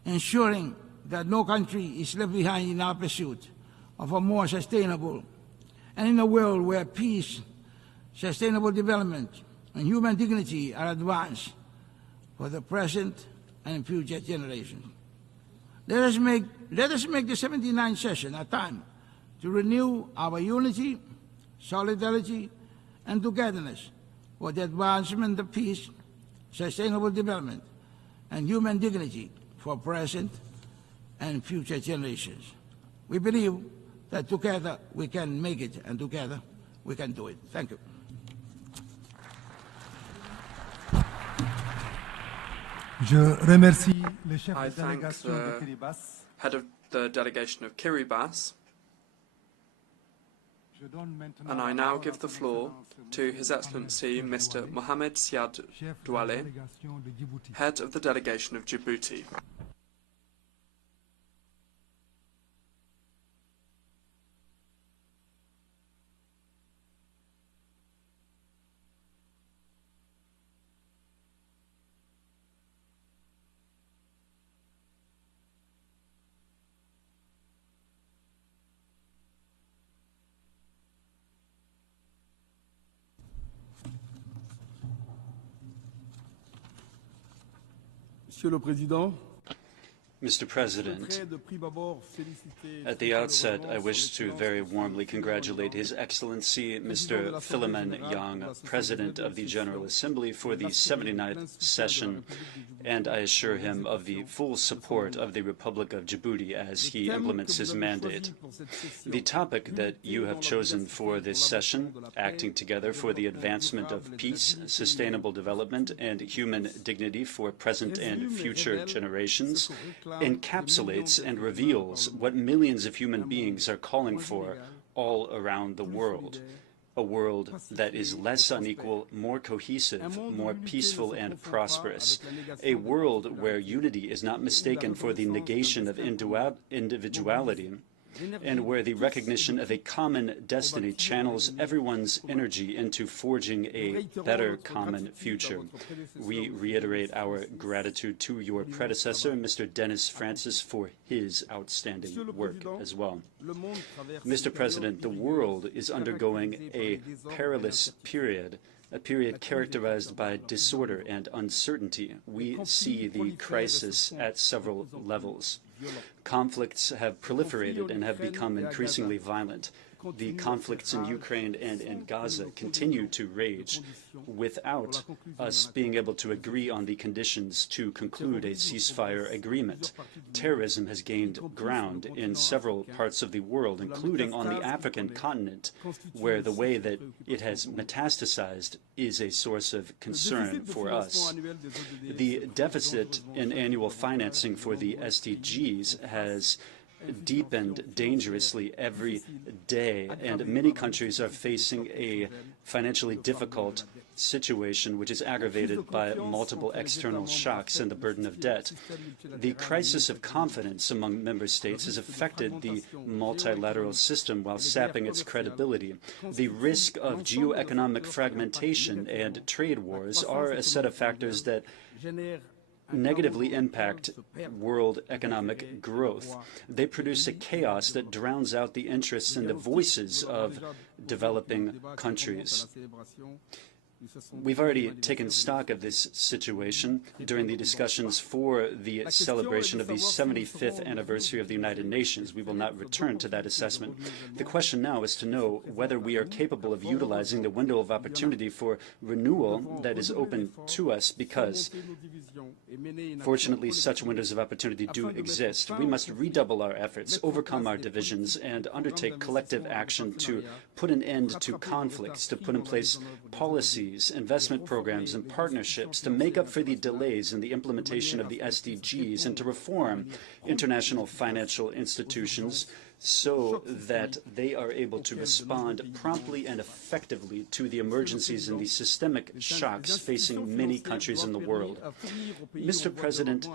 ensuring that no country is left behind in our pursuit of a more sustainable and in a world where peace, sustainable development, and human dignity are advanced for the present and future generations. Let us make the 79th session a time to renew our unity, solidarity, and togetherness for the advancement of peace, sustainable development, and human dignity for present and future generations. We believe that together we can make it, and together we can do it. Thank you. I thank the head of the delegation of Kiribati, and I now give the floor to His Excellency Mr. Mohamed Siad Douale, head of the delegation of Djibouti. Monsieur le Président, Mr. President, at the outset, I wish to very warmly congratulate His Excellency Mr. Philemon Yang, President of the General Assembly, for the 79th session, and I assure him of the full support of the Republic of Djibouti as he implements his mandate. The topic that you have chosen for this session, acting together for the advancement of peace, sustainable development, and human dignity for present and future generations, encapsulates and reveals what millions of human beings are calling for all around the world. A world that is less unequal, more cohesive, more peaceful and prosperous. A world where unity is not mistaken for the negation of individuality, and where the recognition of a common destiny channels everyone's energy into forging a better common future. We reiterate our gratitude to your predecessor, Mr. Dennis Francis, for his outstanding work as well. Mr. President, the world is undergoing a perilous period, a period characterized by disorder and uncertainty. We see the crisis at several levels. Conflicts have proliferated and have become increasingly violent. The conflicts in Ukraine and in Gaza continue to rage without us being able to agree on the conditions to conclude a ceasefire agreement. Terrorism has gained ground in several parts of the world, including on the African continent, where the way that it has metastasized is a source of concern for us. The deficit in annual financing for the SDGs has deepened dangerously every day, and many countries are facing a financially difficult situation which is aggravated by multiple external shocks and the burden of debt. The crisis of confidence among member states has affected the multilateral system while sapping its credibility. The risk of geoeconomic fragmentation and trade wars are a set of factors that negatively impact world economic growth. They produce a chaos that drowns out the interests and the voices of developing countries. We've already taken stock of this situation during the discussions for the celebration of the 75th anniversary of the United Nations. We will not return to that assessment. The question now is to know whether we are capable of utilizing the window of opportunity for renewal that is open to us, because fortunately such windows of opportunity do exist. We must redouble our efforts, overcome our divisions, and undertake collective action to put an end to conflicts, to put in place policies, investment programs, and partnerships to make up for the delays in the implementation of the SDGs, and to reform international financial institutions so that they are able to respond promptly and effectively to the emergencies and the systemic shocks facing many countries in the world. Mr. President,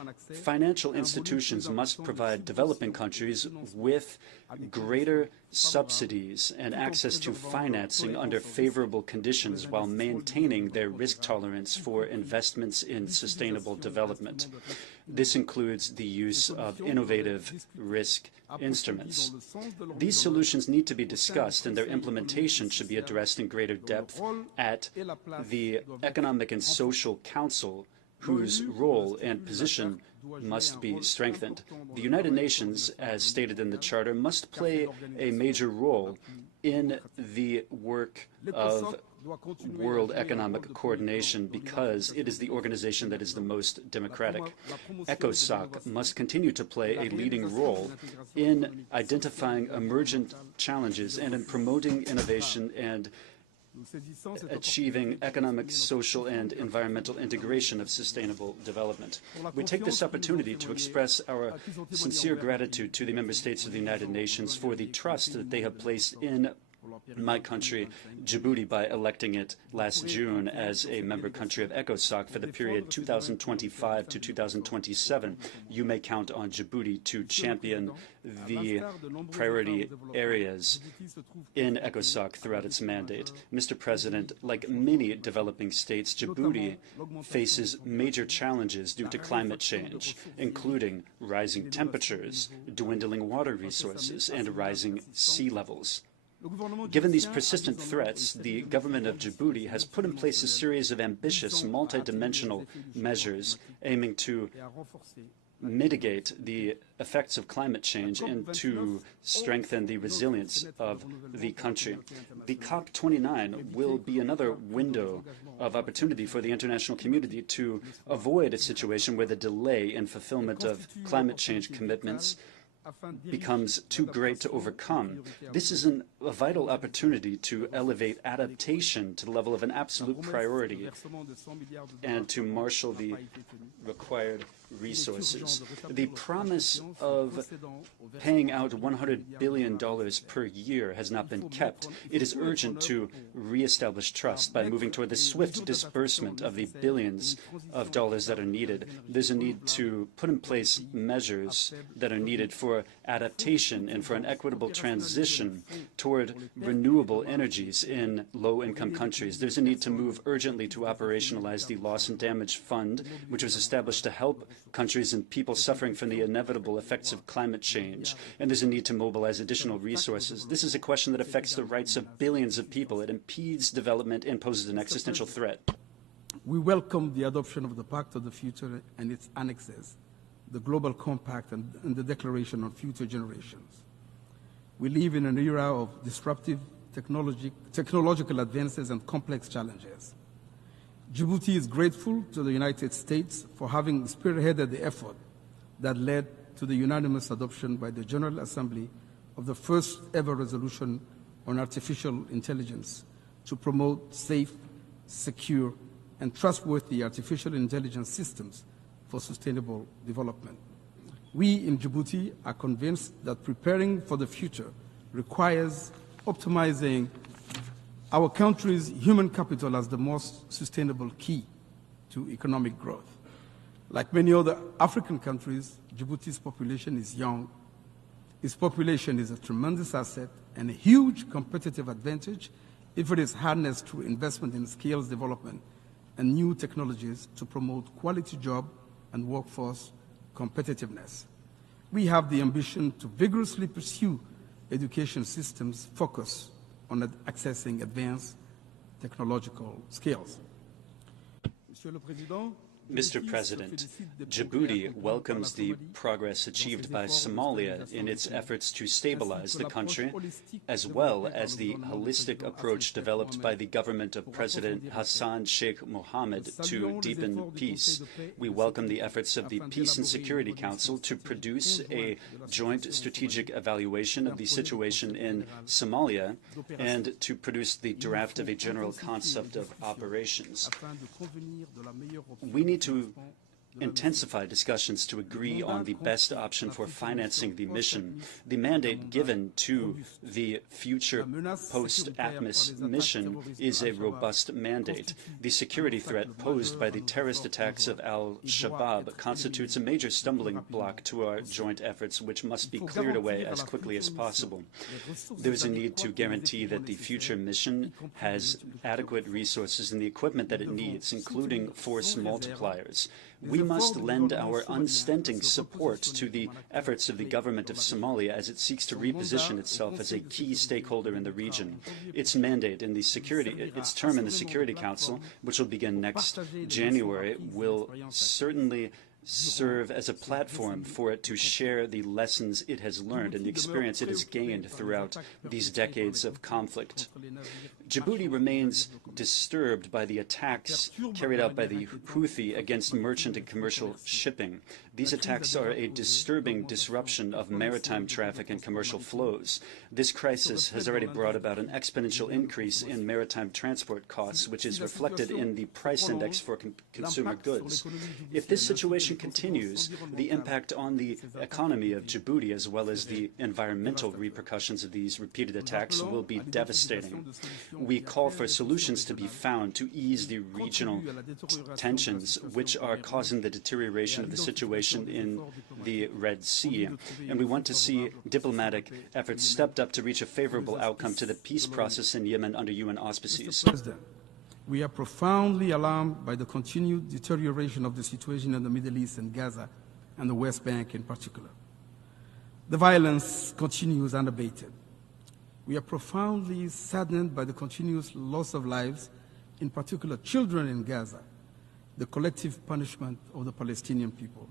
financial institutions must provide developing countries with greater subsidies and access to financing under favorable conditions while maintaining their risk tolerance for investments in sustainable development. This includes the use of innovative risk instruments. These solutions need to be discussed, and their implementation should be addressed in greater depth at the Economic and Social Council, whose role and position must be strengthened. The United Nations, as stated in the Charter, must play a major role in the work of world economic coordination because it is the organization that is the most democratic. ECOSOC must continue to play a leading role in identifying emergent challenges and in promoting innovation and achieving economic, social, and environmental integration of sustainable development. We take this opportunity to express our sincere gratitude to the member states of the United Nations for the trust that they have placed in my country, Djibouti, by electing it last June as a member country of ECOSOC for the period 2025 to 2027. You may count on Djibouti to champion the priority areas in ECOSOC throughout its mandate. Mr. President, like many developing states, Djibouti faces major challenges due to climate change, including rising temperatures, dwindling water resources, and rising sea levels. Given these persistent threats, the government of Djibouti has put in place a series of ambitious, multidimensional measures aiming to mitigate the effects of climate change and to strengthen the resilience of the country. The COP29 will be another window of opportunity for the international community to avoid a situation where the delay in fulfillment of climate change commitments becomes too great to overcome. This is a vital opportunity to elevate adaptation to the level of an absolute priority and to marshal the required resources. The promise of paying out $100 billion per year has not been kept. It is urgent to reestablish trust by moving toward the swift disbursement of the billions of dollars that are needed. There's a need to put in place measures that are needed for adaptation and for an equitable transition toward renewable energies in low-income countries. There's a need to move urgently to operationalize the Loss and Damage Fund, which was established to help countries and people suffering from the inevitable effects of climate change. And there's a need to mobilize additional resources. This is a question that affects the rights of billions of people. It impedes development and poses an existential threat. We welcome the adoption of the Pact of the Future and its annexes, the Global Compact and the Declaration on Future Generations. We live in an era of disruptive technological advances and complex challenges. Djibouti is grateful to the United States for having spearheaded the effort that led to the unanimous adoption by the General Assembly of the first ever resolution on artificial intelligence to promote safe, secure, and trustworthy artificial intelligence systems for sustainable development. We in Djibouti are convinced that preparing for the future requires optimizing our country's human capital as the most sustainable key to economic growth. Like many other African countries, Djibouti's population is young. Its population is a tremendous asset and a huge competitive advantage if it is harnessed through investment in skills development and new technologies to promote quality job and workforce competitiveness. We have the ambition to vigorously pursue education systems focused on accessing advanced technological skills. Mr. President, Djibouti welcomes the progress achieved by Somalia in its efforts to stabilize the country, as well as the holistic approach developed by the government of President Hassan Sheikh Mohammed to deepen peace. We welcome the efforts of the Peace and Security Council to produce a joint strategic evaluation of the situation in Somalia and to produce the draft of a general concept of operations. We need to intensify discussions to agree on the best option for financing the mission. The mandate given to the future post-ATMIS mission is a robust mandate. The security threat posed by the terrorist attacks of al-Shabaab constitutes a major stumbling block to our joint efforts, which must be cleared away as quickly as possible. There is a need to guarantee that the future mission has adequate resources and the equipment that it needs, including force multipliers. We must lend our unstinting support to the efforts of the government of Somalia as it seeks to reposition itself as a key stakeholder in the region. Its mandate in the its term in the Security Council, which will begin next January, will certainly serve as a platform for it to share the lessons it has learned and the experience it has gained throughout these decades of conflict. Djibouti remains disturbed by the attacks carried out by the Houthi against merchant and commercial shipping. These attacks are a disturbing disruption of maritime traffic and commercial flows. This crisis has already brought about an exponential increase in maritime transport costs, which is reflected in the price index for consumer goods. If this situation continues, the impact on the economy of Djibouti, as well as the environmental repercussions of these repeated attacks, will be devastating. We call for solutions to be found to ease the regional tensions which are causing the deterioration of the situation in the Red Sea, and we want to see diplomatic efforts stepped up to reach a favorable outcome to the peace process in Yemen under UN auspices. We are profoundly alarmed by the continued deterioration of the situation in the Middle East and Gaza and the West Bank in particular. The violence continues unabated. We are profoundly saddened by the continuous loss of lives, in particular children in Gaza, the collective punishment of the Palestinian people,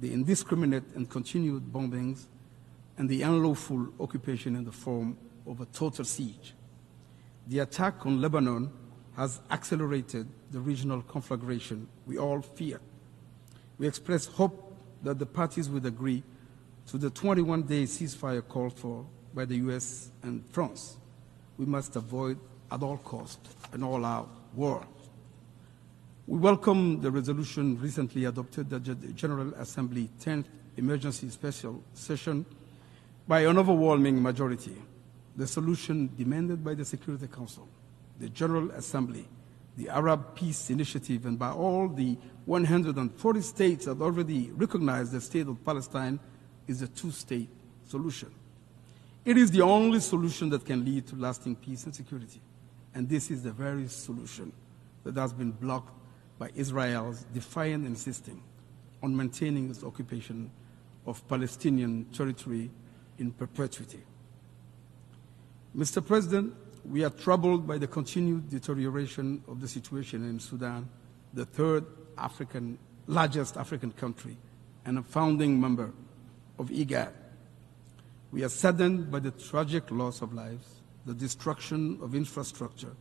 the indiscriminate and continued bombings, and the unlawful occupation in the form of a total siege. The attack on Lebanon has accelerated the regional conflagration we all fear. We express hope that the parties would agree to the 21-day ceasefire called for by the US and France. We must avoid at all costs an all-out war. We welcome the resolution recently adopted at the General Assembly 10th Emergency Special Session by an overwhelming majority. The solution demanded by the Security Council, the General Assembly, the Arab Peace Initiative, and by all the 140 states that already recognize the state of Palestine is a two-state solution. It is the only solution that can lead to lasting peace and security. And this is the very solution that has been blocked by Israel's defiant insisting on maintaining its occupation of Palestinian territory in perpetuity. Mr. President, we are troubled by the continued deterioration of the situation in Sudan, the third largest African country and a founding member of UNGA. We are saddened by the tragic loss of lives, the destruction of infrastructure,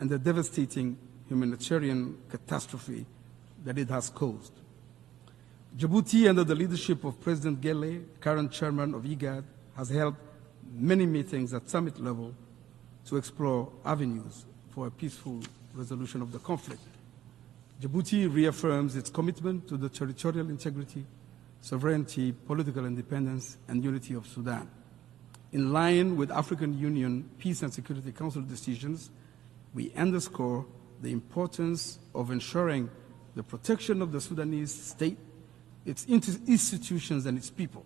and the devastating humanitarian catastrophe that it has caused. Djibouti, under the leadership of President Gele, current chairman of IGAD, has held many meetings at summit level to explore avenues for a peaceful resolution of the conflict. Djibouti reaffirms its commitment to the territorial integrity, sovereignty, political independence, and unity of Sudan. In line with African Union Peace and Security Council decisions, we underscore the importance of ensuring the protection of the Sudanese state, its institutions, and its people.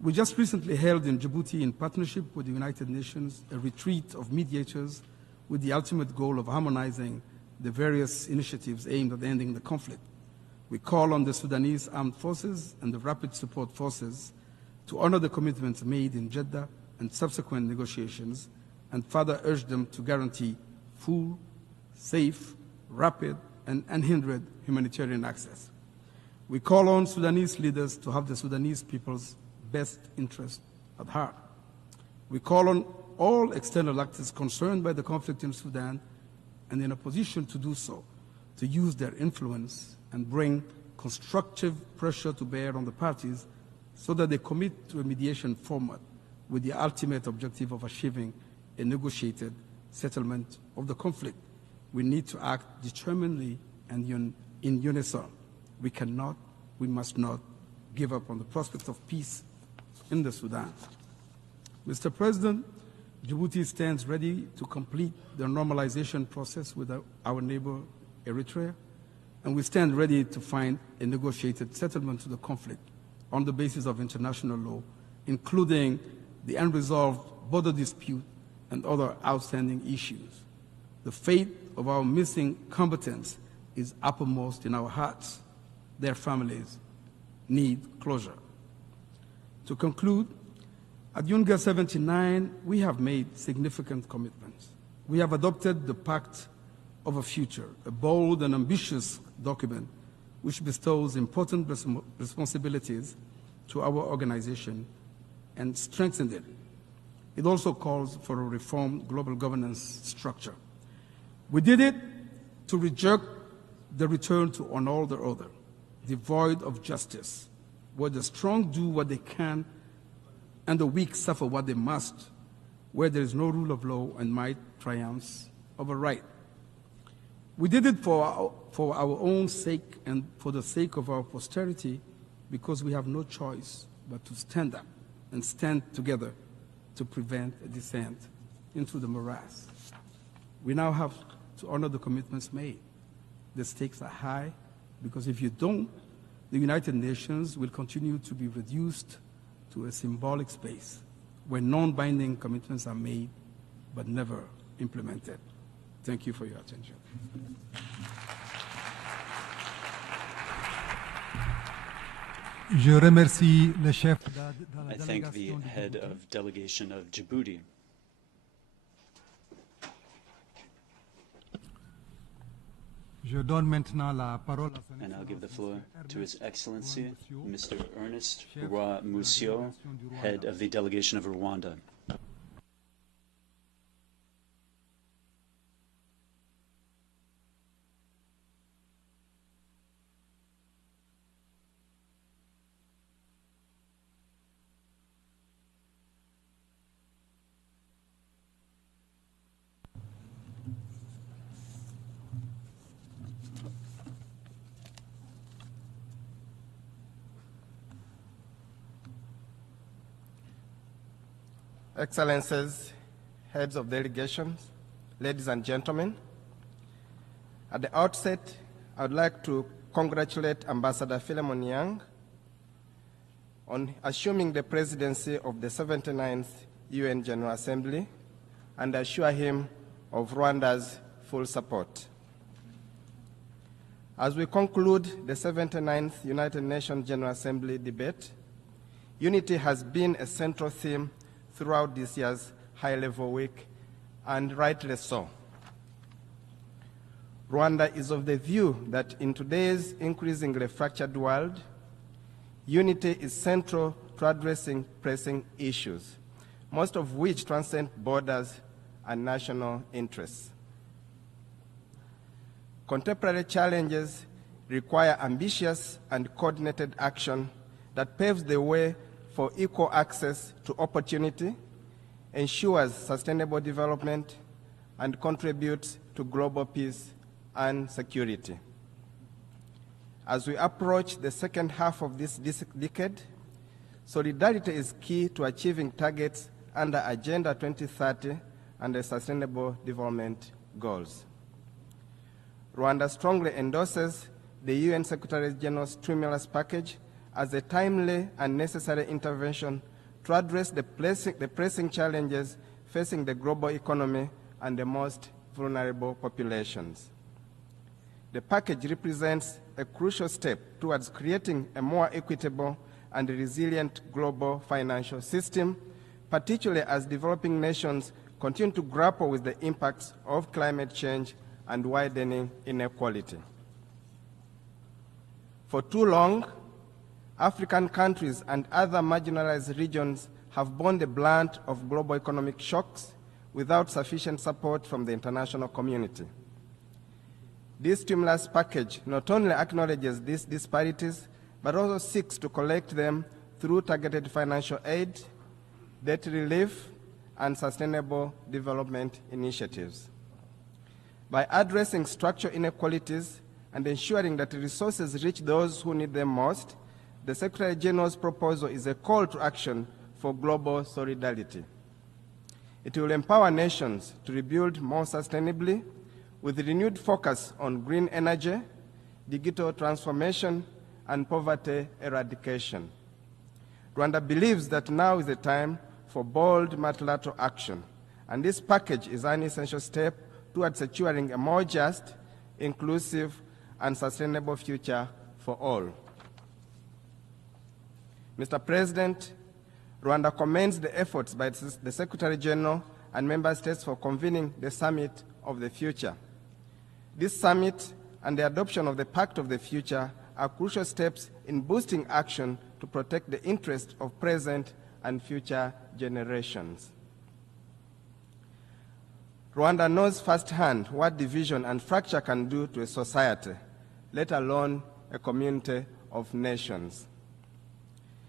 We just recently held in Djibouti, in partnership with the United Nations, a retreat of mediators with the ultimate goal of harmonizing the various initiatives aimed at ending the conflict. We call on the Sudanese armed forces and the rapid support forces to honor the commitments made in Jeddah and subsequent negotiations, and further urge them to guarantee full, safe, rapid, and unhindered humanitarian access. We call on Sudanese leaders to have the Sudanese people's best interest at heart. We call on all external actors concerned by the conflict in Sudan and in a position to do so, to use their influence and bring constructive pressure to bear on the parties so that they commit to a mediation format with the ultimate objective of achieving a negotiated settlement of the conflict. We need to act determinedly and in unison. We must not give up on the prospect of peace in the Sudan. Mr. President, Djibouti stands ready to complete the normalization process with our neighbor Eritrea, and we stand ready to find a negotiated settlement to the conflict on the basis of international law, including the unresolved border dispute and other outstanding issues. The fate of our missing combatants is uppermost in our hearts. Their families need closure. To conclude, at UNGA 79, we have made significant commitments. We have adopted the Pact of a Future, a bold and ambitious document which bestows important responsibilities to our organization and strengthens it. It also calls for a reformed global governance structure. We did it to reject the return to an order devoid of justice, where the strong do what they can and the weak suffer what they must, where there is no rule of law and might triumphs over right. We did it for our own sake and for the sake of our posterity, because we have no choice but to stand up and stand together to prevent a descent into the morass. We now have to honor the commitments made. The stakes are high, because if you don't, the United Nations will continue to be reduced to a symbolic space where non-binding commitments are made but never implemented. Thank you for your attention. I thank the head of delegation of Djibouti. And I'll give the floor to His Excellency, Mr. Ernest Roy Musio, head of the delegation of Rwanda. Excellencies, heads of delegations, ladies and gentlemen, at the outset, I would like to congratulate Ambassador Philemon Yang on assuming the presidency of the 79th UN General Assembly and assure him of Rwanda's full support. As we conclude the 79th United Nations General Assembly debate, unity has been a central theme throughout this year's high-level week, and rightly so. Rwanda is of the view that in today's increasingly fractured world, unity is central to addressing pressing issues, most of which transcend borders and national interests. Contemporary challenges require ambitious and coordinated action that paves the way for equal access to opportunity, ensures sustainable development, and contributes to global peace and security. As we approach the second half of this decade, solidarity is key to achieving targets under Agenda 2030 and the Sustainable Development Goals. Rwanda strongly endorses the UN Secretary General's stimulus package as a timely and necessary intervention to address the pressing challenges facing the global economy and the most vulnerable populations. The package represents a crucial step towards creating a more equitable and resilient global financial system, particularly as developing nations continue to grapple with the impacts of climate change and widening inequality. For too long, African countries and other marginalized regions have borne the brunt of global economic shocks without sufficient support from the international community. This stimulus package not only acknowledges these disparities, but also seeks to collect them through targeted financial aid, debt relief, and sustainable development initiatives. By addressing structural inequalities and ensuring that resources reach those who need them most, the Secretary General's proposal is a call to action for global solidarity. It will empower nations to rebuild more sustainably with renewed focus on green energy, digital transformation, and poverty eradication. Rwanda believes that now is the time for bold multilateral action, and this package is an essential step towards securing a more just, inclusive, and sustainable future for all. Mr. President, Rwanda commends the efforts by the Secretary General and Member States for convening the Summit of the Future. This summit and the adoption of the Pact of the Future are crucial steps in boosting action to protect the interests of present and future generations. Rwanda knows firsthand what division and fracture can do to a society, let alone a community of nations.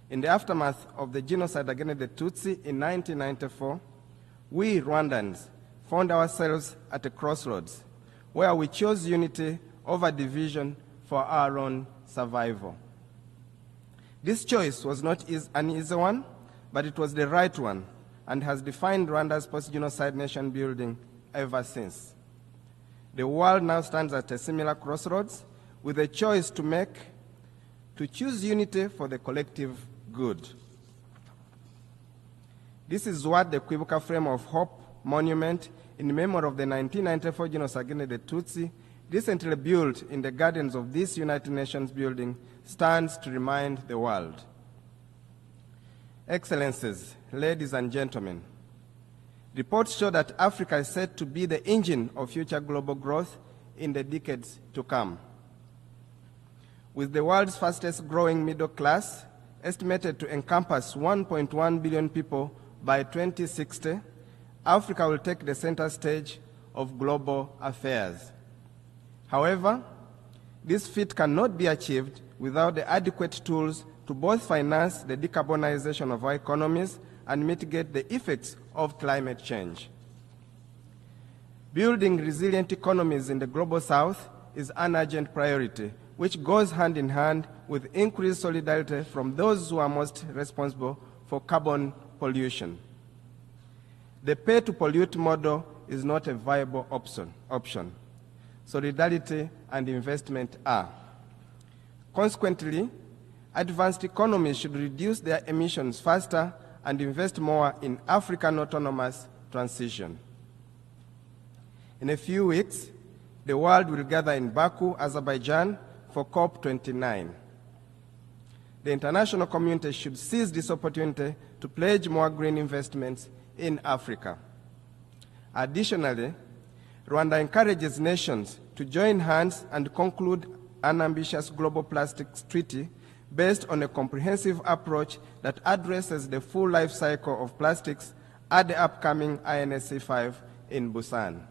In the aftermath of the genocide against the Tutsi in 1994, we Rwandans found ourselves at a crossroads where we chose unity over division for our own survival. This choice was not an easy one, but it was the right one and has defined Rwanda's post-genocide nation building ever since. The world now stands at a similar crossroads with a choice to make, to choose unity for the collective good. This is what the Kwibuka Frame of Hope monument in memory of the 1994 genocide against the Tutsi, recently built in the gardens of this United Nations building, stands to remind the world. Excellencies, ladies and gentlemen, reports show that Africa is set to be the engine of future global growth in the decades to come. With the world's fastest growing middle class, estimated to encompass 1.1 billion people by 2060, Africa will take the center stage of global affairs. However, this feat cannot be achieved without the adequate tools to both finance the decarbonization of our economies and mitigate the effects of climate change. Building resilient economies in the Global South is an urgent priority, which goes hand in hand with increased solidarity from those who are most responsible for carbon pollution. The pay-to-pollute model is not a viable option. Solidarity and investment are. Consequently, advanced economies should reduce their emissions faster and invest more in African autonomous transition. In a few weeks, the world will gather in Baku, Azerbaijan, for COP29. The international community should seize this opportunity to pledge more green investments in Africa. Additionally, Rwanda encourages nations to join hands and conclude an ambitious global plastics treaty based on a comprehensive approach that addresses the full life cycle of plastics at the upcoming INSC5 in Busan.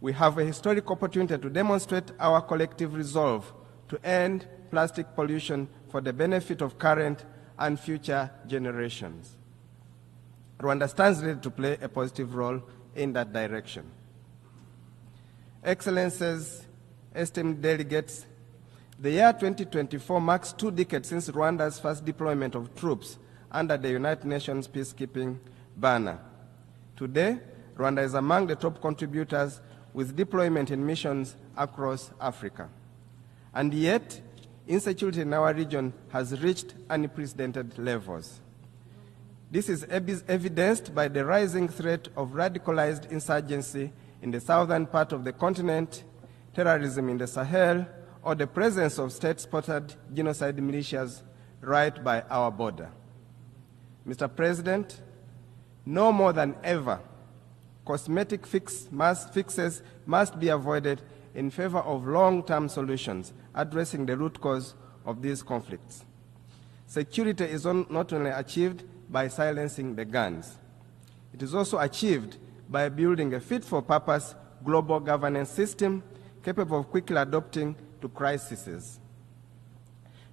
We have a historic opportunity to demonstrate our collective resolve to end plastic pollution for the benefit of current and future generations. Rwanda stands ready to play a positive role in that direction. Excellencies, esteemed delegates, the year 2024 marks 2 decades since Rwanda's first deployment of troops under the United Nations peacekeeping banner. Today, Rwanda is among the top contributors with deployment in missions across Africa. And yet, insecurity in our region has reached unprecedented levels. This is evidenced by the rising threat of radicalized insurgency in the southern part of the continent, terrorism in the Sahel, or the presence of state-sponsored genocide militias right by our border. Mr. President, no more than ever, cosmetic fixes must be avoided in favor of long-term solutions addressing the root cause of these conflicts. Security is not only achieved by silencing the guns. It is also achieved by building a fit-for-purpose global governance system capable of quickly adapting to crises.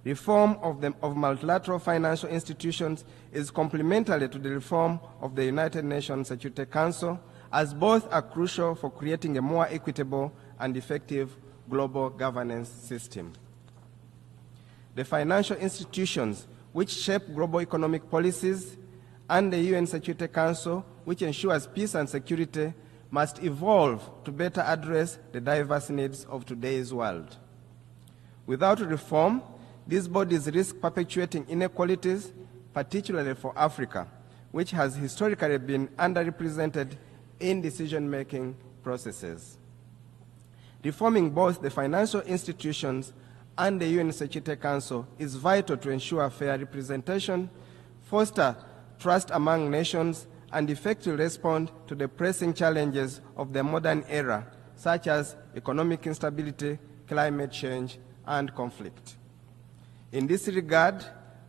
Reform of multilateral financial institutions is complementary to the reform of the United Nations Security Council, as both are crucial for creating a more equitable and effective global governance system. The financial institutions which shape global economic policies and the UN Security Council, which ensures peace and security, must evolve to better address the diverse needs of today's world. Without reform, these bodies risk perpetuating inequalities, particularly for Africa, which has historically been underrepresented in decision-making processes. Reforming both the financial institutions and the UN Security Council is vital to ensure fair representation, foster trust among nations, and effectively respond to the pressing challenges of the modern era, such as economic instability, climate change, and conflict. In this regard,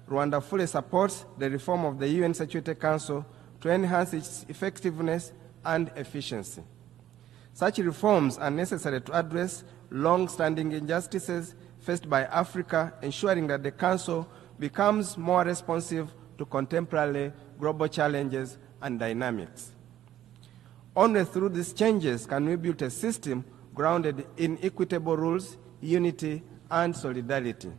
Rwanda fully supports the reform of the UN Security Council to enhance its effectiveness and efficiency. Such reforms are necessary to address long-standing injustices faced by Africa, ensuring that the Council becomes more responsive to contemporary global challenges and dynamics. Only through these changes can we build a system grounded in equitable rules, unity, and solidarity.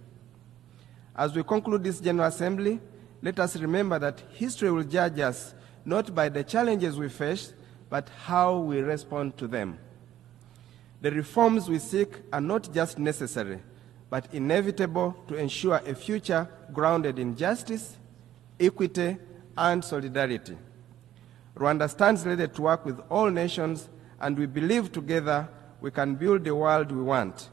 As we conclude this General Assembly, let us remember that history will judge us not by the challenges we face, but how we respond to them. The reforms we seek are not just necessary, but inevitable to ensure a future grounded in justice, equity, and solidarity. Rwanda stands ready to work with all nations, and we believe together we can build the world we want,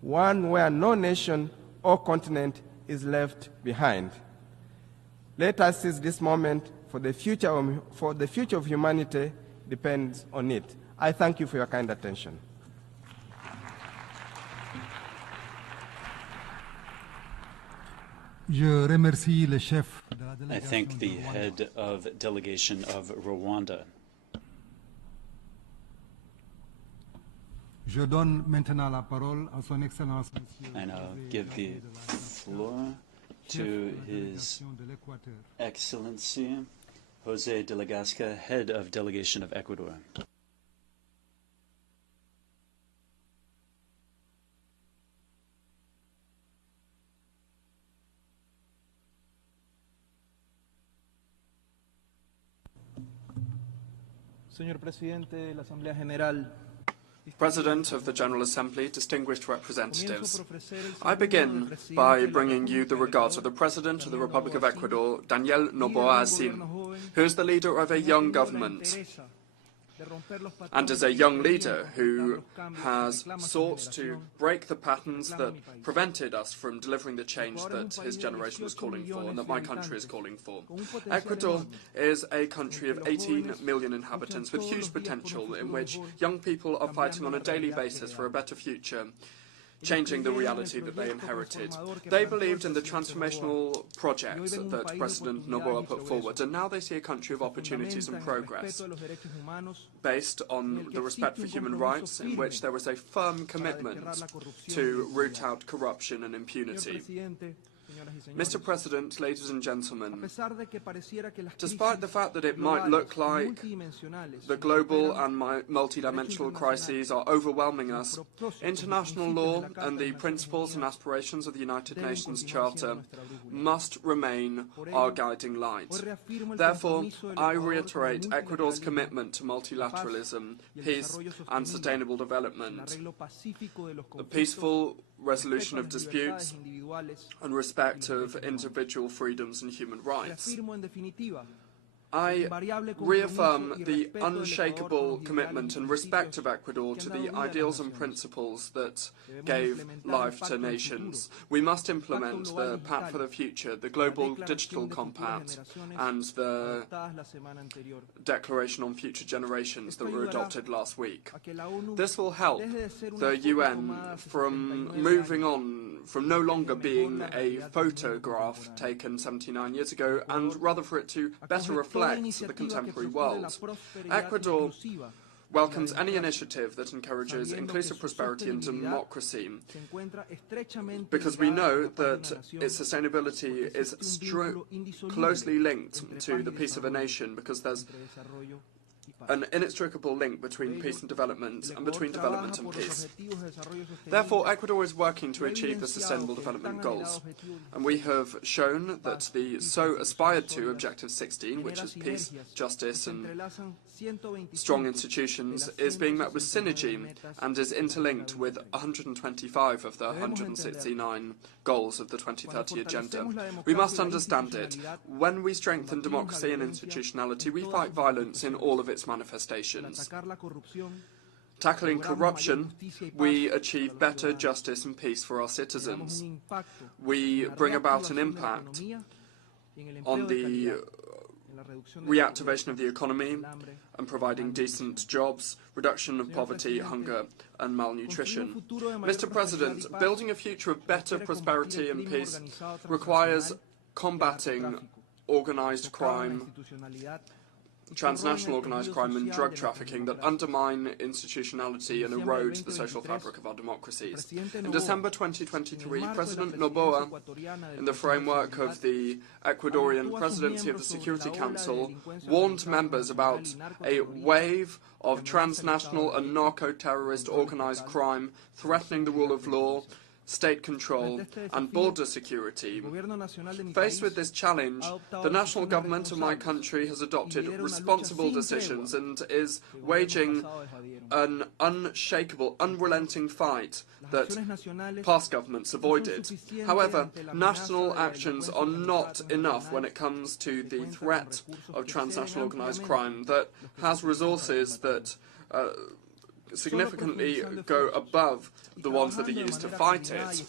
one where no nation or continent is left behind. Let us seize this moment, for the future of humanity depends on it. I thank you for your kind attention. I thank the head of delegation of Rwanda. And I'll give the floor to His Excellency Jose de la Gasca, head of delegation of Ecuador. Señor Presidente de la Asamblea General, President of the General Assembly, distinguished representatives, I begin by bringing you the regards of the President of the Republic of Ecuador, Daniel Noboa Asin, who is the leader of a young government and is a young leader who has sought to break the patterns that prevented us from delivering the change that his generation was calling for and that my country is calling for. Ecuador is a country of 18 million inhabitants with huge potential in which young people are fighting on a daily basis for a better future, changing the reality that they inherited. They believed in the transformational projects that President Noboa put forward, and now they see a country of opportunities and progress, based on the respect for human rights, in which there is a firm commitment to root out corruption and impunity. Mr. President, ladies and gentlemen, despite the fact that it might look like the global and multidimensional crises are overwhelming us, international law and the principles and aspirations of the United Nations Charter must remain our guiding light. Therefore, I reiterate Ecuador's commitment to multilateralism, peace and sustainable development, the peaceful resolution of disputes and respect of individual freedoms and human rights. I reaffirm the unshakable commitment and respect of Ecuador to the ideals and principles that gave life to nations. We must implement the Pact for the Future, the Global Digital Compact, and the Declaration on Future Generations that were adopted last week. This will help the UN from moving on, from no longer being a photograph taken 79 years ago, and rather for it to better reflect the contemporary world. Ecuador welcomes any initiative that encourages inclusive prosperity and democracy, because we know that its sustainability is closely linked to the peace of a nation, because there's an inextricable link between peace and development, and between development and peace. Therefore, Ecuador is working to achieve the Sustainable Development Goals, and we have shown that the so aspired to Objective 16, which is peace, justice and strong institutions, is being met with synergy and is interlinked with 125 of the 169 goals of the 2030 Agenda. We must understand it. When we strengthen democracy and institutionality, we fight violence in all of its manifestations. Tackling corruption, we achieve better justice and peace for our citizens. We bring about an impact on the reactivation of the economy and providing decent jobs, reduction of poverty, hunger and malnutrition. Mr. President, building a future of better prosperity and peace requires combating organised crime, transnational organised crime and drug trafficking that undermine institutionality and erode the social fabric of our democracies. In December 2023, President Noboa, in the framework of the Ecuadorian presidency of the Security Council, warned members about a wave of transnational and narco-terrorist organised crime threatening the rule of law, state control and border security. Faced with this challenge, the national government of my country has adopted responsible decisions and is waging an unshakable, unrelenting fight that past governments avoided. However, national actions are not enough when it comes to the threat of transnational organised crime that has resources that significantly go above the ones that are used to fight it.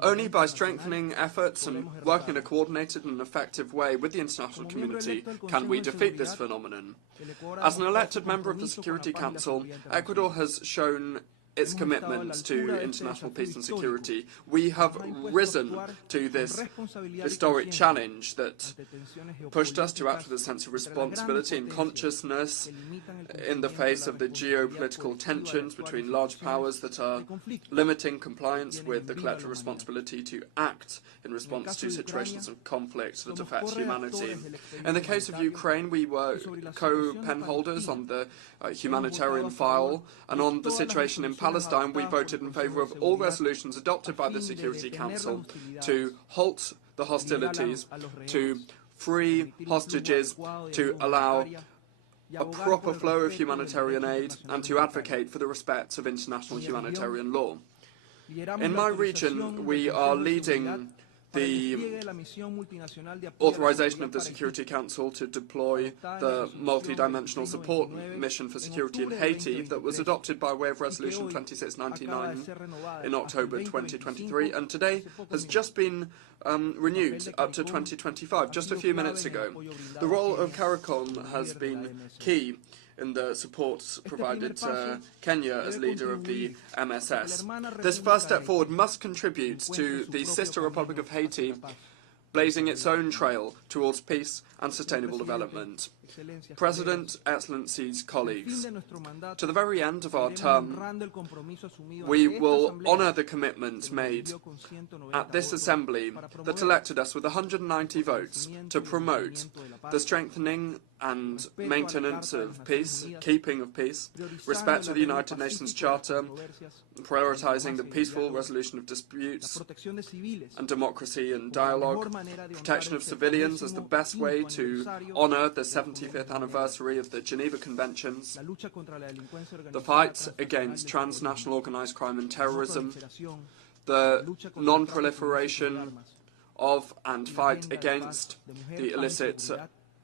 Only by strengthening efforts and working in a coordinated and effective way with the international community can we defeat this phenomenon. As an elected member of the Security Council, Ecuador has shown its commitment to international peace and security. We have risen to this historic challenge that pushed us to act with a sense of responsibility and consciousness in the face of the geopolitical tensions between large powers that are limiting compliance with the collective responsibility to act in response to situations of conflict that affect humanity. In the case of Ukraine, we were co-pen holders on the humanitarian file, and on the situation in Palestine, we voted in favour of all resolutions adopted by the Security Council to halt the hostilities, to free hostages, to allow a proper flow of humanitarian aid, and to advocate for the respect of international humanitarian law. In my region, we are leading the authorization of the Security Council to deploy the multi-dimensional support mission for security in Haiti that was adopted by way of Resolution 2699 in October 2023, and today has just been renewed up to 2025, just a few minutes ago. The role of CARICOM has been key in the support provided to Kenya as leader of the MSS. This first step forward must contribute to the sister Republic of Haiti blazing its own trail towards peace and sustainable development. President, Excellencies, colleagues, to the very end of our term, we will honour the commitment made at this Assembly that elected us with 190 votes to promote the strengthening and maintenance of peace, keeping of peace, respect for the United Nations Charter, prioritising the peaceful resolution of disputes, and democracy and dialogue, protection of civilians as the best way to honour the 75th anniversary of the Geneva Conventions, the fight against transnational organised crime and terrorism, the non-proliferation of and fight against the illicit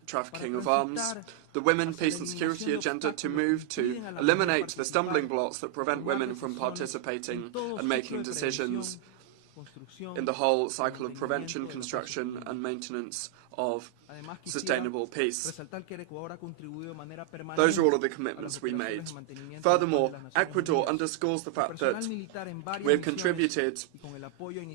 trafficking of arms, the Women, Peace and Security agenda to move to eliminate the stumbling blocks that prevent women from participating and making decisions in the whole cycle of prevention, construction and maintenance of sustainable peace. Those are all of the commitments we made. Furthermore, Ecuador underscores the fact that we have contributed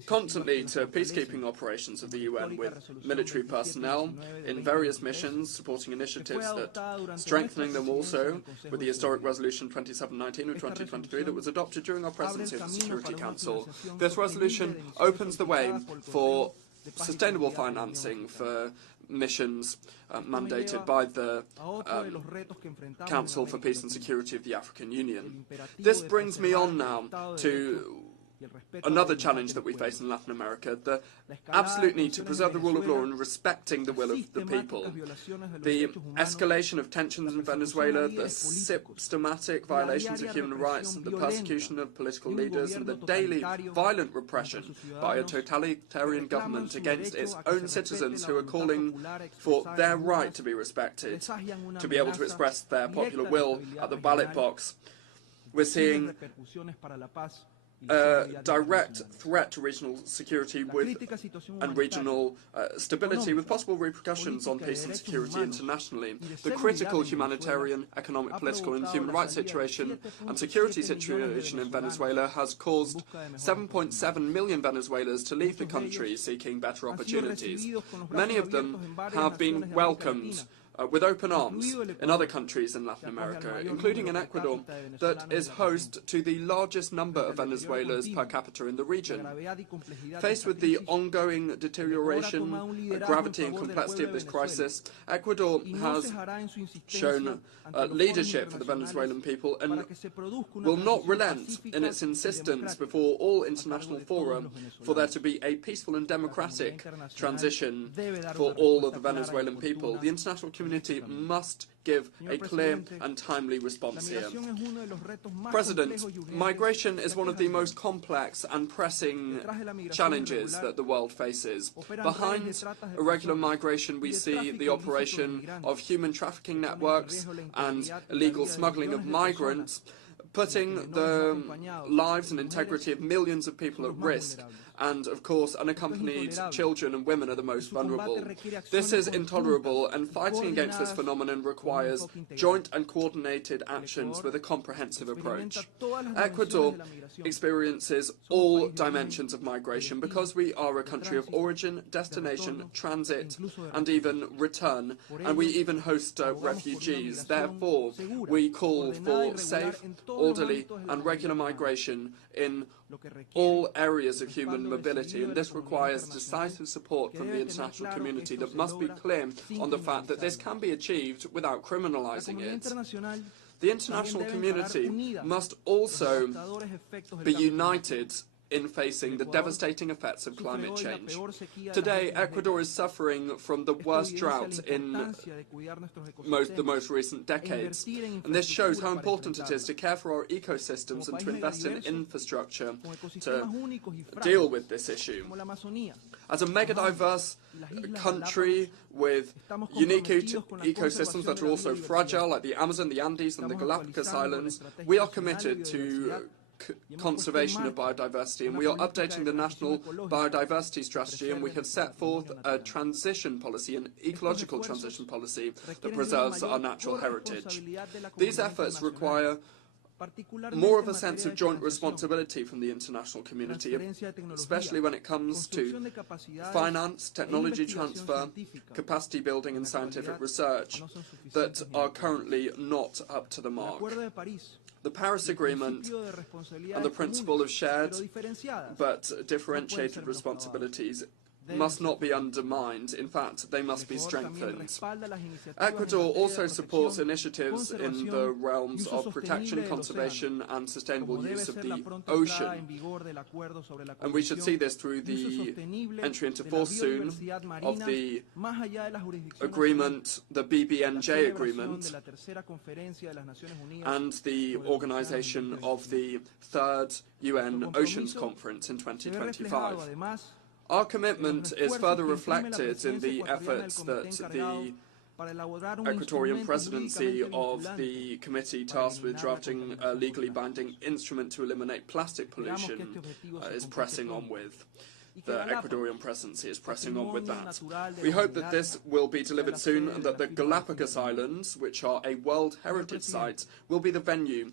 constantly to peacekeeping operations of the UN with military personnel in various missions, supporting initiatives that strengthening them also with the historic Resolution 2719 of 2023 that was adopted during our presidency of the Security Council. This resolution opens the way for sustainable financing for missions mandated by the Council for Peace and Security of the African Union. This brings me on now to another challenge that we face in Latin America, the absolute need to preserve the rule of law and respecting the will of the people. The escalation of tensions in Venezuela, the systematic violations of human rights, the persecution of political leaders, and the daily violent repression by a totalitarian government against its own citizens who are calling for their right to be respected, to be able to express their popular will at the ballot box. We're seeing a direct threat to regional security and regional stability with possible repercussions on peace and security internationally. The critical humanitarian, economic, political and human rights situation and security situation in Venezuela has caused 7.7 million Venezuelans to leave the country seeking better opportunities. Many of them have been welcomed with open arms in other countries in Latin America, including in Ecuador, that is host to the largest number of Venezuelans per capita in the region. Faced with the ongoing deterioration, gravity and complexity of this crisis, Ecuador has shown leadership for the Venezuelan people and will not relent in its insistence before all international fora for there to be a peaceful and democratic transition for all of the Venezuelan people. The international community must give a clear and timely response here. President, migration is one of the most complex and pressing challenges that the world faces. Behind irregular migration, we see the operation of human trafficking networks and illegal smuggling of migrants, putting the lives and integrity of millions of people at risk and of course unaccompanied children and women are the most vulnerable. This is intolerable, and fighting against this phenomenon requires joint and coordinated actions with a comprehensive approach. Ecuador experiences all dimensions of migration because we are a country of origin, destination, transit, and even return, and we even host refugees. Therefore, we call for safe, orderly, and regular migration in all areas of human mobility, and this requires decisive support from the international community that must be clear on the fact that this can be achieved without criminalizing it. The international community must also be united in facing the devastating effects of climate change. Today, Ecuador is suffering from the worst drought in the most recent decades, and this shows how important it is to care for our ecosystems and to invest in infrastructure to deal with this issue. As a mega-diverse country with unique ecosystems that are also fragile, like the Amazon, the Andes, and the Galapagos Islands, we are committed to conservation of biodiversity, and we are updating the national biodiversity strategy, and we have set forth a transition policy, an ecological transition policy that preserves our natural heritage. These efforts require more of a sense of joint responsibility from the international community, especially when it comes to finance, technology transfer, capacity building and scientific research that are currently not up to the mark. The Paris Agreement and the principle of shared but differentiated responsibilities must not be undermined. In fact, they must be strengthened. Ecuador also supports initiatives in the realms of protection, conservation, and sustainable use of the ocean. And we should see this through the entry into force soon of the agreement, the BBNJ agreement, and the organization of the 3rd UN Oceans Conference in 2025. Our commitment is further reflected in the efforts that the Ecuadorian presidency of the committee tasked with drafting a legally binding instrument to eliminate plastic pollution is pressing on with. The Ecuadorian presidency is pressing on with that. We hope that this will be delivered soon and that the Galapagos Islands, which are a World Heritage Site, will be the venue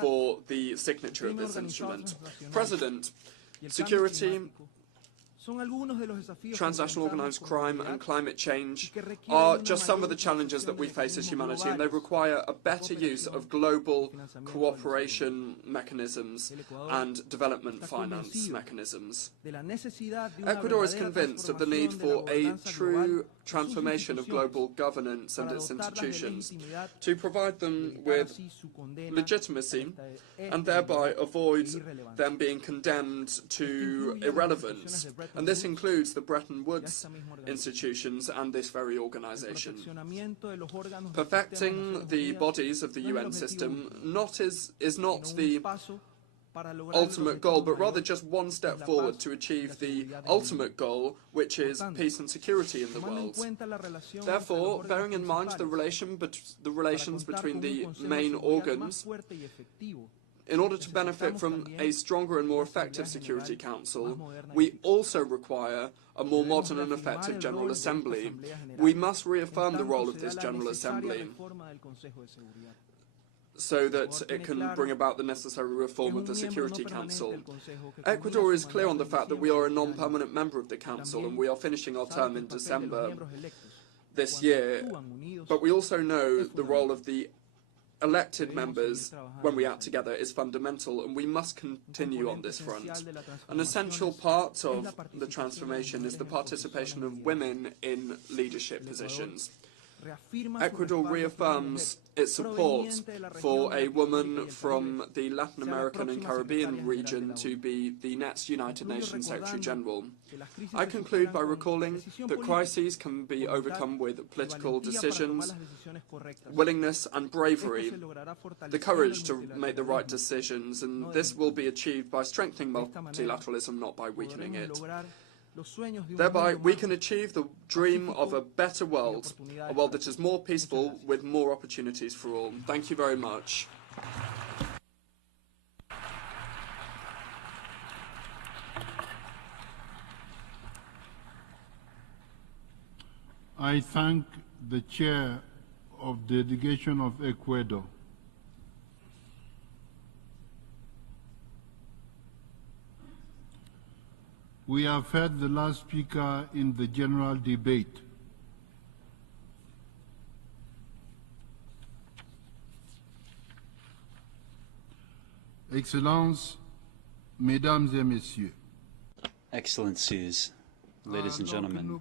for the signature of this instrument. President, security, transnational organised crime and climate change are just some of the challenges that we face as humanity, and they require a better use of global cooperation mechanisms and development finance mechanisms. Ecuador is convinced of the need for a true transformation of global governance and its institutions to provide them with legitimacy and thereby avoid them being condemned to irrelevance. And this includes the Bretton Woods institutions and this very organisation. Perfecting the bodies of the UN system is not the ultimate goal, but rather just one step forward to achieve the ultimate goal, which is peace and security in the world. Therefore, bearing in mind the relations between the main organs, in order to benefit from a stronger and more effective Security Council, we also require a more modern and effective General Assembly. We must reaffirm the role of this General Assembly so that it can bring about the necessary reform of the Security Council. Ecuador is clear on the fact that we are a non-permanent member of the Council and we are finishing our term in December this year, but we also know the role of the elected members when we act together is fundamental, and we must continue on this front. An essential part of the transformation is the participation of women in leadership positions. Ecuador reaffirms its support for a woman from the Latin American and Caribbean region to be the next United Nations Secretary General. I conclude by recalling that crises can be overcome with political decisions, willingness and bravery, the courage to make the right decisions, and this will be achieved by strengthening multilateralism, not by weakening it. Thereby, we can achieve the dream of a better world, a world that is more peaceful with more opportunities for all. Thank you very much. I thank the chair of the delegation of Ecuador. We have heard the last speaker in the general debate. Excellences, Mesdames et Messieurs. Excellencies, ladies and gentlemen,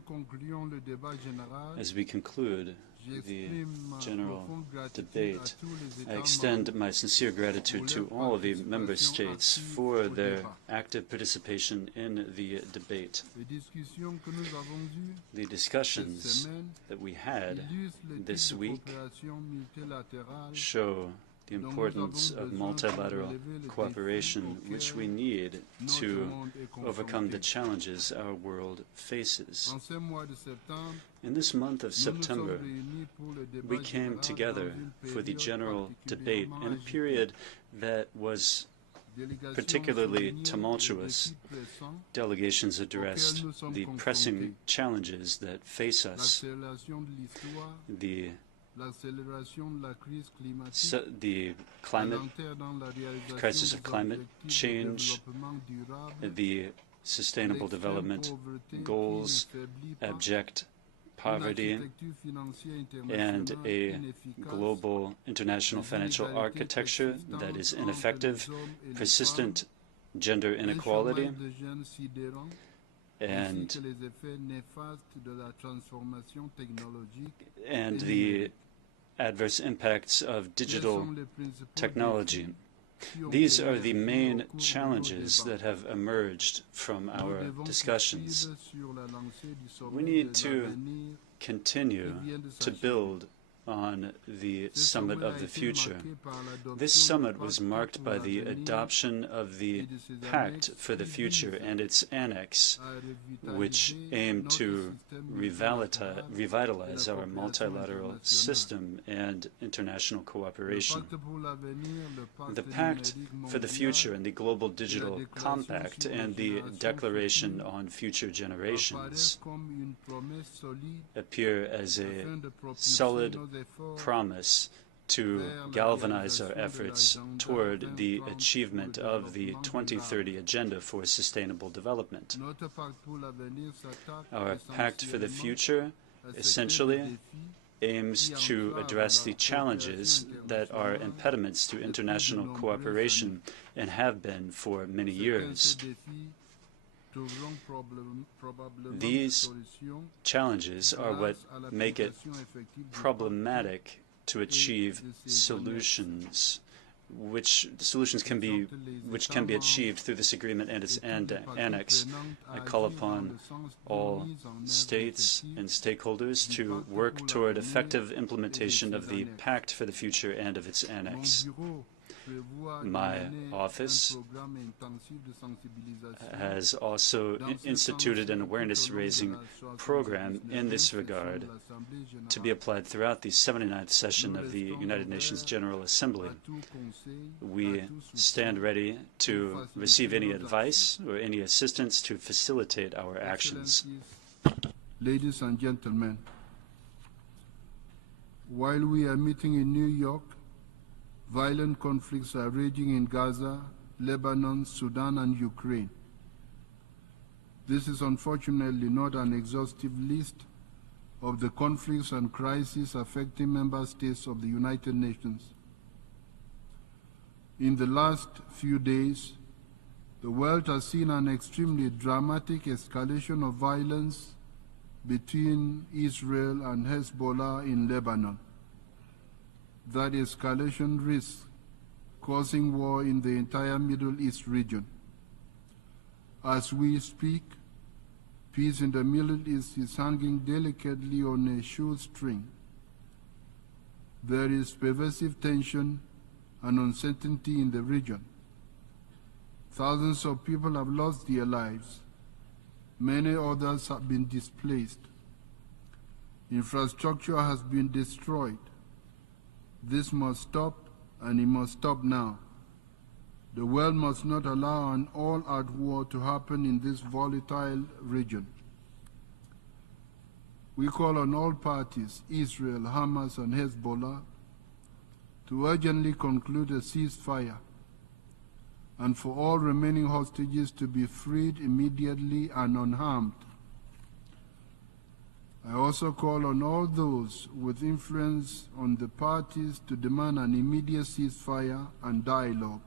as we conclude the general debate, I extend my sincere gratitude to all of the member states for their active participation in the debate. The discussions that we had this week show the importance of multilateral cooperation, which we need to overcome the challenges our world faces. In this month of September, we came together for the general debate in a period that was particularly tumultuous. Delegations addressed the pressing challenges that face us, the crisis of climate change, the sustainable development goals, abject poverty, and a global international financial architecture that is ineffective, persistent gender inequality, and the adverse impacts of digital technology. These are the main challenges that have emerged from our discussions. We need to continue to build on the Summit of the Future. This summit was marked by the adoption of the Pact for the Future and its annex, which aimed to revitalize our multilateral system and international cooperation. The Pact for the Future and the Global Digital Compact and the Declaration on Future Generations appear as a solid promise to galvanize our efforts toward the achievement of the 2030 Agenda for Sustainable Development. Our Pact for the Future essentially aims to address the challenges that are impediments to international cooperation and have been for many years. These challenges are what make it problematic to achieve solutions, which can be achieved through this agreement and its annex. I call upon all states and stakeholders to work toward effective implementation of the Pact for the Future and of its annex. My office has also instituted an awareness-raising program in this regard to be applied throughout the 79th session of the United Nations General Assembly. We stand ready to receive any advice or any assistance to facilitate our actions. Ladies and gentlemen, while we are meeting in New York, violent conflicts are raging in Gaza, Lebanon, Sudan, and Ukraine. This is unfortunately not an exhaustive list of the conflicts and crises affecting member states of the United Nations. In the last few days, the world has seen an extremely dramatic escalation of violence between Israel and Hezbollah in Lebanon. That escalation risks causing war in the entire Middle East region. As we speak, peace in the Middle East is hanging delicately on a shoestring. There is pervasive tension and uncertainty in the region. Thousands of people have lost their lives. Many others have been displaced. Infrastructure has been destroyed. This must stop, and it must stop now. The world must not allow an all-out war to happen in this volatile region. we call on all parties, Israel, Hamas, and Hezbollah, to urgently conclude a ceasefire and for all remaining hostages to be freed immediately and unharmed. I also call on all those with influence on the parties to demand an immediate ceasefire and dialogue.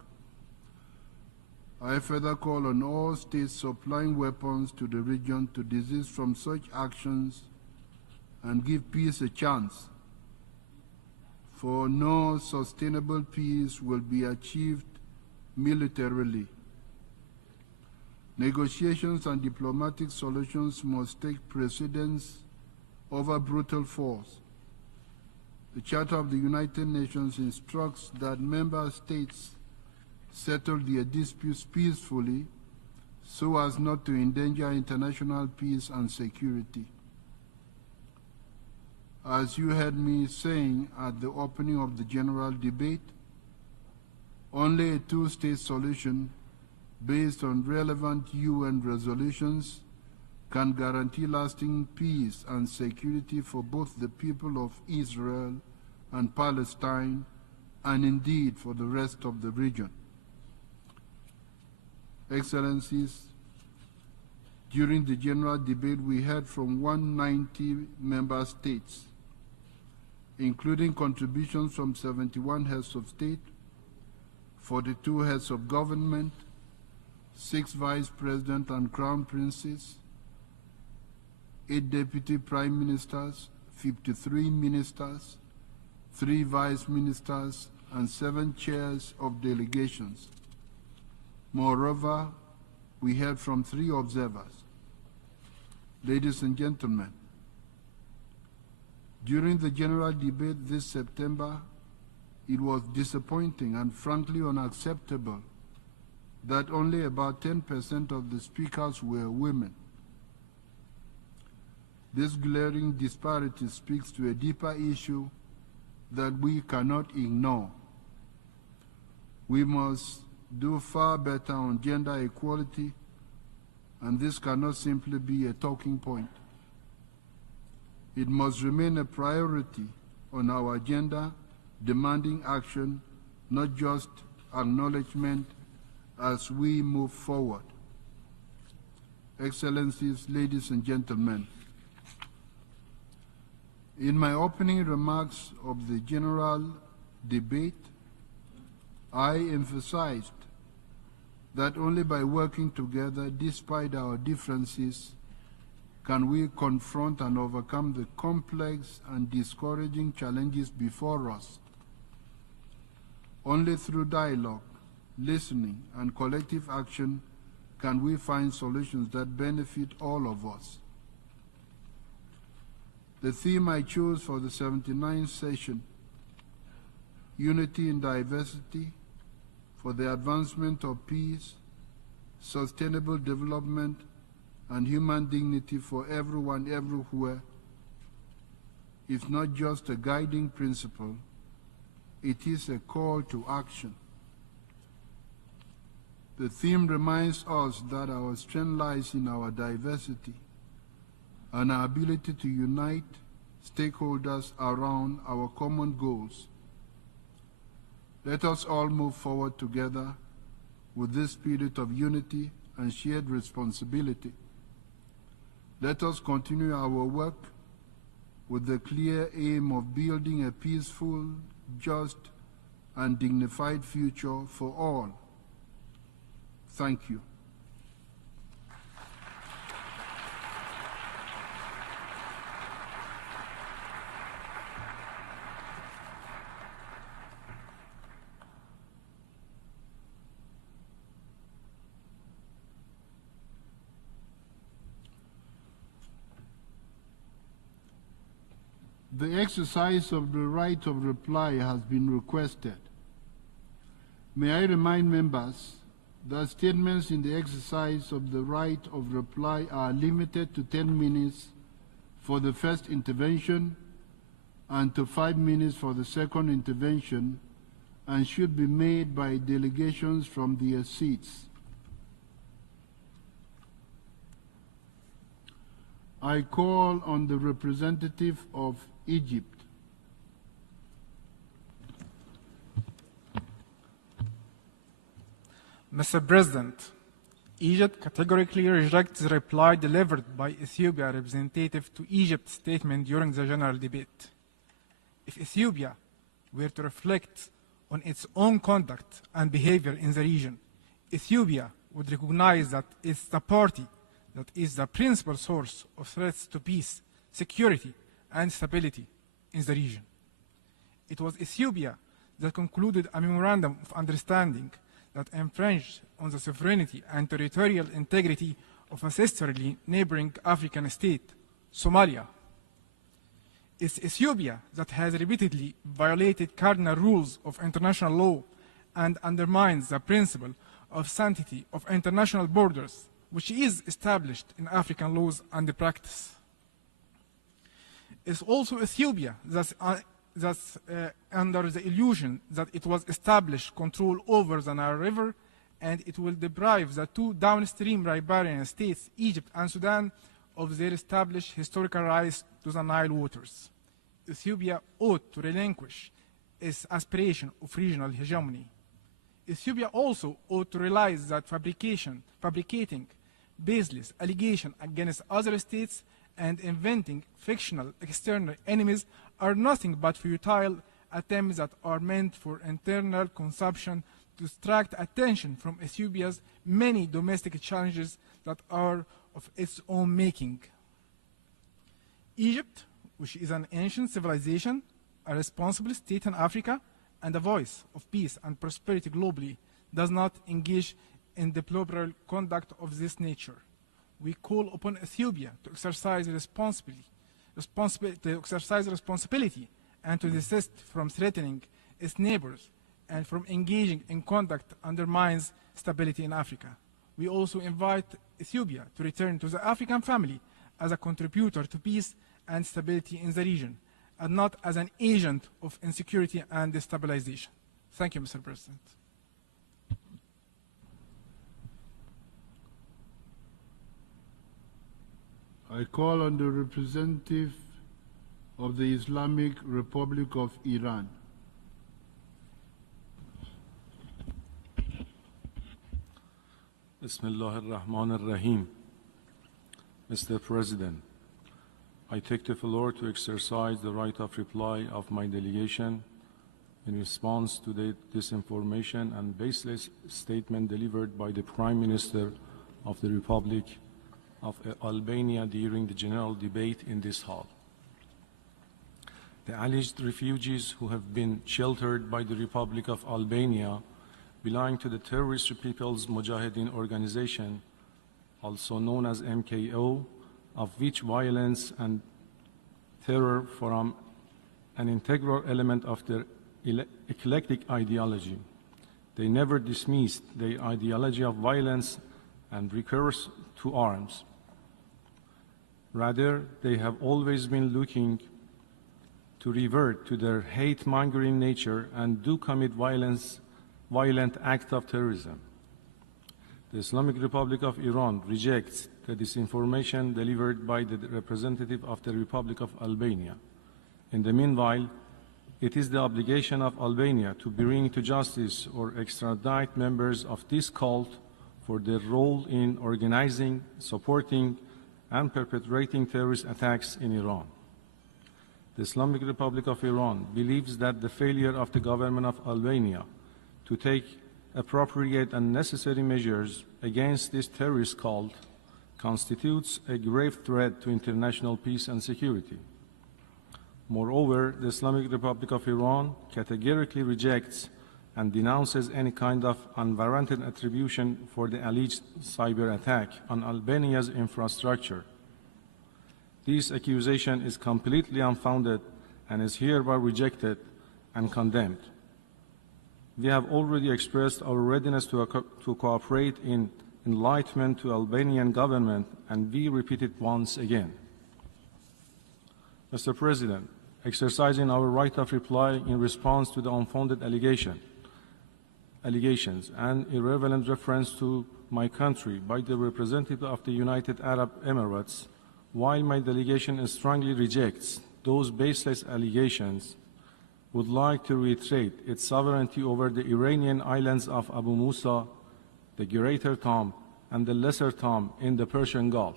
I further call on all states supplying weapons to the region to desist from such actions and give peace a chance, for no sustainable peace will be achieved militarily. Negotiations and diplomatic solutions must take precedence over brutal force. The Charter of the United Nations instructs that member states settle their disputes peacefully so as not to endanger international peace and security. As you heard me saying at the opening of the general debate, only a two-state solution based on relevant UN resolutions can guarantee lasting peace and security for both the people of Israel and Palestine, and indeed for the rest of the region. Excellencies, during the general debate we heard from 190 member states, including contributions from 71 heads of state, 42 heads of government, 6 vice presidents and crown princes, 8 deputy prime ministers, 53 ministers, 3 vice ministers, and 7 chairs of delegations. Moreover, we heard from 3 observers. Ladies and gentlemen, during the general debate this September, it was disappointing and frankly unacceptable that only about 10% of the speakers were women. This glaring disparity speaks to a deeper issue that we cannot ignore. We must do far better on gender equality, and this cannot simply be a talking point. It must remain a priority on our agenda, demanding action, not just acknowledgement as we move forward. Excellencies, ladies and gentlemen, in my opening remarks of the general debate, I emphasized that only by working together, despite our differences, can we confront and overcome the complex and discouraging challenges before us. Only through dialogue, listening, and collective action can we find solutions that benefit all of us. The theme I chose for the 79th session, Unity in Diversity, for the advancement of peace, sustainable development, and human dignity for everyone everywhere, is not just a guiding principle, it is a call to action. The theme reminds us that our strength lies in our diversity and our ability to unite stakeholders around our common goals. Let us all move forward together with this spirit of unity and shared responsibility. Let us continue our work with the clear aim of building a peaceful, just, and dignified future for all. Thank you. The exercise of the right of reply has been requested. May I remind members that statements in the exercise of the right of reply are limited to 10 minutes for the first intervention and to 5 minutes for the second intervention, and should be made by delegations from their seats. I call on the representative of Egypt. Mr. President, Egypt categorically rejects the reply delivered by Ethiopia representative to Egypt's statement during the general debate. If Ethiopia were to reflect on its own conduct and behavior in the region, Ethiopia would recognize that it's the party that is the principal source of threats to peace, security, and stability in the region. It was Ethiopia that concluded a memorandum of understanding that infringed on the sovereignty and territorial integrity of a sisterly neighboring African state, Somalia. It's Ethiopia that has repeatedly violated cardinal rules of international law and undermines the principle of sanctity of international borders, which is established in African laws and practice. It's also Ethiopia that's under the illusion that it was established control over the Nile River, and it will deprive the two downstream riparian states, Egypt and Sudan, of their established historical rights to the Nile waters. Ethiopia ought to relinquish its aspiration of regional hegemony. Ethiopia also ought to realize that fabricating baseless allegations against other states and inventing fictional external enemies are nothing but futile attempts that are meant for internal consumption to distract attention from Ethiopia's many domestic challenges that are of its own making. Egypt, which is an ancient civilization, a responsible state in Africa, and a voice of peace and prosperity globally, does not engage in deplorable conduct of this nature. We call upon Ethiopia to exercise responsibility and to desist from threatening its neighbors and from engaging in conduct that undermines stability in Africa. We also invite Ethiopia to return to the African family as a contributor to peace and stability in the region, and not as an agent of insecurity and destabilization. Thank you, Mr. President. I call on the representative of the Islamic Republic of Iran. Bismillah ar-Rahman ar-Rahim. Mr. President, I take the floor to exercise the right of reply of my delegation in response to the disinformation and baseless statement delivered by the Prime Minister of the Republic of Albania during the general debate in this hall. The alleged refugees who have been sheltered by the Republic of Albania belong to the terrorist People's Mujahideen organization, also known as MKO, of which violence and terror form an integral element of their eclectic ideology. They never dismissed their ideology of violence and recourse to arms. Rather, they have always been looking to revert to their hate-mongering nature and do commit violent acts of terrorism. The Islamic Republic of Iran rejects the disinformation delivered by the representative of the Republic of Albania. In the meanwhile, it is the obligation of Albania to bring to justice or extradite members of this cult for their role in organizing, supporting, and perpetrating terrorist attacks in Iran. The Islamic Republic of Iran believes that the failure of the government of Albania to take appropriate and necessary measures against this terrorist cult constitutes a grave threat to international peace and security. Moreover, the Islamic Republic of Iran categorically rejects and denounces any kind of unwarranted attribution for the alleged cyber attack on Albania's infrastructure. This accusation is completely unfounded and is hereby rejected and condemned. We have already expressed our readiness to cooperate in enlightenment to Albanian government, and we repeat it once again. Mr. President, exercising our right of reply in response to the unfounded allegations and irrelevant reference to my country by the representative of the United Arab Emirates, while my delegation strongly rejects those baseless allegations, would like to reiterate its sovereignty over the Iranian islands of Abu Musa, the Greater Tom, and the Lesser Tom in the Persian Gulf.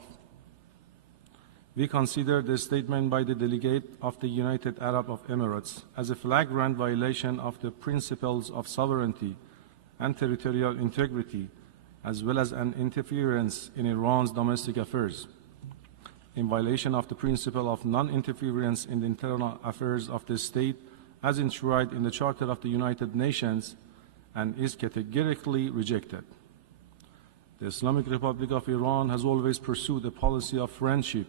We consider the statement by the delegate of the United Arab Emirates as a flagrant violation of the principles of sovereignty and territorial integrity, as well as an interference in Iran's domestic affairs, in violation of the principle of non-interference in the internal affairs of the state as enshrined in the Charter of the United Nations, and is categorically rejected. The Islamic Republic of Iran has always pursued a policy of friendship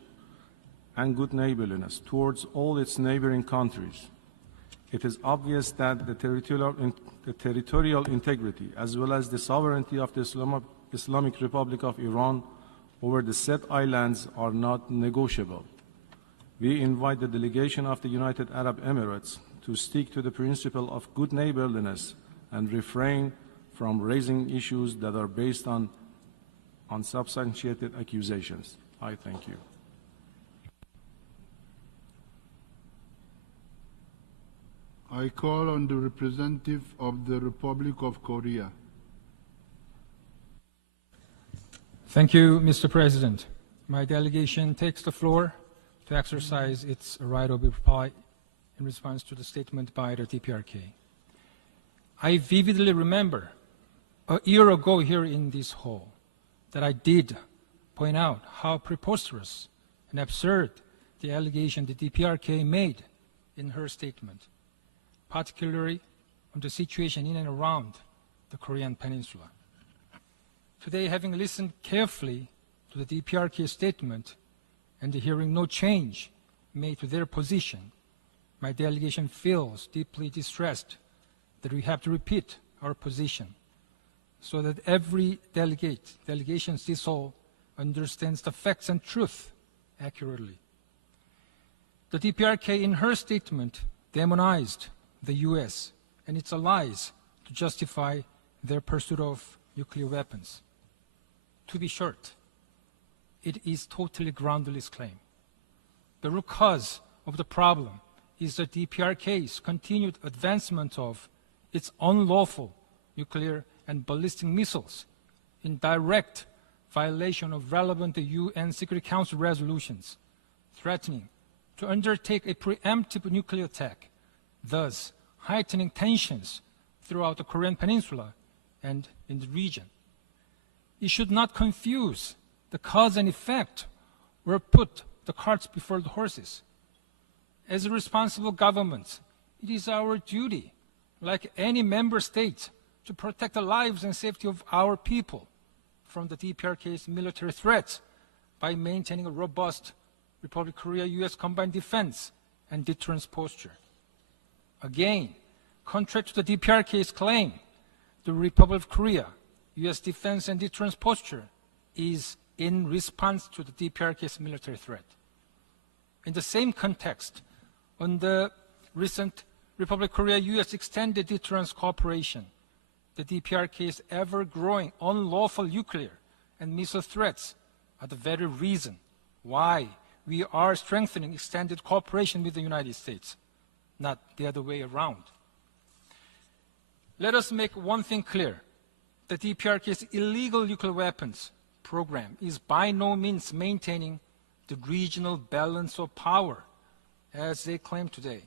and good neighborliness towards all its neighboring countries. It is obvious that the territorial integrity as well as the sovereignty of the Islamic Republic of Iran over the said islands are not negotiable. We invite the delegation of the United Arab Emirates to stick to the principle of good neighborliness and refrain from raising issues that are based on unsubstantiated accusations. I thank you. I call on the representative of the Republic of Korea. Thank you, Mr. President. My delegation takes the floor to exercise its right of reply in response to the statement by the DPRK. I vividly remember a year ago here in this hall that I did point out how preposterous and absurd the allegation the DPRK made in her statement, particularly on the situation in and around the Korean Peninsula. Today, having listened carefully to the DPRK statement and hearing no change made to their position, my delegation feels deeply distressed that we have to repeat our position so that every delegation sees all, understands the facts and truth accurately. The DPRK in her statement demonized the US and its allies to justify their pursuit of nuclear weapons. To be short, it is totally groundless claim. The root cause of the problem is the DPRK's continued advancement of its unlawful nuclear and ballistic missiles in direct violation of relevant UN Security Council resolutions, threatening to undertake a preemptive nuclear attack, thus heightening tensions throughout the Korean Peninsula and in the region. It should not confuse the cause and effect or put the carts before the horses. As a responsible government, it is our duty, like any member state, to protect the lives and safety of our people from the DPRK's military threats by maintaining a robust Republic of Korea-US combined defense and deterrence posture. Again, contrary to the DPRK's claim, the Republic of Korea, US defense and deterrence posture is in response to the DPRK's military threat. In the same context, on the recent Republic of Korea-US extended deterrence cooperation, the DPRK's ever-growing unlawful nuclear and missile threats are the very reason why we are strengthening extended cooperation with the United States, not the other way around. Let us make one thing clear. The DPRK's illegal nuclear weapons program is by no means maintaining the regional balance of power as they claim today.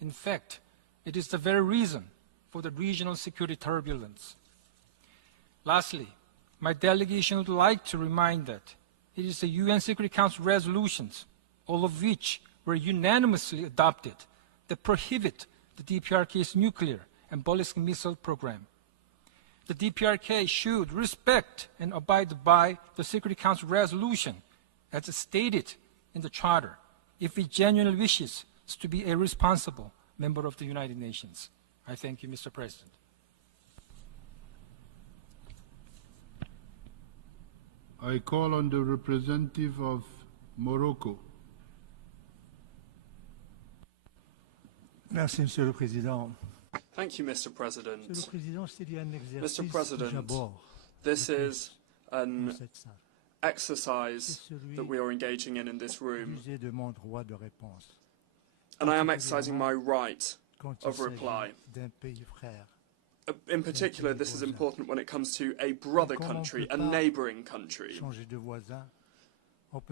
In fact, it is the very reason for the regional security turbulence. Lastly, my delegation would like to remind that it is the UN Security Council resolutions, all of which were unanimously adopted, that prohibit the DPRK's nuclear and ballistic missile program. The DPRK should respect and abide by the Security Council resolution as stated in the Charter if it genuinely wishes to be a responsible member of the United Nations. I thank you, Mr. President. I call on the representative of Morocco. Merci, Monsieur le Président. Thank you, Mr. President. Monsieur le Président, Mr. President, this is an exercise that we are engaging in this room. And I am exercising my right of reply. In particular, this is important when it comes to a brother country, a neighbouring country.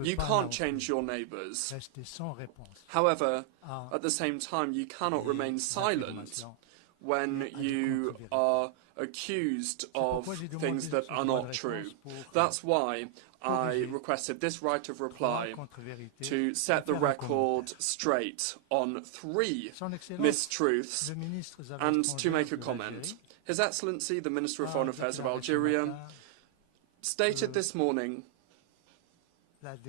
You can't change your neighbours. However, at the same time, you cannot remain silent when you are accused of things that are not true. That's why I requested this right of reply to set the record straight on 3 mistruths and to make a comment. His Excellency, the Minister of Foreign Affairs of Algeria, stated this morning that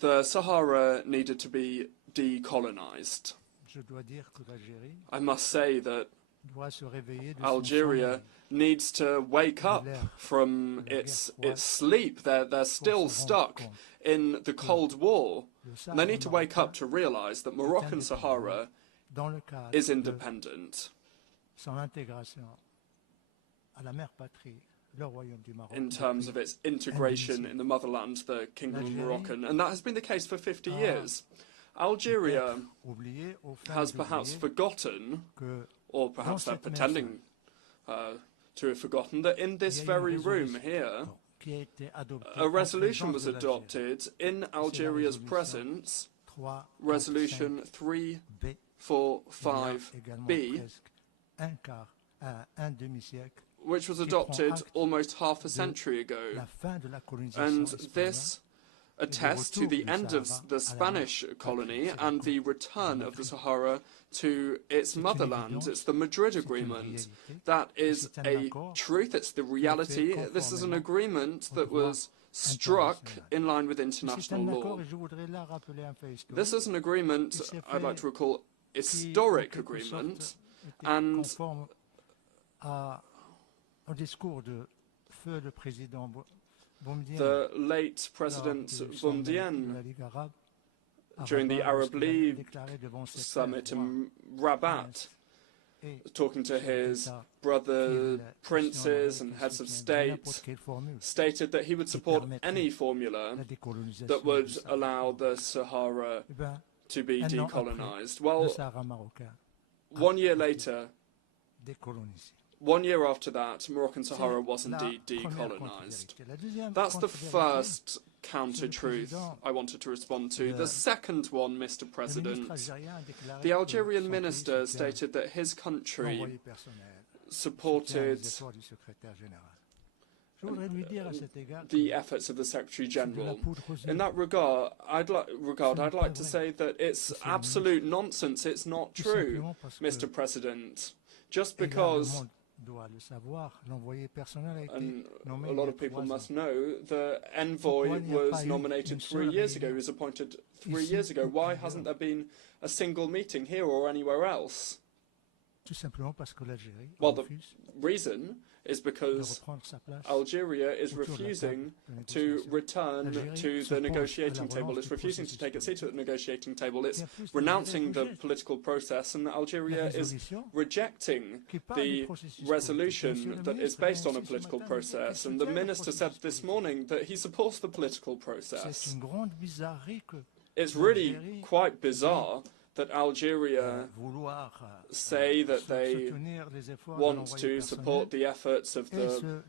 the Sahara needed to be decolonized. I must say that Algeria needs to wake up from its sleep. They're still stuck in the Cold War. And they need to wake up to realize that Moroccan Sahara is independent. In terms of its integration in the motherland, the Kingdom of Moroccan, and that has been the case for 50 years. Algeria has perhaps forgotten, or perhaps they're pretending to have forgotten, that in this very room here, a resolution was adopted in Algeria's presence, Resolution 345B, which was adopted almost half a century ago. And this attests to the end of the Spanish colony and the return of the Sahara to its motherland. It's the Madrid Agreement. That is a truth, it's the reality. This is an agreement that was struck in line with international law. This is an agreement, I'd like to recall, historic agreement, and the late President Boumediene, during the Arab League summit in Rabat, talking to his brother princes and heads of state, stated that he would support any formula that would allow the Sahara to be decolonized. Well, 1 year later, 1 year after that, Moroccan Sahara was indeed decolonized. That's the first counter-truth I wanted to respond to. The second one, Mr. President, the Algerian minister stated that his country supported the efforts of the Secretary-General. In that regard, I'd like to say that it's absolute nonsense. It's not true, Mr. President. Just because, and a lot of people must know, the envoy was nominated 3 years ago, he was appointed 3 years ago. Why hasn't there been a single meeting here or anywhere else? Well, the reason is because Algeria is refusing to return to the negotiating table. It's refusing to take a seat at the negotiating table. It's renouncing the political process, and Algeria is rejecting the resolution that is based on a political process. And the minister said this morning that he supports the political process. It's really quite bizarre that Algeria say that they want to support the efforts of the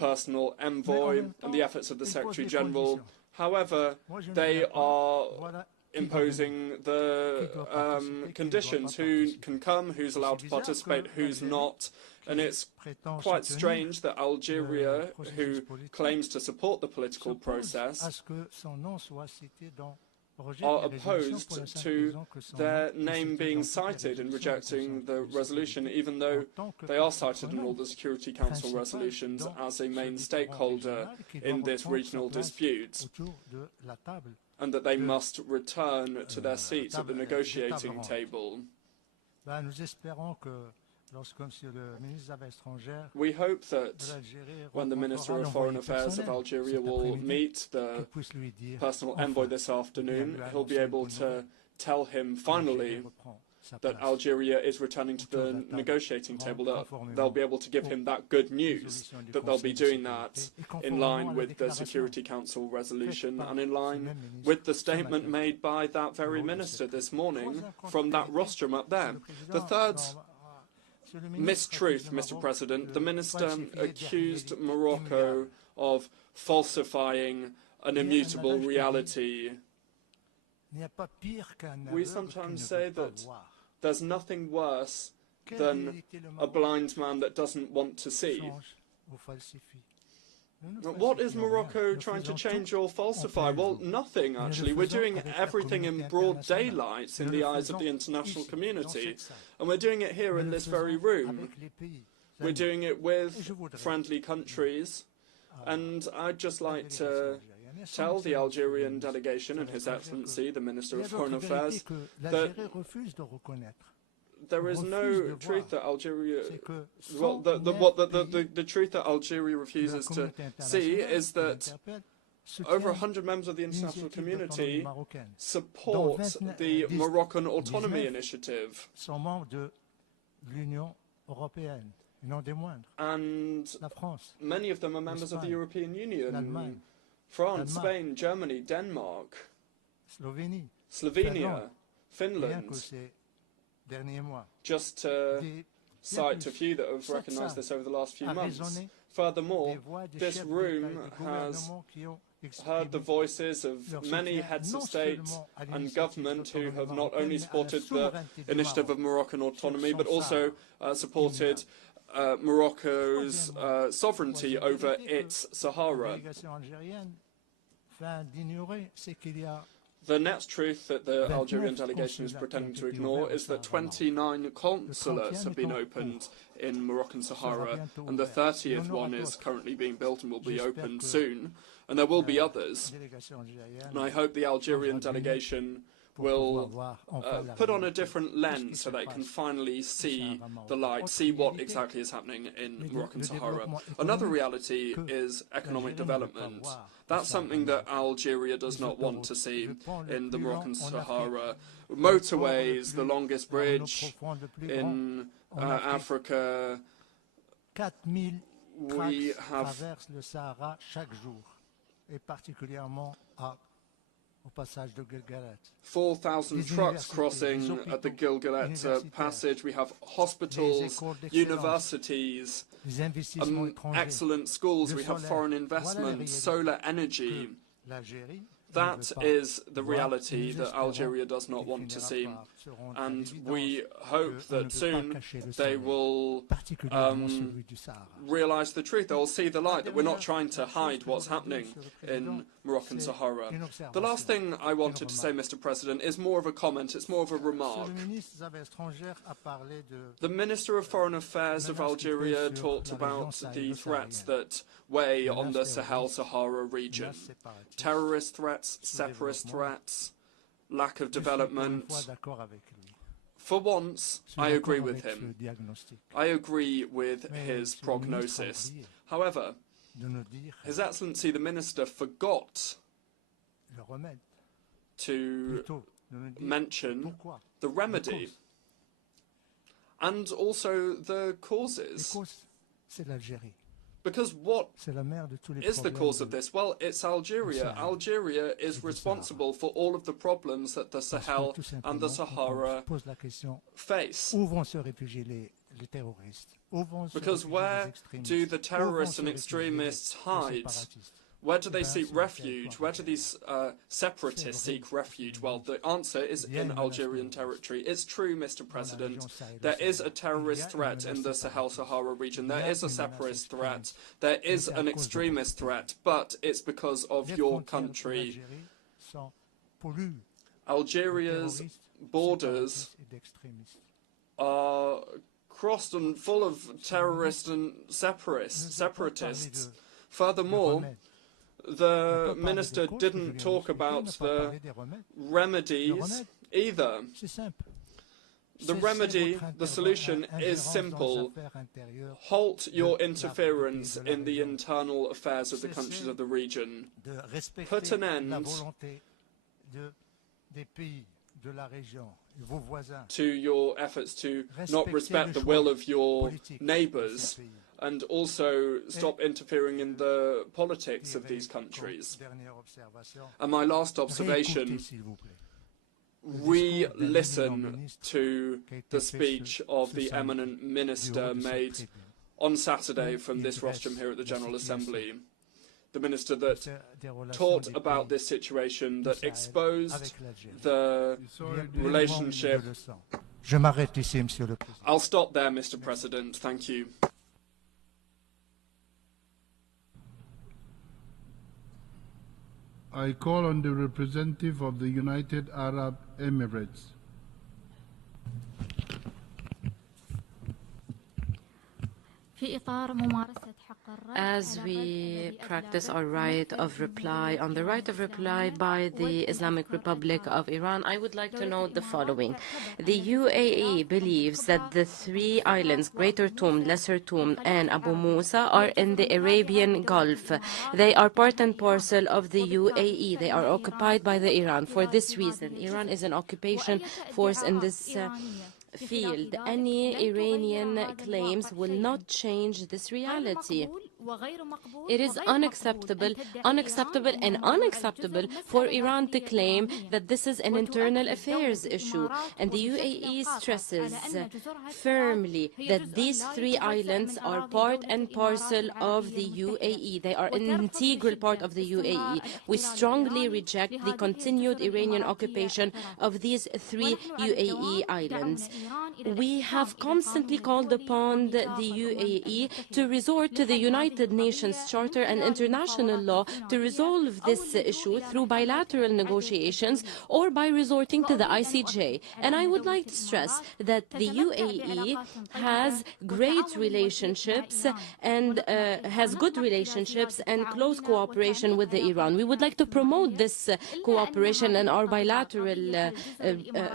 personal envoy and the efforts of the Secretary-General. However, they are imposing the conditions, who can come, who's allowed to participate, who's not. And it's quite strange that Algeria, who claims to support the political process, are opposed to their name being cited in rejecting the resolution, even though they are cited in all the Security Council resolutions as a main stakeholder in this regional dispute, and that they must return to their seats at the negotiating table. We hope that when the Minister of Foreign Affairs of Algeria will meet the personal envoy this afternoon, he'll be able to tell him finally that Algeria is returning to the negotiating table, that they'll be able to give him that good news, that they'll be doing that in line with the Security Council resolution and in line with the statement made by that very minister this morning from that rostrum up there. The third mistruth, Mr. President, the minister accused Morocco of falsifying an immutable reality. We sometimes say that there's nothing worse than a blind man that doesn't want to see. What is Morocco trying to change or falsify? Well, nothing, actually. We're doing everything in broad daylight in the eyes of the international community. And we're doing it here in this very room. We're doing it with friendly countries. And I'd just like to tell the Algerian delegation and His Excellency, the Minister of Foreign Affairs, that there is no truth that Algeria, well, the truth that Algeria refuses to see is that over 100 members of the international community support the Moroccan Autonomy Initiative. And many of them are members of the European Union. France, Spain, Germany, Denmark, Slovenia, Finland, just to cite a few that have recognised this over the last few months. Furthermore, this room has heard the voices of many heads of state and government who have not only supported the initiative of Moroccan autonomy, but also supported Morocco's sovereignty over its Sahara. The next truth that the Algerian delegation is pretending to ignore is that 29 consulates have been opened in Moroccan Sahara, and the 30th one is currently being built and will be opened soon, and there will be others. And I hope the Algerian delegation will put on a different lens so they can finally see the light, see what exactly is happening in Moroccan Sahara. Another reality is economic development. That's something that Algeria does not want to see in the Moroccan Sahara. Motorways, the longest bridge in Africa. We have 4,000 trucks crossing at the Gilgalet Passage. We have hospitals, universities, excellent schools. We have foreign investment, solar energy. That is the reality that Algeria does not want to see. And we hope that soon they will realize the truth. They will see the light, that we're not trying to hide what's happening in Moroccan Sahara. The last thing I wanted to say, Mr. President, is more of a comment. It's more of a remark. The Minister of Foreign Affairs of Algeria talked about the threats that weigh on the Sahel-Sahara region. Terrorist threats, separatist threats, lack of development. For once, I agree with him. I agree with his prognosis. However, His Excellency the Minister forgot to mention the remedy and also the causes. Because what is the cause of this? Well, it's Algeria. Algeria is responsible for all of the problems that the Sahel and the Sahara face. Because where do the terrorists and extremists hide? Where do they seek refuge? Where do these separatists seek refuge? Well, the answer is in Algerian territory. It's true, Mr. President. There is a terrorist threat in the Sahel-Sahara region. There is a separatist threat. There is an extremist threat. But it's because of your country. Algeria's borders are crossed and full of terrorists and separatists. Furthermore, the minister didn't talk about the remedies either. The remedy, the solution is simple. Halt your interference in the internal affairs of the countries of the region. Put an end to your efforts to not respect the will of your neighbours and also stop interfering in the politics of these countries. And my last observation, we listen to the speech of the eminent minister made on Saturday from this rostrum here at the General Assembly. The minister that taught about this situation, that exposed the relationship. I'll stop there, Mr. President. Thank you. I call on the representative of the United Arab Emirates. As we practice our right of reply, on the right of reply by the Islamic Republic of Iran, I would like to note the following. The UAE believes that the three islands, Greater Toom, Lesser Toom, and Abu Musa, are in the Arabian Gulf. They are part and parcel of the UAE. They are occupied by the Iran. For this reason, Iran is an occupation force in this field. Any Iranian claims will not change this reality. It is unacceptable for Iran to claim that this is an internal affairs issue. And the UAE stresses firmly that these three islands are part and parcel of the UAE. They are an integral part of the UAE. We strongly reject the continued Iranian occupation of these three UAE islands. We have constantly called upon the UAE to resort to the United Nations Charter and international law to resolve this issue through bilateral negotiations or by resorting to the ICJ. And I would like to stress that the UAE has great relationships and has good relationships and close cooperation with the Iran. We would like to promote this cooperation and our bilateral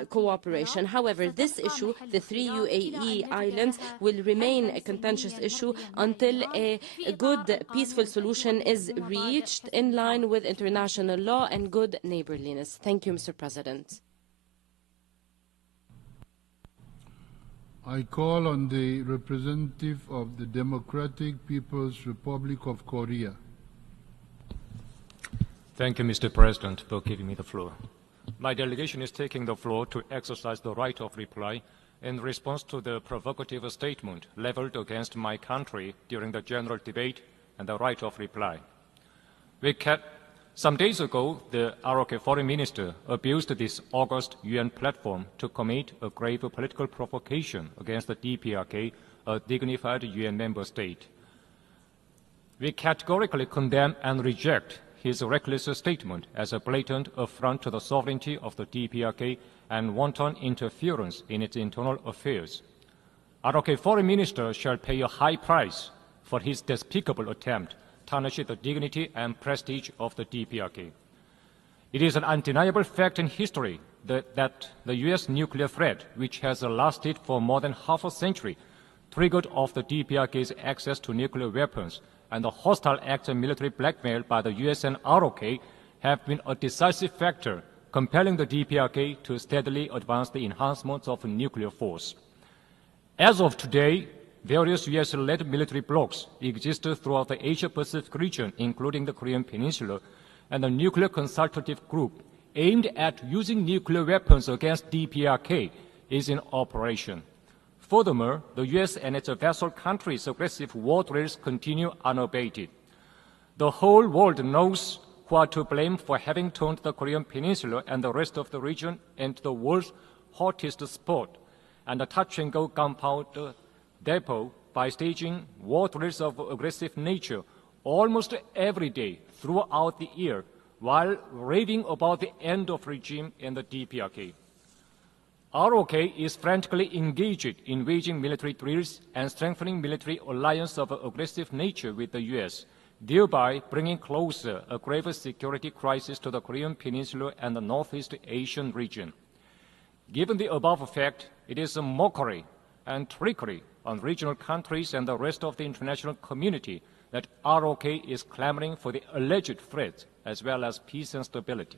cooperation. However, this issue, the three UAE islands, will remain a contentious issue until a good, peaceful solution is reached in line with international law and good neighborliness. Thank you, Mr. President. I call on the representative of the Democratic People's Republic of Korea. Thank you, Mr. President, for giving me the floor. My delegation is taking the floor to exercise the right of reply in response to the provocative statement leveled against my country during the general debate and the right of reply. Some days ago, the ROK foreign minister abused this August UN platform to commit a grave political provocation against the DPRK, a dignified UN member state. We categorically condemn and reject his reckless statement as a blatant affront to the sovereignty of the DPRK and wanton interference in its internal affairs. ROK foreign minister shall pay a high price for his despicable attempt tarnish the dignity and prestige of the DPRK. It is an undeniable fact in history that the U.S. nuclear threat, which has lasted for more than half a century, triggered off the DPRK's access to nuclear weapons, and the hostile acts and military blackmail by the U.S. and ROK have been a decisive factor compelling the DPRK to steadily advance the enhancements of nuclear force. As of today, various U.S.-led military blocs exist throughout the Asia-Pacific region, including the Korean Peninsula, and the Nuclear Consultative Group aimed at using nuclear weapons against DPRK is in operation. Furthermore, the U.S. and its vassal countries' aggressive war drills continue unabated. The whole world knows who are to blame for having turned the Korean Peninsula and the rest of the region into the world's hottest spot and a touch-and-go gunpowder depot by staging war drills of aggressive nature almost every day throughout the year while raving about the end of regime in the DPRK. ROK is frantically engaged in waging military drills and strengthening military alliance of aggressive nature with the U.S., thereby bringing closer a grave security crisis to the Korean Peninsula and the Northeast Asian region. Given the above fact, it is a mockery and trickery on regional countries and the rest of the international community that ROK is clamoring for the alleged threat as well as peace and stability.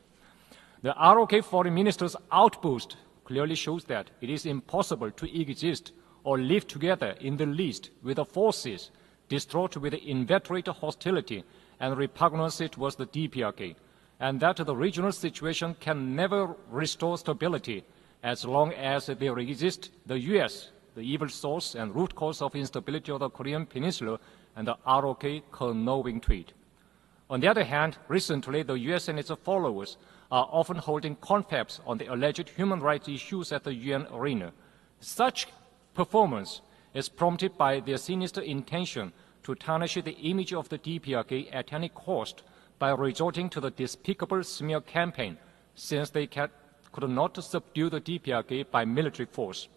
The ROK foreign minister's outpost clearly shows that it is impossible to exist or live together in the least with the forces distraught with inveterate hostility and repugnance towards the DPRK, and that the regional situation can never restore stability as long as there exists the US, the evil source and root cause of instability of the Korean Peninsula, and the ROK conniving to it. On the other hand, recently the US and its followers are often holding confabs on the alleged human rights issues at the UN arena. Such performance is prompted by their sinister intention to tarnish the image of the DPRK at any cost by resorting to the despicable smear campaign, since they could not subdue the DPRK by military force.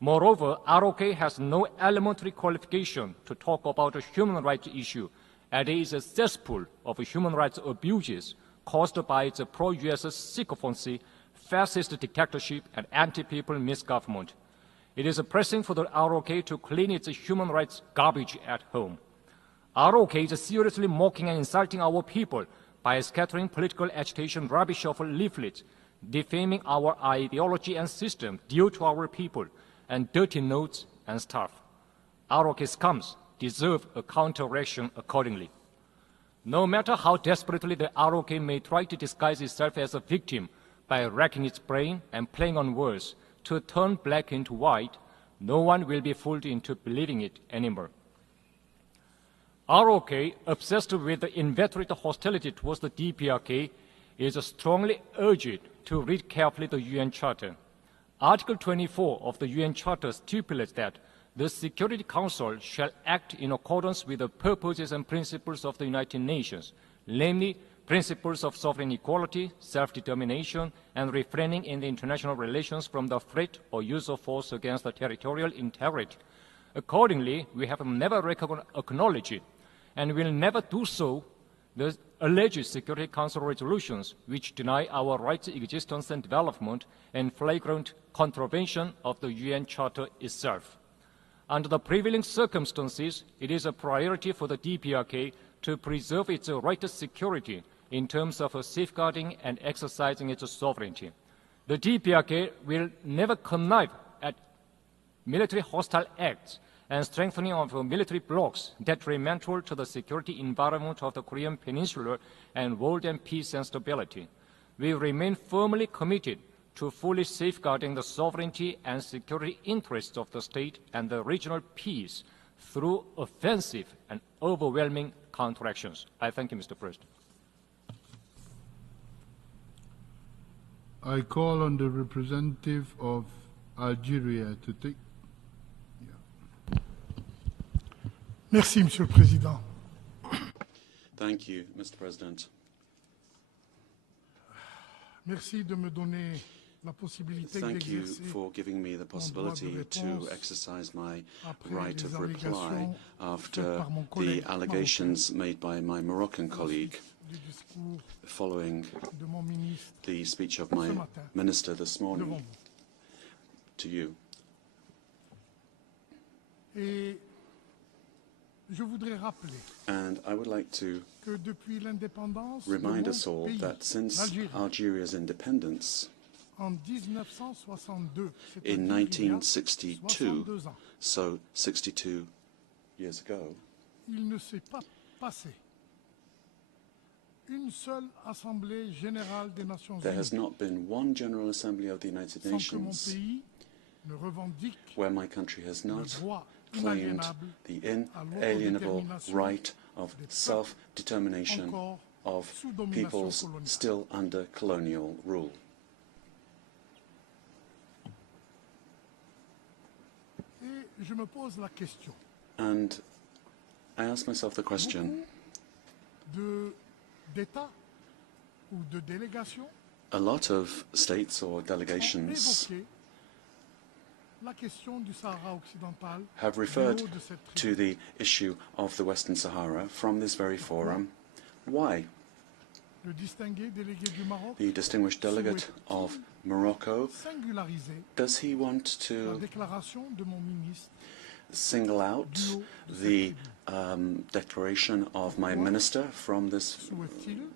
Moreover, ROK has no elementary qualification to talk about a human rights issue, and it is a cesspool of human rights abuses caused by its pro-US sycophancy, fascist dictatorship, and anti-people misgovernment. It is pressing for the ROK to clean its human rights garbage at home. ROK is seriously mocking and insulting our people by scattering political agitation rubbish of leaflets, defaming our ideology and system due to our people, and dirty notes and stuff. ROK scums deserve a counter-reaction accordingly. No matter how desperately the ROK may try to disguise itself as a victim by racking its brain and playing on words to turn black into white, no one will be fooled into believing it anymore. ROK, obsessed with the inveterate hostility towards the DPRK, is strongly urged to read carefully the UN Charter. Article 24 of the UN Charter stipulates that the Security Council shall act in accordance with the purposes and principles of the United Nations, namely principles of sovereign equality, self-determination, and refraining in the international relations from the threat or use of force against the territorial integrity. Accordingly, we have never acknowledged and will never do so the alleged Security Council resolutions which deny our rights, existence, and development in flagrant contravention of the UN Charter itself. Under the prevailing circumstances, it is a priority for the DPRK to preserve its right to security in terms of safeguarding and exercising its sovereignty. The DPRK will never connive at military hostile acts and strengthening of military blocs detrimental to the security environment of the Korean Peninsula and world and peace and stability. We remain firmly committed to fully safeguarding the sovereignty and security interests of the state and the regional peace through offensive and overwhelming counteractions. I thank you, Mr. President. I call on the representative of Algeria to take. Merci, Monsieur le Président. Thank you, Mr. President. Merci de me donner la possibilité Thank you d'exercer for giving me the possibility to exercise my right of reply after the allegations made by my Moroccan colleague following the speech of my minister this morning to you. And I would like to remind us all that since Algeria's independence in 1962, so 62 years ago, there has not been one General Assembly of the United Nations where my country has not claimed the inalienable right of self-determination of peoples still under colonial rule. And I ask myself the question, a lot of states or delegations have referred to the issue of the Western Sahara from this very forum. Why? The distinguished delegate of Morocco, does he want to single out the declaration of my minister from this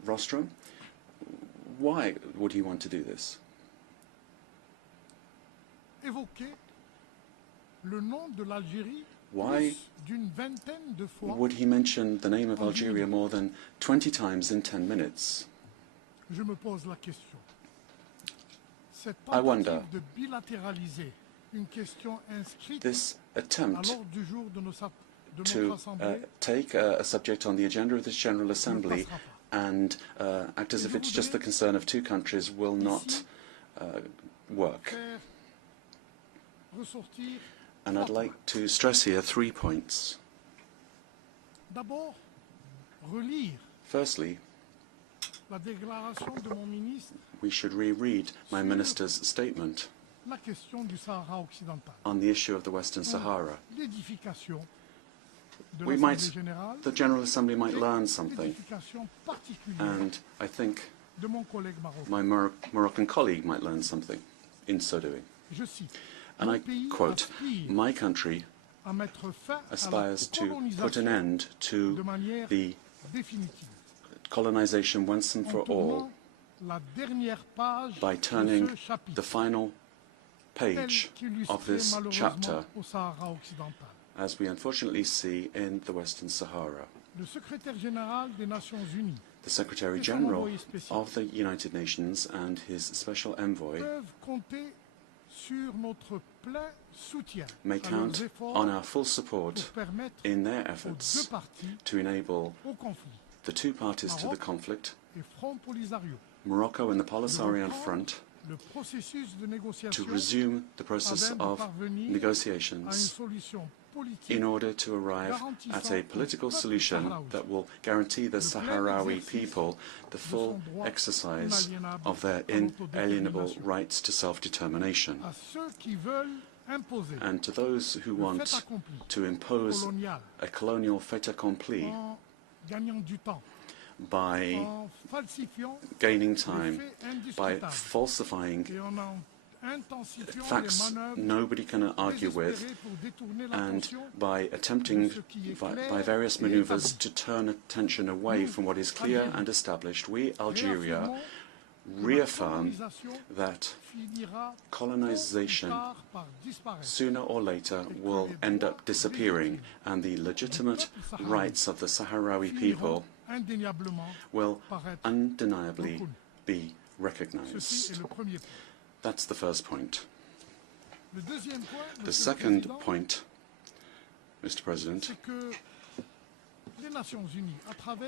rostrum? Why would he want to do this? Why would he mention the name of Algeria more than 20 times in 10 minutes? I wonder, this attempt to take a subject on the agenda of this General Assembly and act as if it's just the concern of two countries will not work. And I'd like to stress here 3 points. Firstly, we should reread my minister's statement on the issue of the Western Sahara. The General Assembly might learn something, and I think my Moroccan colleague might learn something in so doing. And I quote, "My country aspires to put an end to the colonization once and for all by turning the final page of this chapter, as we unfortunately see in the Western Sahara." The Secretary General of the United Nations and his Special Envoy may count on our full support in their efforts to enable the two parties to the conflict, Morocco and the Polisarian Front, to resume the process of negotiations in order to arrive at a political solution that will guarantee the Sahrawi people the full exercise of their inalienable rights to self-determination. And to those who want to impose a colonial fait accompli by gaining time, by falsifying facts nobody can argue with, and by attempting by various maneuvers to turn attention away from what is clear and established, we, Algeria, reaffirm that colonization sooner or later will end up disappearing, and the legitimate rights of the Sahrawi people will undeniably be recognized. That's the first point. The second point, Mr. President,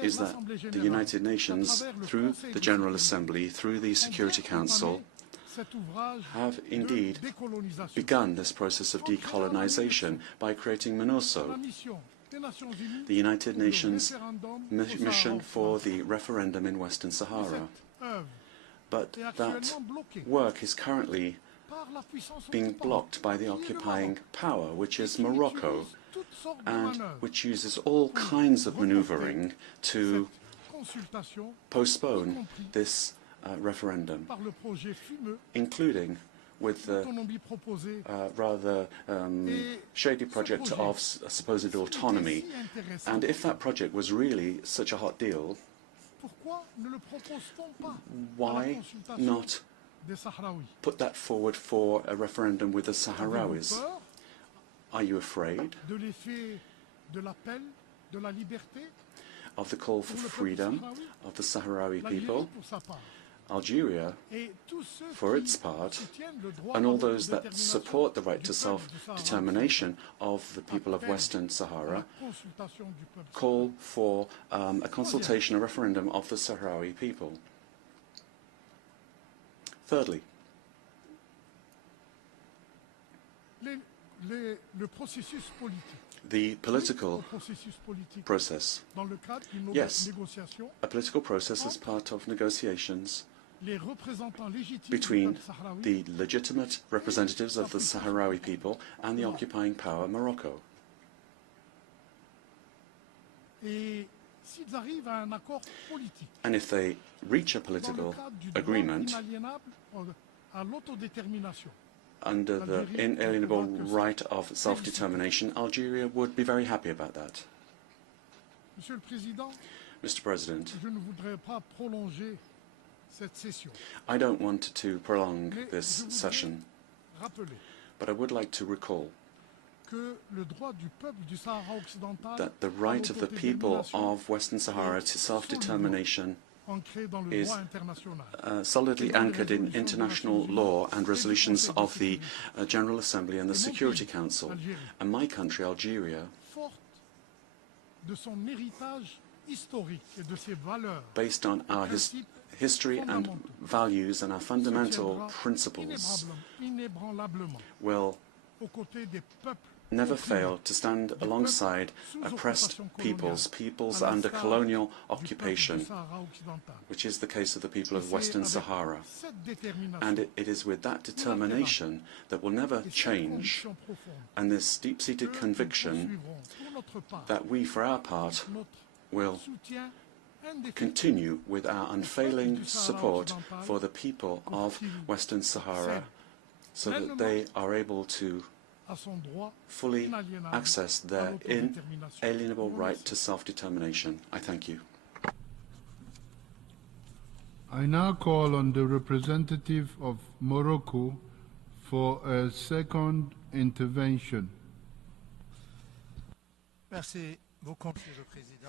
is that the United Nations, through the General Assembly, through the Security Council, have indeed begun this process of decolonization by creating MINURSO, the United Nations mission for the referendum in Western Sahara. But that work is currently being blocked by the occupying power, which is Morocco, and which uses all kinds of maneuvering to postpone this referendum, including with the rather shady project of supposed autonomy. And if that project was really such a hot deal, why not put that forward for a referendum with the Sahrawis? Are you afraid of the call for freedom of the Sahrawi people? Algeria, for its part, and all those that support the right to self-determination of the people of Western Sahara, call for a consultation, a referendum of the Sahrawi people. Thirdly, the political process. Yes, a political process as part of negotiations between the legitimate representatives of the Sahrawi people and the occupying power, Morocco. And if they reach a political agreement under the inalienable right of self-determination, Algeria would be very happy about that. Mr. President, I don't want to prolong this session, but I would like to recall that the right of the people of Western Sahara to self-determination is solidly anchored in international law and resolutions of the General Assembly and the Security Council. And my country, Algeria, based on our history and values and our fundamental principles, will never fail to stand alongside oppressed peoples under colonial occupation, which is the case of the people of Western Sahara. And it is with that determination that will never change, and this deep-seated conviction that we, for our part, will continue with our unfailing support for the people of Western Sahara so that they are able to fully access their inalienable right to self-determination. I thank you. I now call on the representative of Morocco for a second intervention.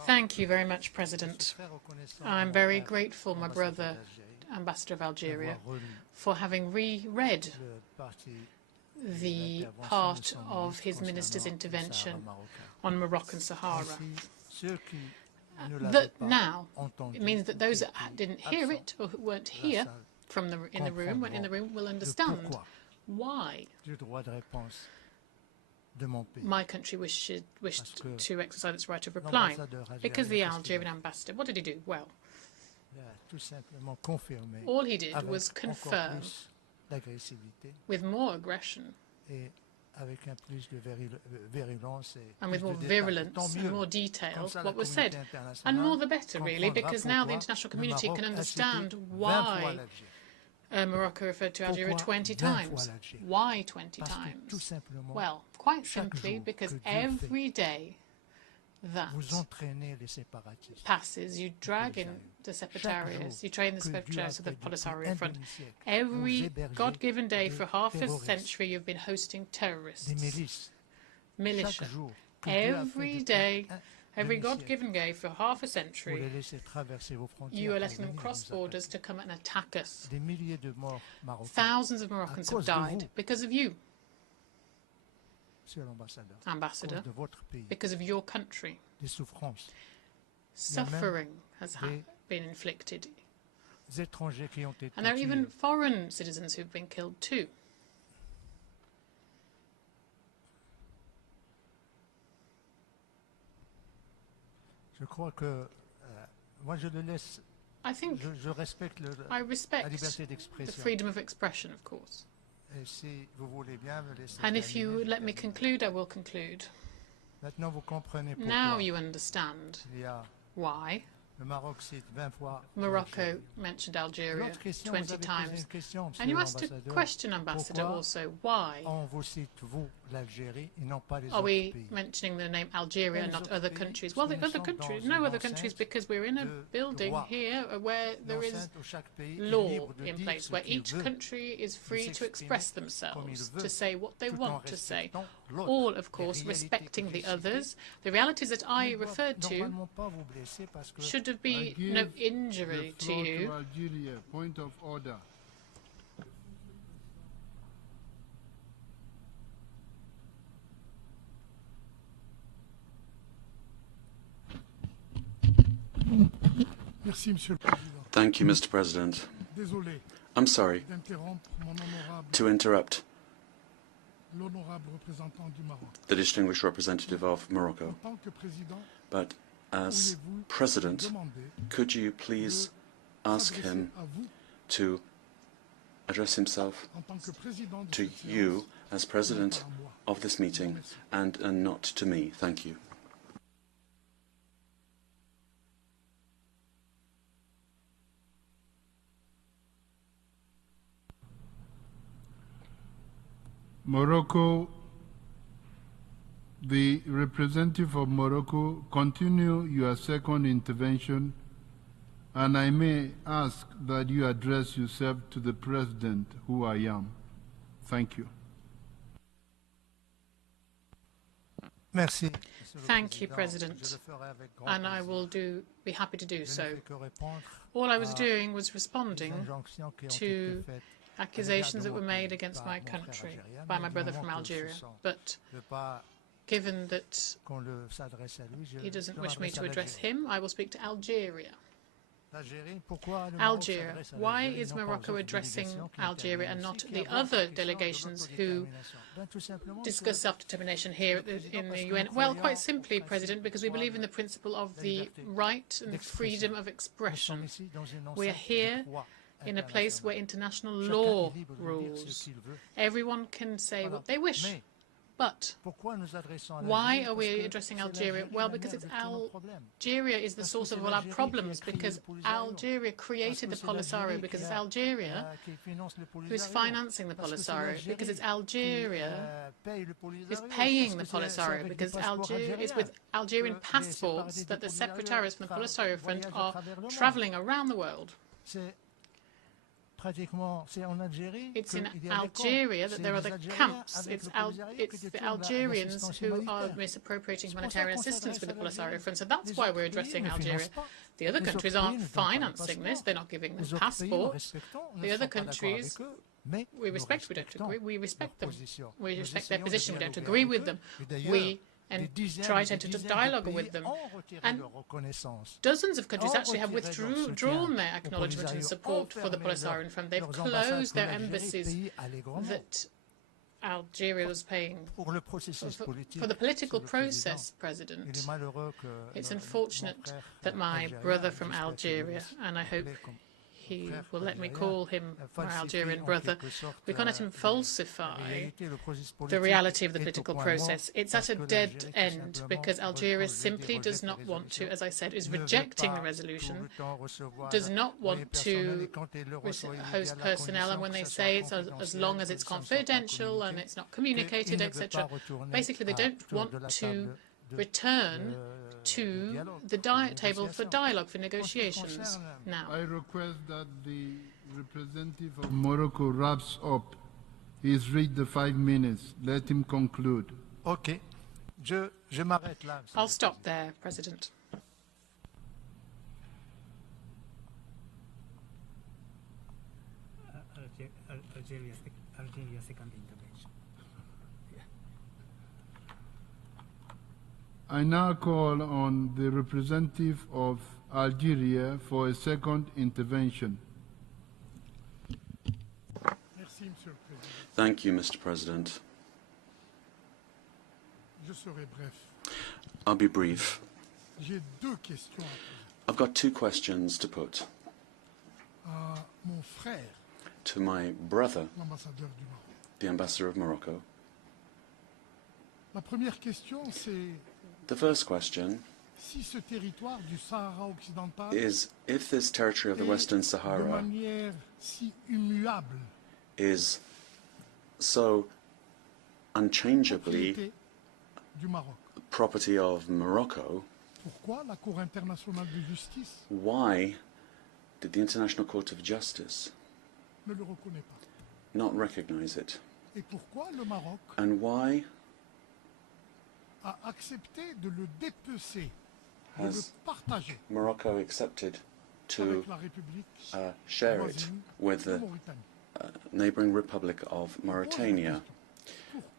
Thank you very much, President. I'm very grateful, my brother, Ambassador of Algeria, for having reread the part of his minister's intervention on Moroccan Sahara. That now, it means that those that didn't hear it or who weren't here in the room will understand why my country wished to exercise its right of reply. Because the Algerian ambassador, what did he do? Well, all he did was confirm with more aggression and with more virulence and more detail what was said. And more the better, really, because now the international community can understand why Morocco referred to Algeria 20 times. Why 20 times? Well, quite simply because every day that passes, you drag in the separatarists, you train the separatarists of the Polisario Front. Every God-given day for half a century, you've been hosting terrorists, militia. Every day, every God-given day for half a century, you are letting them cross borders to come and attack us. Thousands of Moroccans have died because of you, Ambassador, because of your country. Suffering has been inflicted. And there are even foreign citizens who've been killed too. I think I respect the freedom of expression, of course. And if you let me conclude, I will conclude. Now you understand why Morocco mentioned Algeria 20 times. And you asked a question, Ambassador, also. Why are we mentioning the name Algeria and not other countries? Well, the other countries, no other countries, because we're in a building here where there is law in place, where each country is free to express themselves, to say what they want to say. All, of course, respecting the others. The realities that I referred to should have been no injury to you. Algeria. Point of order. Thank you, Mr. President. I'm sorry to interrupt the distinguished representative of Morocco, but as President, could you please ask him to address himself to you as President of this meeting and not to me? Thank you. Morocco, the representative of Morocco, continue your second intervention and I may ask that you address yourself to the President, who I am. Thank you. Merci. Thank you, President, and I will be happy to do so. All I was doing was responding to accusations that were made against my country by my brother from Algeria, but given that he doesn't wish me to address him, I will speak to Algeria. Algeria. Why is Morocco addressing Algeria and not the other delegations who discuss self-determination here in the UN? Well, quite simply, President, because we believe in the principle of the right and freedom of expression. We are here in a place where international law rules. Everyone can say what they wish. But why are we addressing Algeria? Well, because Algeria is the source of all our problems, because Algeria created the Polisario, because it's Algeria who is financing the Polisario, because it's Algeria who is paying the Polisario, because it's with Algerian passports that the secretaries from the Polisario Front are traveling around the world. It's in Algeria that there are the camps. It's the Algerians who are misappropriating humanitarian assistance with the Polisario Front. So that's why we're addressing Algeria. The other countries aren't financing this. They're not giving them passports. The other countries, we respect. We don't agree. We respect them. We respect their position. We don't agree with them. And try to enter into dialogue with them. And dozens of countries actually have withdrawn their acknowledgement and support for the Polisario Front. They've closed their embassies that Algeria was paying for the political process, President. It's unfortunate that my brother from Algeria, and I hope he will let me call him my Algerian brother, we can't let him falsify the reality of the political process. It's at a dead end because Algeria simply does not want to, as I said, is rejecting the resolution, does not want to host personnel, and when they say it's as long as it's confidential and it's not communicated, etc., basically they don't want to return to the table for dialogue, for negotiations now. I request that the representative of Morocco wraps up. He's reached the 5 minutes. Let him conclude. Okay. I'll stop there, President. Algeria second intervention. I now call on the representative of Algeria for a second intervention. Thank you, Mr. President. I'll be brief. I've got two questions to put to my brother, the ambassador of Morocco. The first question is, if this territory of the Western Sahara is so unchangeably property of Morocco, why did the International Court of Justice not recognize it? And why has Morocco accepted to share it with the neighboring Republic of Mauritania?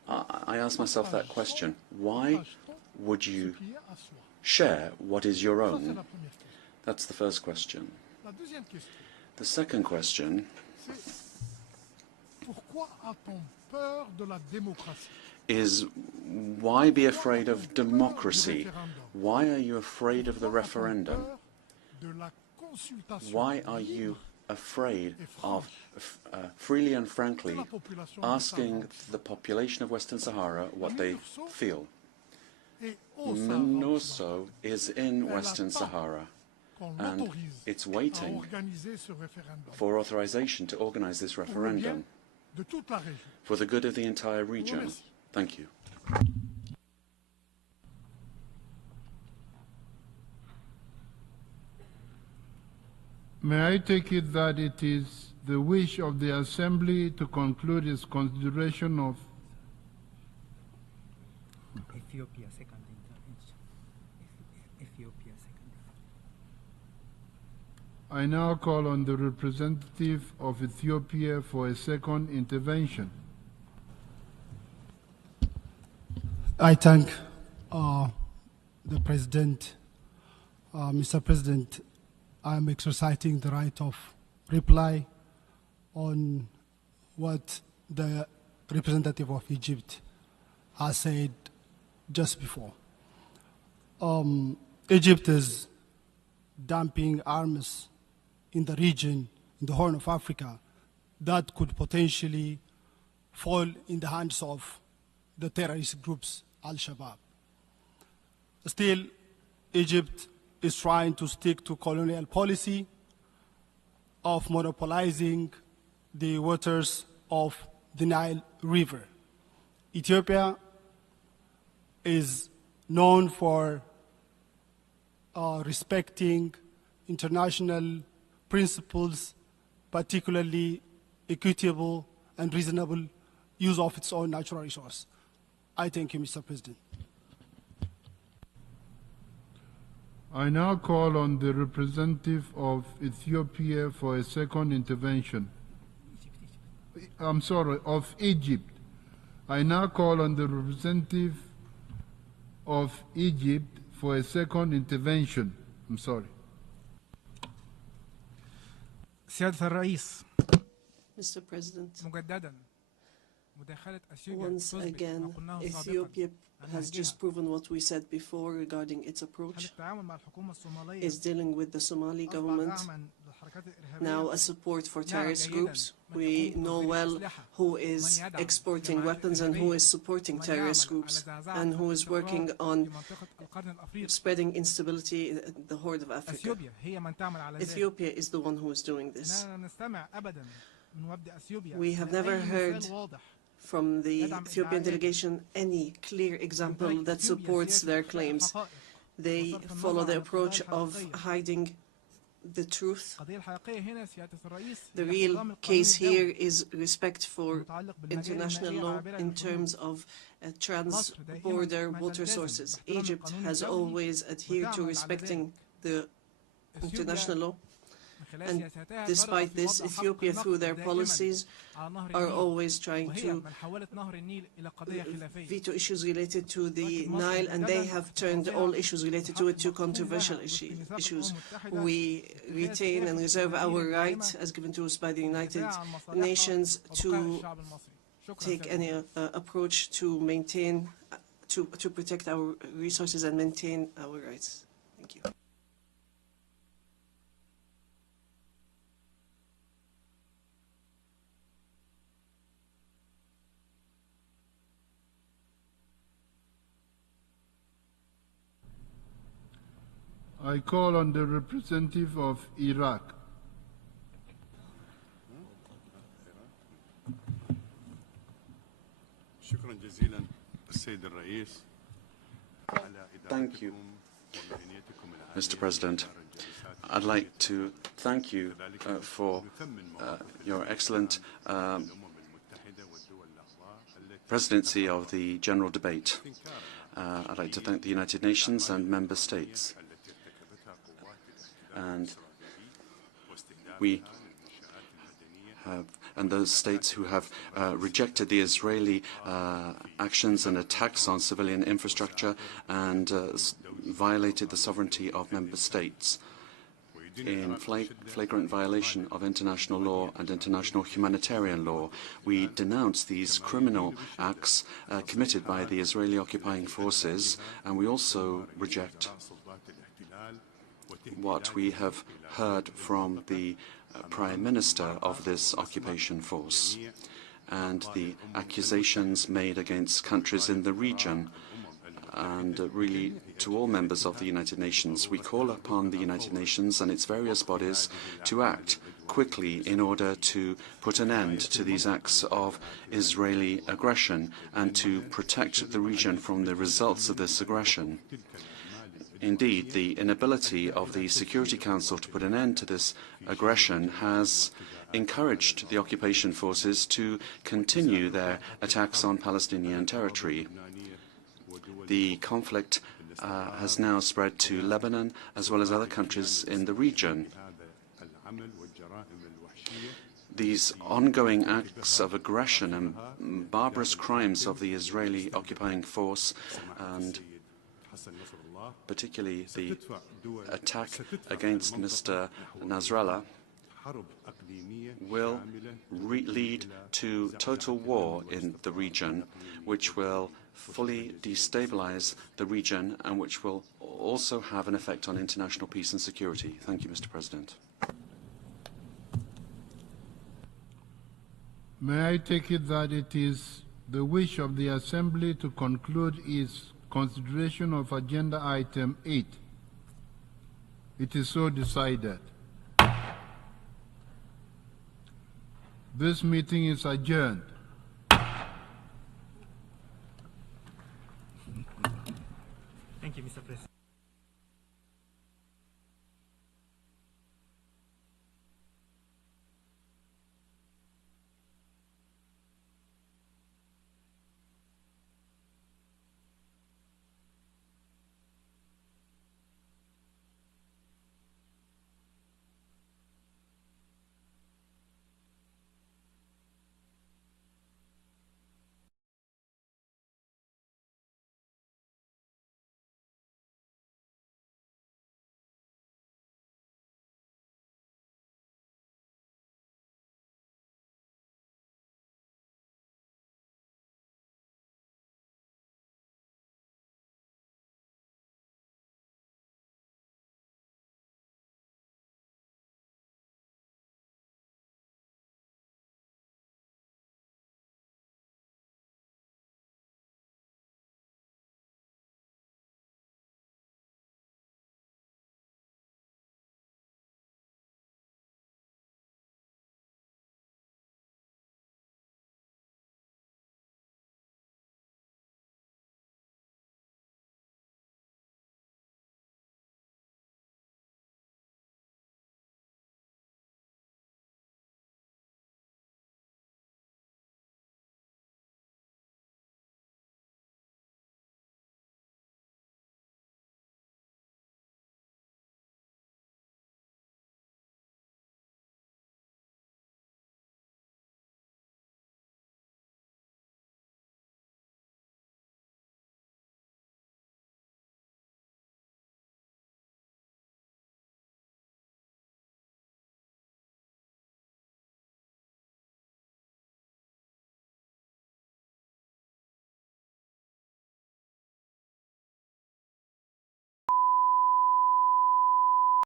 I ask myself that question. Why would you share what is your own? That's the first question. The second question is, why be afraid of democracy? Why are you afraid of the referendum? Why are you afraid of freely and frankly asking the population of Western Sahara what they feel? MINURSO is in Western Sahara, and it's waiting for authorization to organize this referendum for the good of the entire region. Thank you. May I take it that it is the wish of the Assembly to conclude its consideration of Ethiopia second intervention. Ethiopia second. I now call on the representative of Ethiopia for a second intervention. I thank the President. Mr. President, I am exercising the right of reply on what the representative of Egypt has said just before. Egypt is dumping arms in the region, in the Horn of Africa, that could potentially fall in the hands of the terrorist groups, Al-Shabaab. Still, Egypt is trying to stick to colonial policy of monopolizing the waters of the Nile River. Ethiopia is known for respecting international principles, particularly equitable and reasonable use of its own natural resource. I thank you, Mr. President. I now call on the representative of Ethiopia for a second intervention. I'm sorry, of Egypt. I now call on the representative of Egypt for a second intervention. I'm sorry. سيادة الرئيس. Mr. President, مجددا once again, Ethiopia has just proven what we said before regarding its approach, is dealing with the Somali government, now a support for terrorist groups. We know well who is exporting weapons and who is supporting terrorist groups and who is working on spreading instability in the Horn of Africa. Ethiopia is the one who is doing this. We have never heard from the Ethiopian delegation any clear example that supports their claims. They follow the approach of hiding the truth. The real case here is respect for international law in terms of trans-border water sources. Egypt has always adhered to respecting the international law. And despite this, Ethiopia, through their policies, are always trying to veto issues related to the Nile, and they have turned all issues related to it to controversial issues. We retain and reserve our right, as given to us by the United Nations, to take any approach to maintain, to protect our resources and maintain our rights. Thank you. I call on the representative of Iraq. Thank you, Mr. President. I'd like to thank you for your excellent presidency of the General Debate. I'd like to thank the United Nations and member states. And we have, and those states who have rejected the Israeli actions and attacks on civilian infrastructure and violated the sovereignty of member states in flagrant violation of international law and international humanitarian law. We denounce these criminal acts committed by the Israeli occupying forces, and we also reject what we have heard from the Prime Minister of this occupation force and the accusations made against countries in the region and really to all members of the United Nations. We call upon the United Nations and its various bodies to act quickly in order to put an end to these acts of Israeli aggression and to protect the region from the results of this aggression. Indeed, the inability of the Security Council to put an end to this aggression has encouraged the occupation forces to continue their attacks on Palestinian territory. The conflict has now spread to Lebanon as well as other countries in the region. These ongoing acts of aggression and barbarous crimes of the Israeli occupying force, and particularly the attack against Mr. Nasrallah, will lead to total war in the region, which will fully destabilize the region and which will also have an effect on international peace and security. Thank you, Mr. President. May I take it that it is the wish of the Assembly to conclude its consideration of Agenda Item 8? It is so decided. This meeting is adjourned.